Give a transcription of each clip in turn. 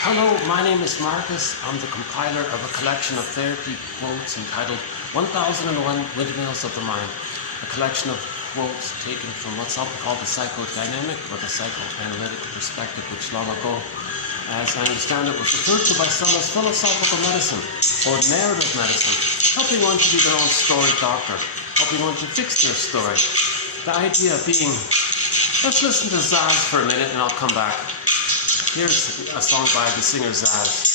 Hello, my name is Marris. I'm the compiler of a collection of therapy quotes entitled 1001 Windmills of the Mind, a collection of quotes taken from what's often called the psychodynamic or the psychoanalytic perspective, which long ago, as I understand it, was referred to by some as philosophical medicine or narrative medicine, helping one to be their own story doctor, helping one to fix their story. The idea being, let's listen to Zaz for a minute and I'll come back. Here's a song by the singer Zaz.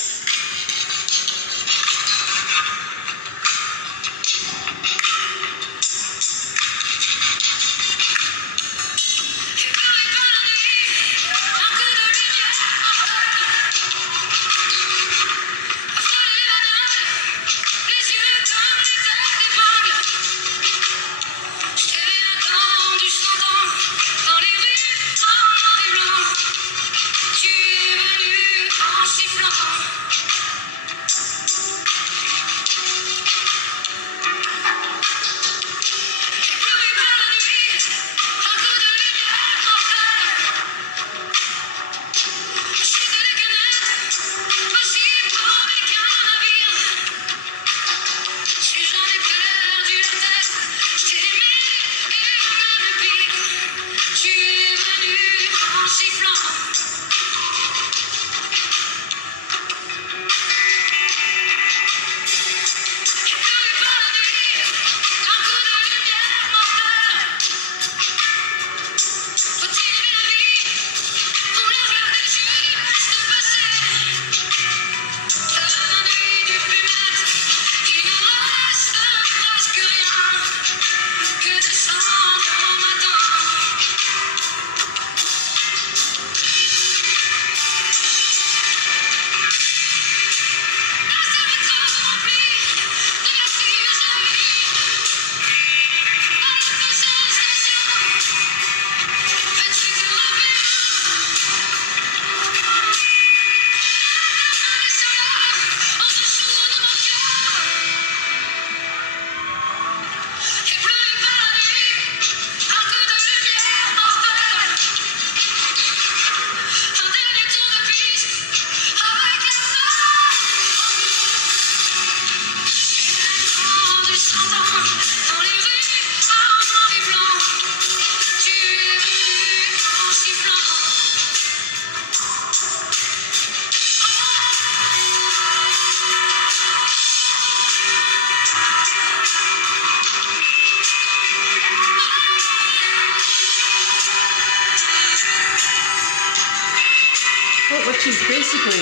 What she's basically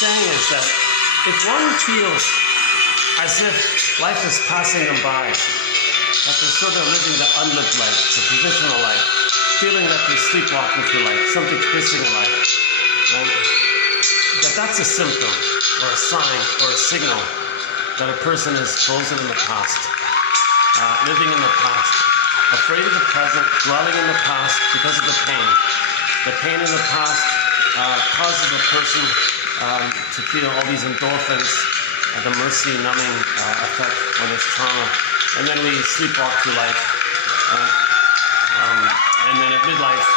saying is that if one feels as if life is passing them by, that they're sort of living the unlived life, the provisional life, feeling that they're sleepwalking through life, something's missing in life, right? That's a symptom or a sign or a signal that a person is frozen in the past, living in the past, afraid of the present, dwelling in the past because of the pain. The pain in the past causes a person to feel all these endorphins, the mercy numbing effect when there's trauma, and then we sleepwalk through life. And then at midlife,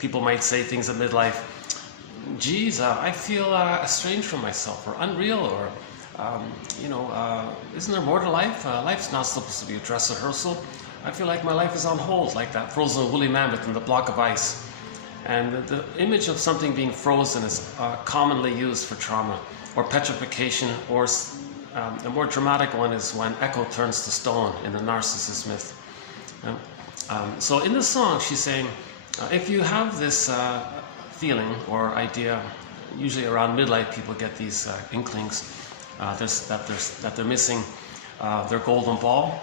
people might say things at midlife. Geez, I feel estranged from myself, or unreal, or isn't there more to life? Life's not supposed to be a dress rehearsal. I feel like my life is on hold, like that frozen woolly mammoth in the block of ice. And the image of something being frozen is commonly used for trauma or petrification, or a more dramatic one is when echo turns to stone in the Narcissus myth. So in this song, she's saying, if you have this feeling or idea, usually around midlife, people get these inklings that they're missing their golden ball,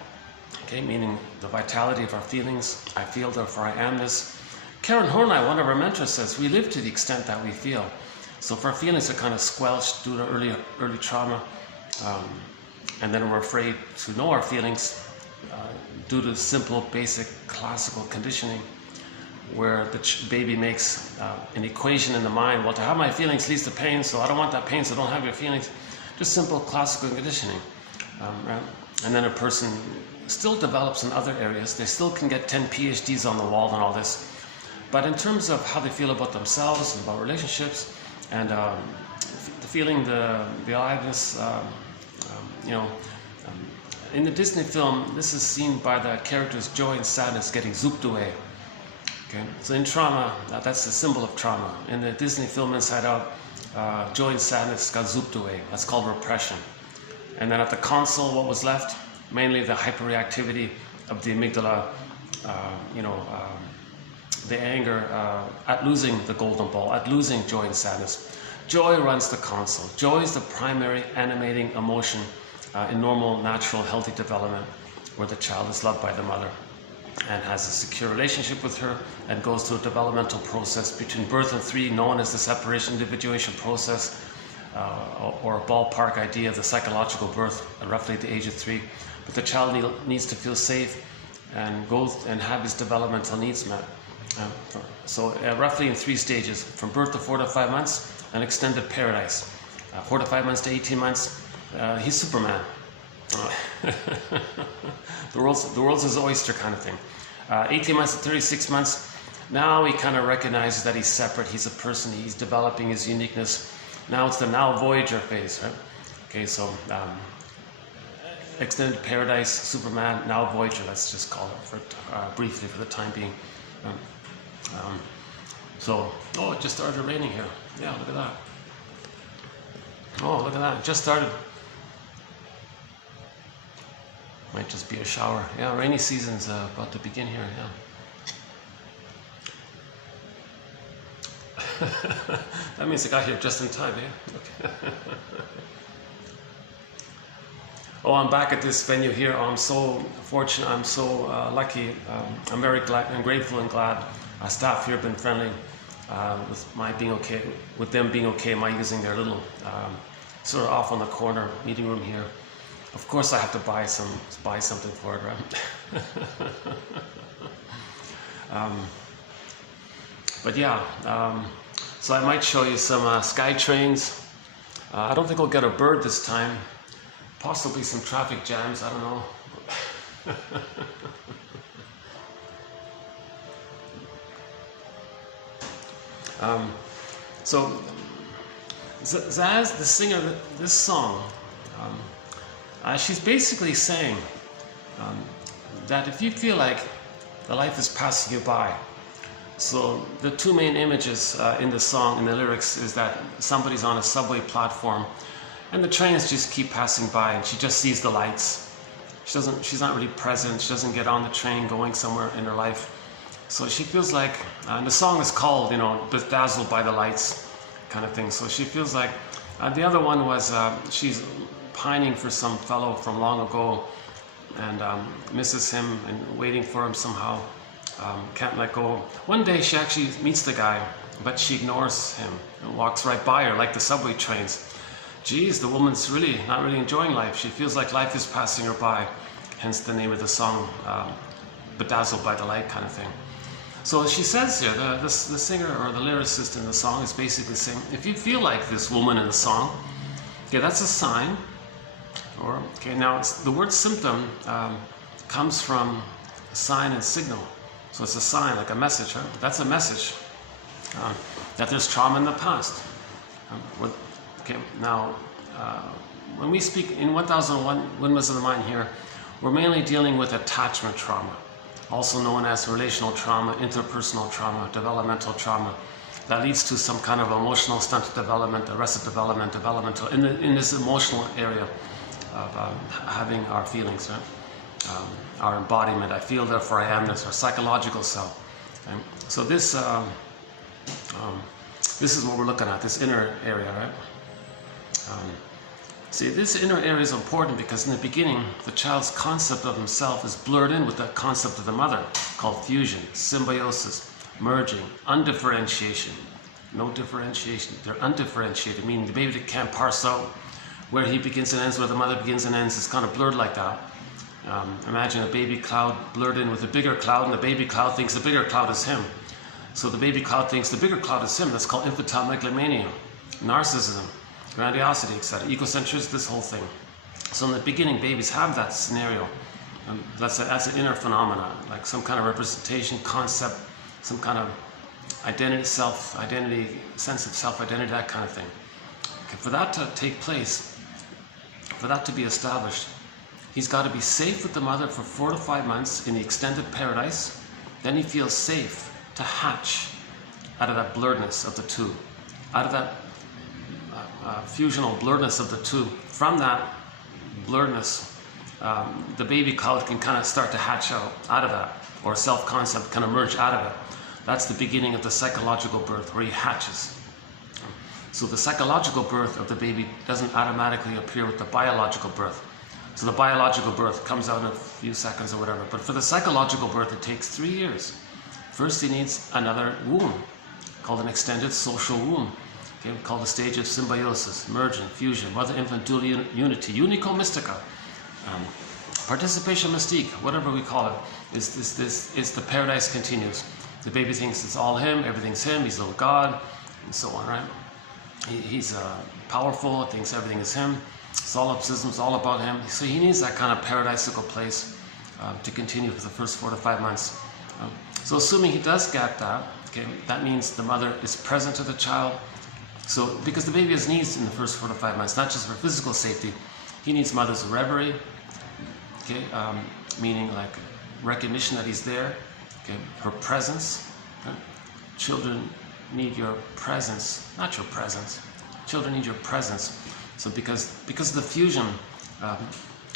okay, meaning the vitality of our feelings. I feel, therefore I am this. Karen Horney, one of our mentors, says we live to the extent that we feel. So if our feelings are kind of squelched due to early trauma, and then we're afraid to know our feelings due to simple, basic, classical conditioning, where the baby makes an equation in the mind. Well, to have my feelings leads to pain, so I don't want that pain, so don't have your feelings. Just simple classical conditioning. Right? And then a person still develops in other areas. They still can get 10 PhDs on the wall and all this. But in terms of how they feel about themselves and about relationships, and the feeling the aliveness, you know, in the Disney film, this is seen by the characters joy and sadness getting zooped away. Okay, so in trauma, that's the symbol of trauma. In the Disney film Inside Out, joy and sadness got zooped away. That's called repression. And then at the console, what was left? Mainly the hyperreactivity of the amygdala, the anger at losing the golden ball, at losing joy and sadness. Joy runs the console. Joy is the primary animating emotion in normal, natural, healthy development, where the child is loved by the mother and has a secure relationship with her and goes through a developmental process between birth and 3, known as the separation individuation process, or a ballpark idea of the psychological birth at roughly the age of 3. But the child needs to feel safe and go and have his developmental needs met. Roughly in 3 stages, from birth to 4 to 5 months, an extended paradise. 4 to 5 months to 18 months, he's Superman. The world's his oyster kind of thing. 18 months to 36 months, now he kind of recognizes that he's separate, he's a person, he's developing his uniqueness. Now it's the now Voyager phase, right? Okay, so extended paradise, Superman, now Voyager, let's just call it for briefly for the time being. Oh, it just started raining here. Yeah, look at that. Oh, look at that, it just started. Might just be a shower. Yeah, rainy season's about to begin here, yeah. That means I got here just in time, eh? Okay. Oh, I'm back at this venue here. I'm so fortunate, I'm so lucky. I'm very glad and grateful and glad. Staff here have been friendly with my being okay, with them being okay, my using their little sort of off on the corner meeting room here. Of course I have to buy something for it, right? But yeah, so I might show you some sky trains. I don't think I'll get a bird this time. Possibly some traffic jams, I don't know. So Zaz, the singer of this song, she's basically saying that if you feel like the life is passing you by, so the 2 main images in the song, in the lyrics, is that somebody's on a subway platform and the trains just keep passing by and she just sees the lights. She's not really present, she doesn't get on the train going somewhere in her life. So she feels like, and the song is called, you know, Bedazzled by the Lights kind of thing. So she feels like, the other one was she's pining for some fellow from long ago and misses him and waiting for him somehow, can't let go. One day she actually meets the guy, but she ignores him and walks right by her like the subway trains. Geez, the woman's really not really enjoying life. She feels like life is passing her by, hence the name of the song, Bedazzled by the Light kind of thing. So she says here, the singer or the lyricist in the song is basically saying, if you feel like this woman in the song, okay, that's a sign. Or, okay, now the word symptom comes from sign and signal. So it's a sign, like a message, right? That's a message that there's trauma in the past. Okay, now when we speak in 1001 Windmills of the Mind here, we're mainly dealing with attachment trauma, also known as relational trauma, interpersonal trauma, developmental trauma, that leads to some kind of emotional stunted development, arrested development, developmental, in this emotional area of having our feelings, right? Our embodiment, I feel therefore I amness, our psychological self. Okay? So this is what we're looking at, this inner area, right? See, this inner area is important because in the beginning, the child's concept of himself is blurred in with the concept of the mother, called fusion, symbiosis, merging, undifferentiation. No differentiation. They're undifferentiated, meaning the baby can't parse out where he begins and ends, where the mother begins and ends. It's kind of blurred like that. Imagine a baby cloud blurred in with a bigger cloud, and the baby cloud thinks the bigger cloud is him. So the baby cloud thinks the bigger cloud is him. That's called infantile megalomania, narcissism, grandiosity, etc. Egocentrism, this whole thing. So in the beginning, babies have that scenario. That's an inner phenomenon, like some kind of representation, concept, some kind of identity, self-identity, sense of self-identity, that kind of thing. Okay, for that to take place, for that to be established, he's got to be safe with the mother for 4 to 5 months in the extended paradise. Then he feels safe to hatch out of that blurredness of the two, out of that fusional blurredness of the two. From that blurredness, the baby cloud can kind of start to hatch out of that, or self-concept can emerge out of it. That's the beginning of the psychological birth, where he hatches. So the psychological birth of the baby doesn't automatically appear with the biological birth. So the biological birth comes out in a few seconds or whatever. But for the psychological birth, it takes 3 years. First, he needs another womb, called an extended social womb, okay, called the stage of symbiosis, merging, fusion, mother-infant dual unity, unico mystica, participation mystique, whatever we call it, is the paradise continues. The baby thinks it's all him, everything's him, he's a little God, and so on, right? He's powerful, thinks everything is him, solipsism is all about him. So he needs that kind of paradisical place to continue for the first 4 to 5 months. So assuming he does get that, okay, that means the mother is present to the child. So because the baby has needs in the first 4 to 5 months, not just for physical safety, he needs mother's reverie, okay, meaning like recognition that he's there, okay, her presence. Okay? Children need your presence, not your presence. Children need your presence. So because of the fusion,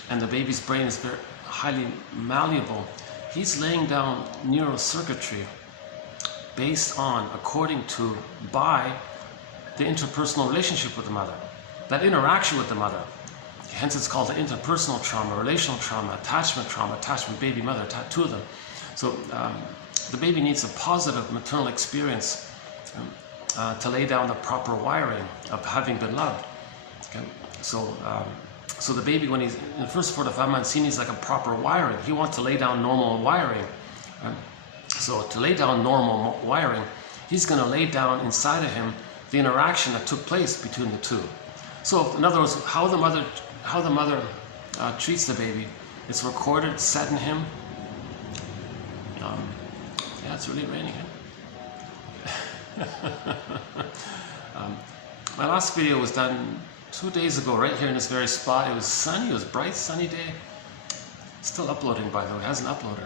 and the baby's brain is very highly malleable, he's laying down neurocircuitry based on, according to, by the interpersonal relationship with the mother, that interaction with the mother. Hence it's called the interpersonal trauma, relational trauma, attachment, baby, mother, two of them. So the baby needs a positive maternal experience to lay down the proper wiring of having been loved. Okay? So the baby, when he's in the first 4 to 5 months, he needs like a proper wiring. He wants to lay down normal wiring. So to lay down normal wiring, he's going to lay down inside of him the interaction that took place between the two. So in other words, how the mother treats the baby, it's recorded, set in him. Yeah, it's really raining. My last video was done 2 days ago, right here in this very spot. It was sunny, it was a bright, sunny day. Still uploading, by the way, it hasn't uploaded.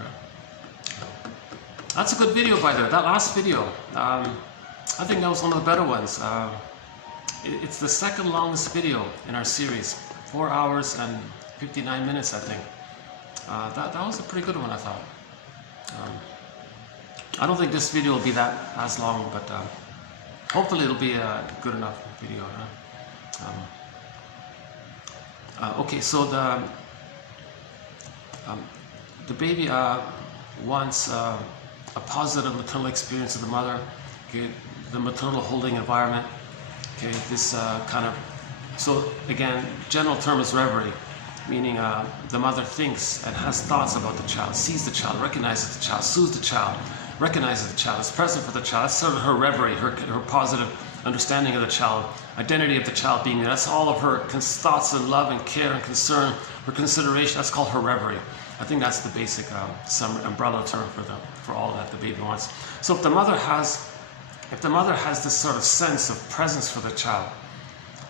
That's a good video, by the way, that last video. I think that was one of the better ones. It's the second longest video in our series, 4 hours and 59 minutes, I think. That was a pretty good one, I thought. I don't think this video will be that as long, but hopefully it'll be a good enough video. Okay, so the baby wants a positive maternal experience of the mother, okay, the maternal holding environment, okay, this kind of, so again, general term is reverie, meaning the mother thinks and has thoughts about the child, sees the child, recognizes the child, soothes the child, recognizes the child, is present for the child. That's sort of her reverie, her positive understanding of the child, identity of the child being there. That's all of her thoughts and love and care and concern, her consideration. That's called her reverie. I think that's the basic some umbrella term for all that the baby wants. So if the mother has this sort of sense of presence for the child,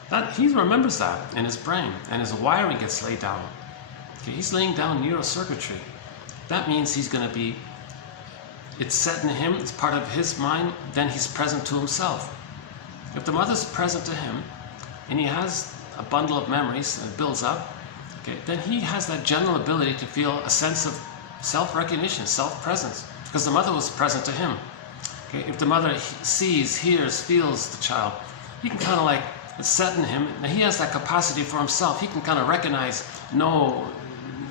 that he remembers that in his brain, and his wiring gets laid down. Okay, he's laying down neurocircuitry. That means he's going to be, it's set in him, it's part of his mind, then he's present to himself. If the mother's present to him, and he has a bundle of memories and it builds up, okay, then he has that general ability to feel a sense of self-recognition, self-presence, because the mother was present to him. Okay, if the mother sees, hears, feels the child, he can kind of like, it's set in him, and he has that capacity for himself. He can kind of recognize, know,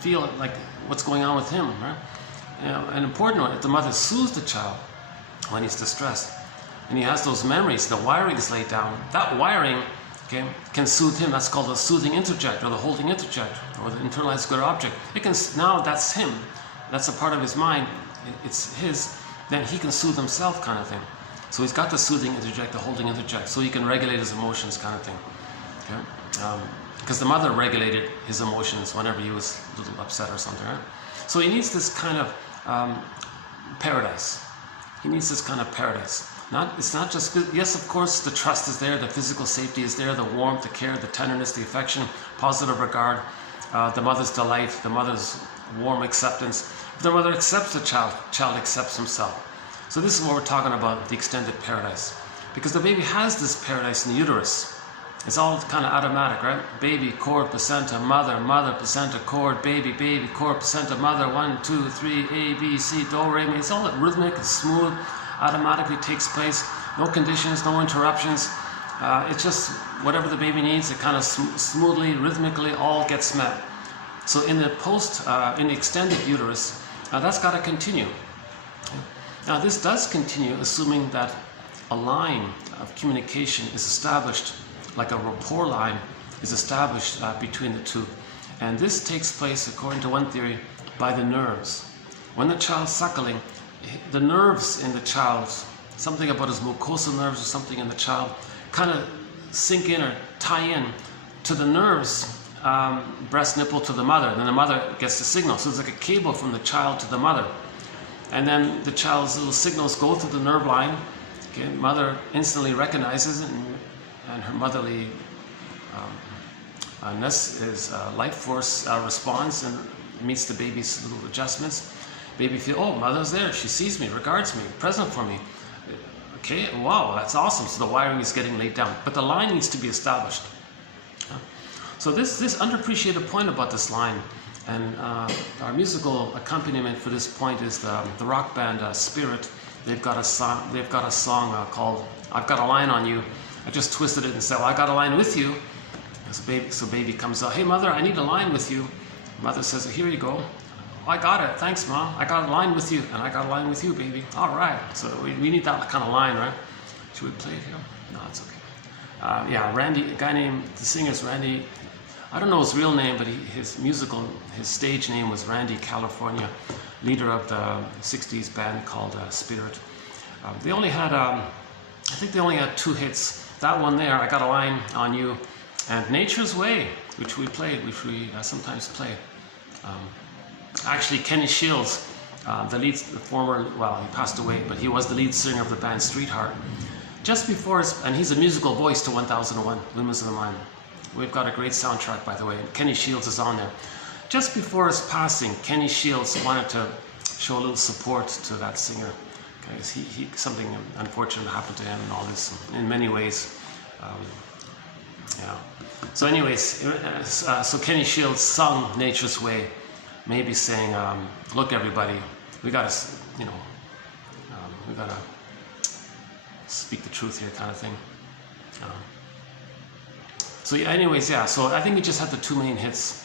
feel like what's going on with him, right? You know, an important one, if the mother soothes the child when he's distressed, and he has those memories, the wiring is laid down, that wiring, okay, can soothe him. That's called the soothing interject, or the holding interject, or the internalized good object. It can, now that's him, that's a part of his mind, it's his, then he can soothe himself, kind of thing. So he's got the soothing interject, the holding interject, so he can regulate his emotions, kind of thing. Okay? Because the mother regulated his emotions whenever he was a little upset or something, right? So he needs this kind of paradise. He needs this kind of paradise. It's not just, yes, of course, the trust is there, the physical safety is there, the warmth, the care, the tenderness, the affection, positive regard, the mother's delight, the mother's warm acceptance. If the mother accepts the child, child accepts himself. So this is what we're talking about, the extended paradise. Because the baby has this paradise in the uterus. It's all kind of automatic, right? Baby, cord, placenta, mother, mother, placenta, cord, baby, baby, cord, placenta, mother, 1, 2, 3, A, B, C, do, re, mi. It's all rhythmic, it's smooth, automatically takes place. No conditions, no interruptions. It's just whatever the baby needs, it kind of smoothly, rhythmically all gets met. So in the in the extended uterus, that's got to continue. Now this does continue, assuming that a line of communication is established, like a rapport line is established between the two. And this takes place, according to one theory, by the nerves. When the child's suckling, the nerves in the child, something about his mucosal nerves or something in the child, kind of sink in or tie in to the nerves, breast nipple to the mother. And then the mother gets the signal. So it's like a cable from the child to the mother. And then the child's little signals go through the nerve line. Okay, mother instantly recognizes it, and her motherly is life force responds and meets the baby's little adjustments. Baby feels, oh, mother's there, she sees me, regards me, present for me. Okay, wow, that's awesome. So the wiring is getting laid down, but the line needs to be established. So this underappreciated point about this line, and our musical accompaniment for this point is the rock band Spirit. They've got a song called "I've Got a Line on You." I just twisted it and said, well, I got a line with you. So baby comes out, hey mother, I need a line with you. Mother says, here you go. Oh, I got it, thanks mom. I got a line with you, and I got a line with you, baby. All right, so we need that kind of line, right? Should we play it here? No, it's okay. Yeah, Randy, a guy named, the singer's Randy, I don't know his real name, but his stage name was Randy California, leader of the 60s band called Spirit. They only had, I think they only had 2 hits. That one there, I Got a Line on You, and Nature's Way, which we sometimes play. Actually, Kenny Shields, he passed away, but he was the lead singer of the band Streetheart. Just before and he's a musical voice to 1001, Windmills of the Mind. We've got a great soundtrack, by the way, and Kenny Shields is on there. Just before his passing, Kenny Shields wanted to show a little support to that singer, because something unfortunate happened to him and all this, in many ways. Yeah. So anyways, so Kenny Shields sung Nature's Way, maybe saying, look everybody, we gotta speak the truth here, kind of thing. So yeah, anyways, yeah, so I think he just had the 2 main hits.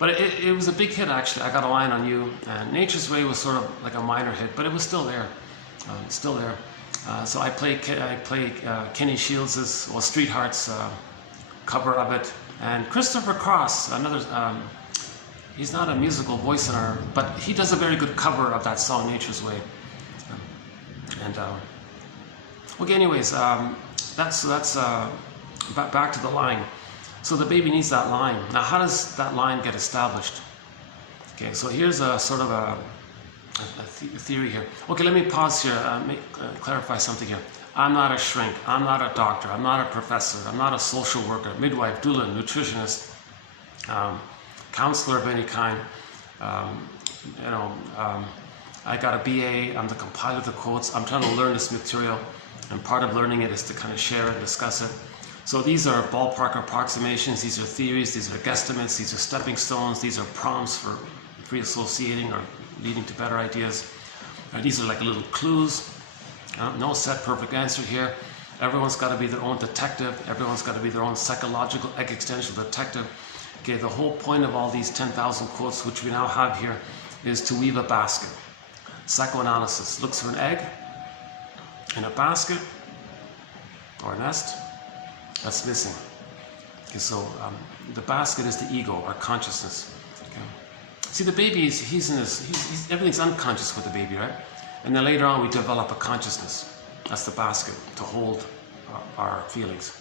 But it was a big hit, actually. I Got a Line on You, and Nature's Way was sort of like a minor hit, but it was still there. So I play Kenny Shields' Streetheart's cover of it, and Christopher Cross, another. He's not a musical voice but he does a very good cover of that song, Nature's Way. Okay, anyways, that's back to the line. So the baby needs that line. Now, how does that line get established? Okay, so here's a sort of a theory here. Okay, let me pause here, clarify something here. I'm not a shrink, I'm not a doctor, I'm not a professor, I'm not a social worker, midwife, doula, nutritionist, counselor of any kind. I got a BA, I'm the compiler of the quotes, I'm trying to learn this material, and part of learning it is to kind of share it, discuss it. So these are ballpark approximations, these are theories, these are guesstimates, these are stepping stones, these are prompts for free associating or leading to better ideas. These are like little clues. No set perfect answer here. Everyone's got to be their own detective. Everyone's got to be their own psychological existential detective. Okay, the whole point of all these 10,000 quotes, which we now have here, is to weave a basket. Psychoanalysis looks for an egg in a basket or a nest that's missing. Okay, so the basket is the ego, our consciousness. Okay. See, the baby everything's unconscious with the baby, right? And then later on we develop a consciousness. That's the basket, to hold our feelings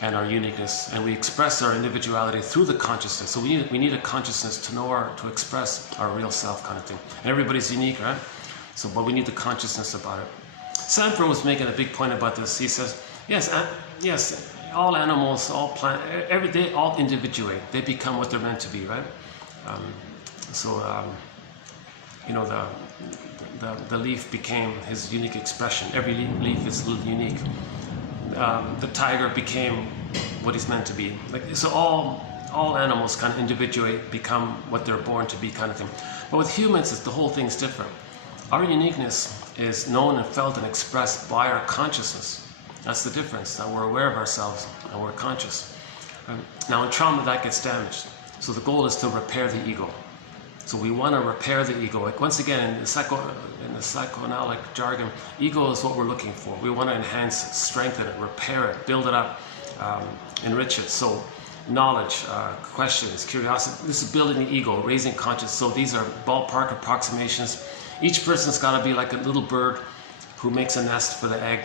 and our uniqueness, and we express our individuality through the consciousness. So we need a consciousness to know to express our real self, kind of thing. And everybody's unique, right? So, but we need the consciousness about it. Sanford was making a big point about this. He says, yes, all animals, all plant, they all individuate. They become what they're meant to be, right? You know, the leaf became his unique expression. Every leaf is unique. The tiger became what he's meant to be. So all animals kind of individuate, become what they're born to be, kind of thing. But with humans, the whole thing's different. Our uniqueness is known and felt and expressed by our consciousness. That's the difference, that we're aware of ourselves and we're conscious. Now in trauma, that gets damaged. So the goal is to repair the ego. So we want to repair the ego. Like once again, in the psychoanalytic jargon, ego is what we're looking for. We want to enhance it, strengthen it, repair it, build it up, enrich it. So knowledge, questions, curiosity, this is building the ego, raising consciousness. So these are ballpark approximations. Each person's got to be like a little bird who makes a nest for the egg.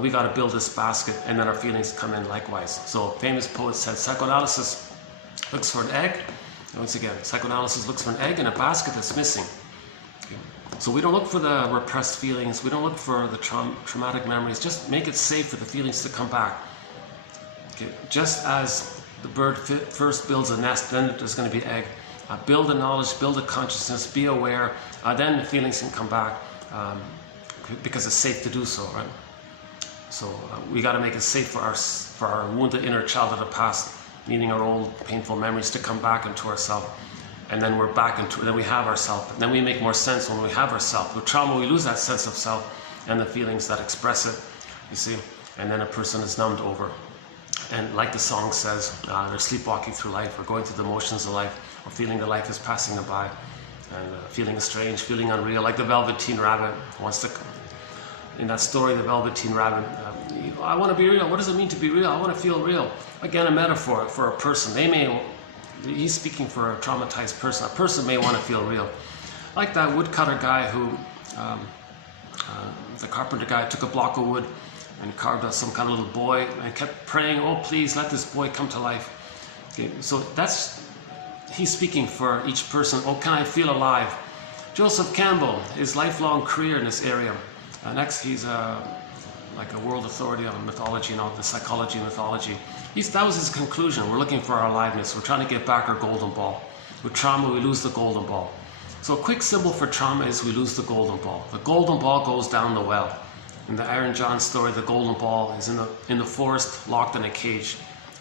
We got to build this basket, and then our feelings come in likewise. So famous poet said, psychoanalysis looks for an egg. Once again, psychoanalysis looks for an egg and a basket that's missing. Okay. So we don't look for the repressed feelings. We don't look for the traumatic memories. Just make it safe for the feelings to come back. Okay. Just as the bird first builds a nest, then there's going to be an egg. Build the knowledge, build the consciousness, be aware, then the feelings can come back because it's safe to do so, right? So we got to make it safe for our wounded inner child of the past, meaning our old painful memories, to come back into ourselves. And then we're back into, then we have ourselves. Then we make more sense when we have ourselves. With trauma, we lose that sense of self and the feelings that express it, you see? And then a person is numbed over. And like the song says, they're sleepwalking through life, or going through the motions of life, or feeling that life is passing them by, and feeling strange, feeling unreal, like the Velveteen Rabbit wants to, in that story, the Velveteen Rabbit, I want to be real. What does it mean to be real? I want to feel real. Again, a metaphor for a person. He's speaking for a traumatized person. A person may want to feel real. Like that woodcutter guy who, the carpenter guy took a block of wood and carved out some kind of little boy and kept praying, oh please let this boy come to life. Okay, so he's speaking for each person. Oh, can I feel alive? Joseph Campbell, his lifelong career in this area. Next, he's like a world authority on mythology and all the psychology and mythology. That was his conclusion. We're looking for our aliveness. We're trying to get back our golden ball. With trauma, we lose the golden ball. So a quick symbol for trauma is we lose the golden ball. The golden ball goes down the well. In the Iron John story, the golden ball is in the forest, locked in a cage,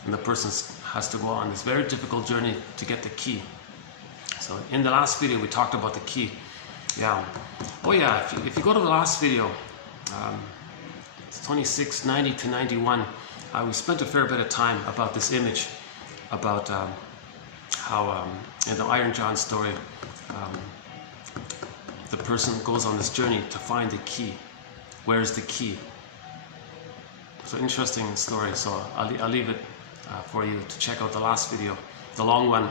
and the person has to go on this very difficult journey to get the key. So in the last video, we talked about the key. Yeah. Oh yeah, if you go to the last video, it's 26, 90 to 91, we spent a fair bit of time about this image, about how in the Iron John story, the person goes on this journey to find the key. Where's the key? So interesting story. So I'll leave it for you to check out the last video, the long one.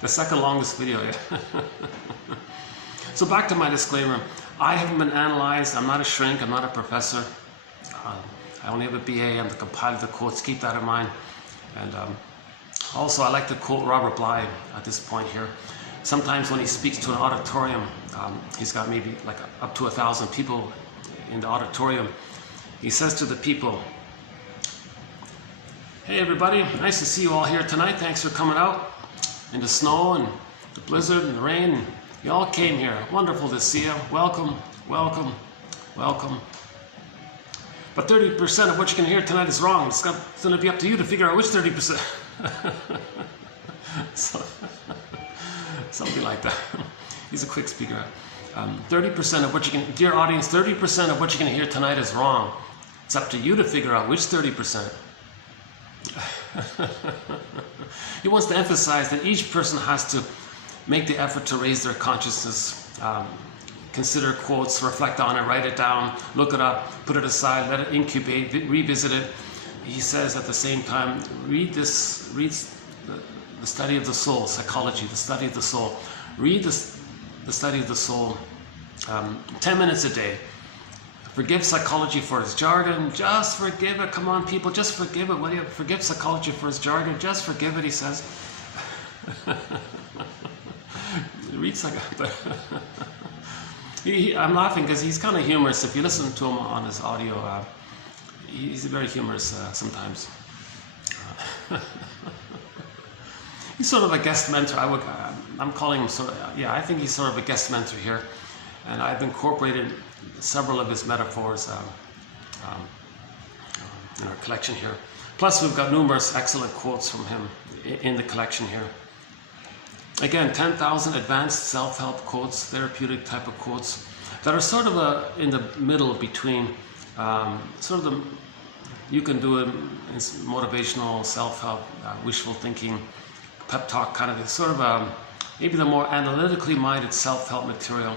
The second longest video, yeah. So back to my disclaimer. I haven't been analyzed. I'm not a shrink. I'm not a professor. I only have a BA. I'm the compiler of the quotes. Keep that in mind. And also, I like to quote Robert Bly at this point here. Sometimes when he speaks to an auditorium, he's got maybe like up to 1,000 people in the auditorium. He says to the people, hey everybody, nice to see you all here tonight. Thanks for coming out in the snow and the blizzard and the rain. You all came here. Wonderful to see you. Welcome, welcome, welcome. But 30% of what you can hear tonight is wrong. It's going to be up to you to figure out which 30%. So, something like that. He's a quick speaker. 30% of what you can, dear audience, 30% of what you can hear tonight is wrong. It's up to you to figure out which 30%. He wants to emphasize that each person has to make the effort to raise their consciousness, consider quotes, reflect on it, write it down, look it up, put it aside, let it incubate, revisit it. He says at the same time, read the study of the soul, psychology, the study of the soul. Read the study of the soul 10 minutes a day. Forgive psychology for its jargon. Just forgive it. Come on, people, just forgive it. Will you forgive psychology for its jargon? Just forgive it, he says. Read psychology. I'm laughing because he's kind of humorous. If you listen to him on his audio, he's very humorous sometimes. He's sort of a guest mentor. I'm calling him sort of, yeah, I think he's sort of a guest mentor here. And I've incorporated several of his metaphors in our collection here. Plus, we've got numerous excellent quotes from him in the collection here. Again, 10,000 advanced self-help quotes, therapeutic type of quotes that are sort of in the middle between sort of the, you can do it in motivational, self-help, wishful thinking, pep talk kind of, sort of maybe the more analytically minded self-help material,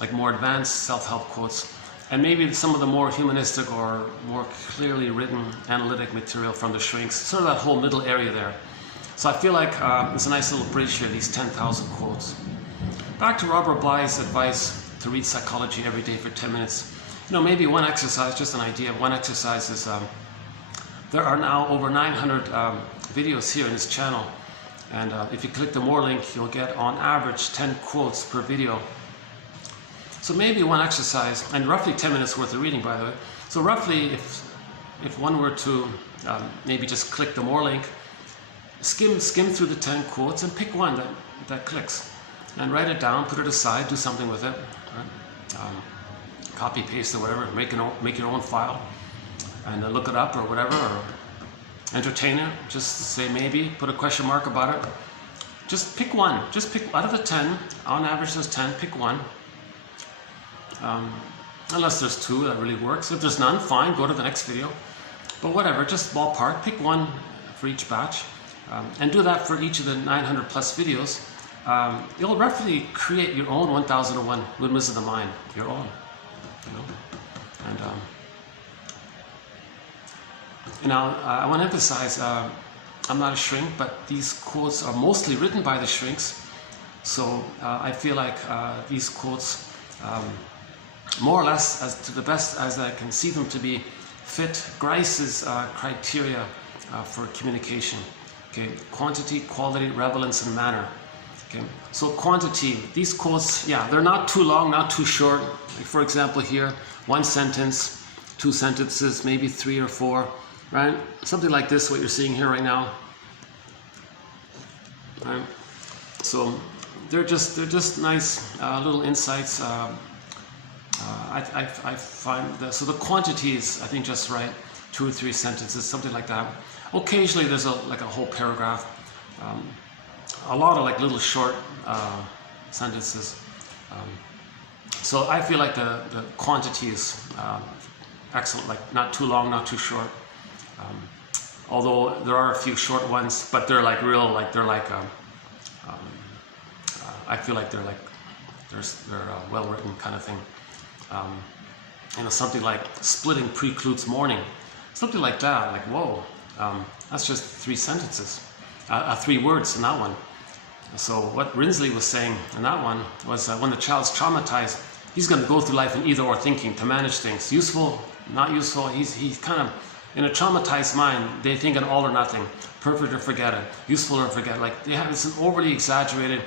like more advanced self-help quotes, and maybe some of the more humanistic or more clearly written analytic material from the shrinks, sort of that whole middle area there. So I feel like it's a nice little bridge here, these 10,000 quotes. Back to Robert Bly's advice to read psychology every day for 10 minutes. You know, maybe one exercise, just an idea, one exercise is, there are now over 900 videos here in this channel. And if you click the more link, you'll get on average 10 quotes per video. So maybe one exercise, and roughly 10 minutes worth of reading, by the way. So roughly, if one were to maybe just click the more link, skim through the 10 quotes and pick one that clicks, and write it down, put it aside, do something with it, right? Copy, paste, or whatever. Make your own file, and look it up or whatever, or entertain it. Just say maybe, put a question mark about it. Just pick one. Just pick out of the 10. On average, there's 10. Pick one. Unless there's two, that really works. If there's none, fine, go to the next video. But whatever, just ballpark, pick one for each batch, and do that for each of the 900 plus videos. You'll roughly create your own 1001 Windmills of the mind, your own, you know. And now I want to emphasize, I'm not a shrink, but these quotes are mostly written by the shrinks. So I feel like these quotes, more or less, as to the best as I can see them to be, fit Grice's criteria for communication. Okay, quantity, quality, relevance, and manner. Okay, so quantity, these quotes, yeah, they're not too long, not too short. Like for example here, one sentence, two sentences, maybe 3 or 4, right? Something like this, what you're seeing here right now. Right? So they're just nice little insights. I find that, so the quantity is, I think, just right, 2 or 3 sentences, something like that. Occasionally there's like a whole paragraph, a lot of like little short sentences. So I feel like the quantity is excellent, like not too long, not too short. Although there are a few short ones, but they're like real, like they're like, I feel like they're well written kind of thing. You know, something like splitting precludes mourning, something like that. Like whoa, that's just 3 sentences, 3 words in that one. So what Rinsley was saying in that one was when the child's traumatized, he's going to go through life in either-or thinking to manage things. Useful, not useful. He's kind of in a traumatized mind. They think an all or nothing, perfect or forget it, useful or forget it. Like they have, it's an overly exaggerated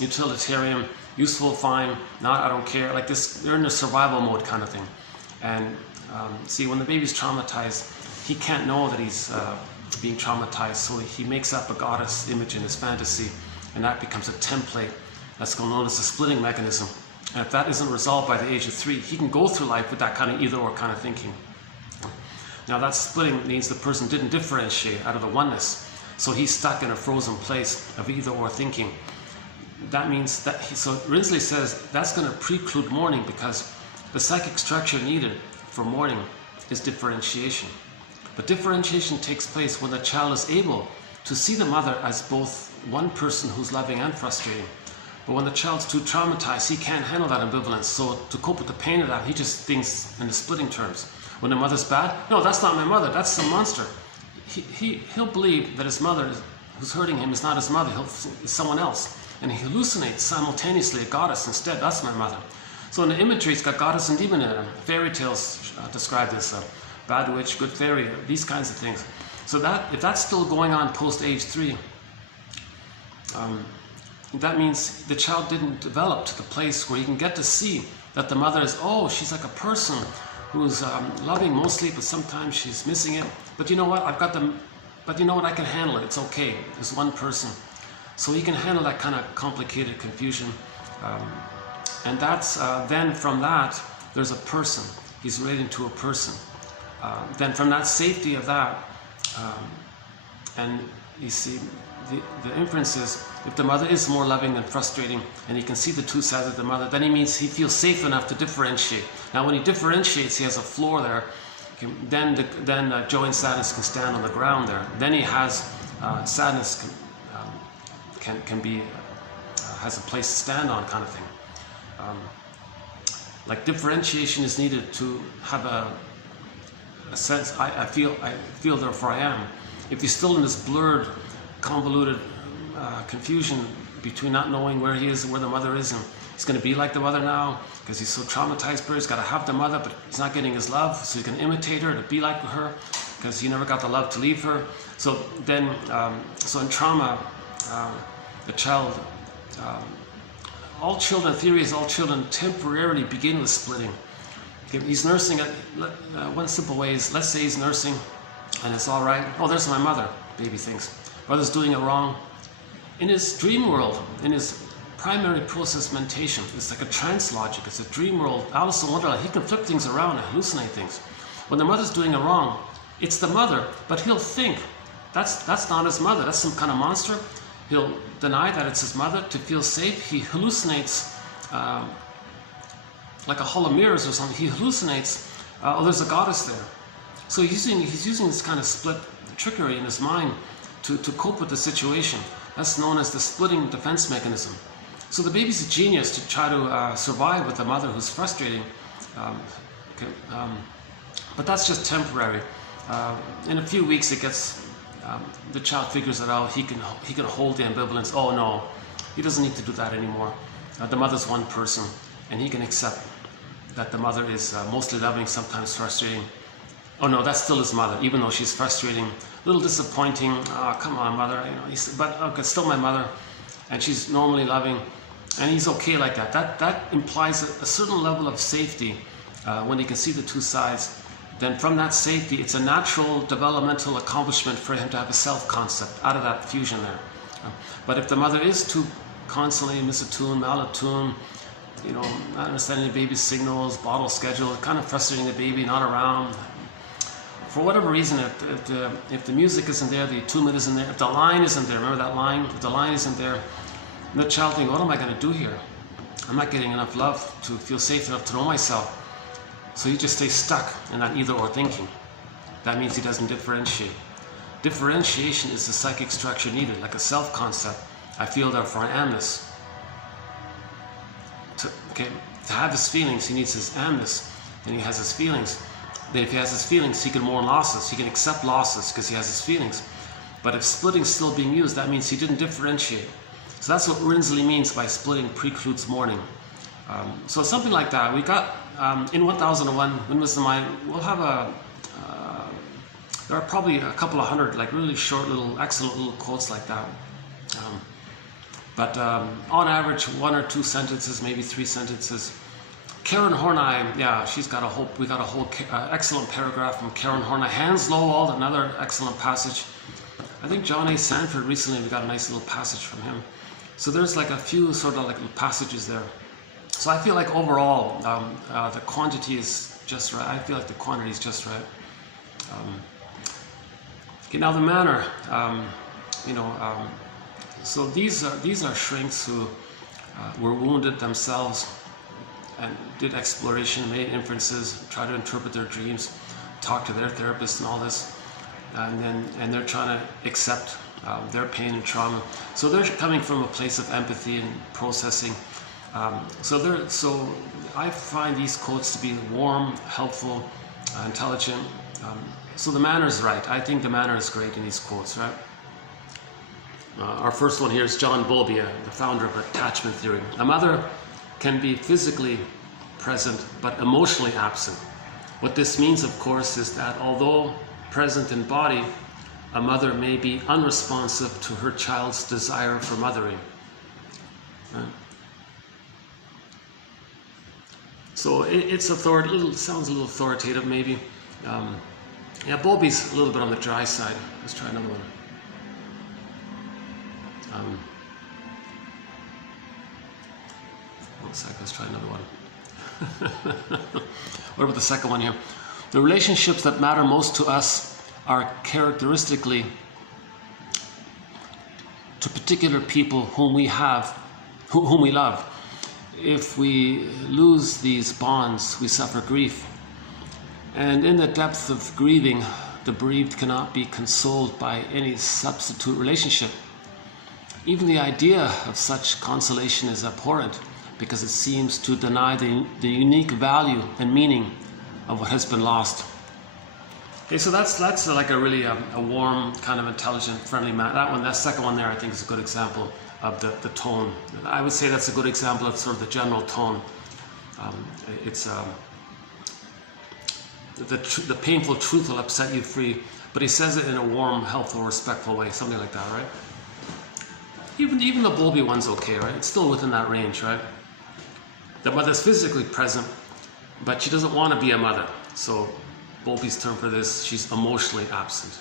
utilitarian. Useful, fine, not, I don't care. Like this, they're in a survival mode kind of thing. And see, when the baby's traumatized, he can't know that he's being traumatized, so he makes up a goddess image in his fantasy, and that becomes a template that's known as the splitting mechanism. And if that isn't resolved by the age of 3, he can go through life with that kind of either-or kind of thinking. Now that splitting means the person didn't differentiate out of the oneness, so he's stuck in a frozen place of either-or thinking. That means that, so Rinsley says that's going to preclude mourning because the psychic structure needed for mourning is differentiation. But differentiation takes place when the child is able to see the mother as both one person who's loving and frustrating. But when the child's too traumatized, he can't handle that ambivalence. So to cope with the pain of that, he just thinks in the splitting terms. When the mother's bad, no, that's not my mother, that's some monster. He'll believe that his mother who's hurting him is not his mother, it's someone else. And he hallucinates simultaneously a goddess instead. That's my mother. So in the imagery, it's got goddess and demon in it. Fairy tales describe this, bad witch, good fairy, these kinds of things. So that if that's still going on post age 3, that means the child didn't develop to the place where he can get to see that the mother is, oh, she's like a person who's loving mostly, but sometimes she's missing it. But you know what? But you know what? I can handle it. It's okay. There's one person. So he can handle that kind of complicated confusion. And that's, then from that, there's a person. He's relating to a person. Then from that safety of that, and you see, the inference is, if the mother is more loving than frustrating, and he can see the two sides of the mother, then he means he feels safe enough to differentiate. Now when he differentiates, he has a floor there. Then joy and sadness can stand on the ground there. Then he has, sadness can be, has a place to stand on, kind of thing. Like differentiation is needed to have a sense, I feel therefore I am. If he's still in this blurred, convoluted confusion between not knowing where he is and where the mother is, and he's going to be like the mother now because he's so traumatized, but he's got to have the mother, but he's not getting his love, so he's going to imitate her to be like her because he never got the love to leave her. So then, so in trauma, the child, all children, theory is all children temporarily begin with splitting. He's nursing it, one simple way is, let's say he's nursing and it's all right. Oh, there's my mother, baby thinks. Mother's doing it wrong. In his dream world, in his primary process mentation, it's like a trance logic, it's a dream world. Alice in Wonderland, he can flip things around and hallucinate things. When the mother's doing it wrong, it's the mother, but he'll think, that's not his mother, that's some kind of monster. He'll deny that it's his mother to feel safe. He hallucinates, like a hall of mirrors or something, he hallucinates, oh, there's a goddess there. So he's using this kind of split trickery in his mind to cope with the situation. That's known as the splitting defense mechanism. So the baby's a genius to try to survive with a mother who's frustrating. But that's just temporary. In a few weeks it gets, the child figures it out, he can hold the ambivalence. Oh no, he doesn't need to do that anymore. The mother's one person, and he can accept that the mother is mostly loving, sometimes frustrating. Oh no, that's still his mother, even though she's frustrating, a little disappointing. Oh, come on, mother, you know. But okay, it's still my mother, and she's normally loving, and he's okay like that. That implies a certain level of safety when he can see the two sides. Then from that safety, it's a natural developmental accomplishment for him to have a self-concept out of that fusion there. But if the mother is too constantly misattuned, malattuned, you know, not understanding the baby's signals, bottle schedule, kind of frustrating the baby, not around. For whatever reason, if the music isn't there, the attunement isn't there, if the line isn't there, remember that line? If the line isn't there, the child thinks, what am I going to do here? I'm not getting enough love to feel safe enough to know myself. So he just stays stuck in that either-or thinking. That means he doesn't differentiate. Differentiation is the psychic structure needed, like a self-concept. I feel, therefore I am this. To have his feelings, he needs his amness. Then he has his feelings. Then if he has his feelings, he can mourn losses. He can accept losses because he has his feelings. But if splitting's still being used, that means he didn't differentiate. So that's what Rinsley means by splitting precludes mourning. So something like that. We got, in 1001, Windmills the Mind, we'll have there are probably a couple of hundred, like really short little, excellent little quotes like that. But on average, 1 or 2 sentences, maybe 3 sentences. Karen Horney, yeah, she's got a whole, we got a whole excellent paragraph from Karen Horney. Hans Lowald, another excellent passage. I think John A. Sanford recently, we got a nice little passage from him. So there's like a few sort of like passages there. So I feel like overall, the quantity is just right. I feel like the quantity is just right. Okay, now the manner, so these are shrinks who were wounded themselves and did exploration, made inferences, tried to interpret their dreams, talked to their therapist and all this, and they're trying to accept their pain and trauma. So they're coming from a place of empathy and processing. So I find these quotes to be warm, helpful, intelligent. So the manner is right. I think the manner is great in these quotes, right? Our first one here is John Bowlby, the founder of attachment theory. A mother can be physically present but emotionally absent. What this means, of course, is that although present in body, a mother may be unresponsive to her child's desire for mothering. Right? So it's sounds a little authoritative maybe. Yeah, Bowlby's a little bit on the dry side. Let's try another one. One sec, let's try another one. What about the second one here? The relationships that matter most to us are characteristically to particular people whom we love. If we lose these bonds, we suffer grief. And in the depth of grieving, the bereaved cannot be consoled by any substitute relationship. Even the idea of such consolation is abhorrent because it seems to deny the unique value and meaning of what has been lost. Okay, so that's like a really a warm, kind of intelligent, friendly man. That second one there, I think is a good example of the tone. I would say that's a good example of sort of the general tone. It's the painful truth will upset you free, but he says it in a warm, helpful, respectful way, something like that, right? Even the Bowlby one's okay, right? It's still within that range, right? The mother's physically present, but she doesn't want to be a mother. So Bowlby's term for this, she's emotionally absent,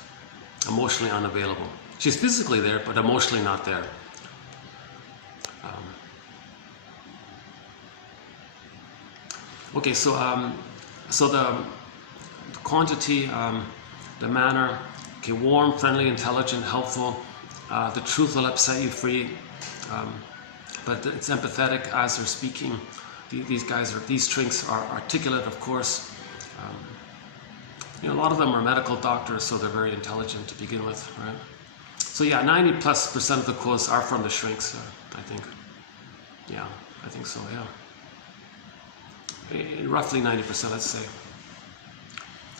emotionally unavailable. She's physically there, but emotionally not there. Okay, so the quantity, the manner, okay, warm, friendly, intelligent, helpful. The truth will upset you free, but it's empathetic as they're speaking. These shrinks are articulate, of course. A lot of them are medical doctors, so they're very intelligent to begin with, right? So yeah, 90+% of the quotes are from the shrinks, I think. Yeah, I think so, yeah. Roughly 90%, let's say.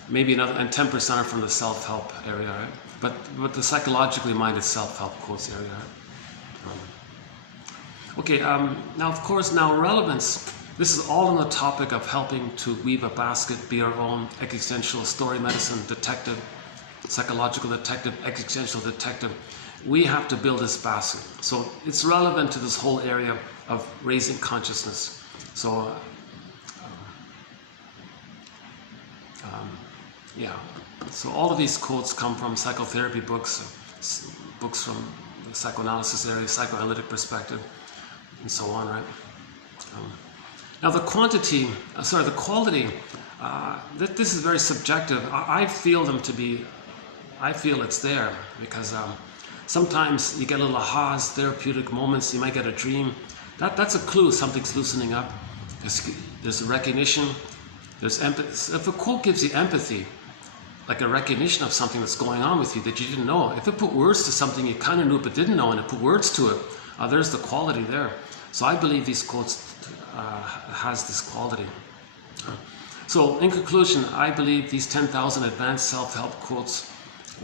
Maybe another, and 10% are from the self-help area, right? But the psychologically minded self-help quotes area, right? Okay, now of course, relevance. This is all on the topic of helping to weave a basket, be our own existential story medicine detective, psychological detective, existential detective. We have to build this basket. So it's relevant to this whole area of raising consciousness. So, yeah. So all of these quotes come from psychotherapy books from the psychoanalysis area, psychoanalytic perspective, and so on, right? Now the quality, this is very subjective. I feel it's there because sometimes you get little ahas, therapeutic moments, you might get a dream. That's a clue something's loosening up. There's a recognition, there's empathy. If a quote gives you empathy, like a recognition of something that's going on with you that you didn't know, if it put words to something you kind of knew but didn't know and it put words to it, there's the quality there. So I believe these quotes has this quality. So in conclusion, I believe these 10,000 advanced self-help quotes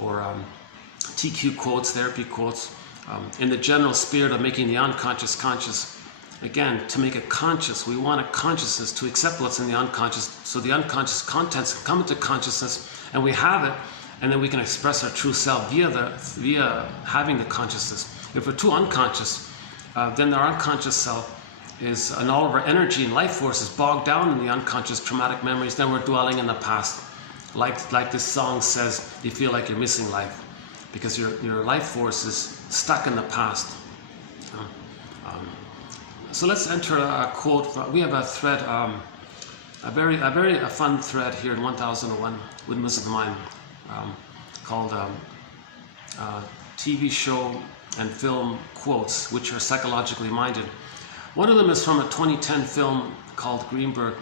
or TQ quotes, therapy quotes, in the general spirit of making the unconscious conscious. Again, to make it conscious, we want a consciousness to accept what's in the unconscious, so the unconscious contents can come into consciousness, and we have it, and then we can express our true self via having the consciousness. If we're too unconscious, then our unconscious self is, and all of our energy and life force is bogged down in the unconscious traumatic memories. Then we're dwelling in the past. Like this song says, you feel like you're missing life because your life force is stuck in the past. So let's enter a quote. We have a thread, a very fun thread here in 1001 Windmills of the Mind, called TV show and film quotes, which are psychologically minded. One of them is from a 2010 film called Greenberg.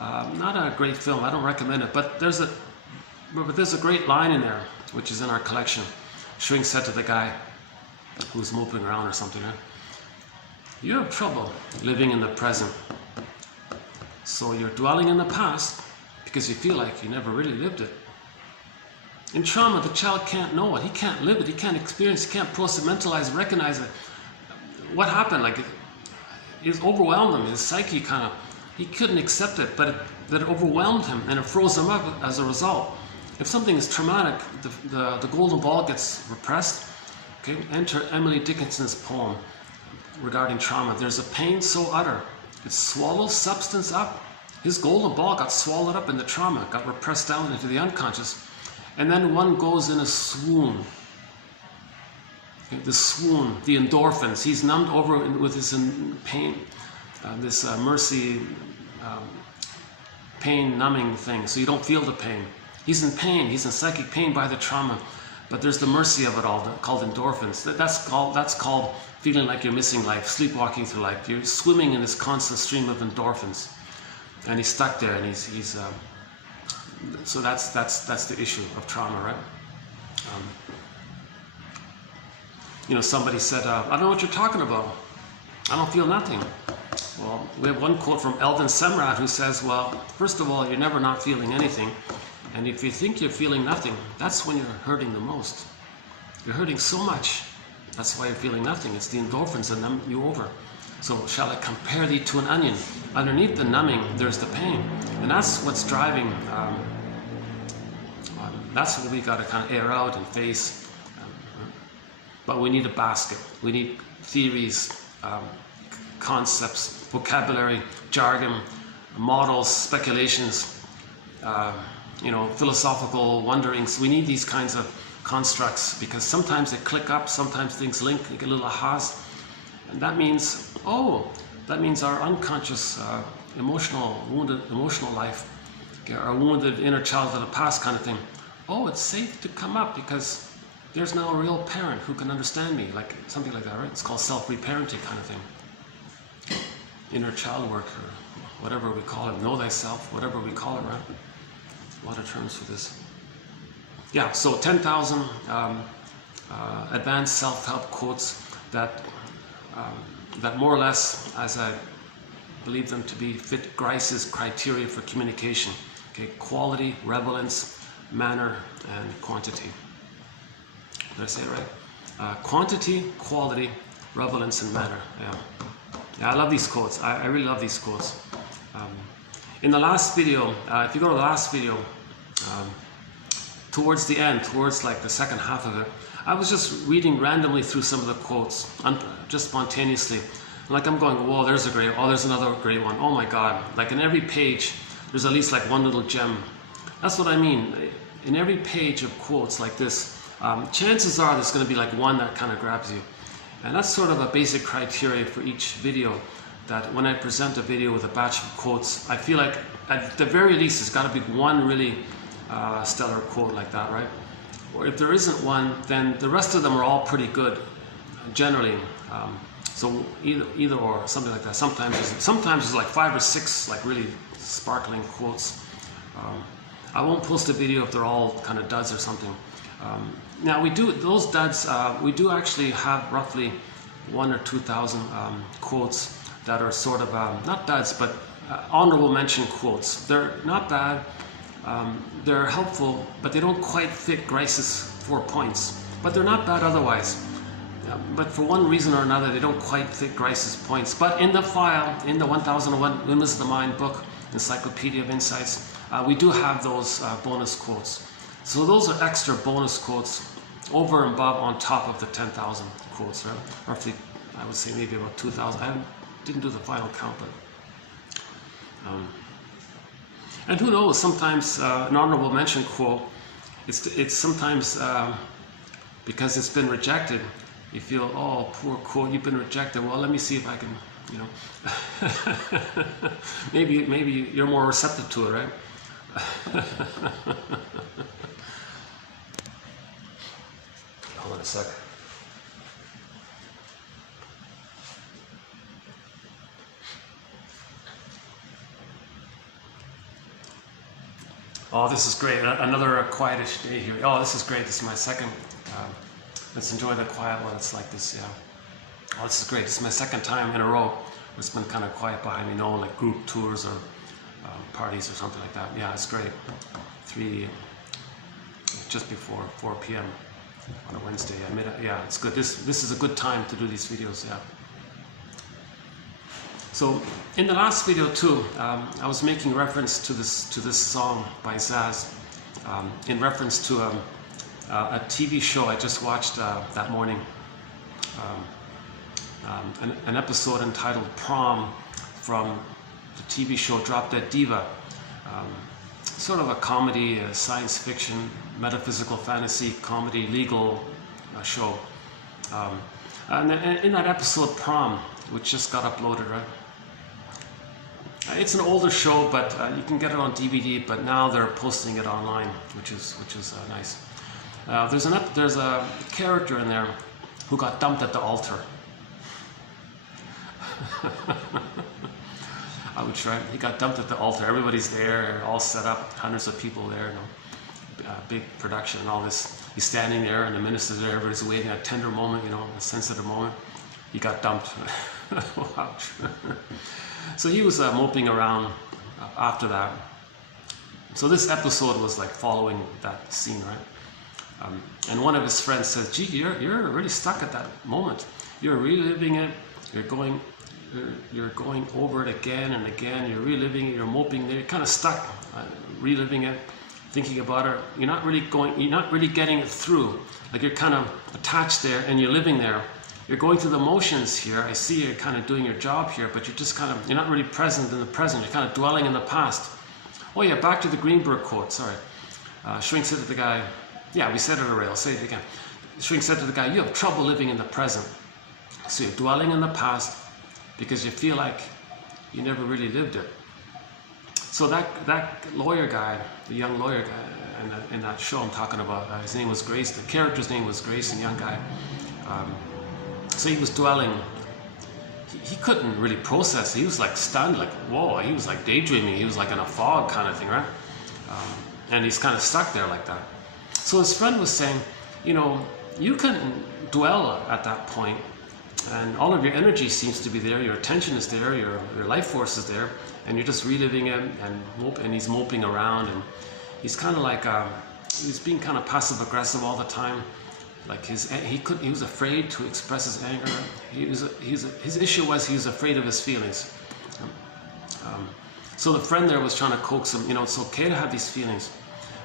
Not a great film, I don't recommend it, but there's a great line in there, which is in our collection. Shrink said to the guy who's moping around or something, right? You have trouble living in the present. So you're dwelling in the past because you feel like you never really lived it. In trauma, the child can't know it. He can't live it. He can't experience it. He can't process, mentalize, recognize it. What happened? It overwhelmed him. His psyche he couldn't accept it, but it overwhelmed him and it froze him up as a result. If something is traumatic, the golden ball gets repressed. Okay, enter Emily Dickinson's poem. regarding trauma. There's a pain so utter, it swallows substance up. His golden ball got swallowed up in the trauma, got repressed down into the unconscious. And then one goes in a swoon. Okay, the swoon, the endorphins. He's numbed over with his pain, this mercy, pain numbing thing, so you don't feel the pain. He's in pain, he's in psychic pain by the trauma, but there's the mercy of it all, called endorphins. That's called feeling like you're missing life, sleepwalking through life. You're swimming in this constant stream of endorphins, and he's stuck there, and he's so that's the issue of trauma, right? You know, somebody said, I don't know what you're talking about. I don't feel nothing. Well, we have one quote from Eldon Semrat who says, well, first of all, you're never not feeling anything. And if you think you're feeling nothing, that's when you're hurting the most. You're hurting so much. That's why you're feeling nothing. It's the endorphins that numb you over. So shall I compare thee to an onion? Underneath the numbing, there's the pain. And that's what's driving, that's what we got to kind of air out and face. But we need a basket. We need theories, concepts, vocabulary, jargon, models, speculations, you know, philosophical wonderings. We need these kinds of constructs because sometimes they click up, sometimes things link, you get little ahas. And that means, oh, that means our unconscious, wounded emotional life, okay, our wounded inner child of the past kind of thing. Oh, it's safe to come up because there's now a real parent who can understand me, like something like that, right? It's called self-reparenting kind of thing. Inner child work, or whatever we call it, know thyself, whatever we call it, right? A lot of terms for this. Yeah, so 10,000 advanced self-help quotes that more or less, as I believe them to be, fit Grice's criteria for communication. Okay, quality, relevance, manner, and quantity. Did I say it right? Quantity, quality, relevance, and manner. Yeah, I love these quotes. I really love these quotes. In the last video, if you go to the last video, towards the end, towards like the second half of it, I was just reading randomly through some of the quotes, just spontaneously. Like I'm going, whoa, there's a great, oh, there's another great one. Oh my God. Like in every page, there's at least like one little gem. That's what I mean. In every page of quotes like this, chances are there's going to be like one that kind of grabs you. And that's sort of a basic criteria for each video, that when I present a video with a batch of quotes, I feel like at the very least there's got to be one really stellar quote like that, right? Or if there isn't one, then the rest of them are all pretty good, generally. So either or, something like that. Sometimes there's like 5 or 6 like really sparkling quotes. I won't post a video if they're all kind of duds or something. Now we do, those duds, we do actually have roughly 1,000 or 2,000 quotes that are sort of, not duds, but honorable mention quotes. They're not bad, they're helpful, but they don't quite fit Grice's 4 points. But they're not bad otherwise. But for one reason or another, they don't quite fit Grice's points. But in the file, in the 1001 Windmills of the Mind book, Encyclopedia of Insights, we do have those bonus quotes. So those are extra bonus quotes over and above on top of the 10,000 quotes, right? Roughly, I would say maybe about 2,000. I didn't do the final count, but... and who knows, sometimes an honorable mention quote, it's sometimes because it's been rejected, you feel, oh, poor quote, you've been rejected. Well, let me see if I can, you know, maybe you're more receptive to it, right? Hold on a sec. Oh, this is great. Another quietish day here. Oh, this is great. This is my second. Let's enjoy the quiet while it's like this, yeah. Oh, this is great. This is my second time in a row. It's been kind of quiet behind me, no like group tours or parties or something like that. Yeah, it's great. Just before 4 p.m. on a Wednesday. Yeah, it's good. This is a good time to do these videos, yeah. So in the last video too, I was making reference to this song by Zaz, in reference to a TV show I just watched that morning. an episode entitled Prom from the TV show Drop Dead Diva. Sort of a comedy, a science fiction, metaphysical fantasy, comedy, legal show. And in that episode Prom, which just got uploaded, right? It's an older show, but you can get it on DVD. But now they're posting it online, which is nice. There's a character in there who got dumped at the altar. Ouch, right? He got dumped at the altar. Everybody's there, all set up, hundreds of people there, you know, big production and all this. He's standing there, and the minister's there. Everybody's waiting, a tender moment, you know, a sensitive moment. He got dumped. Ouch. So he was moping around after that. So this episode was like following that scene, right? And one of his friends says, "Gee, you're really stuck at that moment. You're reliving it. You're going over it again and again. You're reliving it. You're moping there. You're kind of stuck, reliving it, thinking about it. You're not really getting it through. Like you're kind of attached there, and you're living there. You're going through the motions here. I see you're kind of doing your job here, but you're not really present in the present. You're kind of dwelling in the past." Oh yeah, back to the Greenberg quote. Sorry. Shrink said to the guy, yeah, we said it already. I'll say it again. Shrink said to the guy, "You have trouble living in the present. So you're dwelling in the past because you feel like you never really lived it." So that lawyer guy, the young lawyer guy in that show I'm talking about, his name was Grace. The character's name was Grace, a young guy. So he was dwelling. He couldn't really process. He was like stunned, like whoa. He was like daydreaming. He was like in a fog kind of thing, right? And he's kind of stuck there like that. So his friend was saying, you know, you can dwell at that point, and all of your energy seems to be there. Your attention is there. Your life force is there, and you're just reliving it. And he's moping around, and he's kind of like he's being kind of passive aggressive all the time. Like he was afraid to express his anger. His issue was he was afraid of his feelings. So the friend there was trying to coax him. You know, it's okay to have these feelings,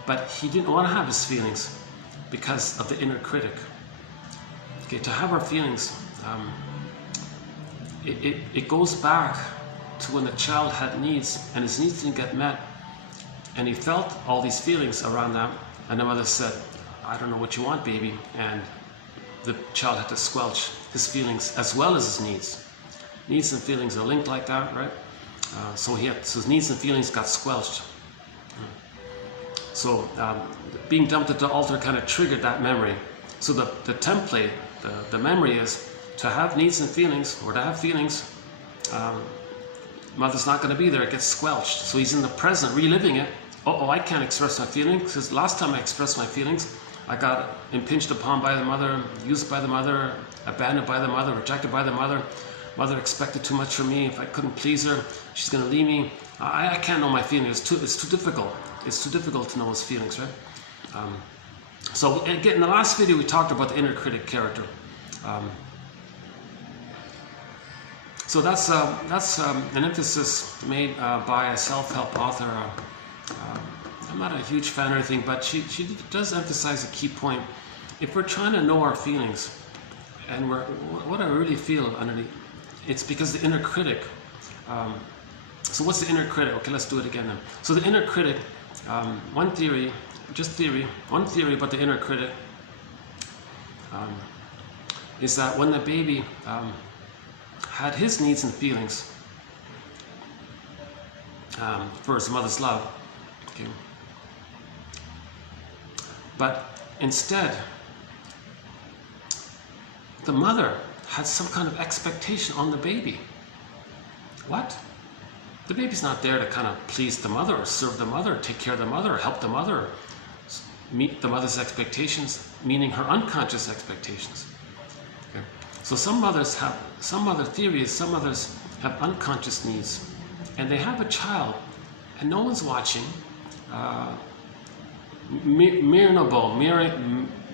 but he didn't want to have his feelings because of the inner critic. Okay, to have our feelings, it goes back to when the child had needs and his needs didn't get met, and he felt all these feelings around that, and the mother said, "I don't know what you want, baby," and the child had to squelch his feelings as well as his needs. Needs and feelings are linked like that, right? So his needs and feelings got squelched. So being dumped at the altar kind of triggered that memory. So the template, the memory is to have needs and feelings, or to have feelings. Mother's not going to be there, it gets squelched. So he's in the present, reliving it. Oh, I can't express my feelings, because last time I expressed my feelings, I got impinged upon by the mother, used by the mother, abandoned by the mother, rejected by the mother. Mother expected too much from me. If I couldn't please her, she's going to leave me. I can't know my feelings. It's too difficult. It's too difficult to know his feelings, right? So again, in the last video, we talked about the inner critic character. So that's an emphasis made by a self-help author. I'm not a huge fan or anything, but she does emphasize a key point. If we're trying to know our feelings, and what I really feel underneath, it's because the inner critic. So what's the inner critic? Okay, let's do it again then. So the inner critic, one theory about the inner critic is that when the baby had his needs and feelings for his mother's love, okay, but instead the mother had some kind of expectation on the baby. What? The baby's not there to kind of please the mother or serve the mother, take care of the mother, or help the mother, meet the mother's expectations, meaning her unconscious expectations. Okay. So some mothers have unconscious needs, and they have a child, and no one's watching.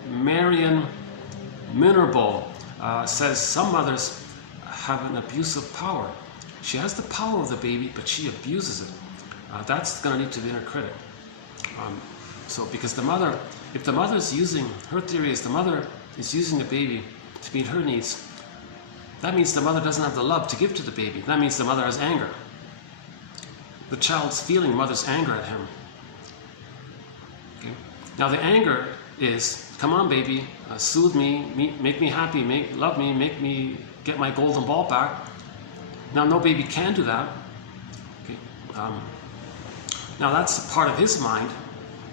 Marian Minerval says some mothers have an abusive power. She has the power of the baby, but she abuses it. That's going to lead to the inner critic. So because if the mother is using, her theory is the mother is using the baby to meet her needs, that means the mother doesn't have the love to give to the baby. That means the mother has anger. The child's feeling mother's anger at him. Okay? Now the anger is, come on baby, soothe me, make me happy, love me, make me get my golden ball back. Now no baby can do that. Okay? Now that's part of his mind.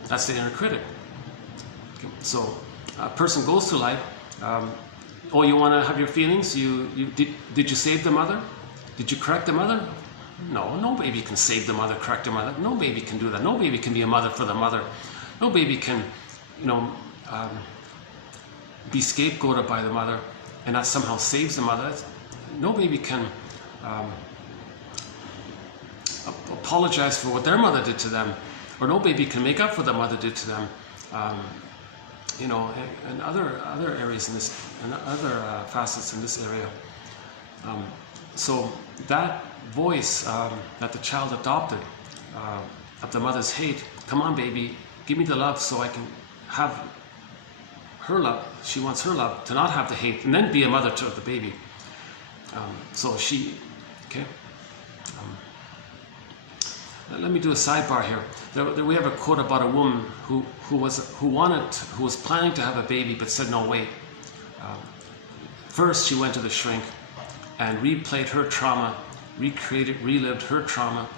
That's the inner critic. Okay? So a person goes through life, oh, you want to have your feelings? Did you save the mother? Did you correct the mother? No baby can save the mother, correct the mother. No baby can do that. No baby can be a mother for the mother. No baby can, be scapegoated by the mother and that somehow saves the mother. No baby can apologize for what their mother did to them, or no baby can make up for what the mother did to them. And other areas in this, and other facets in this area. So that voice that the child adopted of the mother's hate, come on baby, give me the love so I can have her love. She wants her love to not have the hate and then be a mother to the baby. Let me do a sidebar here. We have a quote about a woman who was planning to have a baby but said no, wait. First she went to the shrink and replayed her trauma, relived her trauma.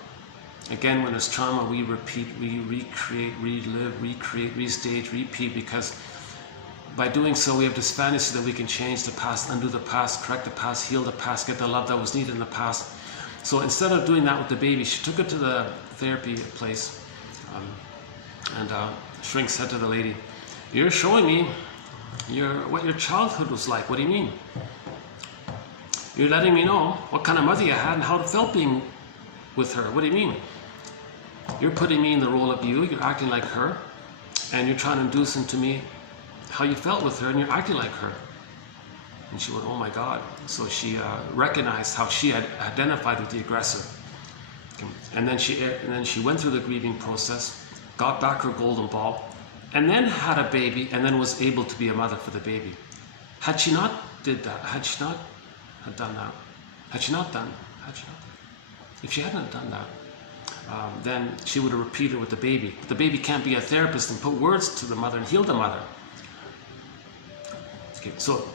Again, when there's trauma, we repeat, we recreate, relive, recreate, restage, repeat, because by doing so we have this fantasy that we can change the past, undo the past, correct the past, heal the past, get the love that was needed in the past. So instead of doing that with the baby, she took it to the therapy place, and shrink said to the lady, "You're showing me what your childhood was like. What do you mean? You're letting me know what kind of mother you had and how it felt being with her. What do you mean? You're putting me in the role of you, you're acting like her, and you're trying to induce into me how you felt with her, and you're acting like her." And she went, oh my God. So she recognized how she had identified with the aggressor. Okay. And then she went through the grieving process, got back her golden ball, and then had a baby, and then was able to be a mother for the baby. Had she not did that, had she not had done that, if she hadn't done that, then she would have repeated with the baby. The baby can't be a therapist and put words to the mother and heal the mother. Okay, so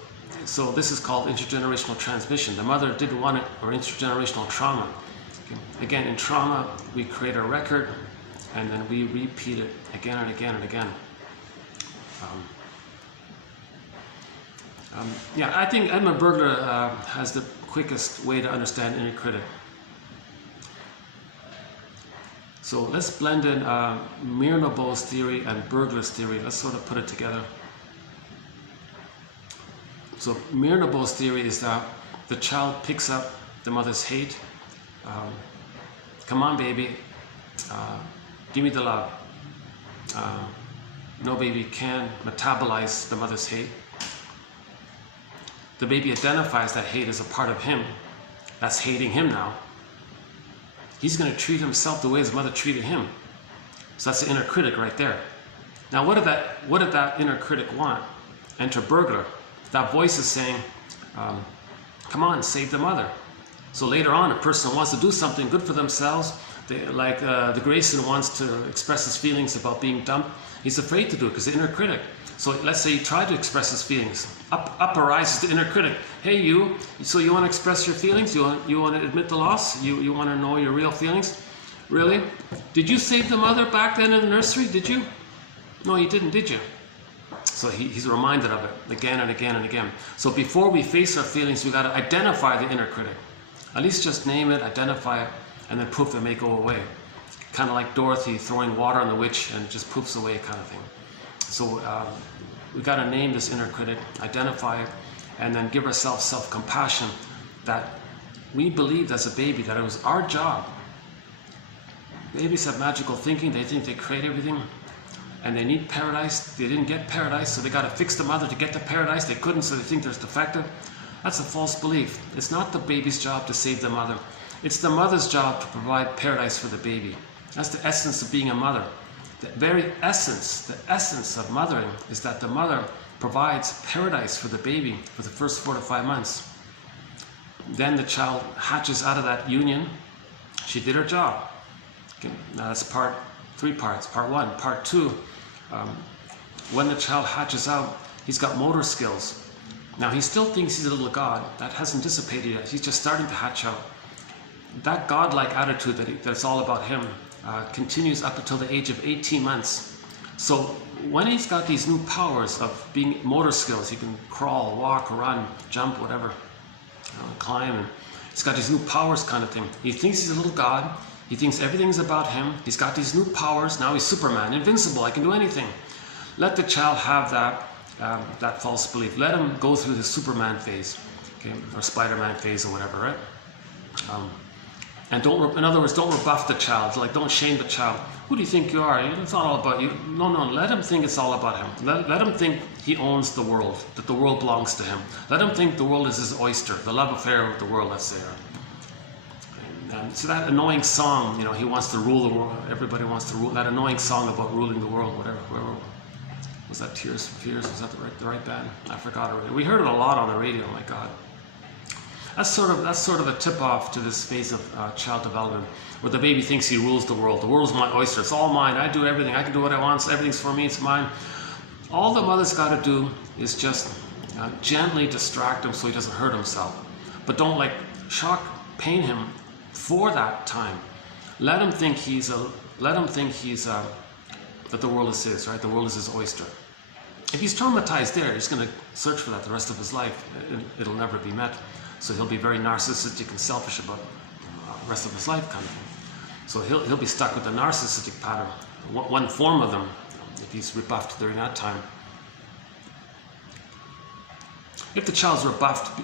this is called intergenerational transmission. The mother didn't want it, or intergenerational trauma. Okay. Again, in trauma, we create a record, and then we repeat it again and again and again. I think Edmund Burglar has the quickest way to understand inner critic. So let's blend in Mirnabow's theory and Burglar's theory. Let's sort of put it together. So Mirnabow's theory is that the child picks up the mother's hate. Come on, baby, give me the love. No baby can metabolize the mother's hate. The baby identifies that hate as a part of him. That's hating him now. He's going to treat himself the way his mother treated him. So that's the inner critic right there. Now what did that inner critic want? Enter Burglar. That voice is saying, come on, save the mother. So later on, a person wants to do something good for themselves, the Grayson wants to express his feelings about being dumped. He's afraid to do it because the inner critic. So let's say he tried to express his feelings. Up arises the inner critic. Hey you, so you want to express your feelings? You want to admit the loss? You want to know your real feelings? Really? Did you save the mother back then in the nursery? Did you? No, you didn't, did you? So he's reminded of it again and again and again. So before we face our feelings, we got to identify the inner critic. At least just name it, identify it, and then poof, it may go away. Kind of like Dorothy throwing water on the witch and it just poofs away kind of thing. So we got to name this inner critic, identify it, and then give ourselves self-compassion that we believed as a baby that it was our job. Babies have magical thinking. They think they create everything. And they need paradise. They didn't get paradise, so they got to fix the mother to get to paradise. They couldn't, so they think there's defective. That's a false belief. It's not the baby's job to save the mother. It's the mother's job to provide paradise for the baby. That's the essence of being a mother. The very essence, the essence of mothering is that the mother provides paradise for the baby for the first 4 to 5 months. then the child hatches out of that union. She did her job. Okay, now that's three parts. Part one. Part two, when the child hatches out, he's got motor skills. Now he still thinks he's a little god. That hasn't dissipated yet. He's just starting to hatch out. That godlike attitude that it's all about him continues up until the age of 18 months. So when he's got these new powers of being motor skills, he can crawl, walk, run, jump, whatever, climb, and he's got these new powers kind of thing. He thinks he's a little god. He thinks everything's about him. He's got these new powers. Now he's Superman, invincible. I can do anything. Let the child have that false belief. Let him go through the Superman phase, okay, or Spider-Man phase or whatever, right? And in other words, don't rebuff the child. Like, don't shame the child. Who do you think you are? It's not all about you. No, let him think it's all about him. Let him think he owns the world, that the world belongs to him. Let him think the world is his oyster, the love affair of the world, let's say. And so that annoying song, he wants to rule the world. Everybody wants to rule. That annoying song about ruling the world, whatever. Was that Tears for Fears? Was that the right band? I forgot already. We heard it a lot on the radio. Oh my God. That's sort of a tip-off to this phase of child development, where the baby thinks he rules the world. The world's my oyster. It's all mine. I do everything. I can do what I want. So everything's for me. It's mine. All the mother's got to do is just gently distract him so he doesn't hurt himself. But don't pain him for that time. Let him think that the world is his, right? The world is his oyster. If he's traumatized there, he's going to search for that the rest of his life. It'll never be met. So he'll be very narcissistic and selfish about the rest of his life, kind of thing. So he'll be stuck with the narcissistic pattern, one form of them, if he's rebuffed during that time. If the child's rebuffed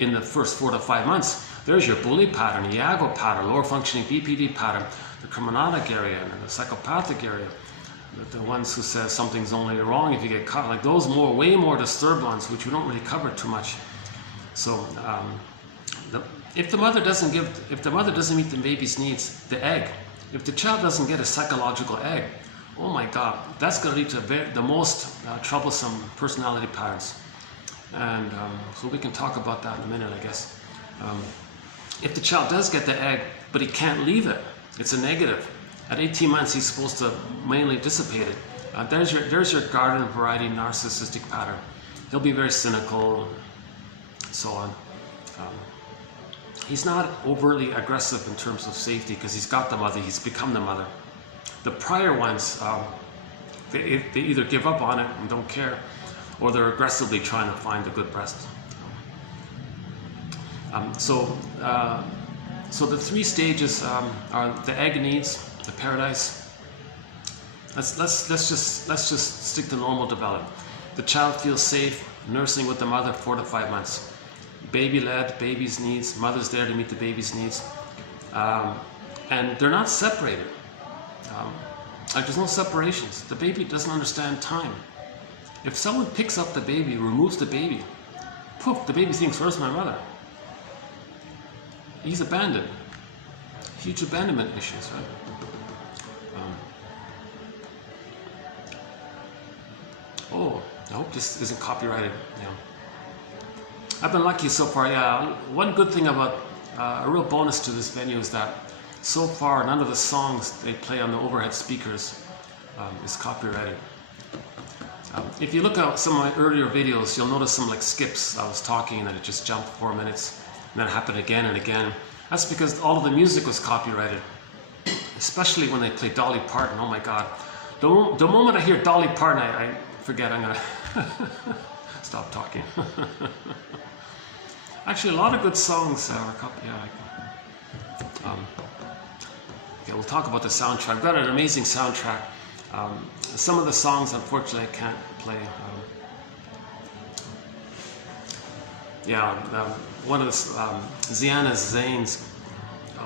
in the first 4 to 5 months, there's your bully pattern, the Iago pattern, lower functioning BPD pattern, the criminalic area, and the psychopathic area. The ones who says something's only wrong if you get caught, like those way more disturbed ones, which we don't really cover too much. So if the mother doesn't meet the baby's needs, the egg, if the child doesn't get a psychological egg, oh my God, that's going to lead to the most troublesome personality patterns. And so we can talk about that in a minute, I guess. If the child does get the egg, but he can't leave it, it's a negative. At 18 months, he's supposed to mainly dissipate it. There's your garden variety narcissistic pattern. He'll be very cynical, so on. He's not overtly aggressive in terms of safety because he's got the mother, he's become the mother. The prior ones, they either give up on it and don't care, or they're aggressively trying to find the good breast. So the 3 stages are the egg needs, the paradise. Let's just stick to normal development. The child feels safe nursing with the mother 4 to 5 months. Baby-led, baby's needs, mother's there to meet the baby's needs. And they're not separated. There's no separations. The baby doesn't understand time. If someone picks up the baby, removes the baby, poof, the baby thinks, where's my mother? He's abandoned. Huge abandonment issues, right? Oh, I hope this isn't copyrighted. Yeah. I've been lucky so far. Yeah, one good thing about a real bonus to this venue is that so far none of the songs they play on the overhead speakers is copyrighted. If you look at some of my earlier videos, you'll notice some like skips. I was talking and then it just jumped 4 minutes, and then it happened again and again. That's because all of the music was copyrighted, especially when they play Dolly Parton. Oh my God. The moment I hear Dolly Parton, I forget, I'm gonna stop talking. Actually, a lot of good songs are copied. Yeah, we'll talk about the soundtrack. I've got an amazing soundtrack. Some of the songs, unfortunately, I can't play. One of the Ziana Zane's,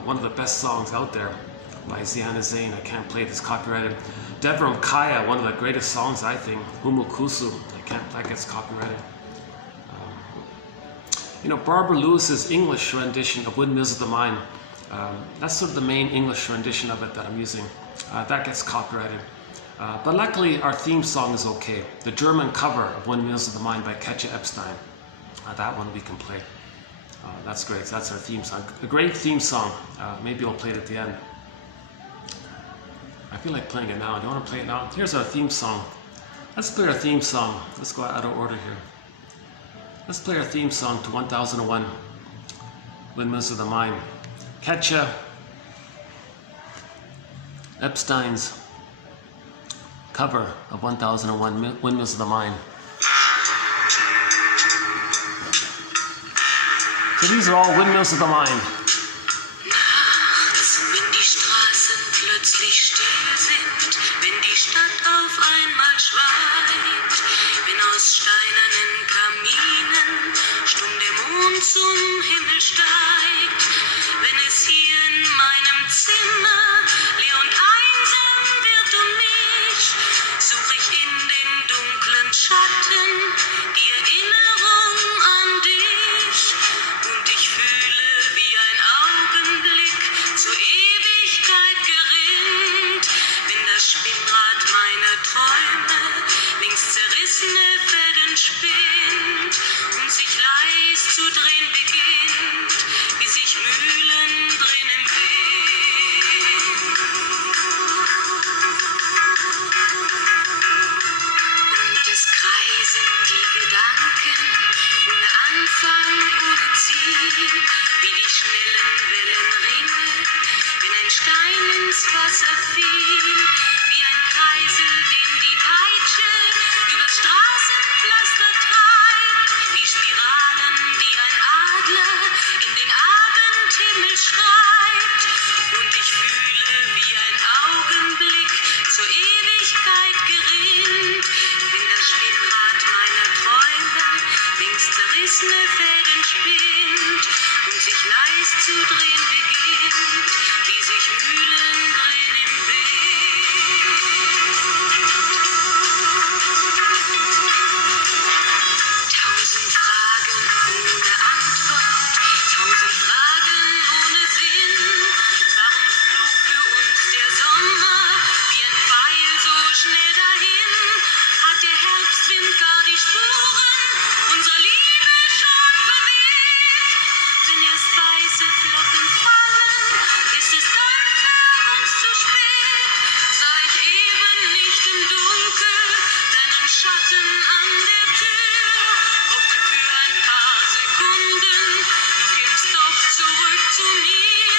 one of the best songs out there by Ziana Zane. I can't play this copyrighted. Devram Kaya, one of the greatest songs, I think. Humukusu, that gets copyrighted. Barbara Lewis's English rendition of Windmills of the Mind. That's sort of the main English rendition of it that I'm using. That gets copyrighted. But luckily, our theme song is okay. The German cover of Windmills of the Mind by Katja Epstein. That one we can play. That's great. That's our theme song. A great theme song. Maybe I'll play it at the end. I feel like playing it now. Do you want to play it now? Here's our theme song. Let's play our theme song. Let's go out of order here. Let's play our theme song to 1001. Windmills of the Mind. Katja Epstein's cover of 1001 Windmills of the Mind. So these are all Windmills of the Mind. Nachts, wenn die Straßen plötzlich still sind, wenn die Stadt auf einmal schweigt, wenn aus steinernen Kaminen stumm der Mond zum Himmel steigt, wenn es hier in meinem Zimmer leer und einsam wird um mich, suche ich in den dunklen Schatten die Erinnerung an dich. Und ich fühle, wie ein Augenblick zur Ewigkeit gerinnt, wenn das Spinnrad meiner Träume längst zerrissene Fäden spinnt und sich leis zu drehen beginnt, wie sich Mühlen drehen im Wind. Und es kreisen die Gedanken ohne Anfang, ohne Ziel, wie die schnellen Wellenringe, wenn ein Stein ins Wasser fiel, wie ein Kreisel, den die Peitsche übers Straßenpflaster treibt, wie Spiralen, die ein Adler in den Abendhimmel schreibt. Und ich fühle, wie ein Augenblick zur Ewigkeit gerinnt, wenn das Spinnrad meiner Träume längst zerrissene Fäden spinnt und sich leis zu drehen beginnt, wie sich Mühlen drehen im Wind. Tausend Fragen ohne Antwort, tausend Fragen ohne Sinn. Warum flog für uns der Sommer wie ein Pfeil so schnell dahin? Hat der Herbstwind gar die Spuren unserer Liebe schon verweht? Wenn erst weiße Flocken fallen, ist es dann für uns zu spät. Sah ich eben nicht im Dunkel deinen Schatten an der Tür, hoffte für ein paar Sekunden, du kämst doch zurück zu mir.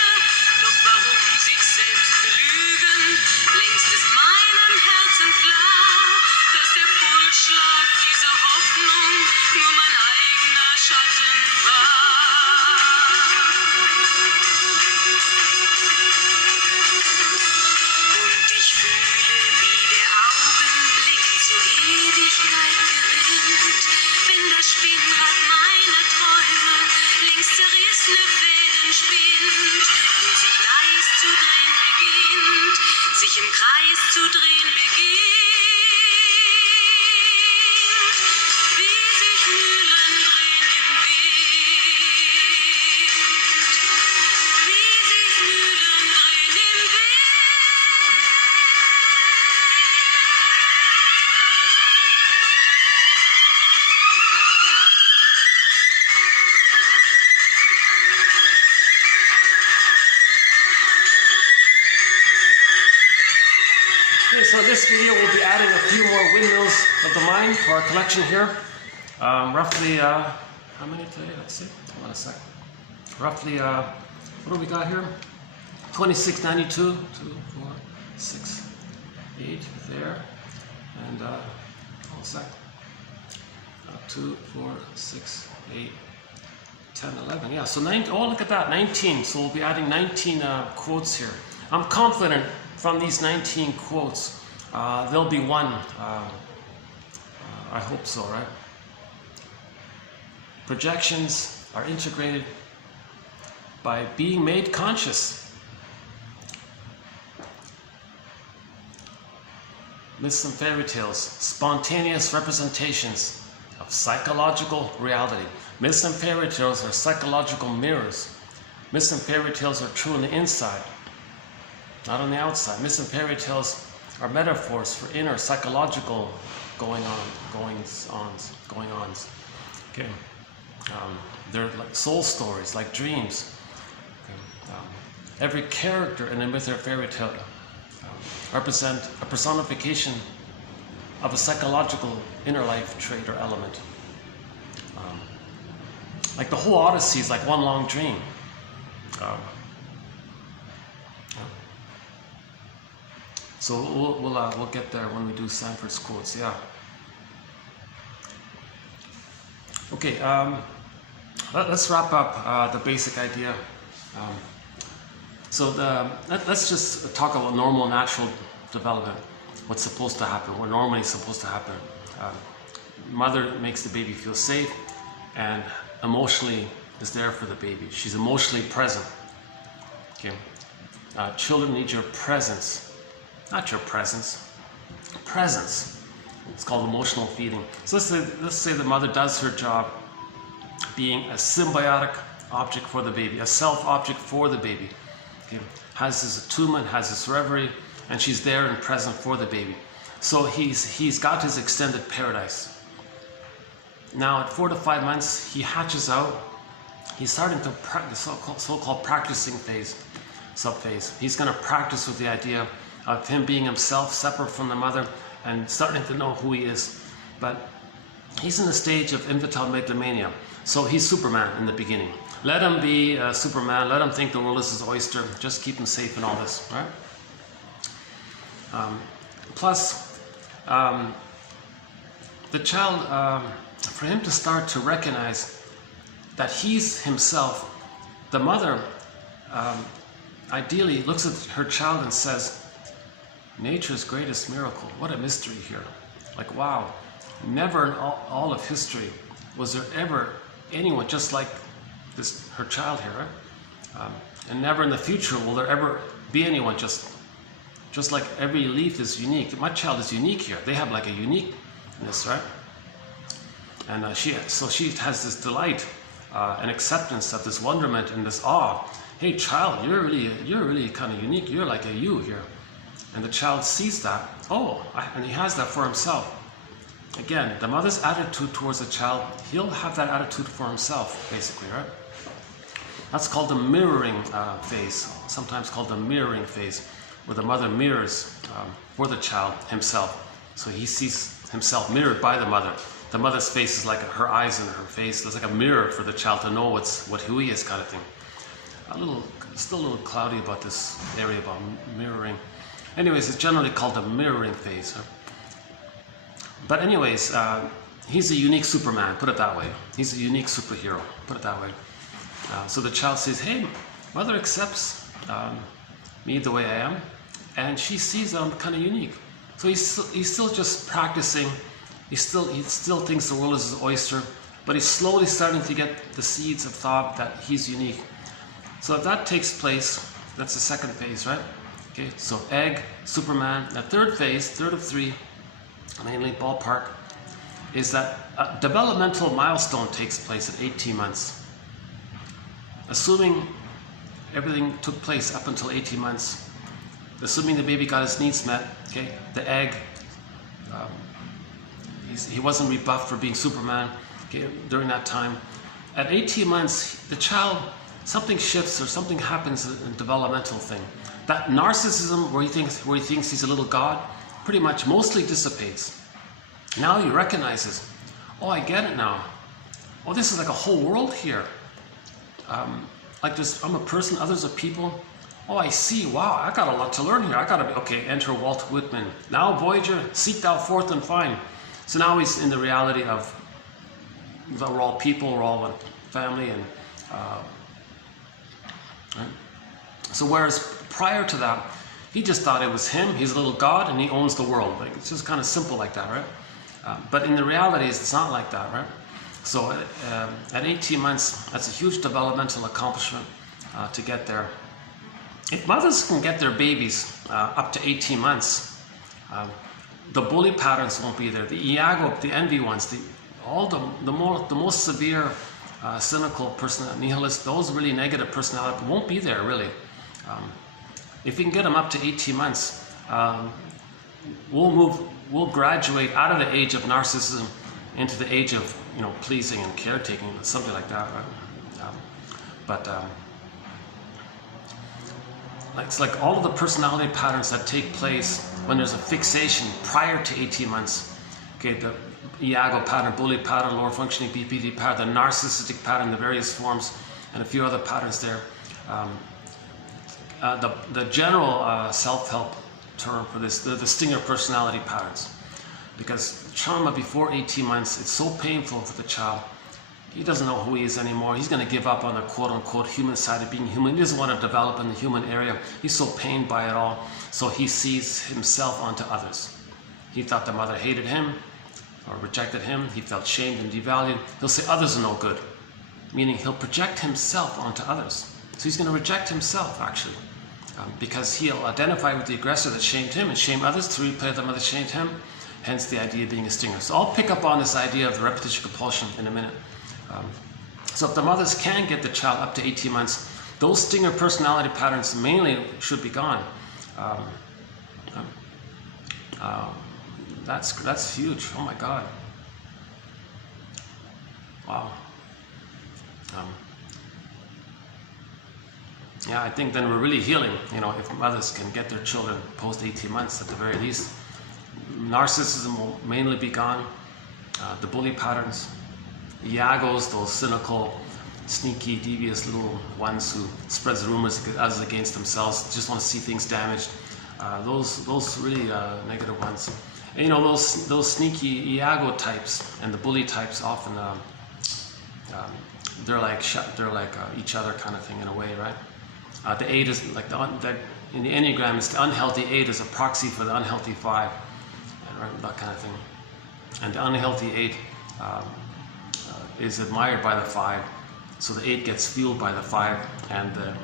Doch warum sich selbst belügen? Längst ist meinem Herzen klar, dass der Pulsschlag dieser Hoffnung nur mein eigener Schatten war. Und ich fühle, wie der Augenblick zur Ewigkeit gerinnt, wenn das Spinnrad meiner Träume längst zerrissene Fäden spinnt und sich leis zu drehen beginnt, sich im Kreis zu drehen beginnt, wie sich Mühlen drehen im Wind, wie sich Mühlen drehen im Wind. Okay, so in this video we'll be adding a few more Windmills of the Mind for our collection here. Roughly, how many today? Let's see. Hold on a sec. Roughly, what do we got here? 2692, 2, 4, 6, 8 there. And, hold on a sec. 2, 4, 6, 8, 10, 11. Yeah, so 19, oh, look at that, 19. So we'll be adding 19 quotes here. I'm confident from these 19 quotes, there'll be one. I hope so, right? Projections are integrated by being made conscious. Myths and fairy tales, spontaneous representations of psychological reality. Myths and fairy tales are psychological mirrors. Myths and fairy tales are true on the inside, not on the outside. Myths and fairy tales are metaphors for inner psychological going-ons. Okay. They're like soul stories, like dreams. Okay. Every character in a myth or fairy tale represent a personification of a psychological inner life trait or element. Like the whole Odyssey is like one long dream. So we'll get there when we do Sanford's quotes. Yeah. Okay. Let's wrap up the basic idea. Let's just talk about normal, natural development. What's supposed to happen? What normally is supposed to happen? Mother makes the baby feel safe, and emotionally is there for the baby. She's emotionally present. Okay. Children need your presence, not your presence. Presence. It's called emotional feeding. So let's say the mother does her job, being a symbiotic object for the baby, a self object for the baby. Okay. Has his attunement, has his reverie, and she's there and present for the baby. So he's got his extended paradise. Now at 4 to 5 months, he hatches out. He's starting to practice so-called practicing phase, sub-phase. He's going to practice with the idea of him being himself, separate from the mother, and starting to know who he is. But he's in the stage of infantile megalomania. So he's Superman in the beginning. Let him be Superman. Let him think the world is his oyster. Just keep him safe in all this, right? Plus, the child, for him to start to recognize that he's himself, the mother ideally looks at her child and says, nature's greatest miracle, what a mystery here. Like, wow, never in all of history was there ever anyone just like this, her child here, right? And never in the future will there ever be anyone just like every leaf is unique. My child is unique here. They have like a uniqueness, right? And she has this delight and acceptance of this wonderment and this awe. Hey, child, you're really kind of unique. You're like a you here. And the child sees that. Oh, and he has that for himself. Again, the mother's attitude towards the child, he'll have that attitude for himself, basically, right? That's called the mirroring phase, sometimes called the mirroring phase, where the mother mirrors for the child himself. So he sees himself mirrored by the mother. The mother's face is like her eyes in her face. It's like a mirror for the child to know who he is, kind of thing. Still a little cloudy about this area about mirroring. Anyways, it's generally called the mirroring phase. Huh? But anyways, he's a unique Superman, put it that way. He's a unique superhero, put it that way. So the child says, hey, mother accepts me the way I am, and she sees that I'm kind of unique. So he's still just practicing. He still thinks the world is his oyster, but he's slowly starting to get the seeds of thought that he's unique. So if that takes place, that's the second phase, right? Okay, so egg, Superman. The third phase, third of 3, mainly ballpark, is that a developmental milestone takes place at 18 months. Assuming everything took place up until 18 months, assuming the baby got his needs met, okay, the egg, he wasn't rebuffed for being Superman, okay, during that time. At 18 months, the child, something shifts or something happens in a developmental thing. That narcissism where he thinks he's a little god, pretty much mostly dissipates. Now he recognizes, oh, I get it now. Oh, this is like a whole world here. Like this, I'm a person, others are people. Oh, I see, wow, I got a lot to learn here. I gotta be, okay, enter Walt Whitman. Now, Voyager, seek thou forth and find. So now he's in the reality of that we're all people, we're all one family, and right? So whereas prior to that, he just thought it was him, he's a little god, and he owns the world. Like, it's just kind of simple like that, right? But in the reality, it's not like that, right? So at 18 months, that's a huge developmental accomplishment to get there. If mothers can get their babies up to 18 months, the bully patterns won't be there. The iago, the envy ones, the most severe cynical personality, nihilist, those really negative personality won't be there really. If you can get them up to 18 months, we'll graduate out of the age of narcissism into the age of, you know, pleasing and caretaking, something like that, right? It's like all of the personality patterns that take place when there's a fixation prior to 18 months. Okay, the Iago pattern, bully pattern, lower functioning BPD pattern, the narcissistic pattern, the various forms, and a few other patterns there. The general self-help term for this, the stinger personality patterns. Because trauma before 18 months, it's so painful for the child. He doesn't know who he is anymore. He's going to give up on the quote-unquote human side of being human. He doesn't want to develop in the human area. He's so pained by it all. So he sees himself onto others. He thought the mother hated him or rejected him. He felt shamed and devalued. He'll say others are no good, meaning he'll project himself onto others. So he's going to reject himself, actually, because he'll identify with the aggressor that shamed him and shame others to replay the mother shamed him, hence the idea of being a stinger. So I'll pick up on this idea of the repetition compulsion in a minute. So if the mothers can get the child up to 18 months, those stinger personality patterns mainly should be gone. That's huge. Oh my God. Wow. Yeah, I think then we're really healing, you know, if mothers can get their children post 18 months at the very least. Narcissism will mainly be gone. The bully patterns. Iagos, those cynical, sneaky, devious little ones who spreads rumors of others against themselves, just want to see things damaged. Those really negative ones. And, you know, those sneaky Iago types and the bully types often they're like each other kind of thing in a way, right? The 8 is like in the Enneagram, it's the unhealthy 8 is a proxy for the unhealthy 5, right? That kind of thing. And the unhealthy 8 is admired by the 5, so the 8 gets fueled by the 5, and the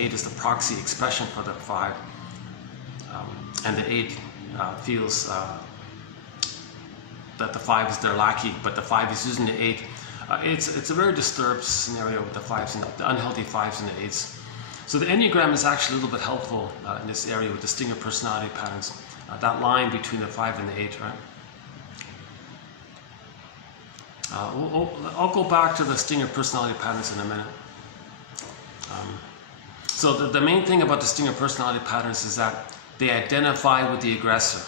8 is the proxy expression for the 5, and the 8 feels that the 5 is their lackey, but the 5 is using the 8. It's a very disturbed scenario with the 5s and the unhealthy 5s and the 8s. So the Enneagram is actually a little bit helpful in this area with the stinger personality patterns, that line between the 5 and the 8, right? I'll go back to the stinger personality patterns in a minute. So the main thing about the stinger personality patterns is that they identify with the aggressor,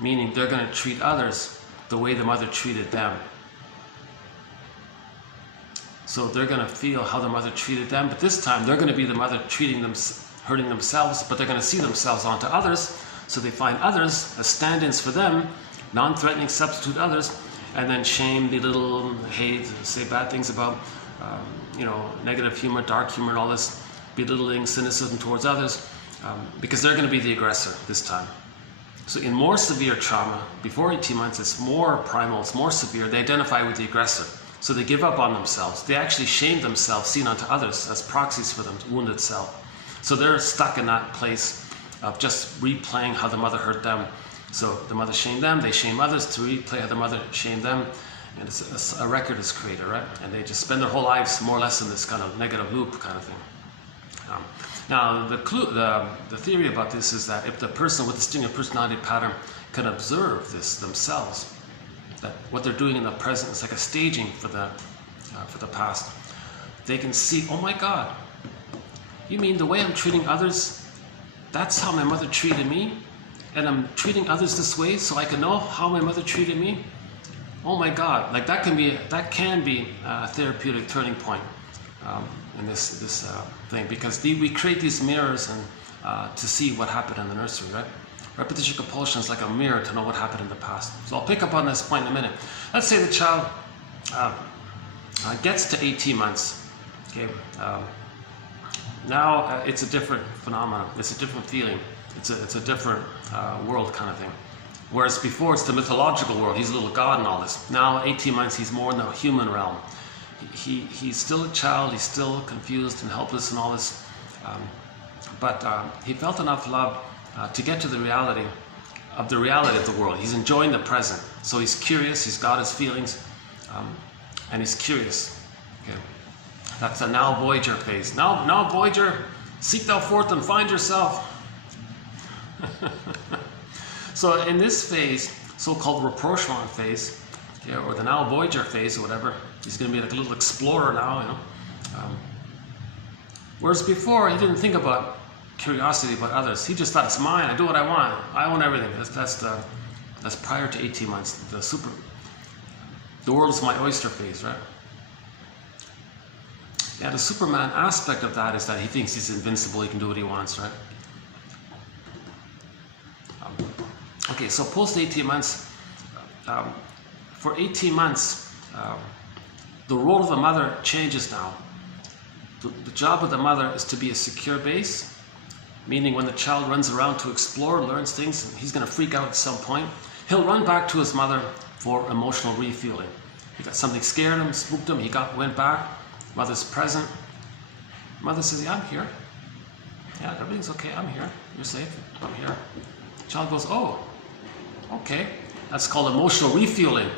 meaning they're going to treat others the way the mother treated them. So they're going to feel how the mother treated them, but this time they're going to be the mother treating them, hurting themselves, but they're going to see themselves onto others, so they find others as stand-ins for them, non-threatening substitute others, and then shame, belittle, hate, say bad things about, you know, negative humor, dark humor, and all this belittling, cynicism towards others, because they're going to be the aggressor this time. So in more severe trauma, before 18 months, it's more primal, it's more severe. They identify with the aggressor. So they give up on themselves. They actually shame themselves, seen onto others as proxies for them, wounded self. So they're stuck in that place of just replaying how the mother hurt them. So the mother shamed them, they shame others to replay how the mother shamed them, and a record is created, right? And they just spend their whole lives more or less in this kind of negative loop kind of thing. Now the theory about this is that if the person with the stinger personality pattern can observe this themselves, that what they're doing in the present is like a staging for the past, they can see, oh my God, you mean the way I'm treating others, that's how my mother treated me? And I'm treating others this way so I can know how my mother treated me? Oh my God, like that can be a therapeutic turning point in this thing, because we create these mirrors and to see what happened in the nursery, right? Repetition compulsion is like a mirror to know what happened in the past. So I'll pick up on this point in a minute. Let's say the child gets to 18 months. Okay, now it's a different phenomenon. It's a different feeling. It's a different world kind of thing. Whereas before it's the mythological world. He's a little god and all this. Now 18 months he's more in the human realm. He's still a child. He's still confused and helpless and all this. But he felt enough love to get to the reality of the world. He's enjoying the present. So he's curious. He's got his feelings, and he's curious. Okay, that's the now Voyager phase. Now Voyager, seek thou forth and find yourself. So in this phase, so-called rapprochement phase, okay, or the now Voyager phase or whatever. He's going to be like a little explorer now, you know. Whereas before, he didn't think about curiosity about others. He just thought, it's mine. I do what I want. I own everything. That's prior to 18 months. The world is my oyster phase, right? Yeah, the Superman aspect of that is that he thinks he's invincible. He can do what he wants, right? Okay, so post 18 months, for 18 months, the role of the mother changes now. The job of the mother is to be a secure base, meaning when the child runs around to explore, learns things, and he's going to freak out at some point, he'll run back to his mother for emotional refueling. He got something scared him, spooked him, went back, mother's present. Mother says, yeah, I'm here. Yeah, everything's okay, I'm here. You're safe, I'm here. Child goes, oh, okay. That's called emotional refueling.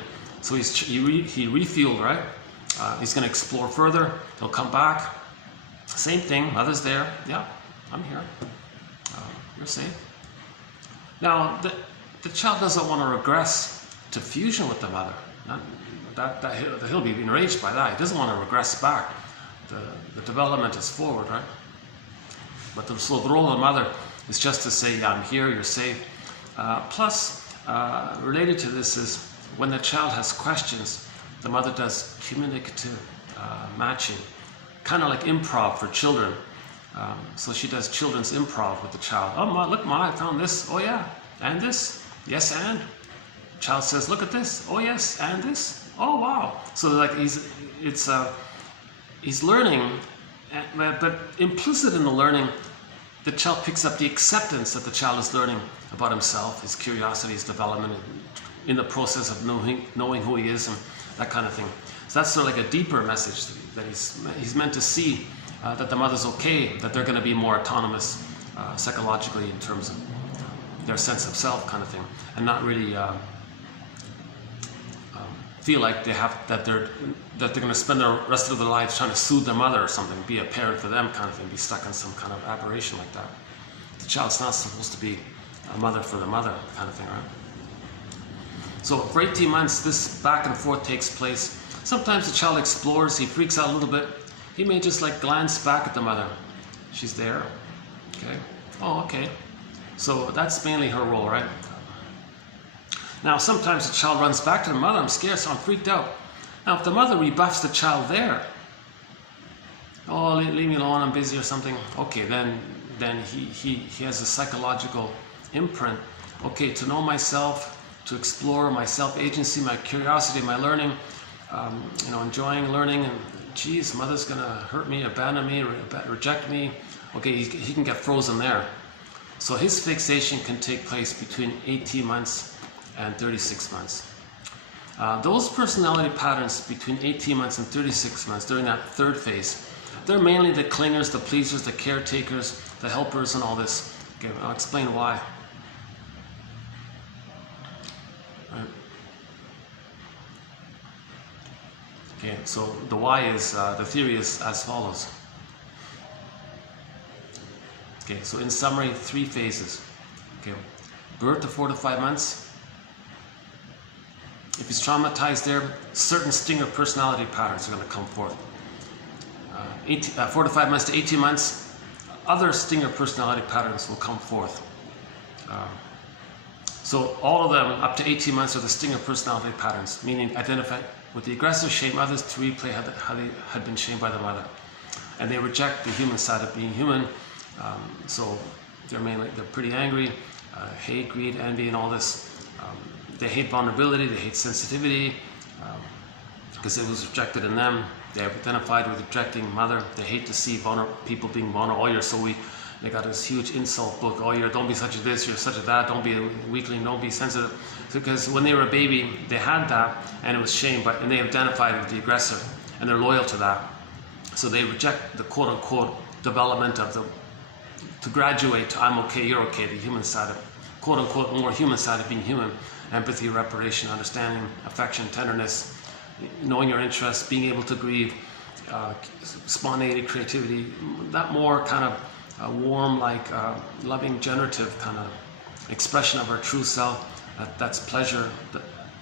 So he refueled, right? He's going to explore further. He'll come back. Same thing. Mother's there. Yeah, I'm here. You're safe. Now, the child doesn't want to regress to fusion with the mother. He'll be enraged by that. He doesn't want to regress back. The development is forward, right? But so the role of the mother is just to say, yeah, I'm here. You're safe. Plus, related to this is when the child has questions, the mother does communicative matching, kind of like improv for children. So she does children's improv with the child. Oh, Ma, look, Ma, I found this. Oh, yeah. And this. Yes, and. Child says, look at this. Oh, yes. And this. Oh, wow. So like he's learning, but implicit in the learning, the child picks up the acceptance that the child is learning about himself, his curiosity, his development, in the process of knowing who he is and that kind of thing. So that's sort of like a deeper message that he's meant to see that the mother's okay, that they're going to be more autonomous psychologically in terms of their sense of self kind of thing, and not really feel like they're going to spend the rest of their lives trying to soothe their mother or something, be a parent for them kind of thing, be stuck in some kind of aberration like that. The child's not supposed to be a mother for the mother kind of thing, right? So for 18 months, this back and forth takes place. Sometimes the child explores, he freaks out a little bit. He may just like glance back at the mother. She's there, okay? Oh, okay. So that's mainly her role, right? Now, sometimes the child runs back to the mother. I'm scared, so I'm freaked out. Now, if the mother rebuffs the child there, oh, leave me alone, I'm busy or something. Okay, then he has a psychological imprint. Okay, to know myself, to explore my self-agency, my curiosity, my learning, enjoying learning. And geez, mother's gonna hurt me, abandon me, reject me. Okay, he can get frozen there. So his fixation can take place between 18 months and 36 months. Those personality patterns between 18 months and 36 months during that third phase, they're mainly the clingers, the pleasers, the caretakers, the helpers, and all this. Okay, I'll explain why. Right. Okay, so the why is, the theory is as follows. Okay, so in summary, 3 phases. Okay, birth to 4 to 5 months. If he's traumatized there, certain stinger personality patterns are going to come forth. 4 to 5 months to 18 months, other stinger personality patterns will come forth. So all of them up to 18 months are the stinger personality patterns, meaning identify with the aggressor, shame others to replay how they had been shamed by the mother. And they reject the human side of being human. So they're pretty angry, hate, greed, envy, and all this. They hate vulnerability, they hate sensitivity, because it was rejected in them. They have identified with rejecting mother. They hate to see people being vulnerable. Oh, you're so weak. They got this huge insult book. Oh, don't be such a this, you're such a that. Don't be a weakling, don't be sensitive. Because when they were a baby, they had that, and it was shame, and they identified with the aggressor, and they're loyal to that. So they reject the quote-unquote development of to graduate to I'm okay, you're okay, the human side of, quote-unquote, more human side of being human. Empathy, reparation, understanding, affection, tenderness, knowing your interests, being able to grieve, spontaneity, creativity, that more kind of warm, like loving, generative kind of expression of our true self. That's pleasure.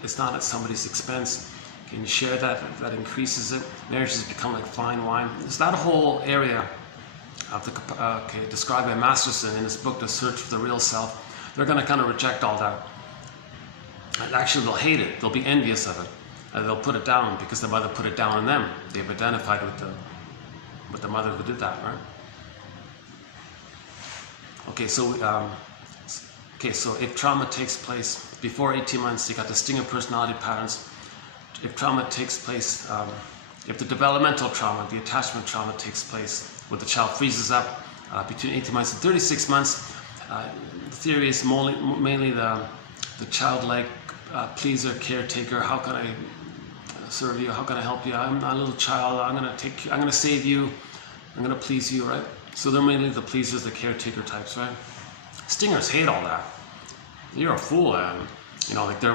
It's not at somebody's expense. Can you share that? That increases it. Marriages become like fine wine. There's that whole area of the described by Masterson in his book, The Search for the Real Self. They're going to kind of reject all that. And actually, they'll hate it. They'll be envious of it. They'll put it down because the mother put it down on them. They've identified with the mother who did that, right? Okay, so if trauma takes place before 18 months, you got the stinger personality patterns. If trauma takes place, if the developmental trauma, the attachment trauma takes place, where the child freezes up between 18 months and 36 months, the theory is mainly the childlike pleaser, caretaker. How can I serve you? How can I help you? I'm a little child. I'm gonna save you. I'm gonna please you, right? So they're mainly the pleasers, the caretaker types, right? Stingers hate all that. You're a fool, like they're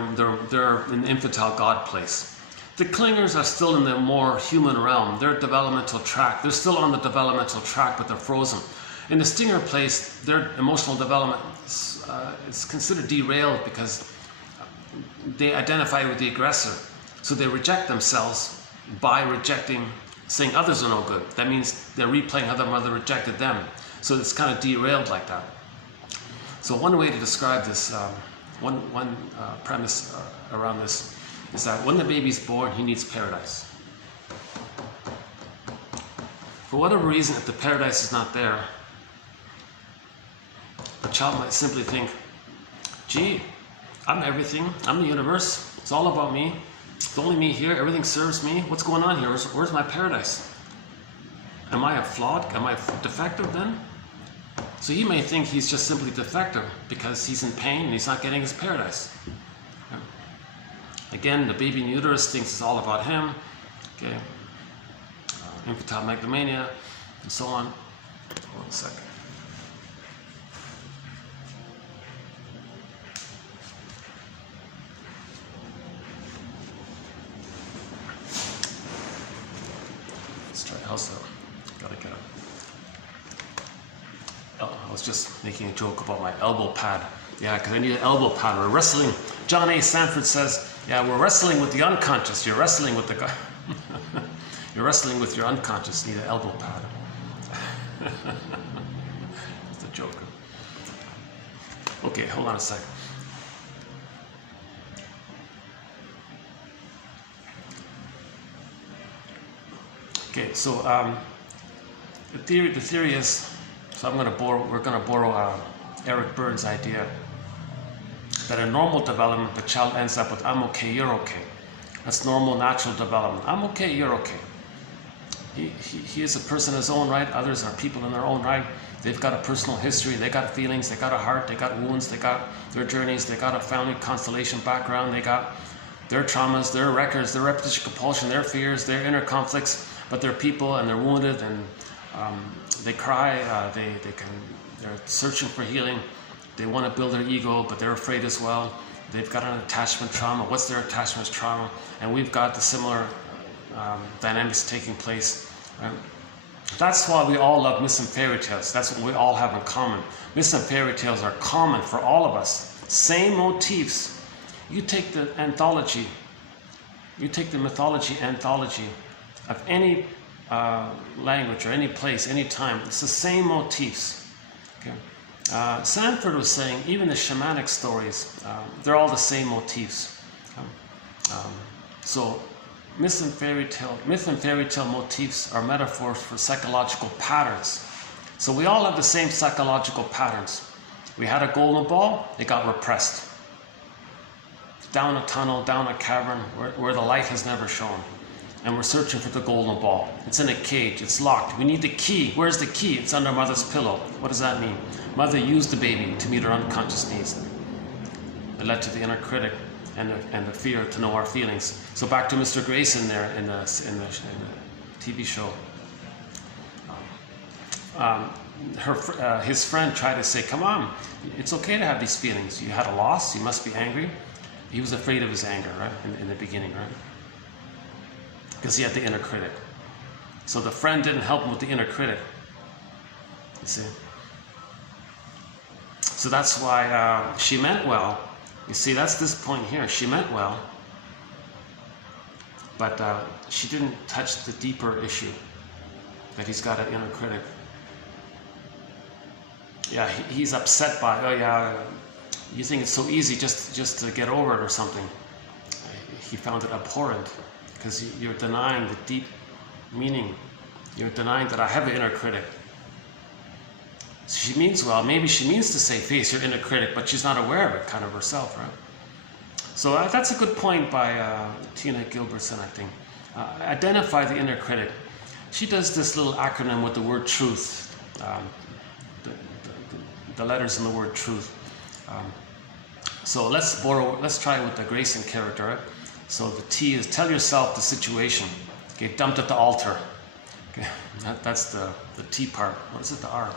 in the infantile God place. The clingers are still in the more human realm. They're developmental track. They're still on the developmental track, but they're frozen. In the stinger place, their emotional development is considered derailed because they identify with the aggressor. So they reject themselves by saying others are no good. That means they're replaying how their mother rejected them. So it's kind of derailed like that. So one way to describe this, one premise around this, is that when the baby's born, he needs paradise. For whatever reason, if the paradise is not there, the child might simply think, gee, I'm everything, I'm the universe, it's all about me, it's only me here, everything serves me, what's going on here, where's my paradise? Am I defective then? So he may think he's just simply defective because he's in pain and he's not getting his paradise. Again, the baby in uterus thinks it's all about him. Okay, infantile megalomania, and so on. Hold on a second. Let's try how's that? Gotta get it. Oh, I was just making a joke about my elbow pad. Yeah, because I need an elbow pad. We're wrestling. John A. Sanford says, yeah, we're wrestling with the unconscious. You're wrestling with the guy. You're wrestling with your unconscious. You need an elbow pad. It's a joke. Okay, hold on a second. Okay, so the theory is, so we're going to borrow Eric Burns' idea that in normal development, the child ends up with, I'm okay, you're okay. That's normal, natural development. I'm okay, you're okay. He is a person in his own right. Others are people in their own right. They've got a personal history. They got feelings. They got a heart. They got wounds. They got their journeys. They got a family constellation background. They got their traumas, their records, their repetition compulsion, their fears, their inner conflicts. But they're people and they're wounded and they cry. They're searching for healing. They want to build their ego, but they're afraid as well. They've got an attachment trauma. What's their attachment trauma? And we've got the similar dynamics taking place. That's why we all love myths and fairy tales. That's what we all have in common. Myths and fairy tales are common for all of us. Same motifs. You take the anthology, you take the mythology anthology of any language or any place, any time. It's the same motifs. Okay? Sanford was saying even the shamanic stories, they're all the same motifs. So myth and fairy tale motifs are metaphors for psychological patterns. So we all have the same psychological patterns. We had a golden ball, it got repressed. Down a tunnel, down a cavern where the light has never shone. And we're searching for the golden ball. It's in a cage, it's locked. We need the key. Where's the key? It's under mother's pillow. What does that mean? Mother used the baby to meet her unconscious needs. It led to the inner critic and the fear to know our feelings. So back to Mr. Grayson there in the TV show. His friend tried to say, come on, it's okay to have these feelings. You had a loss, you must be angry. He was afraid of his anger, right, in the beginning, right? Because he had the inner critic. So the friend didn't help him with the inner critic. You see? So that's why she meant well, You see, that's this point here. She meant well, but she didn't touch the deeper issue that he's got an inner critic. Yeah, he's upset by, oh yeah, you think it's so easy just to get over it or something. He found it abhorrent because you're denying the deep meaning. You're denying that I have an inner critic. So she means well. Maybe she means to say face your inner critic, but she's not aware of it kind of herself, right? So that's a good point by Tina Gilbertson, I think. Identify the inner critic. She does this little acronym with the word truth. The letters in the word truth. So let's try with the Grace and character. Right? So the T is tell yourself the situation. Okay, dumped at the altar. Okay, that's the T part. What is it? The R.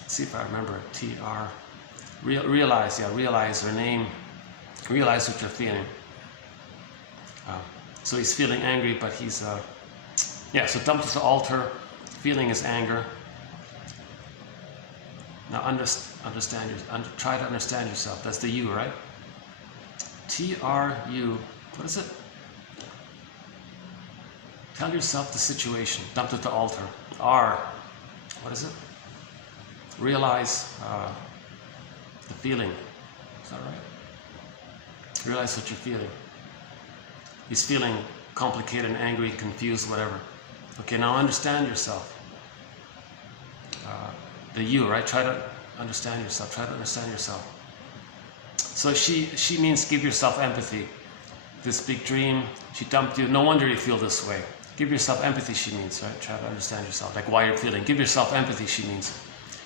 Let's see if I remember it. T R. Realize. Yeah, realize her name. Realize what you're feeling. So he's feeling angry, but he's yeah. So dumped at the altar. Feeling is anger. Now try to understand yourself. That's the U, right? T-R-U. What is it? Tell yourself the situation. Dumped at the altar. R. What is it? Realize the feeling. Is that right? Realize what you're feeling. He's feeling complicated, angry, confused, whatever. Okay, now understand yourself. The you, right? Try to understand yourself. Try to understand yourself. So she means give yourself empathy. This big dream, she dumped you. No wonder you feel this way. Give yourself empathy, she means, right? Try to understand yourself, like why you're feeling. Give yourself empathy, she means.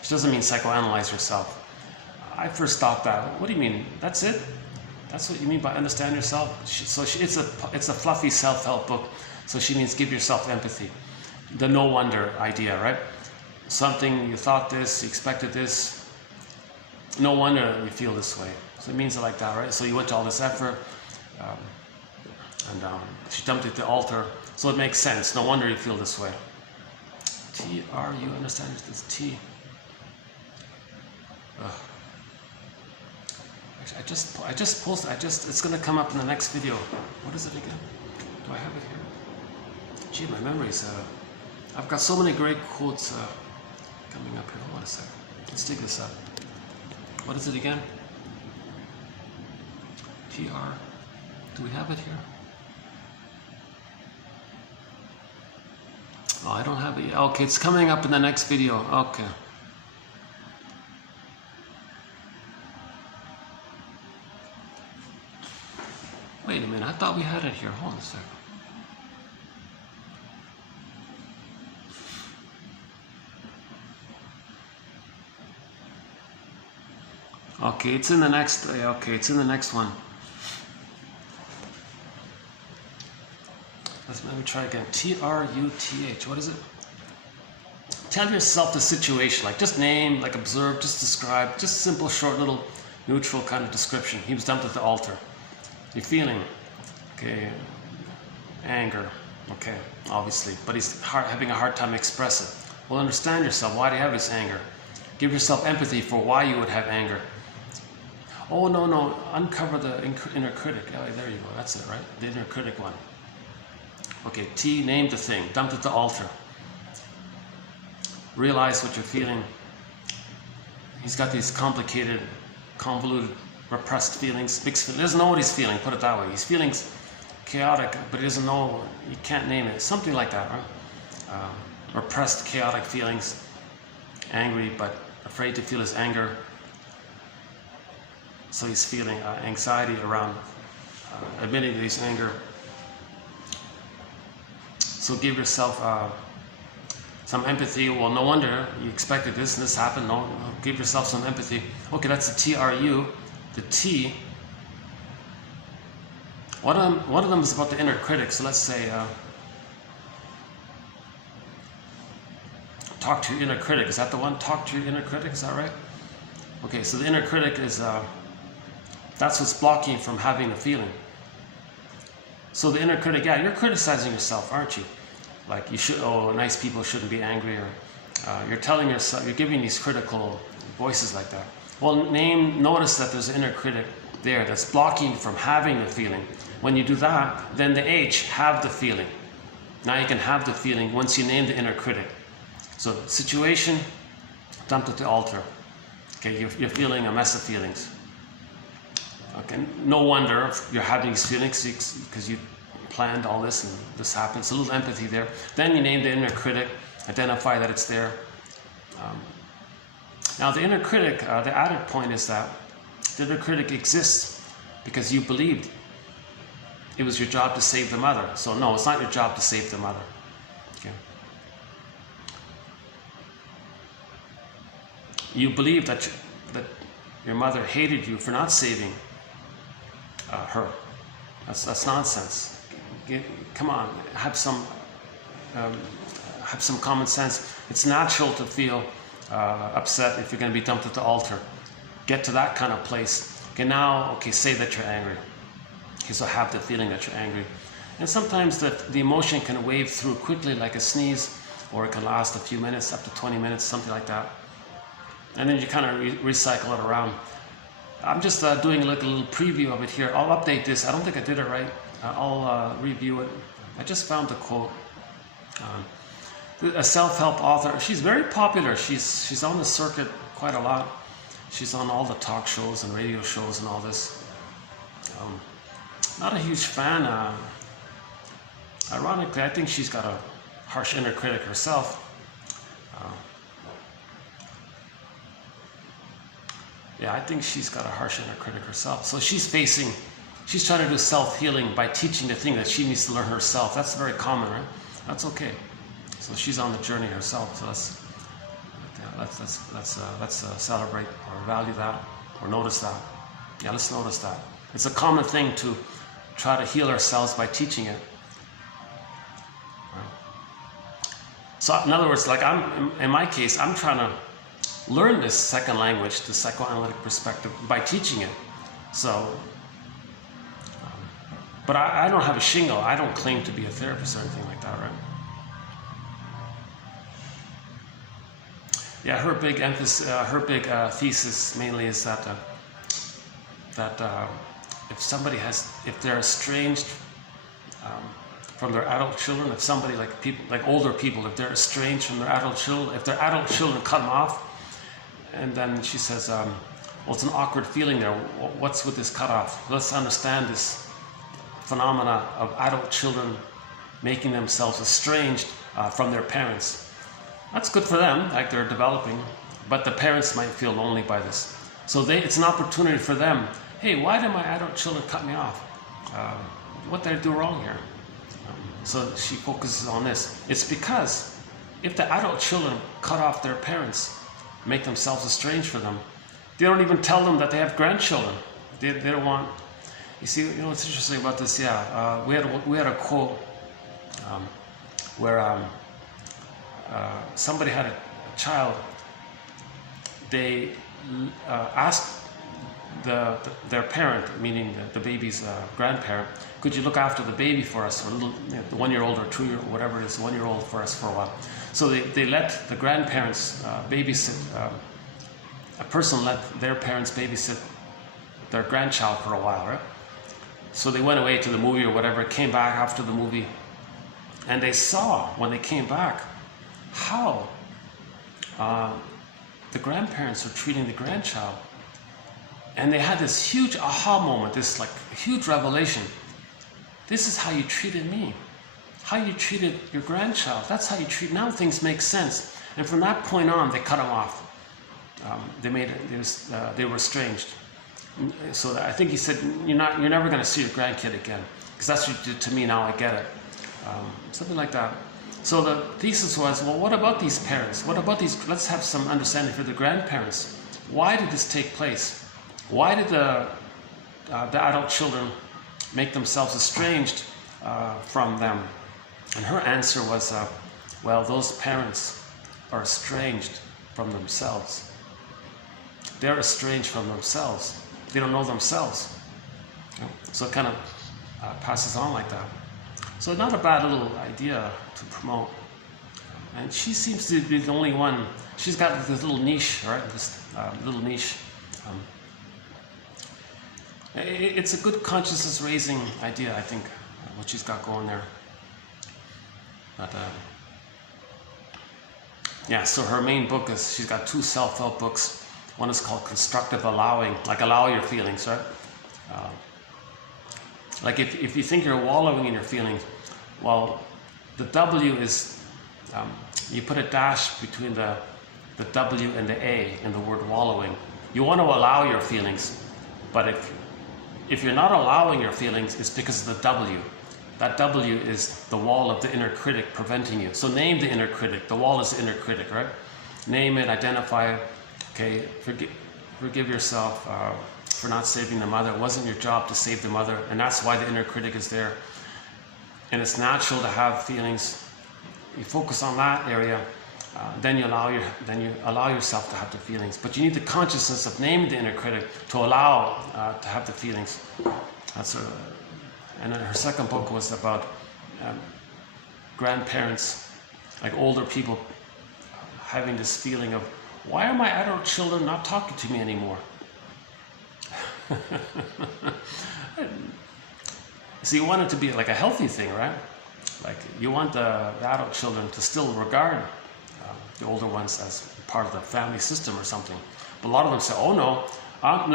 She doesn't mean psychoanalyze yourself. I first thought that. What do you mean? That's it? That's what you mean by understand yourself? It's a fluffy self-help book. So she means give yourself empathy. The no wonder idea, right? Something, you thought this, you expected this. No wonder you feel this way. So it means it like that, right? So you went to all this effort, and she dumped it at the altar. So it makes sense. No wonder you feel this way. T-R-U, understand this T. Actually, I just posted. It's gonna come up in the next video. What is it again? Do I have it here? Gee, my memory's. I've got so many great quotes coming up here. Hold on a second. Let's dig this up. What is it again? TR. Do we have it here? Oh, I don't have it yet. Okay, it's coming up in the next video. Okay. Wait a minute. I thought we had it here. Hold on a second. Okay, it's in the next. Okay, it's in the next one. Let me try again. T-R-U-T-H. What is it? Tell yourself the situation. Like just name, like observe, just describe. Just simple, short, little, neutral kind of description. He was dumped at the altar. You're feeling, okay, anger. Okay, obviously, but he's having a hard time expressing. Well, understand yourself. Why do you have this anger? Give yourself empathy for why you would have anger. Oh, no, uncover the inner critic. Oh, there you go, that's it, right? The inner critic one. Okay, T, name the thing, dumped at the altar. Realize what you're feeling. He's got these complicated, convoluted, repressed feelings, mixed feelings. He doesn't know what he's feeling, put it that way. He's feeling chaotic, but he doesn't know, he can't name it. Something like that, right? Repressed, chaotic feelings. Angry, but afraid to feel his anger. So he's feeling anxiety around admitting his anger. So give yourself some empathy. Well, no wonder you expected this and this happened. No, give yourself some empathy. Okay, that's the T-R-U. The T. One of them is about the inner critic. So let's say, talk to your inner critic. Is that the one? Talk to your inner critic. Is that right? Okay, so the inner critic is, that's what's blocking you from having the feeling. So the inner critic, yeah, you're criticizing yourself, aren't you? Like you should, oh, nice people shouldn't be angry, or you're telling yourself, you're giving these critical voices like that. Well, notice that there's an inner critic there that's blocking you from having the feeling. When you do that, then the H, have the feeling. Now you can have the feeling once you name the inner critic. So situation, dumped at the altar. Okay, you're feeling a mess of feelings. Okay, no wonder you're having these feelings because you planned all this and this happens. A little empathy there. Then you name the inner critic, identify that it's there. Now the inner critic, the added point is that the inner critic exists because you believed it was your job to save the mother. So no, it's not your job to save the mother. Okay. You believe that your mother hated you for not saving her. That's nonsense. Come on, have some common sense. It's natural to feel upset if you're going to be dumped at the altar. Get to that kind of place. Okay, now, okay, say that you're angry. Okay, so have the feeling that you're angry. And sometimes the emotion can wave through quickly like a sneeze, or it can last a few minutes, up to 20 minutes, something like that. And then you kind of recycle it around. I'm just doing a little preview of it here. I'll update this. I don't think I did it right. I'll review it. I just found the quote. A self-help author. She's very popular. She's on the circuit quite a lot. She's on all the talk shows and radio shows and all this. Not a huge fan. Ironically, I think she's got a harsh inner critic herself. Yeah, I think she's got a harsh inner critic herself. So she's trying to do self-healing by teaching the thing that she needs to learn herself. That's very common, right? That's okay. So she's on the journey herself. So let's celebrate or value that or notice that. Yeah, let's notice that. It's a common thing to try to heal ourselves by teaching it. So in other words, like in my case, I'm trying to learn this second language, the psychoanalytic perspective, by teaching it. So, but I don't have a shingle. I don't claim to be a therapist or anything like that, right? Yeah, her big emphasis, thesis mainly is that if they're estranged from their adult children, if somebody like older people, if they're estranged from their adult children, if their adult children cut them off, and then she says, well, it's an awkward feeling there. What's with this cutoff? Let's understand this phenomena of adult children making themselves estranged from their parents. That's good for them, like they're developing, but the parents might feel lonely by this. So it's an opportunity for them. Hey, why did my adult children cut me off? What did I do wrong here? So she focuses on this. It's because if the adult children cut off their parents, make themselves estranged from them, they don't even tell them that they have grandchildren. They don't want. You see, you know what's interesting about this? Yeah, we had a quote where somebody had a child. They asked their parent, meaning the baby's grandparent, could you look after the baby for us, or the 1-year-old or 2-year, whatever it is, 1-year-old for us for a while. So they let the grandparents babysit. A person let their parents babysit their grandchild for a while, right? So they went away to the movie or whatever, came back after the movie, and they saw when they came back how the grandparents were treating the grandchild. And they had this huge aha moment, this like huge revelation. This is how you treated me. How you treated your grandchild. That's how you treat. Now things make sense. And from that point on, they cut them off. They were estranged. So I think he said, you're never going to see your grandkid again, because that's what you did to me. Now I get it. Something like that. So the thesis was, well, what about these parents? What about these? Let's have some understanding for the grandparents. Why did this take place? Why did the adult children make themselves estranged from them? And her answer was, well, those parents are estranged from themselves. They're estranged from themselves. They don't know themselves. So it kind of passes on like that. So not a bad little idea to promote. And she seems to be the only one. She's got this little niche, right? This little niche. It's a good consciousness raising idea, I think, what she's got going there. But yeah, so her main book is, she's got 2 self-help books. One is called Constructive Allowing, like allow your feelings, right? Like if you think you're wallowing in your feelings, well, the W is, you put a dash between the W and the A in the word wallowing. You want to allow your feelings, but if you're not allowing your feelings, it's because of the W. That W is the wall of the inner critic preventing you. So name the inner critic. The wall is the inner critic, right? Name it, identify it. Okay, forgive yourself for not saving the mother. It wasn't your job to save the mother, and that's why the inner critic is there. And it's natural to have feelings. You focus on that area, then you allow yourself to have the feelings. But you need the consciousness of naming the inner critic to allow to have the feelings. And then her second book was about grandparents, like older people, having this feeling of, why are my adult children not talking to me anymore? So you want it to be like a healthy thing, right? Like you want the adult children to still regard the older ones as part of the family system or something. But a lot of them say, oh no, I'm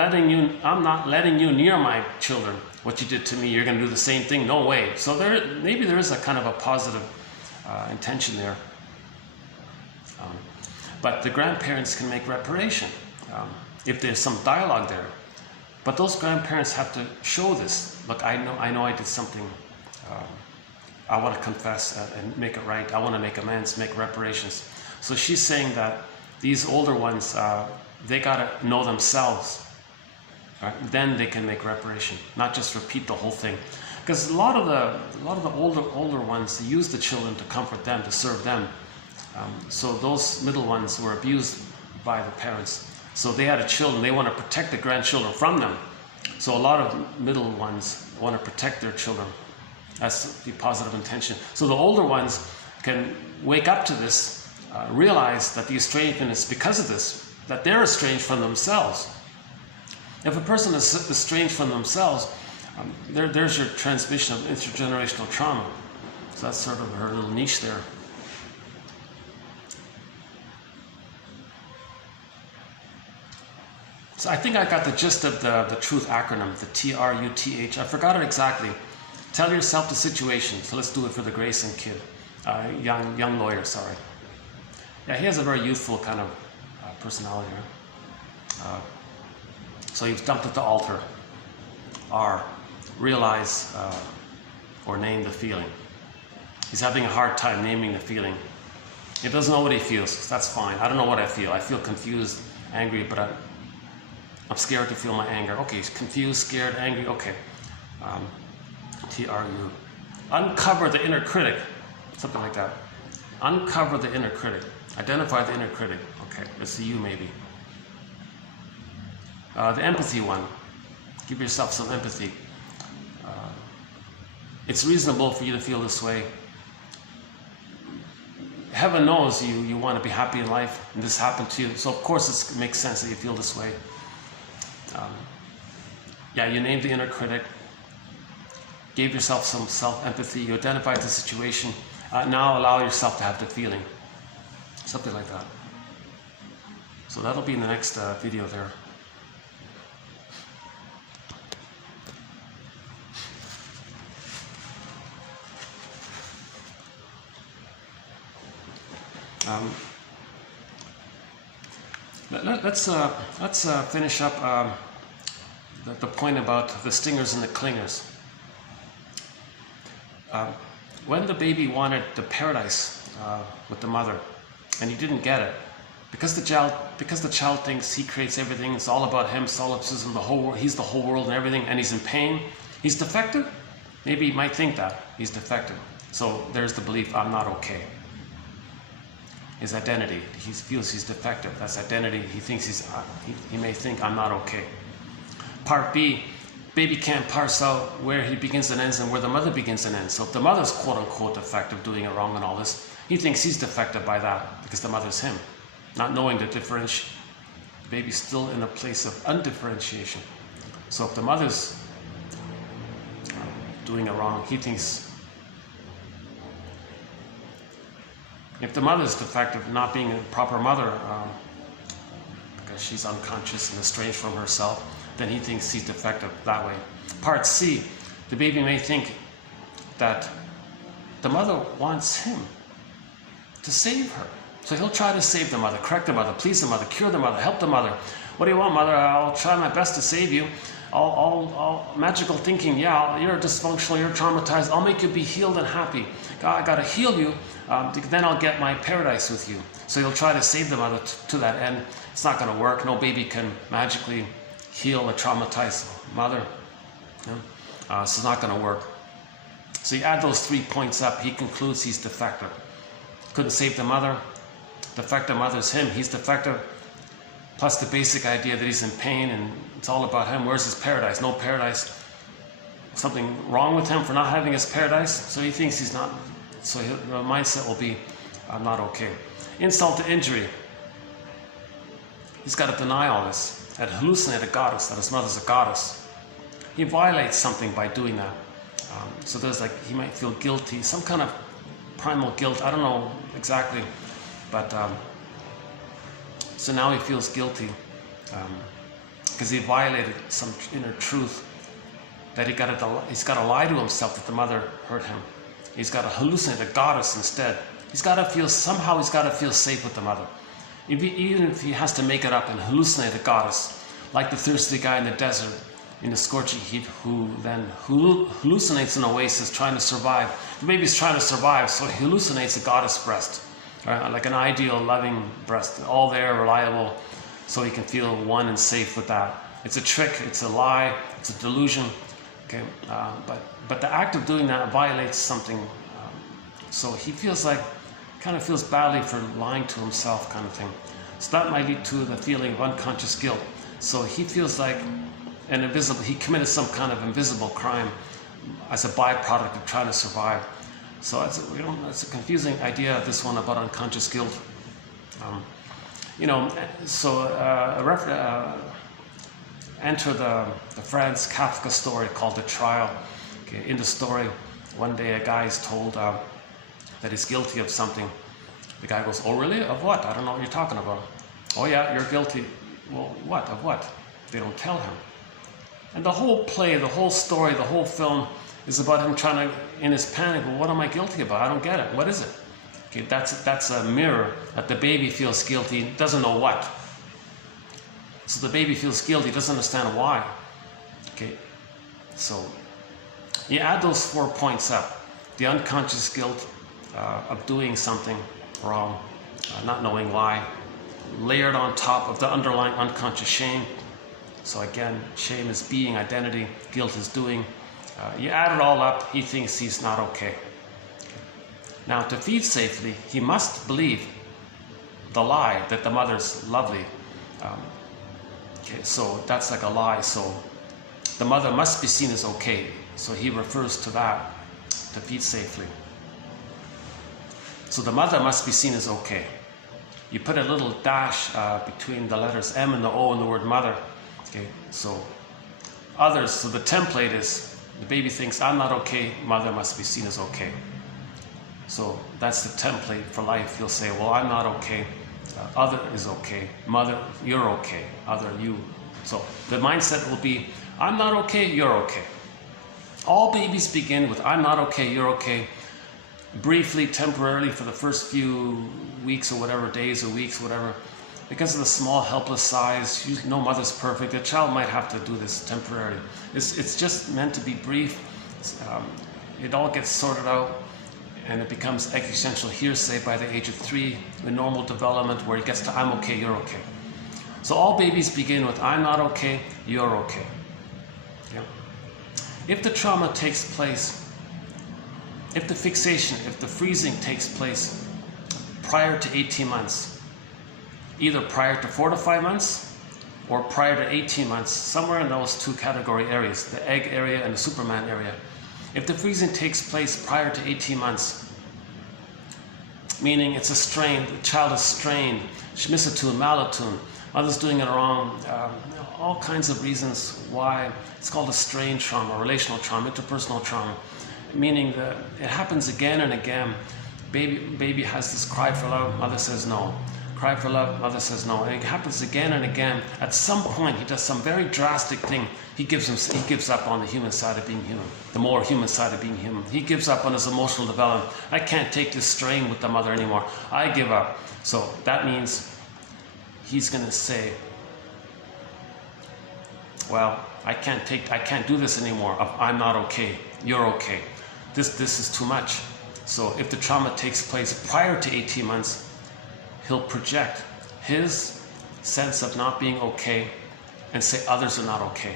not letting you near my children. What you did to me, you're going to do the same thing. No way. So maybe there is a kind of a positive intention there. But the grandparents can make reparation if there's some dialogue there. But those grandparents have to show this. Look, I know I did something. I want to confess and make it right. I want to make amends, make reparations. So she's saying that these older ones, they got to know themselves. Right? Then they can make reparation, not just repeat the whole thing. Because a lot of the older ones, they use the children to comfort them, to serve them. So those middle ones were abused by the parents. So they had children, they want to protect the grandchildren from them. So a lot of middle ones want to protect their children. That's the positive intention. So the older ones can wake up to this, realize that the estrangement is because of this, that they're estranged from themselves. If a person is estranged from themselves, there's your transmission of intergenerational trauma. So that's sort of her little niche there. So I think I got the gist of the truth acronym, the TRUTH. I forgot it exactly. Tell yourself the situation. So let's do it for the Grayson kid, young lawyer. Sorry. Yeah, he has a very youthful kind of personality. Right? So he was dumped at the altar. R, realize or name the feeling. He's having a hard time naming the feeling. He doesn't know what he feels. That's fine. I don't know what I feel. I feel confused, angry, but I'm scared to feel my anger. Okay, he's confused, scared, angry. Okay. TRU. Uncover the inner critic. Something like that. Uncover the inner critic. Identify the inner critic. Okay, it's the you maybe. The empathy one. Give yourself some empathy. It's reasonable for you to feel this way. Heaven knows you want to be happy in life, and this happened to you. So of course it makes sense that you feel this way. Yeah, you named the inner critic. Gave yourself some self-empathy. You identified the situation. Now allow yourself to have the feeling. Something like that. So that'll be in the next video there. Let's finish up the point about the stingers and the clingers. When the baby wanted the paradise with the mother, and he didn't get it, because the child thinks he creates everything, it's all about him, solipsism, the whole world, he's the whole world and everything, and he's in pain, he's defective. Maybe he might think that he's defective. So there's the belief, I'm not okay. His identity, he feels he's defective. That's identity. He thinks he may think I'm not okay. Part B, baby can't parse out where he begins and ends and where the mother begins and ends. So if the mother's quote unquote defective, doing it wrong and all this, he thinks he's defective by that because the mother's him. Not knowing the differentiation, the baby's still in a place of undifferentiation. So if the mother's doing it wrong, he thinks, if the mother's defective, not being a proper mother, because she's unconscious and estranged from herself, then he thinks he's defective that way. Part C, the baby may think that the mother wants him to save her. So he'll try to save the mother, correct the mother, please the mother, cure the mother, help the mother. What do you want, mother? I'll try my best to save you. I'll magical thinking, yeah, you're dysfunctional, you're traumatized, I'll make you be healed and happy. God, I gotta heal you, then I'll get my paradise with you. So he'll try to save the mother to that end. It's not gonna work. No baby can magically heal a traumatized mother. So it's not gonna work. So you add those 3 points up, he concludes he's defective. Couldn't save the mother. Defective mother's him, he's defective. Plus the basic idea that he's in pain and it's all about him. Where's his paradise? No paradise. Something wrong with him for not having his paradise. So he thinks he's not. So his mindset will be, I'm not okay. Insult to injury. He's got to deny all this. And hallucinate a goddess, that his mother's a goddess. He violates something by doing that. So there's like, he might feel guilty, some kind of primal guilt. I don't know exactly, but so now he feels guilty because he violated some inner truth that he's got to lie to himself that the mother hurt him. He's got to hallucinate a goddess instead. He's got to feel safe with the mother. Even if he has to make it up and hallucinate a goddess, like the thirsty guy in the desert in the scorching heat who then hallucinates an oasis trying to survive. The baby's trying to survive, so he hallucinates a goddess breast, like an ideal, loving breast, all there, reliable, so he can feel one and safe with that. It's a trick, it's a lie, it's a delusion. Okay, but the act of doing that violates something. So he feels like, kind of feels badly for lying to himself, kind of thing. So that might lead to the feeling of unconscious guilt. So he feels like he committed some kind of invisible crime as a byproduct of trying to survive. So it's a confusing idea, this one about unconscious guilt. Enter the Franz Kafka story called The Trial. Okay, in the story, one day a guy is told that he's guilty of something. The guy goes, "Oh really? Of what? I don't know what you're talking about." "Oh yeah, you're guilty." "Well, what? Of what?" They don't tell him. And the whole play, the whole story, the whole film is about him trying to, in his panic, well, what am I guilty about? I don't get it. What is it? Okay, that's a mirror that the baby feels guilty, doesn't know what. So the baby feels guilty, doesn't understand why. Okay, so you add those 4 points up. The unconscious guilt of doing something wrong, not knowing why, layered on top of the underlying unconscious shame. So again, shame is being, identity, guilt is doing. You add it all up, he thinks he's not okay. Now to feed safely, he must believe the lie that the mother's lovely. Okay, so that's like a lie. So the mother must be seen as okay. So he refers to that to feed safely. So the mother must be seen as okay. You put a little dash between the letters M and the O in the word mother. Okay, so others, so the template is, the baby thinks, I'm not okay, mother must be seen as okay. So that's the template for life. You'll say, well, I'm not okay, other is okay, mother, you're okay, other, you. So the mindset will be, I'm not okay, you're okay. All babies begin with, I'm not okay, you're okay. Briefly, temporarily, for the first few weeks or whatever, days or weeks, whatever, because of the small, helpless size, usually no mother's perfect. A child might have to do this temporarily. It's just meant to be brief. It all gets sorted out, and it becomes existential hearsay by the age of 3 in normal development, where it gets to I'm okay, you're okay. So all babies begin with I'm not okay, you're okay. Yeah. If the trauma takes place, if the fixation, if the freezing takes place prior to 18 months, either prior to 4 to 5 months or prior to 18 months, somewhere in those 2 category areas, the egg area and the Superman area. If the freezing takes place prior to 18 months, meaning it's a strain, the child is strained, schmisatune, malatune, others doing it wrong, all kinds of reasons why. It's called a strain trauma, relational trauma, interpersonal trauma, meaning that it happens again and again. Baby has this cry for love, mother says no. Cry for love, mother says no. And it happens again and again. At some point, he does some very drastic thing. He gives up on the human side of being human, the more human side of being human. He gives up on his emotional development. I can't take this strain with the mother anymore. I give up. So that means he's going to say, well, I can't do this anymore. I'm not okay. You're okay. This is too much. So if the trauma takes place prior to 18 months, he'll project his sense of not being okay and say others are not okay.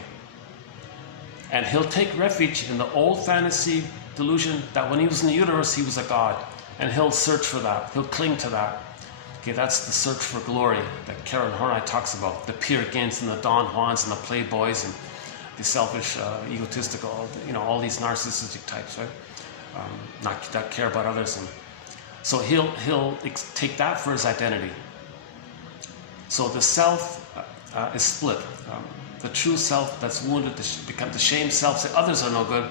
And he'll take refuge in the old fantasy delusion that when he was in the uterus, he was a god. And he'll search for that. He'll cling to that. Okay, that's the search for glory that Karen Horney talks about. The Peer Gynt and the Don Juans and the Playboys and the selfish, egotistical, all these narcissistic types, right? Not that care about others. And so he'll take that for his identity. So the self is split. The true self that's wounded becomes the shame self. Say others are no good.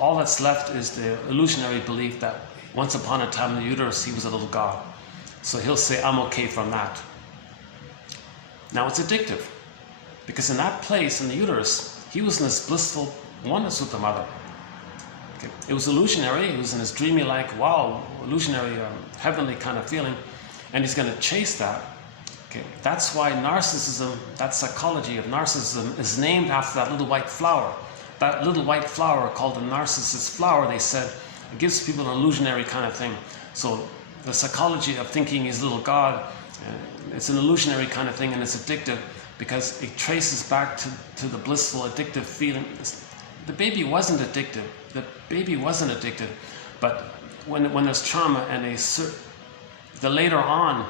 All that's left is the illusionary belief that once upon a time in the uterus he was a little god. So he'll say, I'm okay from that. Now it's addictive, because in that place in the uterus, he was in this blissful oneness with the mother. Okay. It was illusionary. He was in this dreamy, like, wow, illusionary, heavenly kind of feeling, and he's going to chase that. Okay. That's why narcissism, that psychology of narcissism, is named after that little white flower. That little white flower called the narcissus flower, they said, it gives people an illusionary kind of thing. So the psychology of thinking he's a little god, it's an illusionary kind of thing, and it's addictive because it traces back to the blissful, addictive feeling. The baby wasn't addictive. The baby wasn't addicted, but when there's trauma and the later on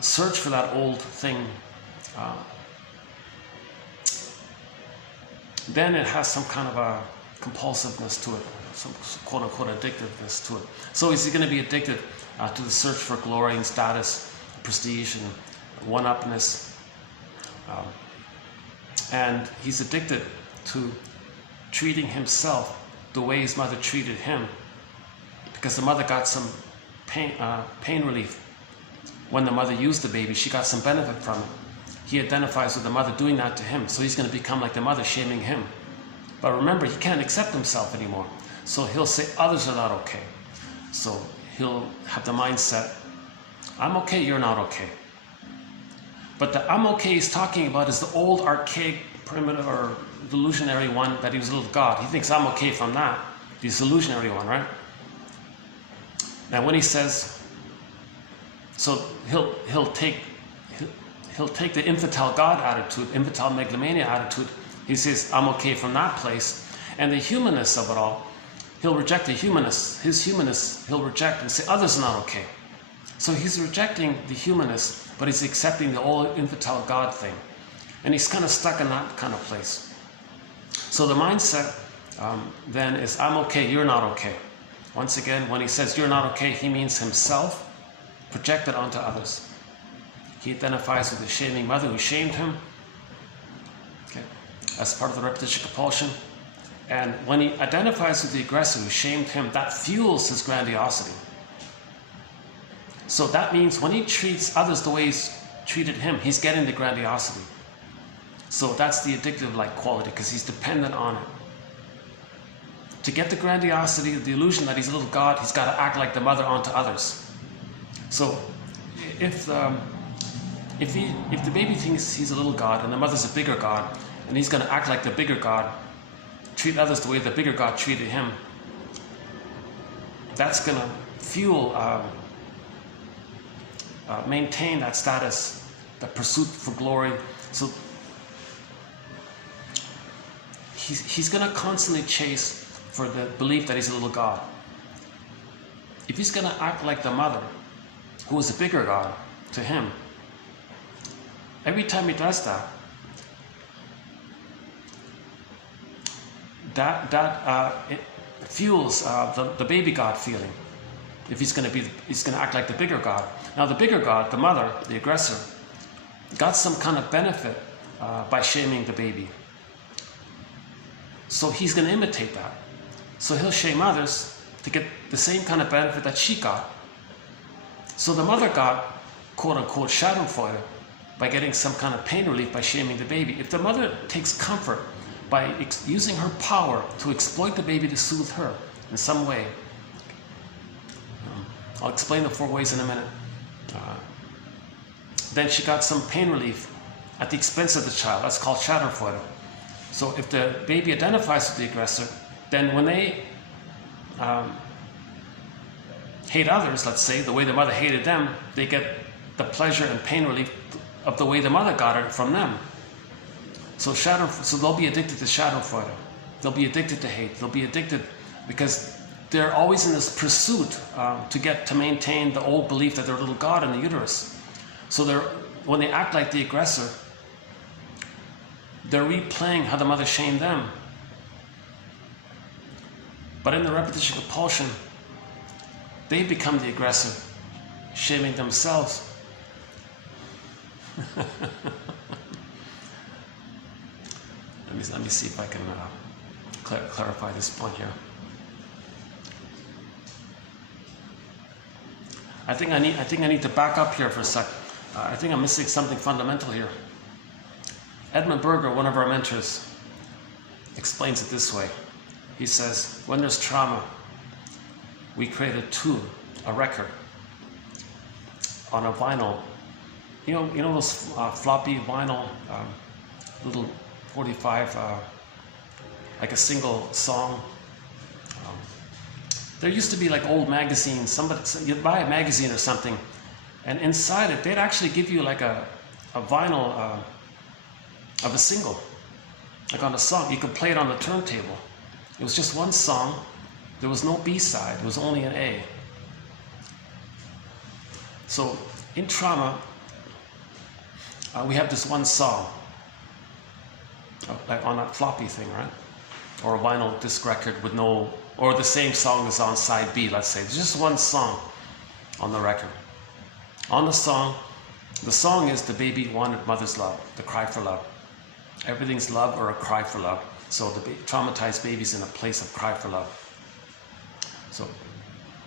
search for that old thing, then it has some kind of a compulsiveness to it, some quote-unquote addictiveness to it. So is he going to be addicted to the search for glory and status, prestige and one-upness? And he's addicted to treating himself the way his mother treated him, because the mother got some pain relief. When the mother used the baby, she got some benefit from it. He identifies with the mother doing that to him, so he's going to become like the mother, shaming him. But remember, he can't accept himself anymore, so he'll say others are not okay. So he'll have the mindset, I'm okay, you're not okay. But the I'm okay he's talking about is the old archaic, primitive, or delusionary one that he was a little god. He thinks I'm okay from that. He's the illusionary one, right? Now when he says, so he'll take the infantile god attitude, infantile megalomania attitude. He says, I'm okay from that place. And the humanness of it all, he'll reject the humanness. His humanness, he'll reject and say, others are not okay. So he's rejecting the humanness, but he's accepting the old infantile god thing. And he's kind of stuck in that kind of place. So the mindset then is, I'm okay, you're not okay. Once again, when he says you're not okay, he means himself projected onto others. He identifies with the shaming mother who shamed him, okay, as part of the repetition compulsion. And when he identifies with the aggressor who shamed him, that fuels his grandiosity. So that means when he treats others the way he's treated him, he's getting the grandiosity. So that's the addictive-like quality, because he's dependent on it. To get the grandiosity, the illusion that he's a little god, he's got to act like the mother onto others. So if the baby thinks he's a little god and the mother's a bigger god, and he's going to act like the bigger god, treat others the way the bigger god treated him, that's going to fuel, maintain that status, the pursuit for glory. So he's going to constantly chase for the belief that he's a little god. If he's going to act like the mother, who is a bigger god to him, every time he does that, it fuels the baby god feeling. If he's going to act like the bigger god. Now the bigger god, the mother, the aggressor, got some kind of benefit by shaming the baby. So he's going to imitate that. So he'll shame others to get the same kind of benefit that she got. So the mother got, quote unquote, schadenfreude by getting some kind of pain relief by shaming the baby. If the mother takes comfort by using her power to exploit the baby to soothe her in some way, I'll explain the 4 ways in a minute, then she got some pain relief at the expense of the child. That's called schadenfreude. So if the baby identifies with the aggressor, then when they hate others, let's say, the way the mother hated them, they get the pleasure and pain relief of the way the mother got it from them. So they'll be addicted to schadenfreude. They'll be addicted to hate. They'll be addicted because they're always in this pursuit to maintain the old belief that they're a little god in the uterus. So when they act like the aggressor, they're replaying how the mother shamed them. But in the repetition compulsion, they become the aggressor, shaming themselves. Let me see if I can clarify this point here. I think I need to back up here for a sec. I think I'm missing something fundamental here. Edmund Berger, one of our mentors, explains it this way. He says, when there's trauma, we create a tune, a record, on a vinyl. You know those floppy vinyl, little 45, like a single song. There used to be like old magazines. You'd buy a magazine or something, and inside it, they'd actually give you like a vinyl of a single, like on a song. You could play it on the turntable. It was just one song. There was no B-side. It was only an A. So in trauma, we have this one song, like on a floppy thing, right? Or a vinyl disc record with no, or the same song is on side B, let's say. There's just one song on the record. On the song is the baby wanted mother's love, the cry for love. Everything's love or a cry for love. So the traumatized baby's in a place of cry for love. So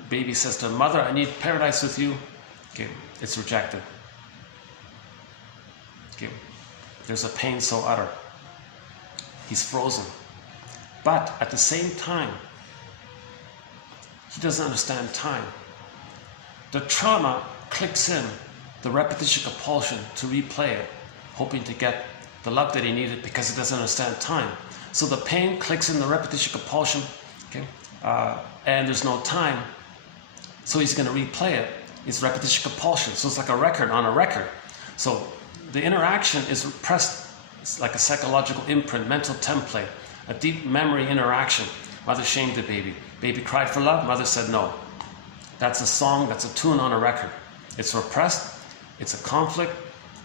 baby says to mother, I need paradise with you. Okay, it's rejected. Okay, there's a pain so utter. He's frozen. But at the same time, he doesn't understand time. The trauma clicks in the repetition compulsion to replay it, hoping to get the love that he needed because he doesn't understand time. So the pain clicks in the repetition compulsion, okay, and there's no time, so he's going to replay it. It's repetition compulsion, so it's like a record on a record. So the interaction is repressed. It's like a psychological imprint, mental template, a deep memory interaction. Mother shamed the baby. Baby cried for love, mother said no. That's a song, that's a tune on a record. It's repressed, it's a conflict,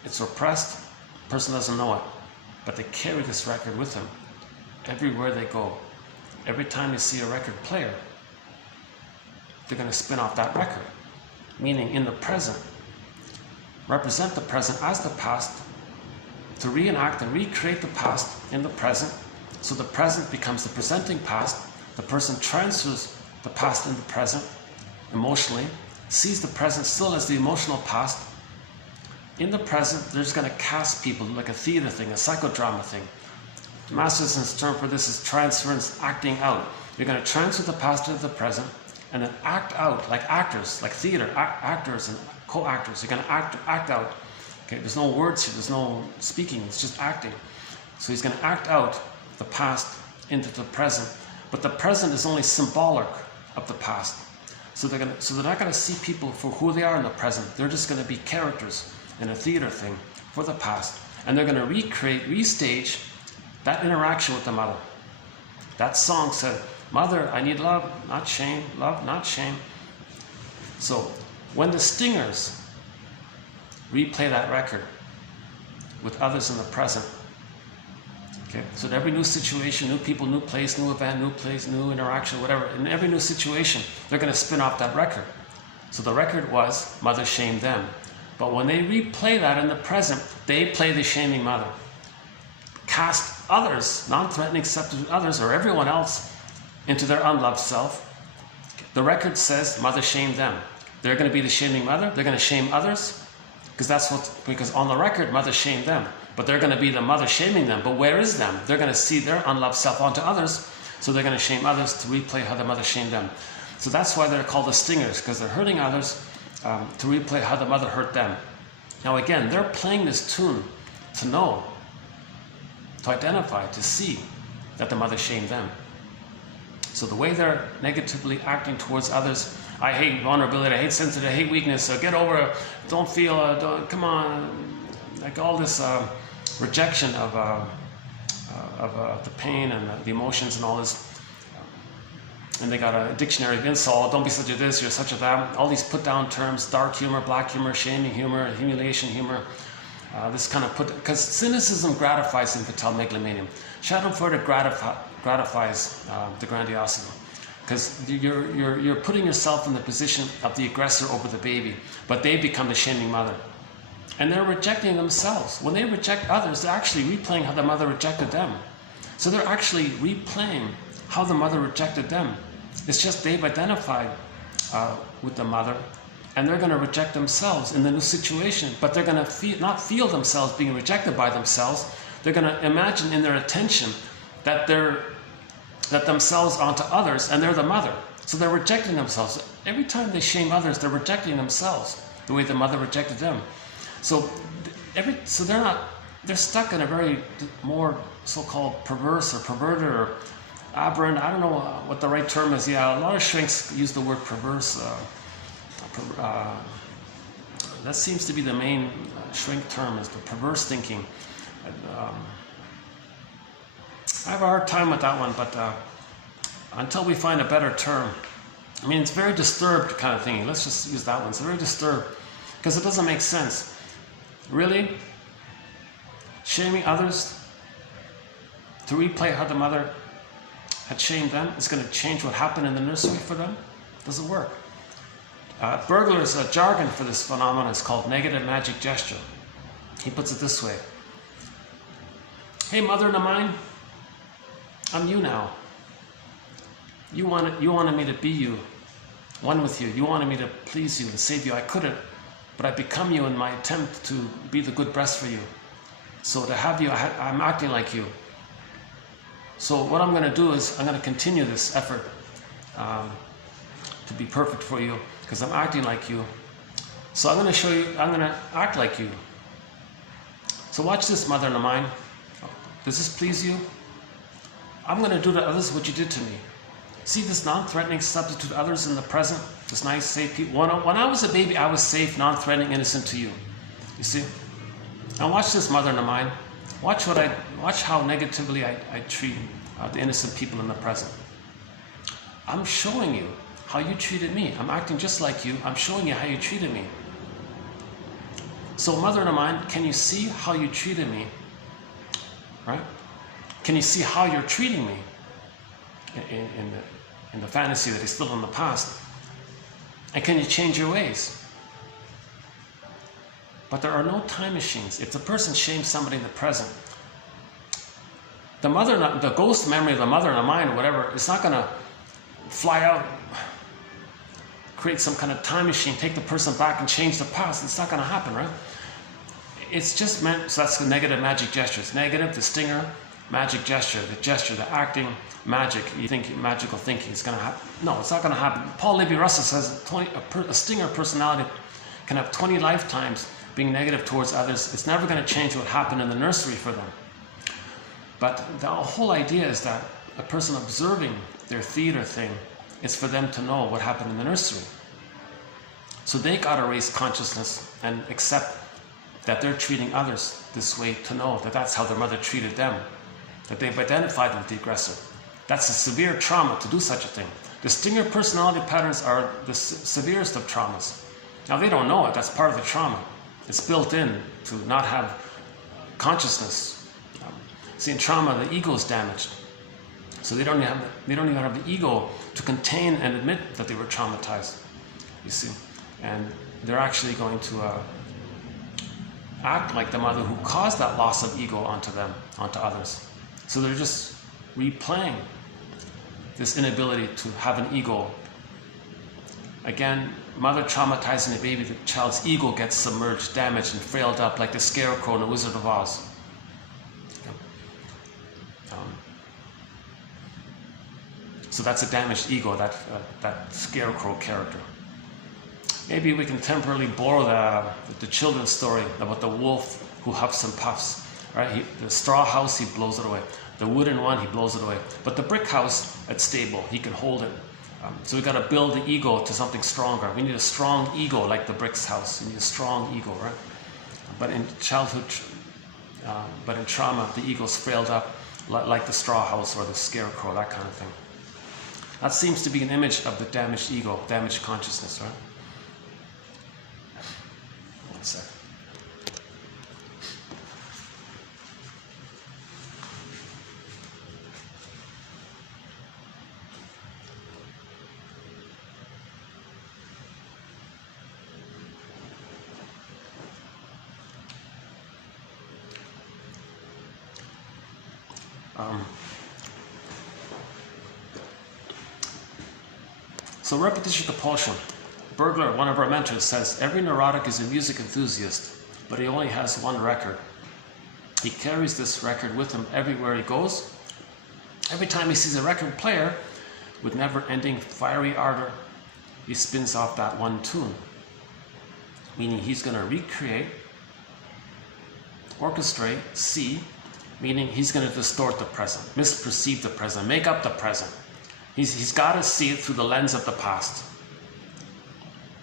it's repressed, the person doesn't know it. But they carry this record with them everywhere they go. Every time they see a record player, they're going to spin off that record. Meaning in the present, represent the present as the past, to reenact and recreate the past in the present, so the present becomes the presenting past. The person transfers the past in the present emotionally, sees the present still as the emotional past. In the present, they're just going to cast people like a theater thing, a psychodrama thing. The Masterson's term for this is transference, acting out. You're going to transfer the past into the present and then act out like actors, like theater, actors and co-actors. You're going to act out. Okay, there's no words here, there's no speaking, it's just acting. So he's going to act out the past into the present, but the present is only symbolic of the past. So they're not going to see people for who they are in the present. They're just going to be characters in a theater thing for the past, and they're going to restage that interaction with the mother. That song said, "Mother, I need love, not shame. Love, not shame." So when the stingers replay that record with others in the present, okay, so at every new situation, new people, new place, new event, new place, new interaction, whatever, in every new situation, they're going to spin off that record. So the record was, mother shamed them. But when they replay that in the present, they play the shaming mother. Cast others, non-threatening substitute others, or everyone else, into their unloved self. The record says mother shamed them. They're going to be the shaming mother. They're going to shame others, because on the record mother shamed them. But they're going to be the mother shaming them. But where is them? They're going to see their unloved self onto others, so they're going to shame others to replay how the mother shamed them. So that's why they're called the stingers, because they're hurting others to replay how the mother hurt them. Now again, they're playing this tune to know, to identify, to see that the mother shamed them. So the way they're negatively acting towards others, I hate vulnerability, I hate sensitivity, I hate weakness, so get over it, don't feel, come on, like all this rejection of the pain and the emotions and all this. And they got a dictionary of insult, don't be such a this, you're such a that, all these put down terms, dark humor, black humor, shaming humor, humiliation humor, this kind of because cynicism gratifies infantile megalomania. Schadenfreude gratifies the grandiosity, because you're putting yourself in the position of the aggressor over the baby, but they become the shaming mother. And they're rejecting themselves. When they reject others, they're actually replaying how the mother rejected them. So they're actually replaying how the mother rejected them. It's just they've identified with the mother, and they're going to reject themselves in the new situation, but they're going to not feel themselves being rejected by themselves. They're going to imagine in their attention that themselves onto others, and they're the mother. So they're rejecting themselves. Every time they shame others, they're rejecting themselves the way the mother rejected them. So they're stuck in a very more so-called perverse or perverted or abhorrent, I don't know what the right term is. Yeah, a lot of shrinks use the word perverse. That seems to be the main shrink term, is the perverse thinking. I have a hard time with that one, but until we find a better term. I mean, it's very disturbed kind of thinking. Let's just use that one. It's very disturbed, because it doesn't make sense. Really? Shaming others to replay how the mother had shamed them is going to change what happened in the nursery for them? Doesn't work. Burglar's jargon for this phenomenon is called negative magic gesture. He puts it this way. Hey, mother of mine, I'm you now. You wanted me to be you, one with you. You wanted me to please you and save you. I couldn't, but I become you in my attempt to be the good breast for you. So to have you, I'm acting like you. So what I'm going to do is I'm going to continue this effort to be perfect for you, because I'm acting like you. So I'm going to show you, I'm going to act like you. So watch this, mother of mine. Does this please you? I'm going to do to others what you did to me. See this non-threatening substitute others in the present? This nice, safe people. When I was a baby, I was safe, non-threatening, innocent to you. You see? Now watch this, mother of mine. Watch how negatively I treat the innocent people in the present. I'm showing you how you treated me. I'm acting just like you. I'm showing you how you treated me. So, mother of mine, can you see how you treated me? Right? Can you see how you're treating me in the fantasy that is still in the past? And can you change your ways? But there are no time machines. If the person shames somebody in the present, the ghost memory of the mother in the mind or whatever, it's not going to fly out, create some kind of time machine, take the person back and change the past. It's not going to happen, right? It's just meant, so that's the negative magic gestures. Negative, the stinger, magic gesture, the acting, magic, you think magical thinking is going to happen. No, it's not going to happen. Paul Libby-Russell says a stinger personality can have 20 lifetimes being negative towards others. It's never going to change what happened in the nursery for them. But the whole idea is that a person observing their theater thing is for them to know what happened in the nursery. So they got to raise consciousness and accept that they're treating others this way, to know that that's how their mother treated them, that they've identified with the aggressor. That's a severe trauma to do such a thing. The stinger personality patterns are the severest of traumas. Now they don't know it, that's part of the trauma. It's built in to not have consciousness. See, in trauma, the ego is damaged. So they don't even have the ego to contain and admit that they were traumatized, you see. And they're actually going to act like the mother who caused that loss of ego onto them, onto others. So they're just replaying this inability to have an ego. Again, mother traumatizing the baby, the child's ego gets submerged, damaged, and frailed up like the scarecrow in The Wizard of Oz. So that's a damaged ego, that scarecrow character. Maybe we can temporarily borrow the children's story about the wolf who huffs and puffs. Right? The straw house, he blows it away. The wooden one, he blows it away. But the brick house, it's stable. He can hold it. So we've got to build the ego to something stronger. We need a strong ego like the brick's house. We need a strong ego, right? But in childhood, but in trauma, the ego's frailed up like the straw house or the scarecrow, that kind of thing. That seems to be an image of the damaged ego, damaged consciousness, right? One second. So repetition compulsion. Bergler, one of our mentors, says every neurotic is a music enthusiast, but he only has one record. He carries this record with him everywhere he goes. Every time he sees a record player with never-ending fiery ardor, he spins off that one tune, meaning he's going to recreate, orchestrate, see, meaning he's going to distort the present, misperceive the present, make up the present. He's got to see it through the lens of the past.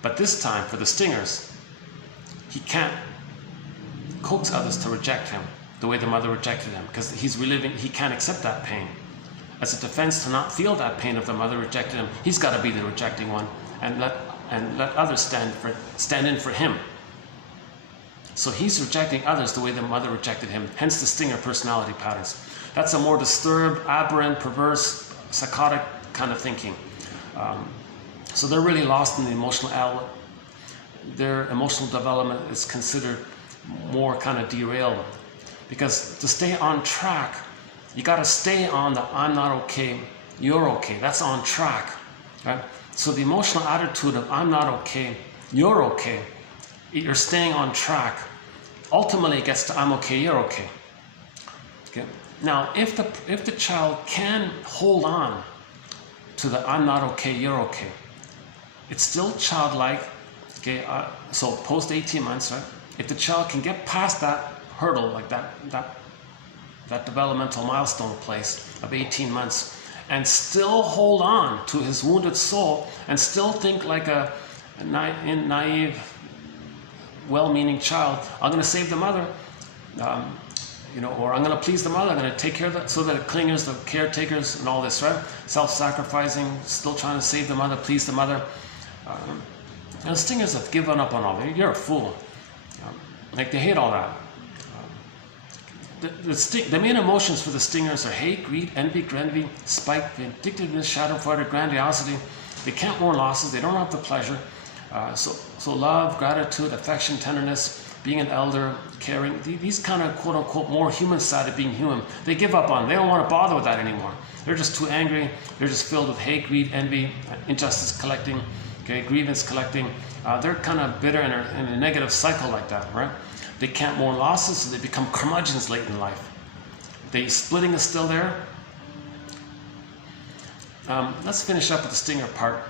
But this time, for the stingers, he can't coax others to reject him the way the mother rejected him, because he's reliving, he can't accept that pain. As a defense to not feel that pain of the mother rejected him, he's got to be the rejecting one and let others stand in for him. So he's rejecting others the way the mother rejected him, hence the stinger personality patterns. That's a more disturbed, aberrant, perverse, psychotic kind of thinking. So they're really lost in the emotional element. Their emotional development is considered more kind of derailed. Because to stay on track, you got to stay on the I'm not okay, you're okay. That's on track. Right? So the emotional attitude of I'm not okay, you're okay, you're staying on track. Ultimately it gets to I'm okay, you're okay. Okay? Now, if the child can hold on to the I'm not okay, you're okay, it's still childlike. Okay, so post 18 months, right? If the child can get past that hurdle, like that developmental milestone place of 18 months, and still hold on to his wounded soul, and still think like a naive, well-meaning child, I'm going to save the mother. Or I'm going to please the mother, I'm going to take care of that, so that the clingers, the caretakers, and all this, right? Self-sacrificing, still trying to save the mother, please the mother. And the stingers have given up on all that. You're a fool. Like they hate all that. The main emotions for the stingers are hate, greed, envy, spite, vindictiveness, shadow fighter, grandiosity. They can't mourn losses. They don't have the pleasure. So love, gratitude, affection, tenderness, being an elder, caring, these kind of quote-unquote more human side of being human, they give up on. They don't want to bother with that anymore. They're just too angry. They're just filled with hate, greed, envy, injustice collecting, okay, grievance collecting. They're kind of bitter in a negative cycle like that, right? They can't mourn losses, so they become curmudgeons late in life. The splitting is still there. Let's finish up with the stinger part.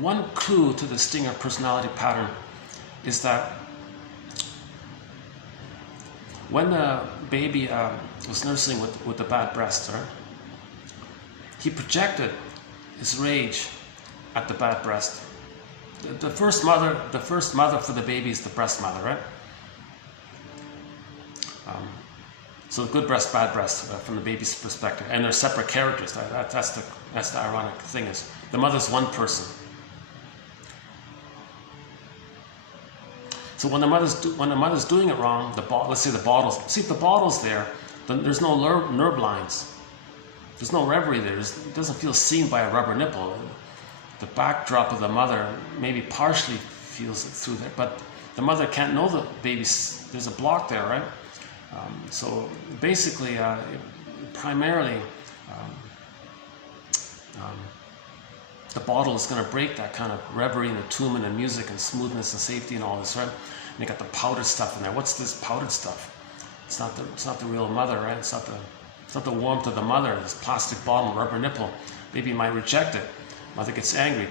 One clue to the stinger personality pattern is that when the baby was nursing with the bad breast, right, he projected his rage at the bad breast. The first mother for the baby is the breast mother, right? So the good breast, bad breast, from the baby's perspective, and they're separate characters. That's the ironic thing is the mother's one person. So when the mother's doing it wrong, let's say the bottles. See, if the bottle's there, then there's no nerve lines. There's no reverie there. It doesn't feel seen by a rubber nipple. The backdrop of the mother maybe partially feels it through there, but the mother can't know the baby's, there's a block there, right? So basically, primarily, the bottle is going to break that kind of reverie and attunement and music and smoothness and safety and all this, right? And you got the powdered stuff in there. What's this powdered stuff? It's not the real mother, right? It's not the warmth of the mother. This plastic bottle, rubber nipple. Baby might reject it. Mother gets angry,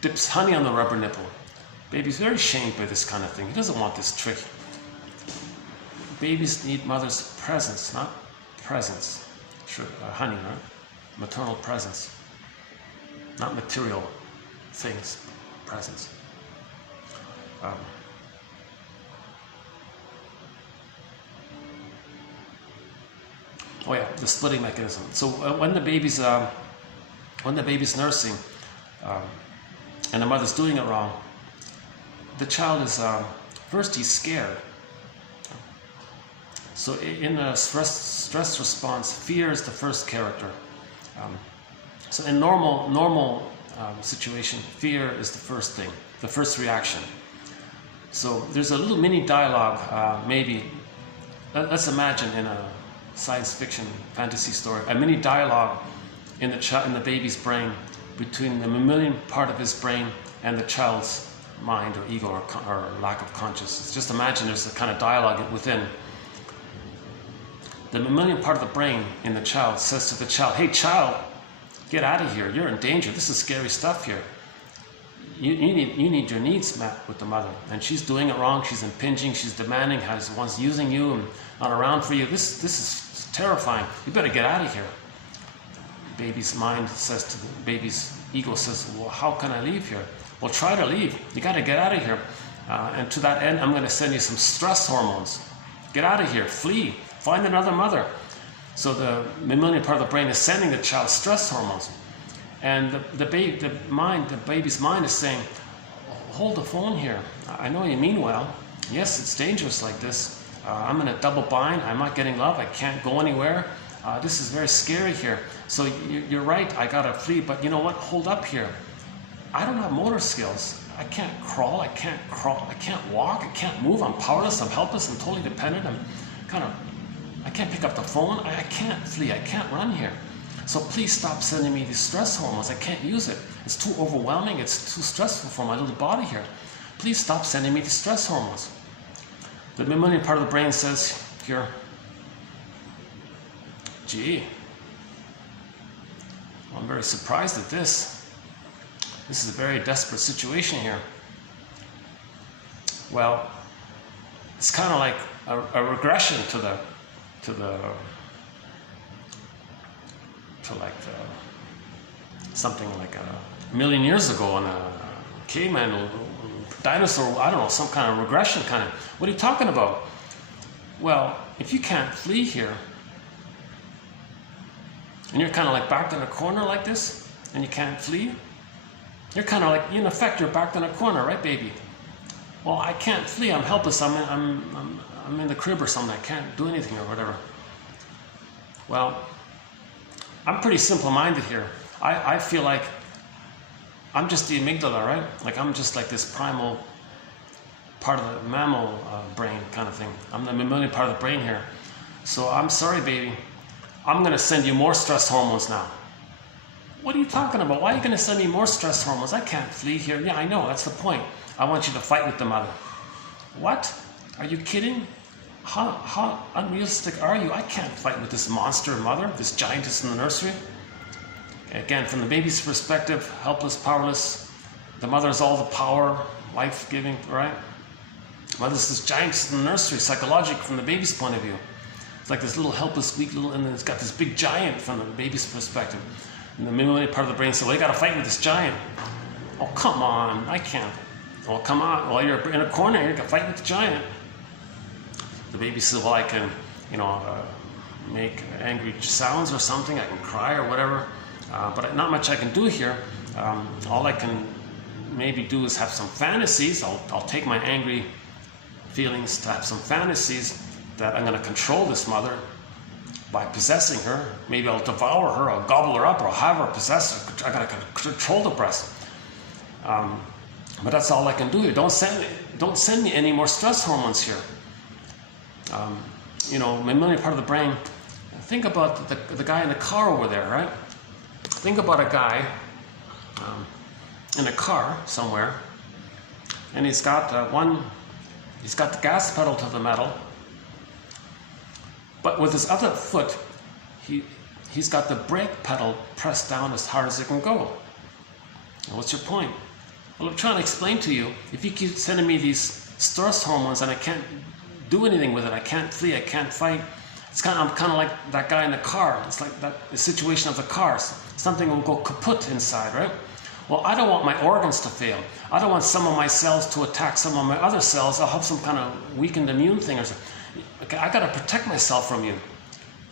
dips honey on the rubber nipple. Baby's very shamed by this kind of thing. He doesn't want this trick. Babies need mother's presence, not presence. Sure, honey, right? Maternal presence. Not material things, presence. Oh yeah, the splitting mechanism. So when the baby's nursing, and the mother's doing it wrong, the child is first he's scared. So in a stress response, fear is the first character. So in normal situation, fear is the first thing, the first reaction. So there's a little mini dialogue, maybe. Let's imagine in a science fiction fantasy story, a mini dialogue in the baby's brain between the mammalian part of his brain and the child's mind or ego or lack of consciousness. Just imagine there's a kind of dialogue within. The mammalian part of the brain in the child says to the child, "Hey child, get out of here, you're in danger, this is scary stuff here. You need your needs met with the mother, and she's doing it wrong, she's impinging, she's demanding, wants using you and not around for you. This is terrifying, you better get out of here." Baby's mind says to the baby's ego says, "Well, how can I leave here?" "Well, try to leave, you got to get out of here. And to that end, I'm going to send you some stress hormones. Get out of here, flee, find another mother." So the mammalian part of the brain is sending the child stress hormones. And the baby's mind is saying, "Hold the phone here. I know you mean well. Yes, it's dangerous like this. I'm in a double bind. I'm not getting love. I can't go anywhere. This is very scary here. So you're right. I gotta flee. But you know what? Hold up here. I don't have motor skills. I can't crawl. I can't walk. I can't move. I'm powerless. I'm helpless. I'm totally dependent. I can't pick up the phone. I can't flee. I can't run here. So please stop sending me these stress hormones. I can't use it. It's too overwhelming. It's too stressful for my little body here. Please stop sending me these stress hormones." The mammalian part of the brain says here, "Gee, I'm very surprised at this. This is a very desperate situation here." Well, it's kind of like a regression to something like a million years ago in a caveman, dinosaur, I don't know, some kind of regression kind of. What are you talking about? Well, if you can't flee here, and you're kind of like backed in a corner like this, and you can't flee, you're kind of like, in effect, you're backed in a corner, right, baby? "Well, I can't flee, I'm helpless, I'm in the crib or something, I can't do anything," or whatever. Well, I'm pretty simple-minded here. I feel like I'm just the amygdala, right? Like I'm just like this primal part of the mammal brain kind of thing. I'm the mammalian part of the brain here. So I'm sorry, baby. I'm going to send you more stress hormones now. "What are you talking about? Why are you going to send me more stress hormones? I can't flee here." "Yeah, I know. That's the point. I want you to fight with the mother." "What? Are you kidding? How unrealistic are you? I can't fight with this monster mother, this giantess in the nursery." Again, from the baby's perspective, helpless, powerless. The mother is all the power, life-giving, right? Mother's this giantess in the nursery, psychologically, from the baby's point of view. It's like this little helpless, weak little, and then it's got this big giant from the baby's perspective. And the mammalian part of the brain says, "Well, you got to fight with this giant." "Oh, come on, I can't." "Well, come on. Well, you're in a corner, you got to fight with the giant." The baby says, "Well, I can, make angry sounds or something. I can cry or whatever. But not much I can do here. All I can maybe do is have some fantasies. I'll take my angry feelings to have some fantasies that I'm going to control this mother by possessing her. Maybe I'll devour her, I'll gobble her up, or I'll have her possess her. I got to control the breast." But that's all I can do here. Don't send me any more stress hormones here. You know, mammalian part of the brain. Think about the guy in the car over there, right? Think about a guy in a car somewhere, and he's got the gas pedal to the metal, but with his other foot, he's got the brake pedal pressed down as hard as it can go. And what's your point? Well, I'm trying to explain to you, if you keep sending me these stress hormones and I can't do anything with it, I can't flee, I can't fight, I'm kind of like that guy in the car. It's like the situation of the cars. Something will go kaput inside, right? Well, I don't want my organs to fail. I don't want some of my cells to attack some of my other cells. I'll have some kind of weakened immune thing or something. Okay, I got to protect myself from you.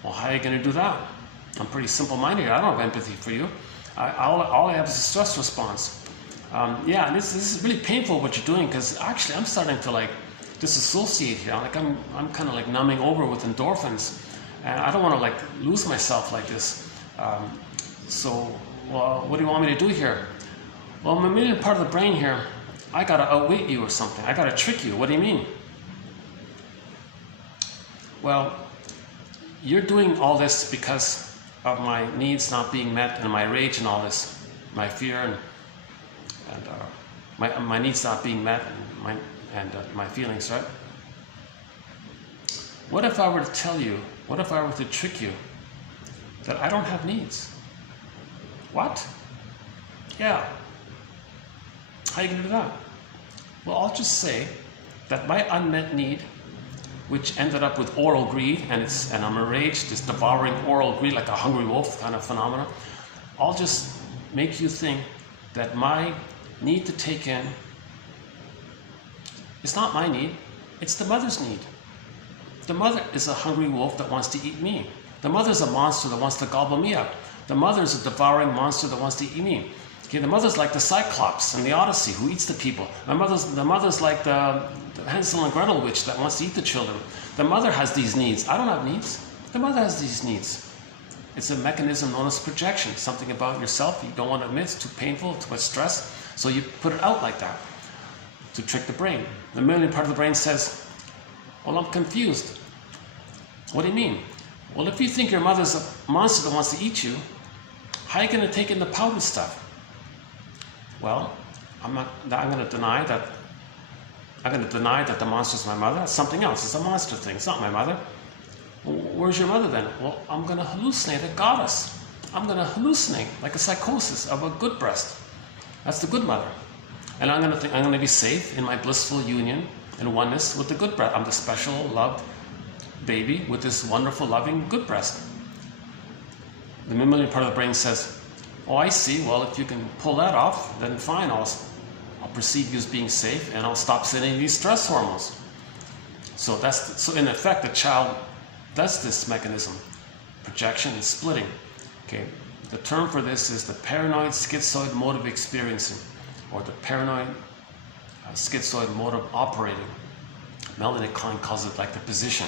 Well, how are you going to do that? I'm pretty simple-minded. I don't have empathy for you. All I have is a stress response. Yeah, and this is really painful what you're doing, because actually I'm starting to like disassociate here. I'm kind of like numbing over with endorphins, and I don't want to like lose myself like this. So, well, what do you want me to do here? Well, mammalian part of the brain here, I gotta outwit you or something. I gotta trick you. What do you mean? Well, you're doing all this because of my needs not being met and my rage and all this, my fear and my needs not being met and my feelings, right? What if I were to tell you, what if I were to trick you that I don't have needs? What? Yeah. How are you going to do that? Well, I'll just say that my unmet need, which ended up with oral greed, and I'm enraged, this devouring oral greed like a hungry wolf kind of phenomenon, I'll just make you think that my need to take in, it's not my need, it's the mother's need. The mother is a hungry wolf that wants to eat me. The mother's a monster that wants to gobble me up. The mother's a devouring monster that wants to eat me. Okay, the mother's like the Cyclops in the Odyssey who eats the people. The mother's like the Hansel and Gretel witch that wants to eat the children. The mother has these needs. I don't have needs. The mother has these needs. It's a mechanism known as projection, something about yourself you don't want to admit, it's too painful, too much stress, so you put it out like that to trick the brain. The mammalian part of the brain says, well, I'm confused. What do you mean? Well, if you think your mother's a monster that wants to eat you, how are you going to take in the powdered stuff? Well, I'm going to deny that the monster's my mother. It's something else. It's a monster thing. It's not my mother. Well, where's your mother then? Well, I'm going to hallucinate a goddess. I'm going to hallucinate like a psychosis of a good breast. That's the good mother. And I'm going to be safe in my blissful union and oneness with the good breast. I'm the special loved baby with this wonderful, loving, good breast. The mammalian part of the brain says, oh, I see. Well, if you can pull that off, then fine. I'll perceive you as being safe, and I'll stop sending these stress hormones. So in effect, the child does this mechanism, projection and splitting. Okay, the term for this is the paranoid schizoid mode of experiencing, or the paranoid schizoid mode of operating. Melanie Klein calls it like the position.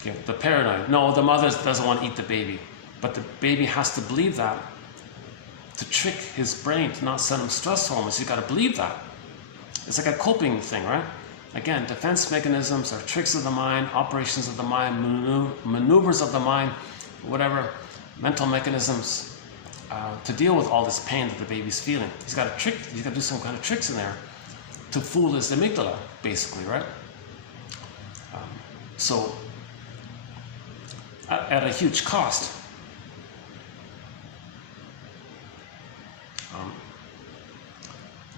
Okay, the paranoid. No, the mother doesn't want to eat the baby, but the baby has to believe that to trick his brain to not send him stress hormones. You got to believe that. It's like a coping thing, right? Again, defense mechanisms are tricks of the mind, operations of the mind, maneuvers of the mind, whatever, mental mechanisms to deal with all this pain that the baby's feeling. He's got to do some kind of tricks in there to fool his amygdala, basically, right? So, at a huge cost.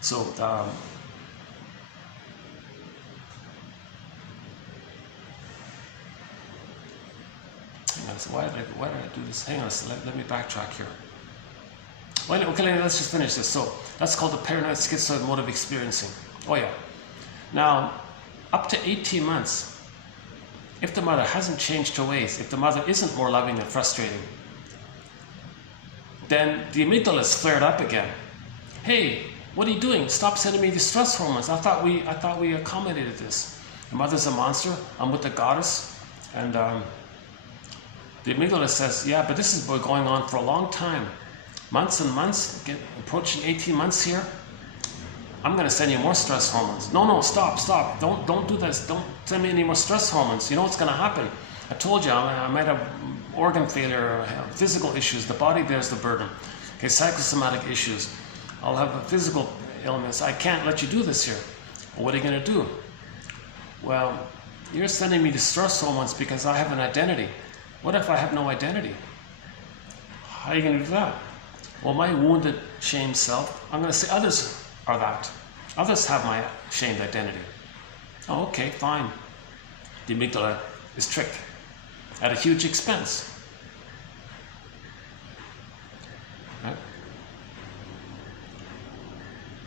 So why did I do this? Hang on, let me backtrack here. Well, okay, let's just finish this. So that's called the paranoid schizoid mode of experiencing. Oh yeah. Now, up to 18 months, if the mother hasn't changed her ways, if the mother isn't more loving and frustrating, then the amygdala is flared up again. Hey, what are you doing? Stop sending me these stress hormones. I thought we accommodated this. The mother's a monster. I'm with the goddess, and the amygdala says, yeah, but this has been going on for a long time, months and months, approaching 18 months here. I'm going to send you more stress hormones. No, stop. Don't do this. Don't send me any more stress hormones. You know what's going to happen? I told you, I might have organ failure, physical issues. The body bears the burden. Okay, psychosomatic issues. I'll have a physical illness. I can't let you do this here. Well, what are you going to do? Well, you're sending me the stress hormones because I have an identity. What if I have no identity? How are you going to do that? Well, my wounded, shamed self, I'm going to say others are that. Others have my shamed identity. Oh, okay, fine. The amygdala is tricked at a huge expense. Right?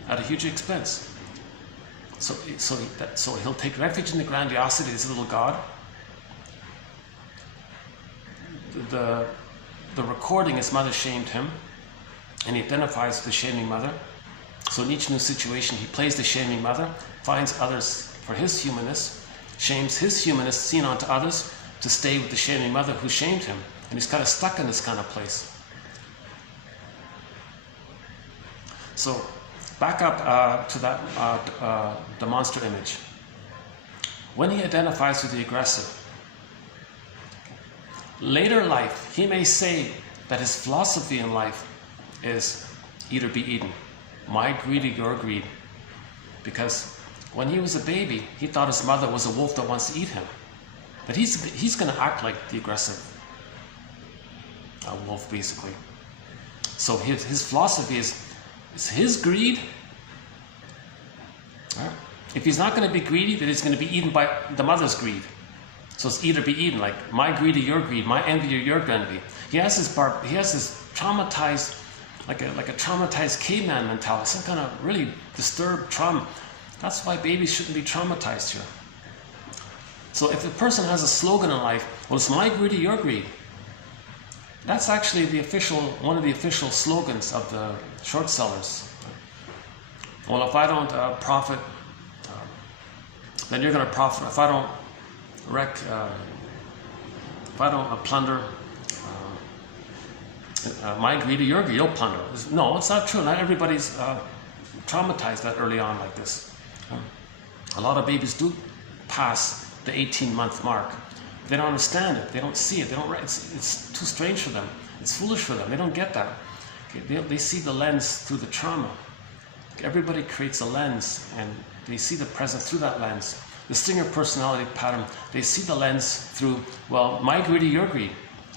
At a huge expense. So he'll take refuge in the grandiosity of his little God. The recording, his mother shamed him, and he identifies with the shaming mother. So in each new situation, he plays the shaming mother, finds others for his humanness, shames his humanness seen onto others to stay with the shaming mother who shamed him. And he's kind of stuck in this kind of place. So back up to that the monster image. When he identifies with the aggressor, later life, he may say that his philosophy in life is eat or be eaten. My greed or your greed. Because when he was a baby, he thought his mother was a wolf that wants to eat him. But he's going to act like the aggressive wolf, basically. So his philosophy is his greed. If he's not going to be greedy, then he's going to be eaten by the mother's greed. So it's eat or be eaten, like my greed or your greed, my envy or your envy. He has this traumatized, like a traumatized caveman mentality, some kind of really disturbed trauma. That's why babies shouldn't be traumatized here. So if a person has a slogan in life, well, it's my greed or your greed. That's actually one of the official slogans of the short sellers. Well, if I don't profit, then you're going to profit. If I don't if I don't plunder, my greed or your greed, you'll plunder. No, it's not true. Not everybody's traumatized that early on like this. A lot of babies do pass the 18-month mark. They don't understand it. They don't see it. It's too strange for them. It's foolish for them. They don't get that. Okay, they see the lens through the trauma. Everybody creates a lens, and they see the present through that lens. The Stinger personality pattern, they see the lens through, well, my greed or your greed.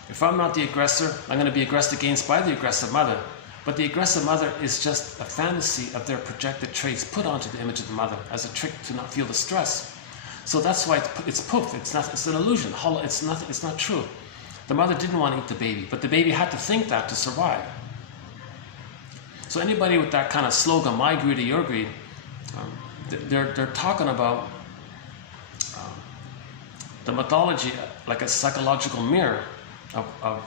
If I'm not the aggressor, I'm going to be aggressed against by the aggressive mother. But the aggressive mother is just a fantasy of their projected traits put onto the image of the mother as a trick to not feel the stress. So that's why it's poof. It's an illusion. It's not true. The mother didn't want to eat the baby, but the baby had to think that to survive. So anybody with that kind of slogan, my greed or your greed, they're talking about the mythology like a psychological mirror of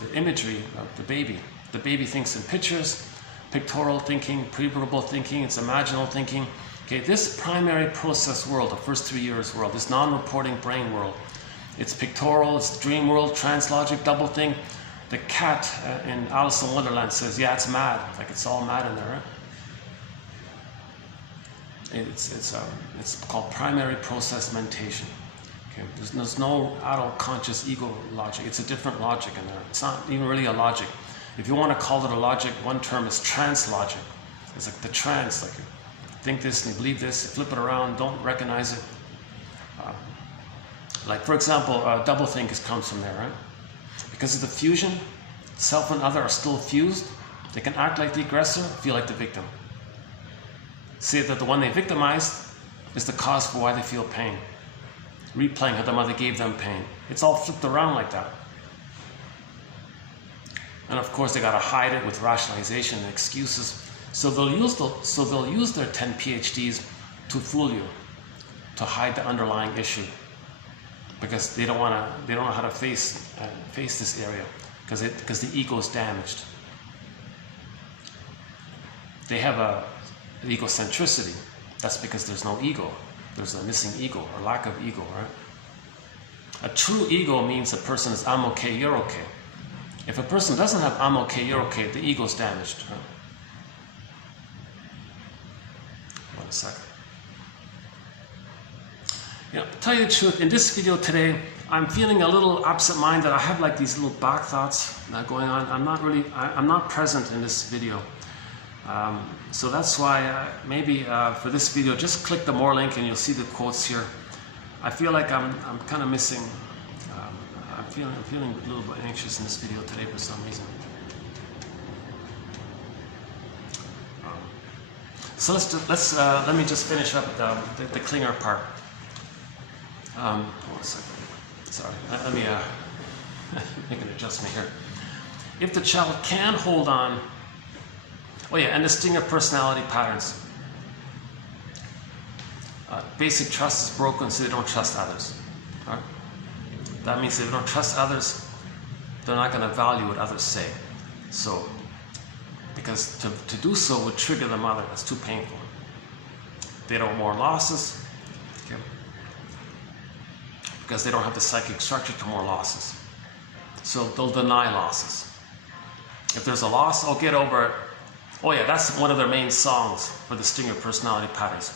the imagery of the baby. The baby thinks in pictures, pictorial thinking, pre-verbal thinking, it's imaginal thinking. Okay, this primary process world, the first 3 years world, this non-reporting brain world, it's pictorial, it's dream world, translogic, double thing. The cat in Alice in Wonderland says, yeah, it's mad. Like it's all mad in there, right? It's called primary process mentation. Okay, there's no adult conscious ego logic. It's a different logic in there. It's not even really a logic. If you want to call it a logic, one term is trance logic. It's like the trance, like you think this and you believe this, you flip it around, don't recognize it. Like for example, doublethink comes from there, right? Because of the fusion, self and other are still fused. They can act like the aggressor, feel like the victim. See that the one they victimized is the cause for why they feel pain. Replaying how the mother gave them pain. It's all flipped around like that. And of course they gotta hide it with rationalization and excuses. So they'll use their 10 PhDs to fool you, to hide the underlying issue. Because they don't know how to face this area, because the ego is damaged. They have an egocentricity. That's because there's no ego. There's a missing ego or lack of ego, right? A true ego means a person is I'm okay, you're okay. If a person doesn't have I'm okay, you're okay, the ego is damaged. Right? a second. Yeah, to tell you the truth, in this video today, I'm feeling a little absent-minded. I have like these little back thoughts going on. I'm not present in this video. So that's why maybe for this video, just click the more link and you'll see the quotes here. I feel like I'm kind of missing. I'm feeling a little bit anxious in this video today for some reason. So let me just finish up the clinger part. Hold on a second. Sorry, let me make an adjustment here. If the child can hold on, oh yeah, and the stinger personality patterns. Basic trust is broken, so they don't trust others. Right? That means if they don't trust others, they're not going to value what others say. So, because to do so would trigger the mother. That's too painful. They don't mourn losses, okay? Because they don't have the psychic structure to mourn losses. So they'll deny losses. If there's a loss, oh, get over it. Oh yeah, that's one of their main songs for the stinger personality patterns.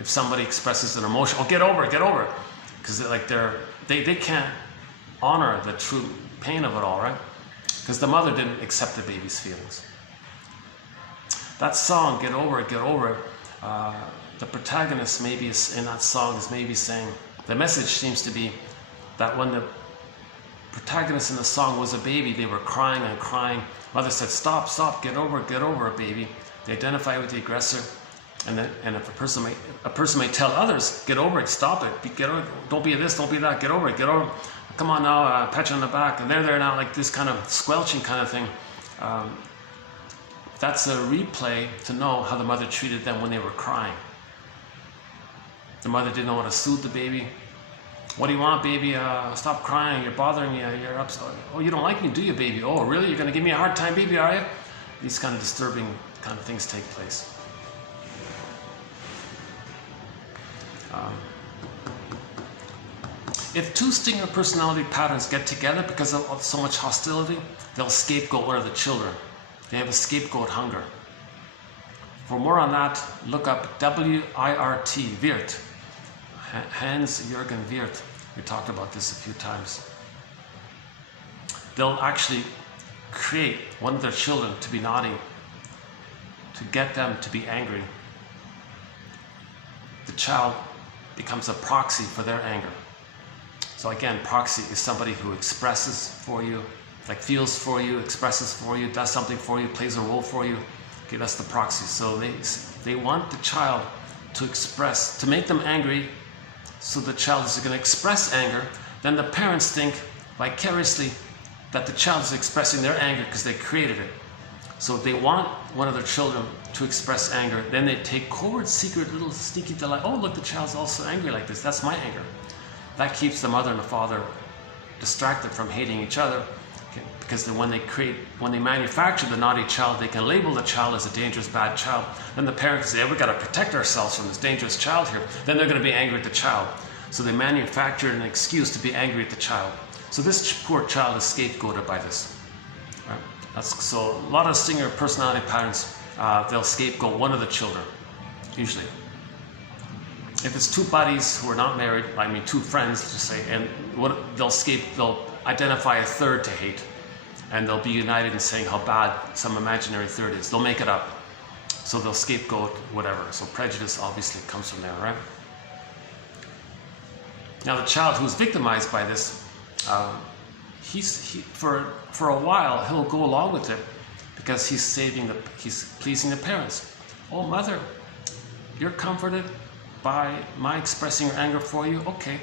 If somebody expresses an emotion, oh, get over it, get over it. Because like they can't honor the true pain of it all, right? Because the mother didn't accept the baby's feelings. That song, get over it, the protagonist maybe in that song is maybe saying, the message seems to be that when the protagonist in the song was a baby, they were crying and crying. Mother said, stop, stop, get over it, baby. They identify with the aggressor. And if a person may tell others, get over it, stop it, get over it, don't be this, don't be that, get over it, come on now, pat you on the back, and they're there now, like this kind of squelching kind of thing. That's a replay to know how the mother treated them when they were crying. The mother didn't know how to soothe the baby. What do you want, baby? Stop crying, you're bothering me, you're upset. Oh, you don't like me, do you, baby? Oh, really? You're going to give me a hard time, baby, are you? These kind of disturbing kind of things take place. If two stinger personality patterns get together because of so much hostility, they'll scapegoat one of the children. They have a scapegoat hunger. For more on that, look up W-I-R-T, Wirt. Hans-Jürgen Wirt. We talked about this a few times. They'll actually create one of their children to be naughty, to get them to be angry. The child becomes a proxy for their anger. So again, proxy is somebody who expresses for you, like feels for you, expresses for you, does something for you, plays a role for you. Okay, that's the proxy. So they want the child to express, to make them angry, so the child is going to express anger. Then the parents think vicariously that the child is expressing their anger because they created it. So they want one of their children to express anger. Then they take covert, secret, little sneaky delight. Oh, look, the child's also angry like this. That's my anger. That keeps the mother and the father distracted from hating each other. Okay? Because then when they manufacture the naughty child, they can label the child as a dangerous, bad child. Then the parents say, we've got to protect ourselves from this dangerous child here. Then they're going to be angry at the child. So they manufacture an excuse to be angry at the child. So this poor child is scapegoated by this. Right? So a lot of stinger personality patterns, they'll scapegoat one of the children, usually. If it's two buddies who are not married, I mean two friends, just say, and they'll identify a third to hate, and they'll be united in saying how bad some imaginary third is. They'll make it up. So they'll scapegoat whatever. So prejudice obviously comes from there, right? Now the child who's victimized by this, for a while he'll go along with it because he's pleasing the parents. Oh, mother, you're comforted by my expressing your anger for you. Okay,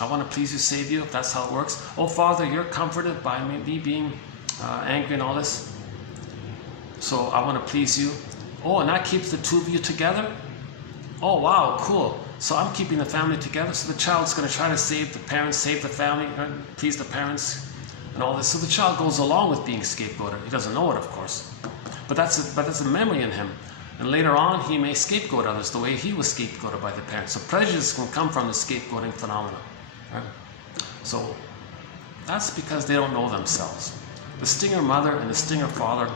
I want to please you, save you, if that's how it works. Oh, father, you're comforted by me being angry and all this. So I want to please you. Oh, and that keeps the two of you together? Oh, wow, cool. So I'm keeping the family together. So the child's going to try to save the parents, save the family, please the parents, and all this. So the child goes along with being scapegoated. He doesn't know it, of course. But that's a memory in him. And later on, he may scapegoat others the way he was scapegoated by the parents. So prejudice can come from the scapegoating phenomenon. Right? So that's because they don't know themselves. The stinger mother and the stinger father,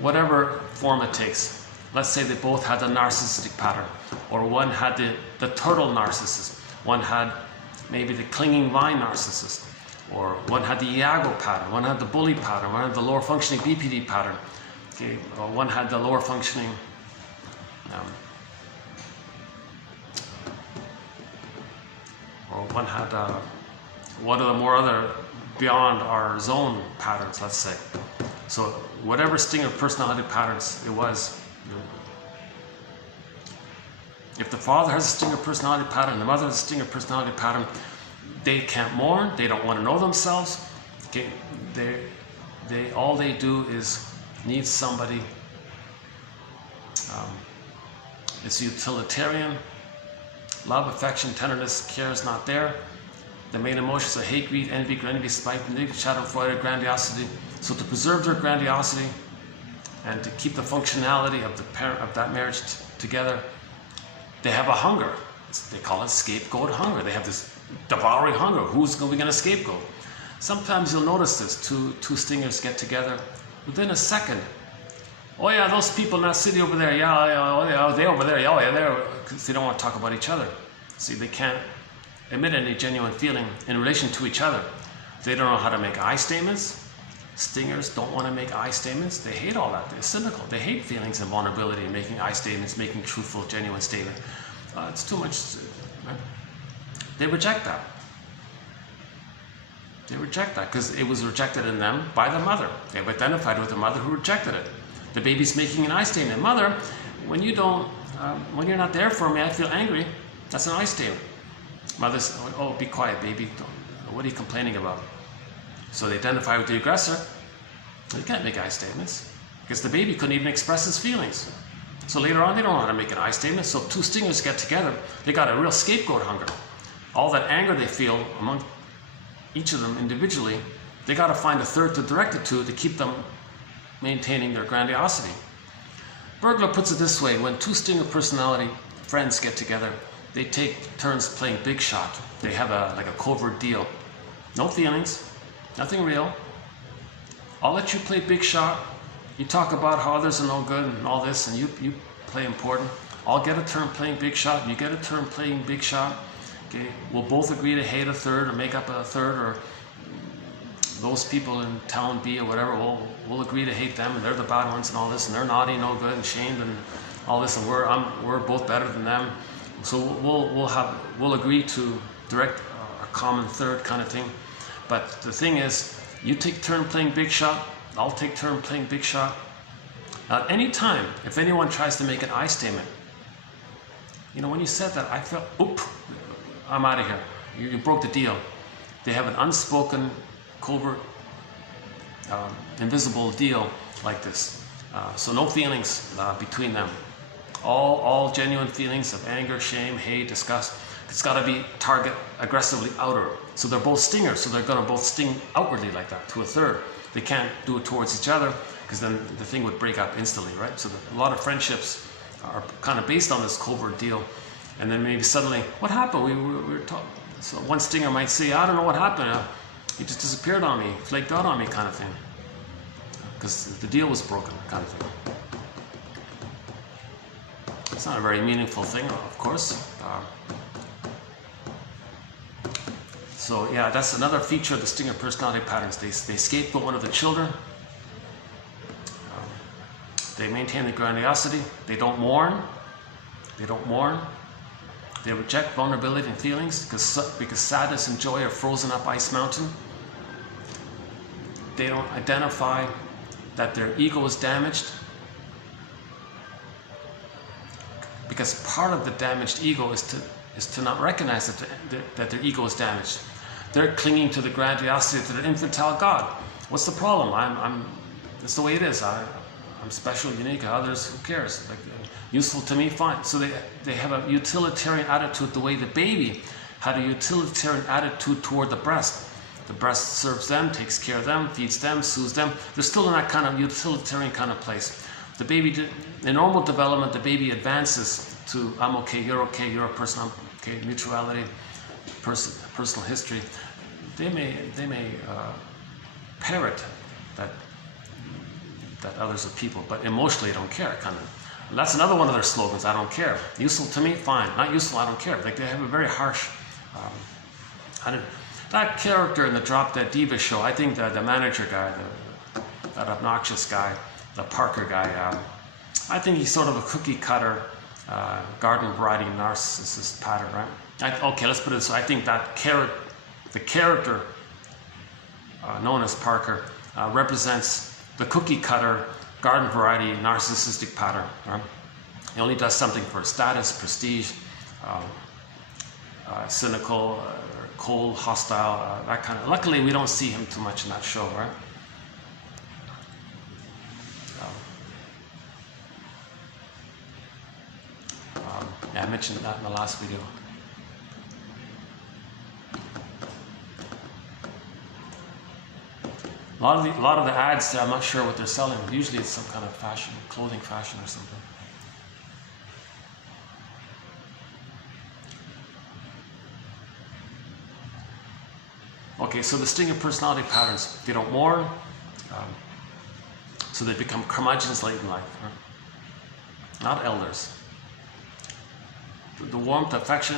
whatever form it takes, let's say they both had the narcissistic pattern, or one had the turtle narcissist, one had maybe the clinging vine narcissist, or one had the Iago pattern, one had the bully pattern, one had the lower functioning BPD pattern, okay, or one had the lower functioning or one had one of the more other beyond our zone patterns, let's say. So whatever stinger personality patterns it was, if the father has a stinger personality pattern, the mother has a stinger personality pattern, they can't mourn, they don't want to know themselves, okay, all they do is need somebody. It's utilitarian. Love, affection, tenderness, care is not there. The main emotions are hate, greed, envy, spite, schadenfreude, grandiosity. So to preserve their grandiosity and to keep the functionality of the parent of that marriage together, they have a hunger. They call it scapegoat hunger. They have this devouring hunger. Who's we going to scapegoat? Sometimes you'll notice this. Two stingers get together. Within a second, oh yeah, those people in that city over there, yeah, they over there, yeah, they're, because they don't want to talk about each other. See, they can't emit any genuine feeling in relation to each other. They don't know how to make I statements. Stingers don't want to make I statements. They hate all that. They're cynical. They hate feelings and vulnerability, making I statements, making truthful, genuine statements. It's too much. Right? They reject that. They reject that because it was rejected in them by the mother. They've identified with the mother who rejected it. The baby's making an I statement. Mother, when you don't, when you're not there for me, I feel angry. That's an I statement. Mother's, oh, be quiet, baby. What are you complaining about? So they identify with the aggressor. They can't make I statements because the baby couldn't even express his feelings. So later on, they don't know how to make an I statement. So two stingers get together. They got a real scapegoat hunger. All that anger they feel among each of them individually, they got to find a third to direct it to keep them maintaining their grandiosity. Bergler puts it this way: when two stinger personality friends get together, they take turns playing big shot. They have like a covert deal. No feelings, nothing real. I'll let you play big shot. You talk about how others are no good and all this, and you play important. I'll get a turn playing big shot. You get a turn playing big shot. Okay, we'll both agree to hate a third or make up a third, or those people in town B or whatever, we'll agree to hate them, and they're the bad ones and all this, and they're naughty, no good, and shamed and all this, and we're both better than them. So we'll agree to direct a common third kind of thing. But the thing is, you take turn playing big shot, I'll take turn playing big shot. Now, at any time, if anyone tries to make an I statement, you know, when you said that, I felt, oop, I'm out of here. You broke the deal. They have an unspoken, covert, invisible deal like this. So no feelings between them. All genuine feelings of anger, shame, hate, disgust. It's got to be target aggressively outer. So they're both stingers, so they're going to both sting outwardly like that to a third. They can't do it towards each other because then the thing would break up instantly, right? So a lot of friendships are kind of based on this covert deal. And then maybe suddenly, what happened? We were talking. So one stinger might say, I don't know what happened. He just disappeared on me, flaked out on me kind of thing. Because the deal was broken kind of thing. It's not a very meaningful thing, of course. So yeah, that's another feature of the stinger personality patterns. They scapegoat one of the children. They maintain the grandiosity. They don't mourn. They don't mourn. They reject vulnerability and feelings because sadness and joy are frozen up ice mountain. They don't identify that their ego is damaged, because part of the damaged ego is to not recognize that their ego is damaged. They're clinging to the grandiosity, to their infantile God. What's the problem? It's the way it is. I'm special, unique. Others, who cares? Like, useful to me, fine. So they have a utilitarian attitude the way the baby had a utilitarian attitude toward the breast. The breast serves them, takes care of them, feeds them, soothes them. They're still in that kind of utilitarian kind of place. The baby, in normal development, the baby advances to I'm okay, you're a person, I'm okay, mutuality, personal history. They may parrot that others are people, but emotionally don't care, kind of. That's another one of their slogans, I don't care. Useful to me, fine. Not useful, I don't care. Like they have a very harsh, that character in the Drop Dead Diva show, I think the manager guy, that obnoxious guy, the Parker guy, I think he's sort of a cookie cutter, garden variety narcissist pattern, right? Okay, let's put it this way. I think that the character known as Parker represents the cookie cutter, garden variety narcissistic pattern. Right? He only does something for status, prestige, cynical, cold, hostile, that kind of. Luckily, we don't see him too much in that show, right? Yeah, I mentioned that in the last video. A lot of the ads, I'm not sure what they're selling. Usually it's some kind of fashion, clothing fashion or something. Okay, so the sting of personality patterns, they don't mourn, so they become curmudgeons late in life, right? Not elders. The warmth, affection,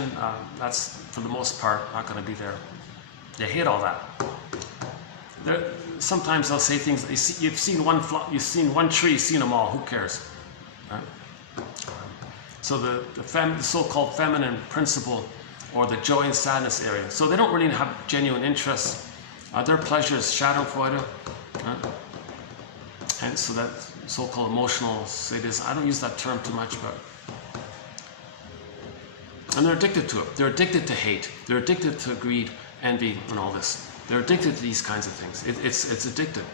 that's for the most part not going to be there. They hate all that. Sometimes they'll say things. You've seen one tree, you've seen them all. Who cares? Right? So the so-called feminine principle, or the joy and sadness area. So they don't really have genuine interest. Their pleasure is Schadenfreude. Right? And so that so-called emotional sadism. I don't use that term too much, but. And they're addicted to it. They're addicted to hate. They're addicted to greed, envy, and all this. They're addicted to these kinds of things. It's addictive.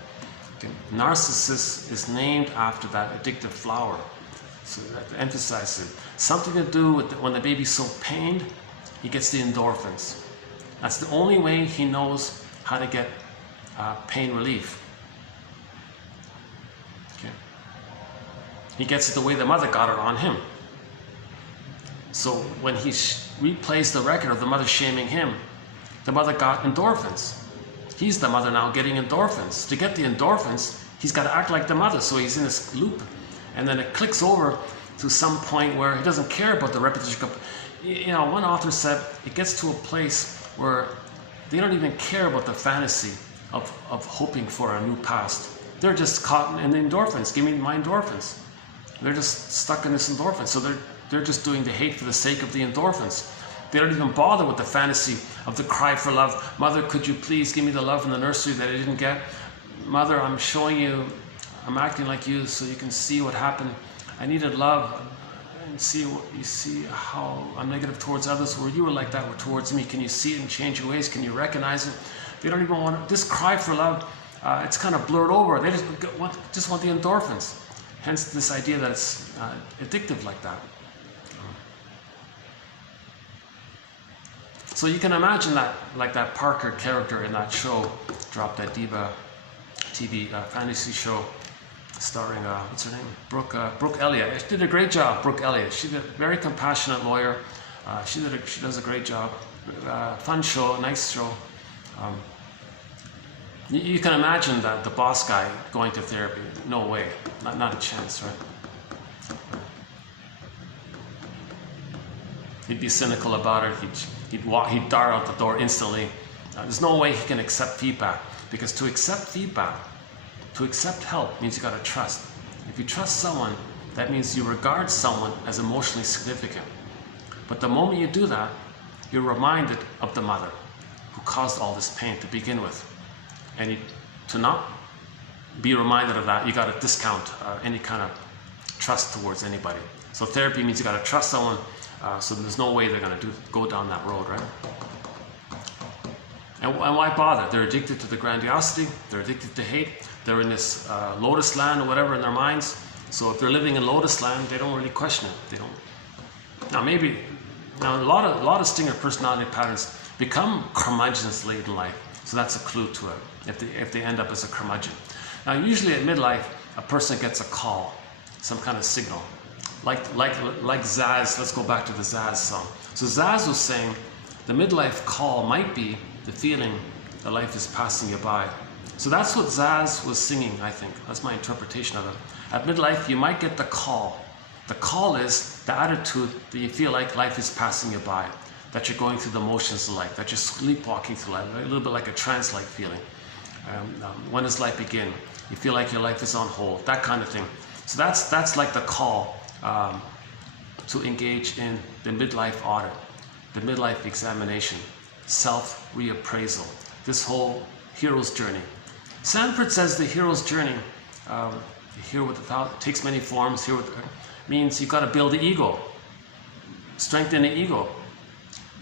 Okay. Narcissus is named after that addictive flower. So that emphasizes it. Something to do with when the baby's so pained, he gets the endorphins. That's the only way he knows how to get pain relief. Okay. He gets it the way the mother got it on him. So when he replays the record of the mother shaming him, the mother got endorphins. He's the mother now getting endorphins. To get the endorphins, he's got to act like the mother. So he's in this loop. And then it clicks over to some point where he doesn't care about the repetition. You know, one author said it gets to a place where they don't even care about the fantasy of hoping for a new past. They're just caught in the endorphins. Give me my endorphins. They're just stuck in this endorphin. So they're just doing the hate for the sake of the endorphins. They don't even bother with the fantasy of the cry for love. Mother, could you please give me the love in the nursery that I didn't get? Mother, I'm showing you, I'm acting like you so you can see what happened. I needed love and you see how I'm negative towards others, where you were like that towards me. Can you see it and change your ways? Can you recognize it? They don't even want this cry for love. It's kind of blurred over. They just want the endorphins. Hence this idea that it's addictive like that. So you can imagine that, like that Parker character in that show, Drop Dead Diva TV fantasy show, starring, what's her name? Brooke Elliott. She did a great job, Brooke Elliott. She's a very compassionate lawyer. She does a great job. Fun show, nice show. You can imagine that the boss guy going to therapy. No way, not a chance, right? He'd be cynical about it. He'd dart out the door instantly. There's no way he can accept feedback, because to accept feedback, to accept help, means you got to trust. If you trust someone, that means you regard someone as emotionally significant. But the moment you do that, you're reminded of the mother who caused all this pain to begin with. And to not be reminded of that, you got to discount any kind of trust towards anybody. So therapy means you got to trust someone. So there's no way they're going to go down that road, right? And why bother? They're addicted to the grandiosity. They're addicted to hate. They're in this lotus land or whatever in their minds. So if they're living in lotus land, they don't really question it. They don't. Now a lot of stinger personality patterns become curmudgeons late in life. So that's a clue to it. If they end up as a curmudgeon. Now usually at midlife, a person gets a call, some kind of signal. Like Zaz, let's go back to the Zaz song. So Zaz was saying the midlife call might be the feeling that life is passing you by. So that's what Zaz was singing, I think. That's my interpretation of it. At midlife, you might get the call The call is the attitude that you feel like life is passing you by, that you're going through the motions of life, that you're sleepwalking through life, a little bit like a trance-like feeling. When does life begin? You feel like your life is on hold, that kind of thing. So that's like the call to engage in the midlife audit, the midlife examination, self-reappraisal, this whole hero's journey. Sanford says the hero's journey, takes many forms. Means you've got to build the ego, strengthen the ego.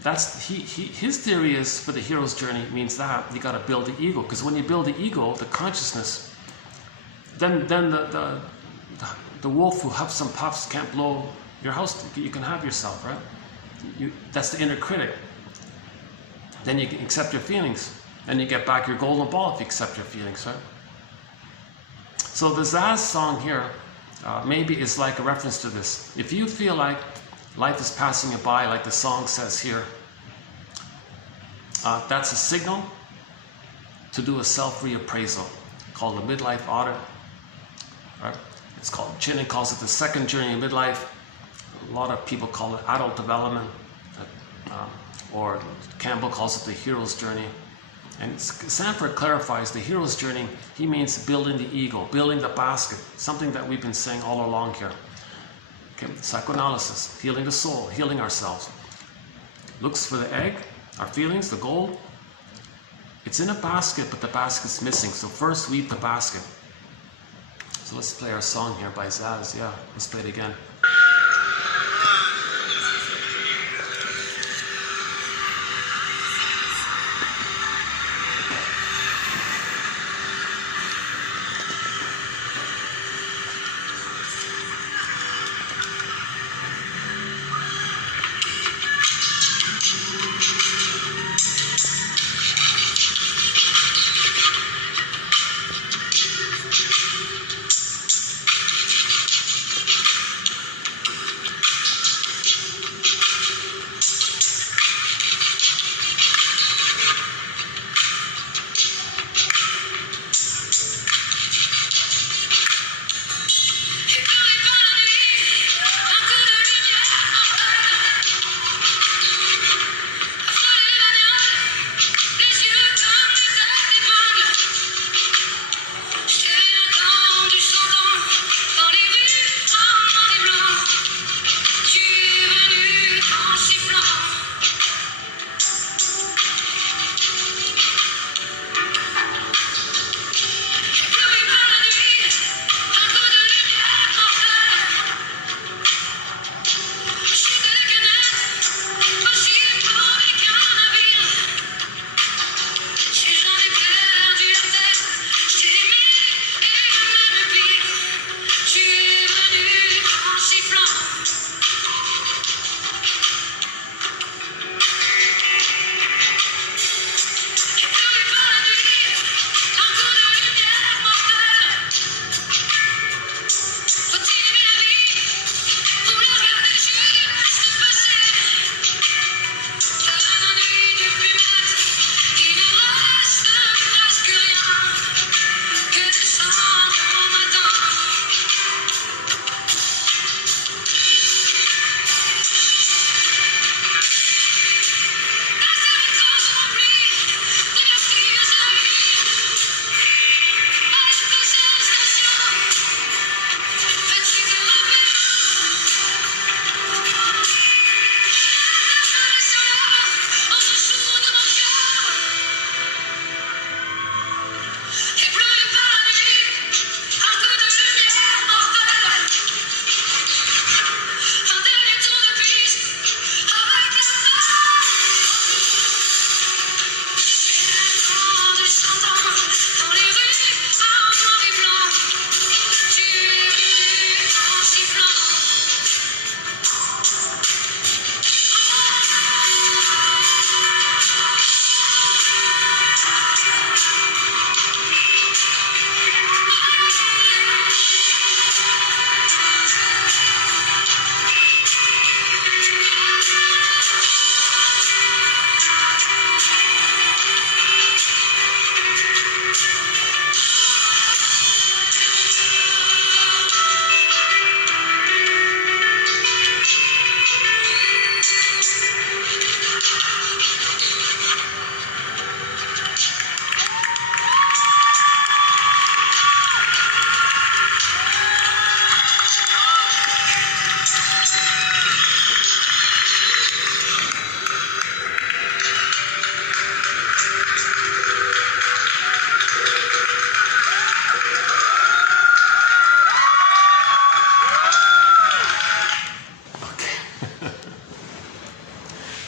His theory is for the hero's journey means that you got to build the ego, because when you build the ego, the consciousness, then the wolf who huffs and puffs can't blow your house. You can have yourself, right? That's the inner critic. Then you can accept your feelings, and you get back your golden ball if you accept your feelings, right? So the Zaz song here maybe is like a reference to this. If you feel like life is passing you by, like the song says here, that's a signal to do a self-reappraisal called the midlife audit. Right? It's called, Chinnan calls it the second journey of midlife. A lot of people call it adult development, or Campbell calls it the hero's journey. And Sanford clarifies the hero's journey, he means building the ego, building the basket, something that we've been saying all along here. Okay, psychoanalysis, healing the soul, healing ourselves. Looks for the egg, our feelings, the gold. It's in a basket, but the basket's missing. So first weave the basket. So let's play our song here by Zaz. Yeah, let's play it again.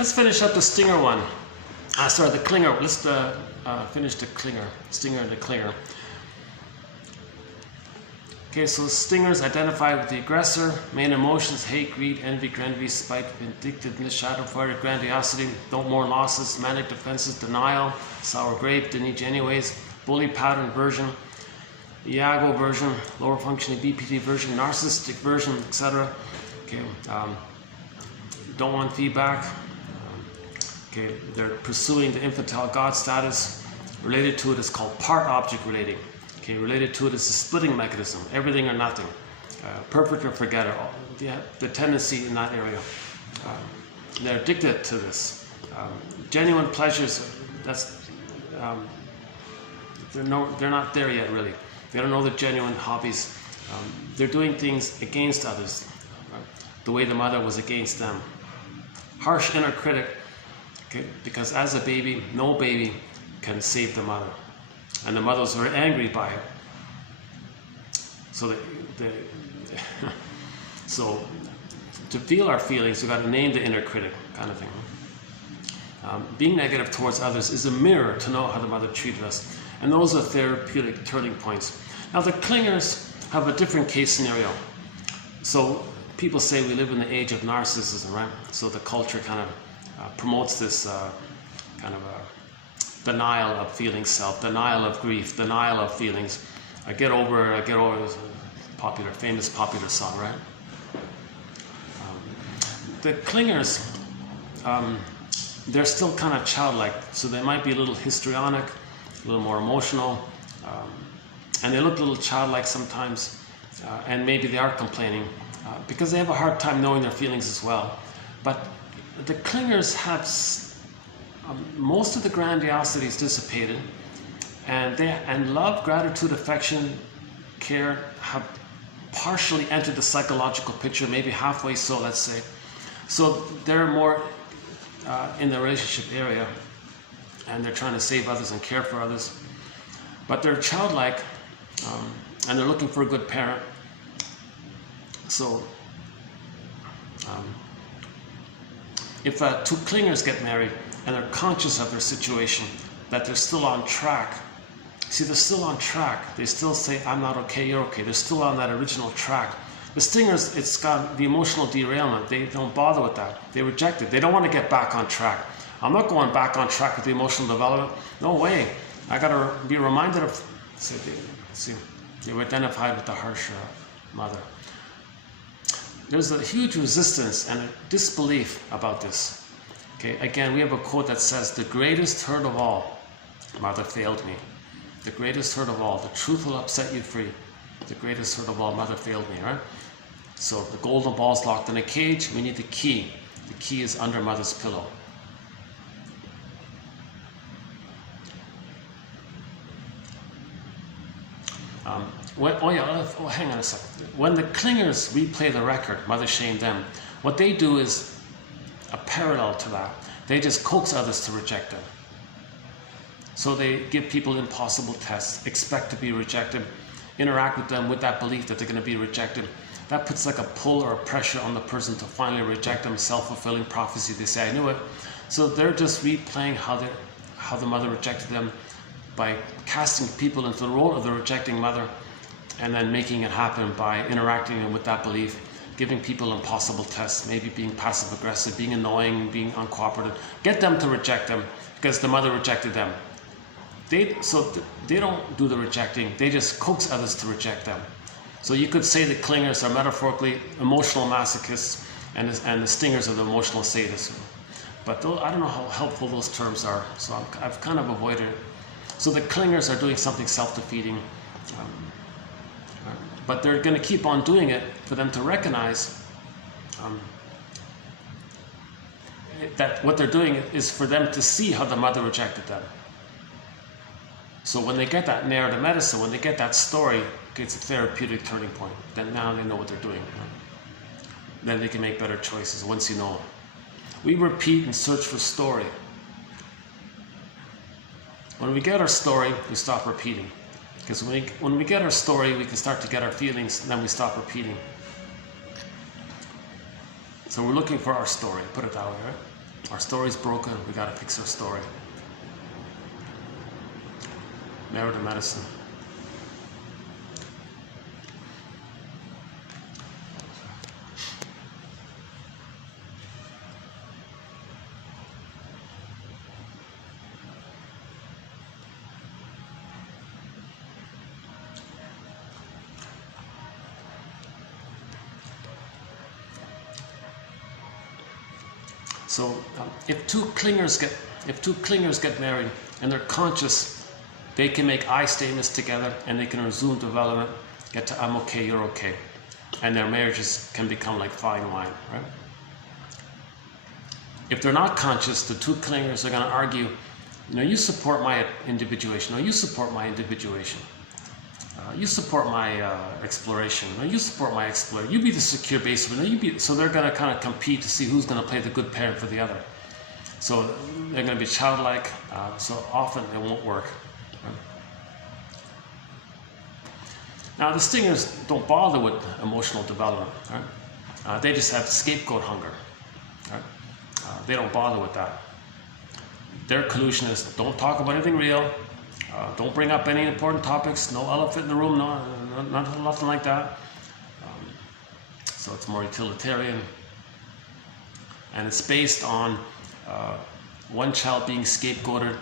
let's finish up the stinger one. Sorry, the clinger. Let's finish the clinger. Stinger and the clinger. Okay, so stingers identify with the aggressor. Main emotions: hate, greed, envy, spite, vindictiveness, shadow fire, grandiosity, don't mourn losses, manic defenses, denial, sour grape, didn't need you anyways, bully pattern version, Iago version, lower functioning BPD version, narcissistic version, etc. Okay, don't want feedback. Okay, they're pursuing the infantile God status. Related to it is called part-object relating. Okay, related to it is a splitting mechanism, everything or nothing, perfect or forgetter. The tendency in that area. They're addicted to this. Genuine pleasures, they're not there yet really. They don't know the genuine hobbies. They're doing things against others, the way the mother was against them. Harsh inner critic, okay, because as a baby, no baby can save the mother. And the mothers are angry by it. So, so to feel our feelings, we've got to name the inner critic, kind of thing. Being negative towards others is a mirror to know how the mother treated us. And those are therapeutic turning points. Now the clingers have a different case scenario. So people say we live in the age of narcissism, right? So the culture kind of promotes this kind of denial of feeling self, denial of grief, denial of feelings. I get over is a famous popular song, right? The clingers, they're still kind of childlike, so they might be a little histrionic, a little more emotional, and they look a little childlike sometimes, and maybe they are complaining because they have a hard time knowing their feelings as well. But the clingers have most of the grandiosity is dissipated, and love, gratitude, affection, care have partially entered the psychological picture, maybe halfway so, let's say. So they're more in the relationship area, and they're trying to save others and care for others. But they're childlike, and they're looking for a good parent. So if two clingers get married and they're conscious of their situation, that they're still on track. See, they're still on track. They still say, I'm not okay, you're okay. They're still on that original track. The stingers, it's got the emotional derailment. They don't bother with that. They reject it. They don't want to get back on track. I'm not going back on track with the emotional development. No way. I got to be reminded of, see, they were identified with the harsh mother. There's a huge resistance and a disbelief about this. Okay, again, we have a quote that says, the greatest hurt of all, mother failed me. The greatest hurt of all, the truth will upset you free. The greatest hurt of all, mother failed me, right? So the golden ball's locked in a cage, we need the key. The key is under mother's pillow. Hang on a second. When the clingers replay the record, mother shamed them, what they do is a parallel to that. They just coax others to reject them. So they give people impossible tests, expect to be rejected, interact with them with that belief that they're going to be rejected. That puts like a pull or a pressure on the person to finally reject them. Self-fulfilling prophecy, they say, I knew it. So they're just replaying how the mother rejected them by casting people into the role of the rejecting mother, and then making it happen by interacting with that belief, giving people impossible tests, maybe being passive-aggressive, being annoying, being uncooperative. Get them to reject them because the mother rejected them. They don't do the rejecting, they just coax others to reject them. So you could say the clingers are metaphorically emotional masochists, and the stingers are the emotional sadists. But I don't know how helpful those terms are, so I've kind of avoided it. So the clingers are doing something self-defeating, but they're going to keep on doing it for them to recognize that what they're doing is for them to see how the mother rejected them. So when they get that narrative medicine, when they get that story, it's a therapeutic turning point. Then now they know what they're doing. Then they can make better choices once you know. We repeat and search for story. When we get our story, we stop repeating. Because when we get our story, we can start to get our feelings, and then we stop repeating. So we're looking for our story, put it that way, right? Our story's broken, we gotta fix our story. Merit of medicine. So if two clingers get married and they're conscious, they can make I statements together and they can resume development, get to I'm okay, you're okay, and their marriages can become like fine wine, right? If they're not conscious, the two clingers are going to argue, you know, you support my individuation, no, you support my individuation. You support my exploration. No, you support my exploration. You be the secure base. No, you be. So they're going to kind of compete to see who's going to play the good parent for the other. So they're going to be childlike. So often it won't work. Right? Now the stingers don't bother with emotional development. Right? They just have scapegoat hunger. Right? They don't bother with that. Their collusion is don't talk about anything real. Don't bring up any important topics, no elephant in the room, nothing like that. So it's more utilitarian. And it's based on one child being scapegoated.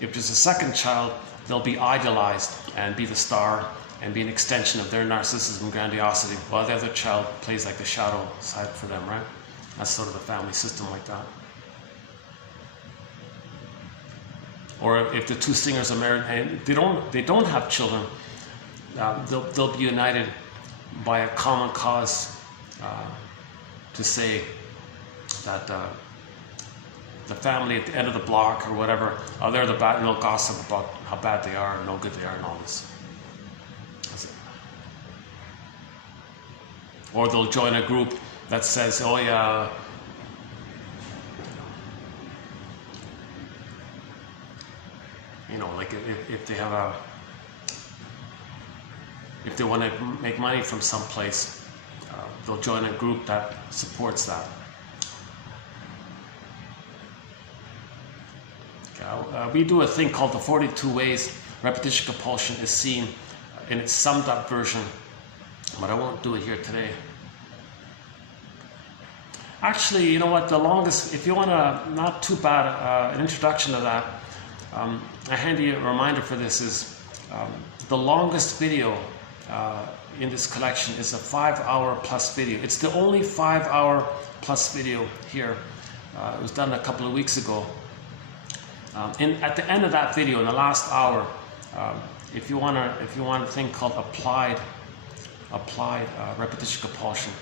If there's a second child, they'll be idolized and be the star and be an extension of their narcissism and grandiosity, while the other child plays like the shadow side for them, right? That's sort of the family system like that. Or if the two singers are married and they don't have children, they'll be united by a common cause to say that the family at the end of the block or whatever, they're the bad, and they'll gossip about how bad they are and no good they are and all this. Or they'll join a group that says, oh yeah, you know, like if they have if they want to make money from someplace, they'll join a group that supports that. We do a thing called the 42 ways repetition compulsion is seen in its summed up version, but I won't do it here today. Actually, you know what, the longest, if you want a not too bad an introduction to that, a handy reminder for this is the longest video in this collection is a 5-hour plus video. It's the only 5-hour plus video here. It was done a couple of weeks ago. And at the end of that video, in the last hour, if you want a thing called applied repetition compulsion,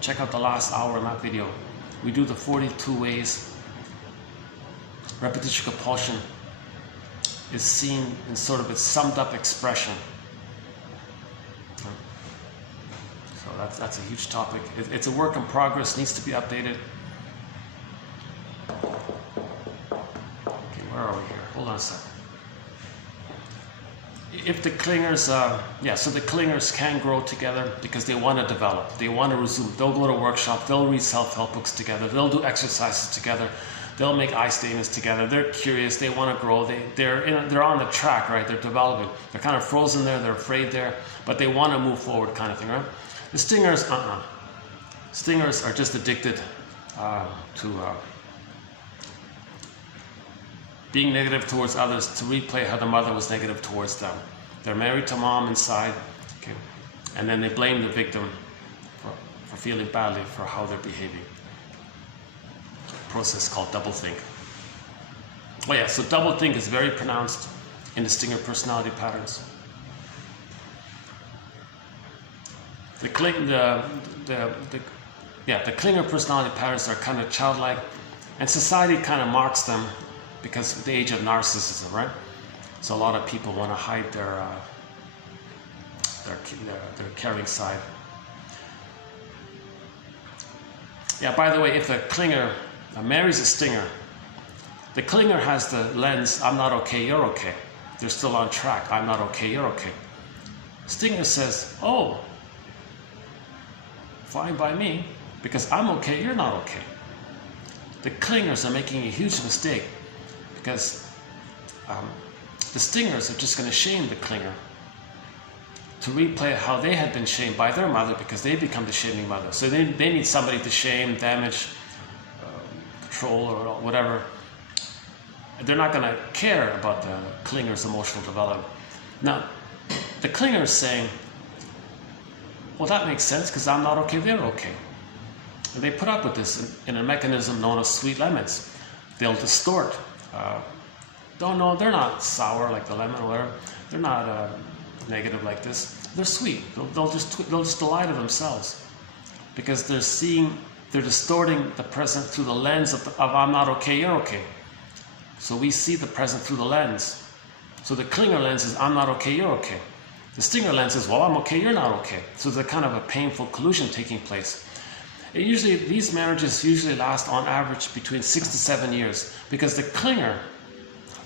check out the last hour in that video. We do the 42 ways repetition compulsion is seen in sort of its summed up expression. So that's a huge topic. It's a work in progress, needs to be updated. Okay, where are we here? Hold on a second. If the clingers, so the clingers can grow together because they want to develop, they want to resume. They'll go to workshop, they'll read self-help books together, they'll do exercises together, they'll make I statements together. They're curious, they want to grow, they're on the track, right? They're developing. They're kind of frozen there, they're afraid there, but they want to move forward, kind of thing, right? The stingers, Stingers are just addicted to being negative towards others, to replay how the mother was negative towards them. They're married to mom inside, okay, and then they blame the victim for feeling badly for how they're behaving. A process called doublethink. Oh yeah, so doublethink is very pronounced in the stinger personality patterns. The clinger personality patterns are kind of childlike, and society kind of mocks them because of the age of narcissism, right? So a lot of people want to hide their caring side. Yeah, by the way, if the clinger marries a stinger, the clinger has the lens, I'm not okay, you're okay. They're still on track, I'm not okay, you're okay. Stinger says, oh, fine by me, because I'm okay, you're not okay. the clingers are making a huge mistake, because the stingers are just going to shame the clinger to replay how they had been shamed by their mother, because they become the shaming mother. So they need somebody to shame, damage, control, or whatever. They're not going to care about the clinger's emotional development. Now, the clinger is saying, well, that makes sense, because I'm not okay, they're okay. And they put up with this in a mechanism known as sweet lemons. They'll distort. No, they're not sour like the lemon or whatever. They're not negative like this. They're sweet. They'll just lie to themselves, because they're distorting the present through the lens of I'm not okay, you're okay. So we see the present through the lens. So the clinger lens is I'm not okay, you're okay. The stinger lens is, well, I'm okay, you're not okay. So there's a kind of a painful collusion taking place. These marriages usually last on average between 6 to 7 years, because the clinger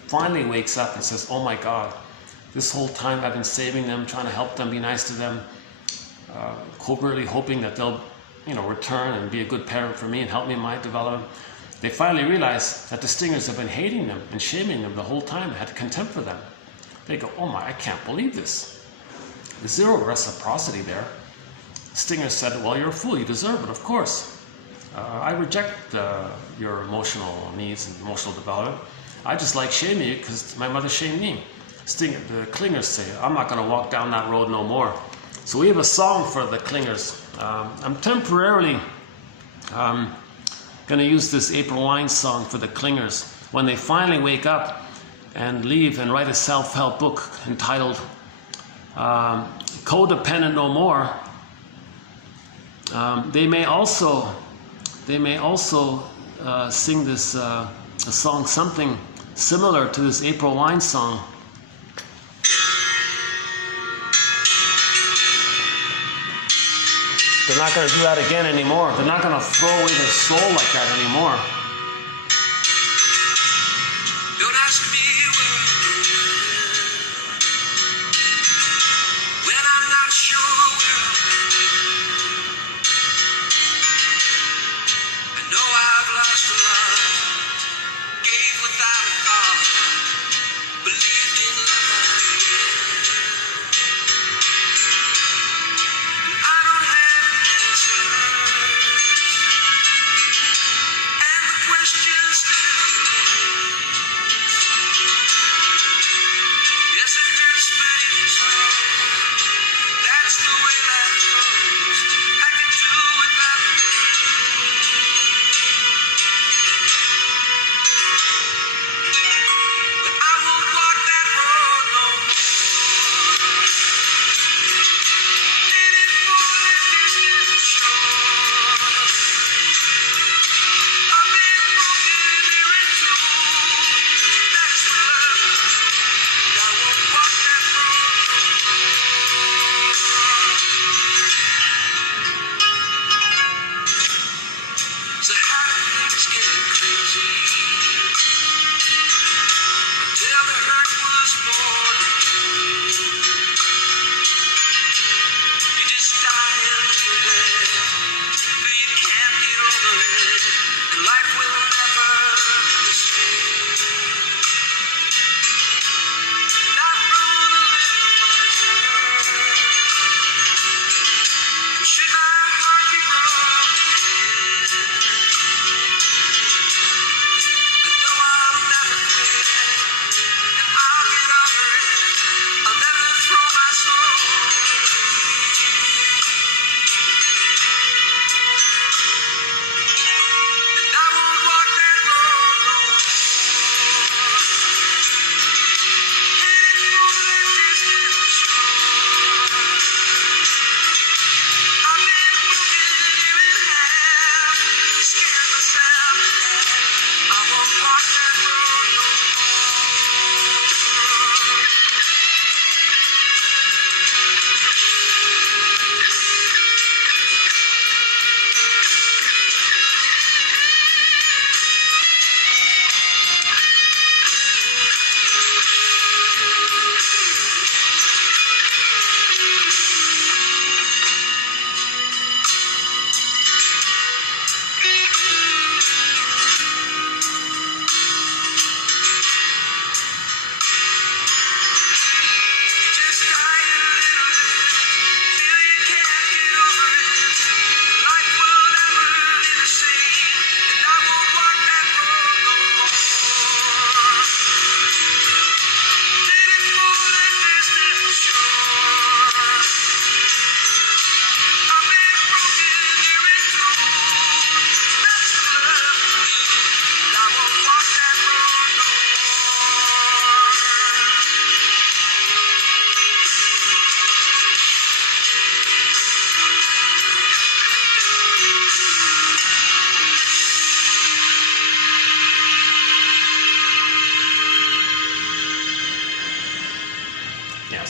finally wakes up and says, oh my God, this whole time I've been saving them, trying to help them, be nice to them, covertly hoping that they'll return and be a good parent for me and help me in my development. They finally realize that the stingers have been hating them and shaming them the whole time, had contempt for them. They go, oh my, I can't believe this. There's zero reciprocity there. The stinger said, well, you're a fool, you deserve it, of course. I reject your emotional needs and emotional development. I just like shaming you because my mother shamed me. The clingers say, I'm not going to walk down that road no more. So we have a song for the clingers. I'm temporarily going to use this April Wine song for the clingers when they finally wake up and leave and write a self-help book entitled Codependent No More. They may also sing this a song something similar to this April Wine song. They're not going to do that again anymore. They're not going to throw away their soul like that anymore. Don't ask me where I'm going when I'm not sure where I'm going. I know I've lost a lot, gave without a thought, believed in love again. And I don't have answers, and the question still remains.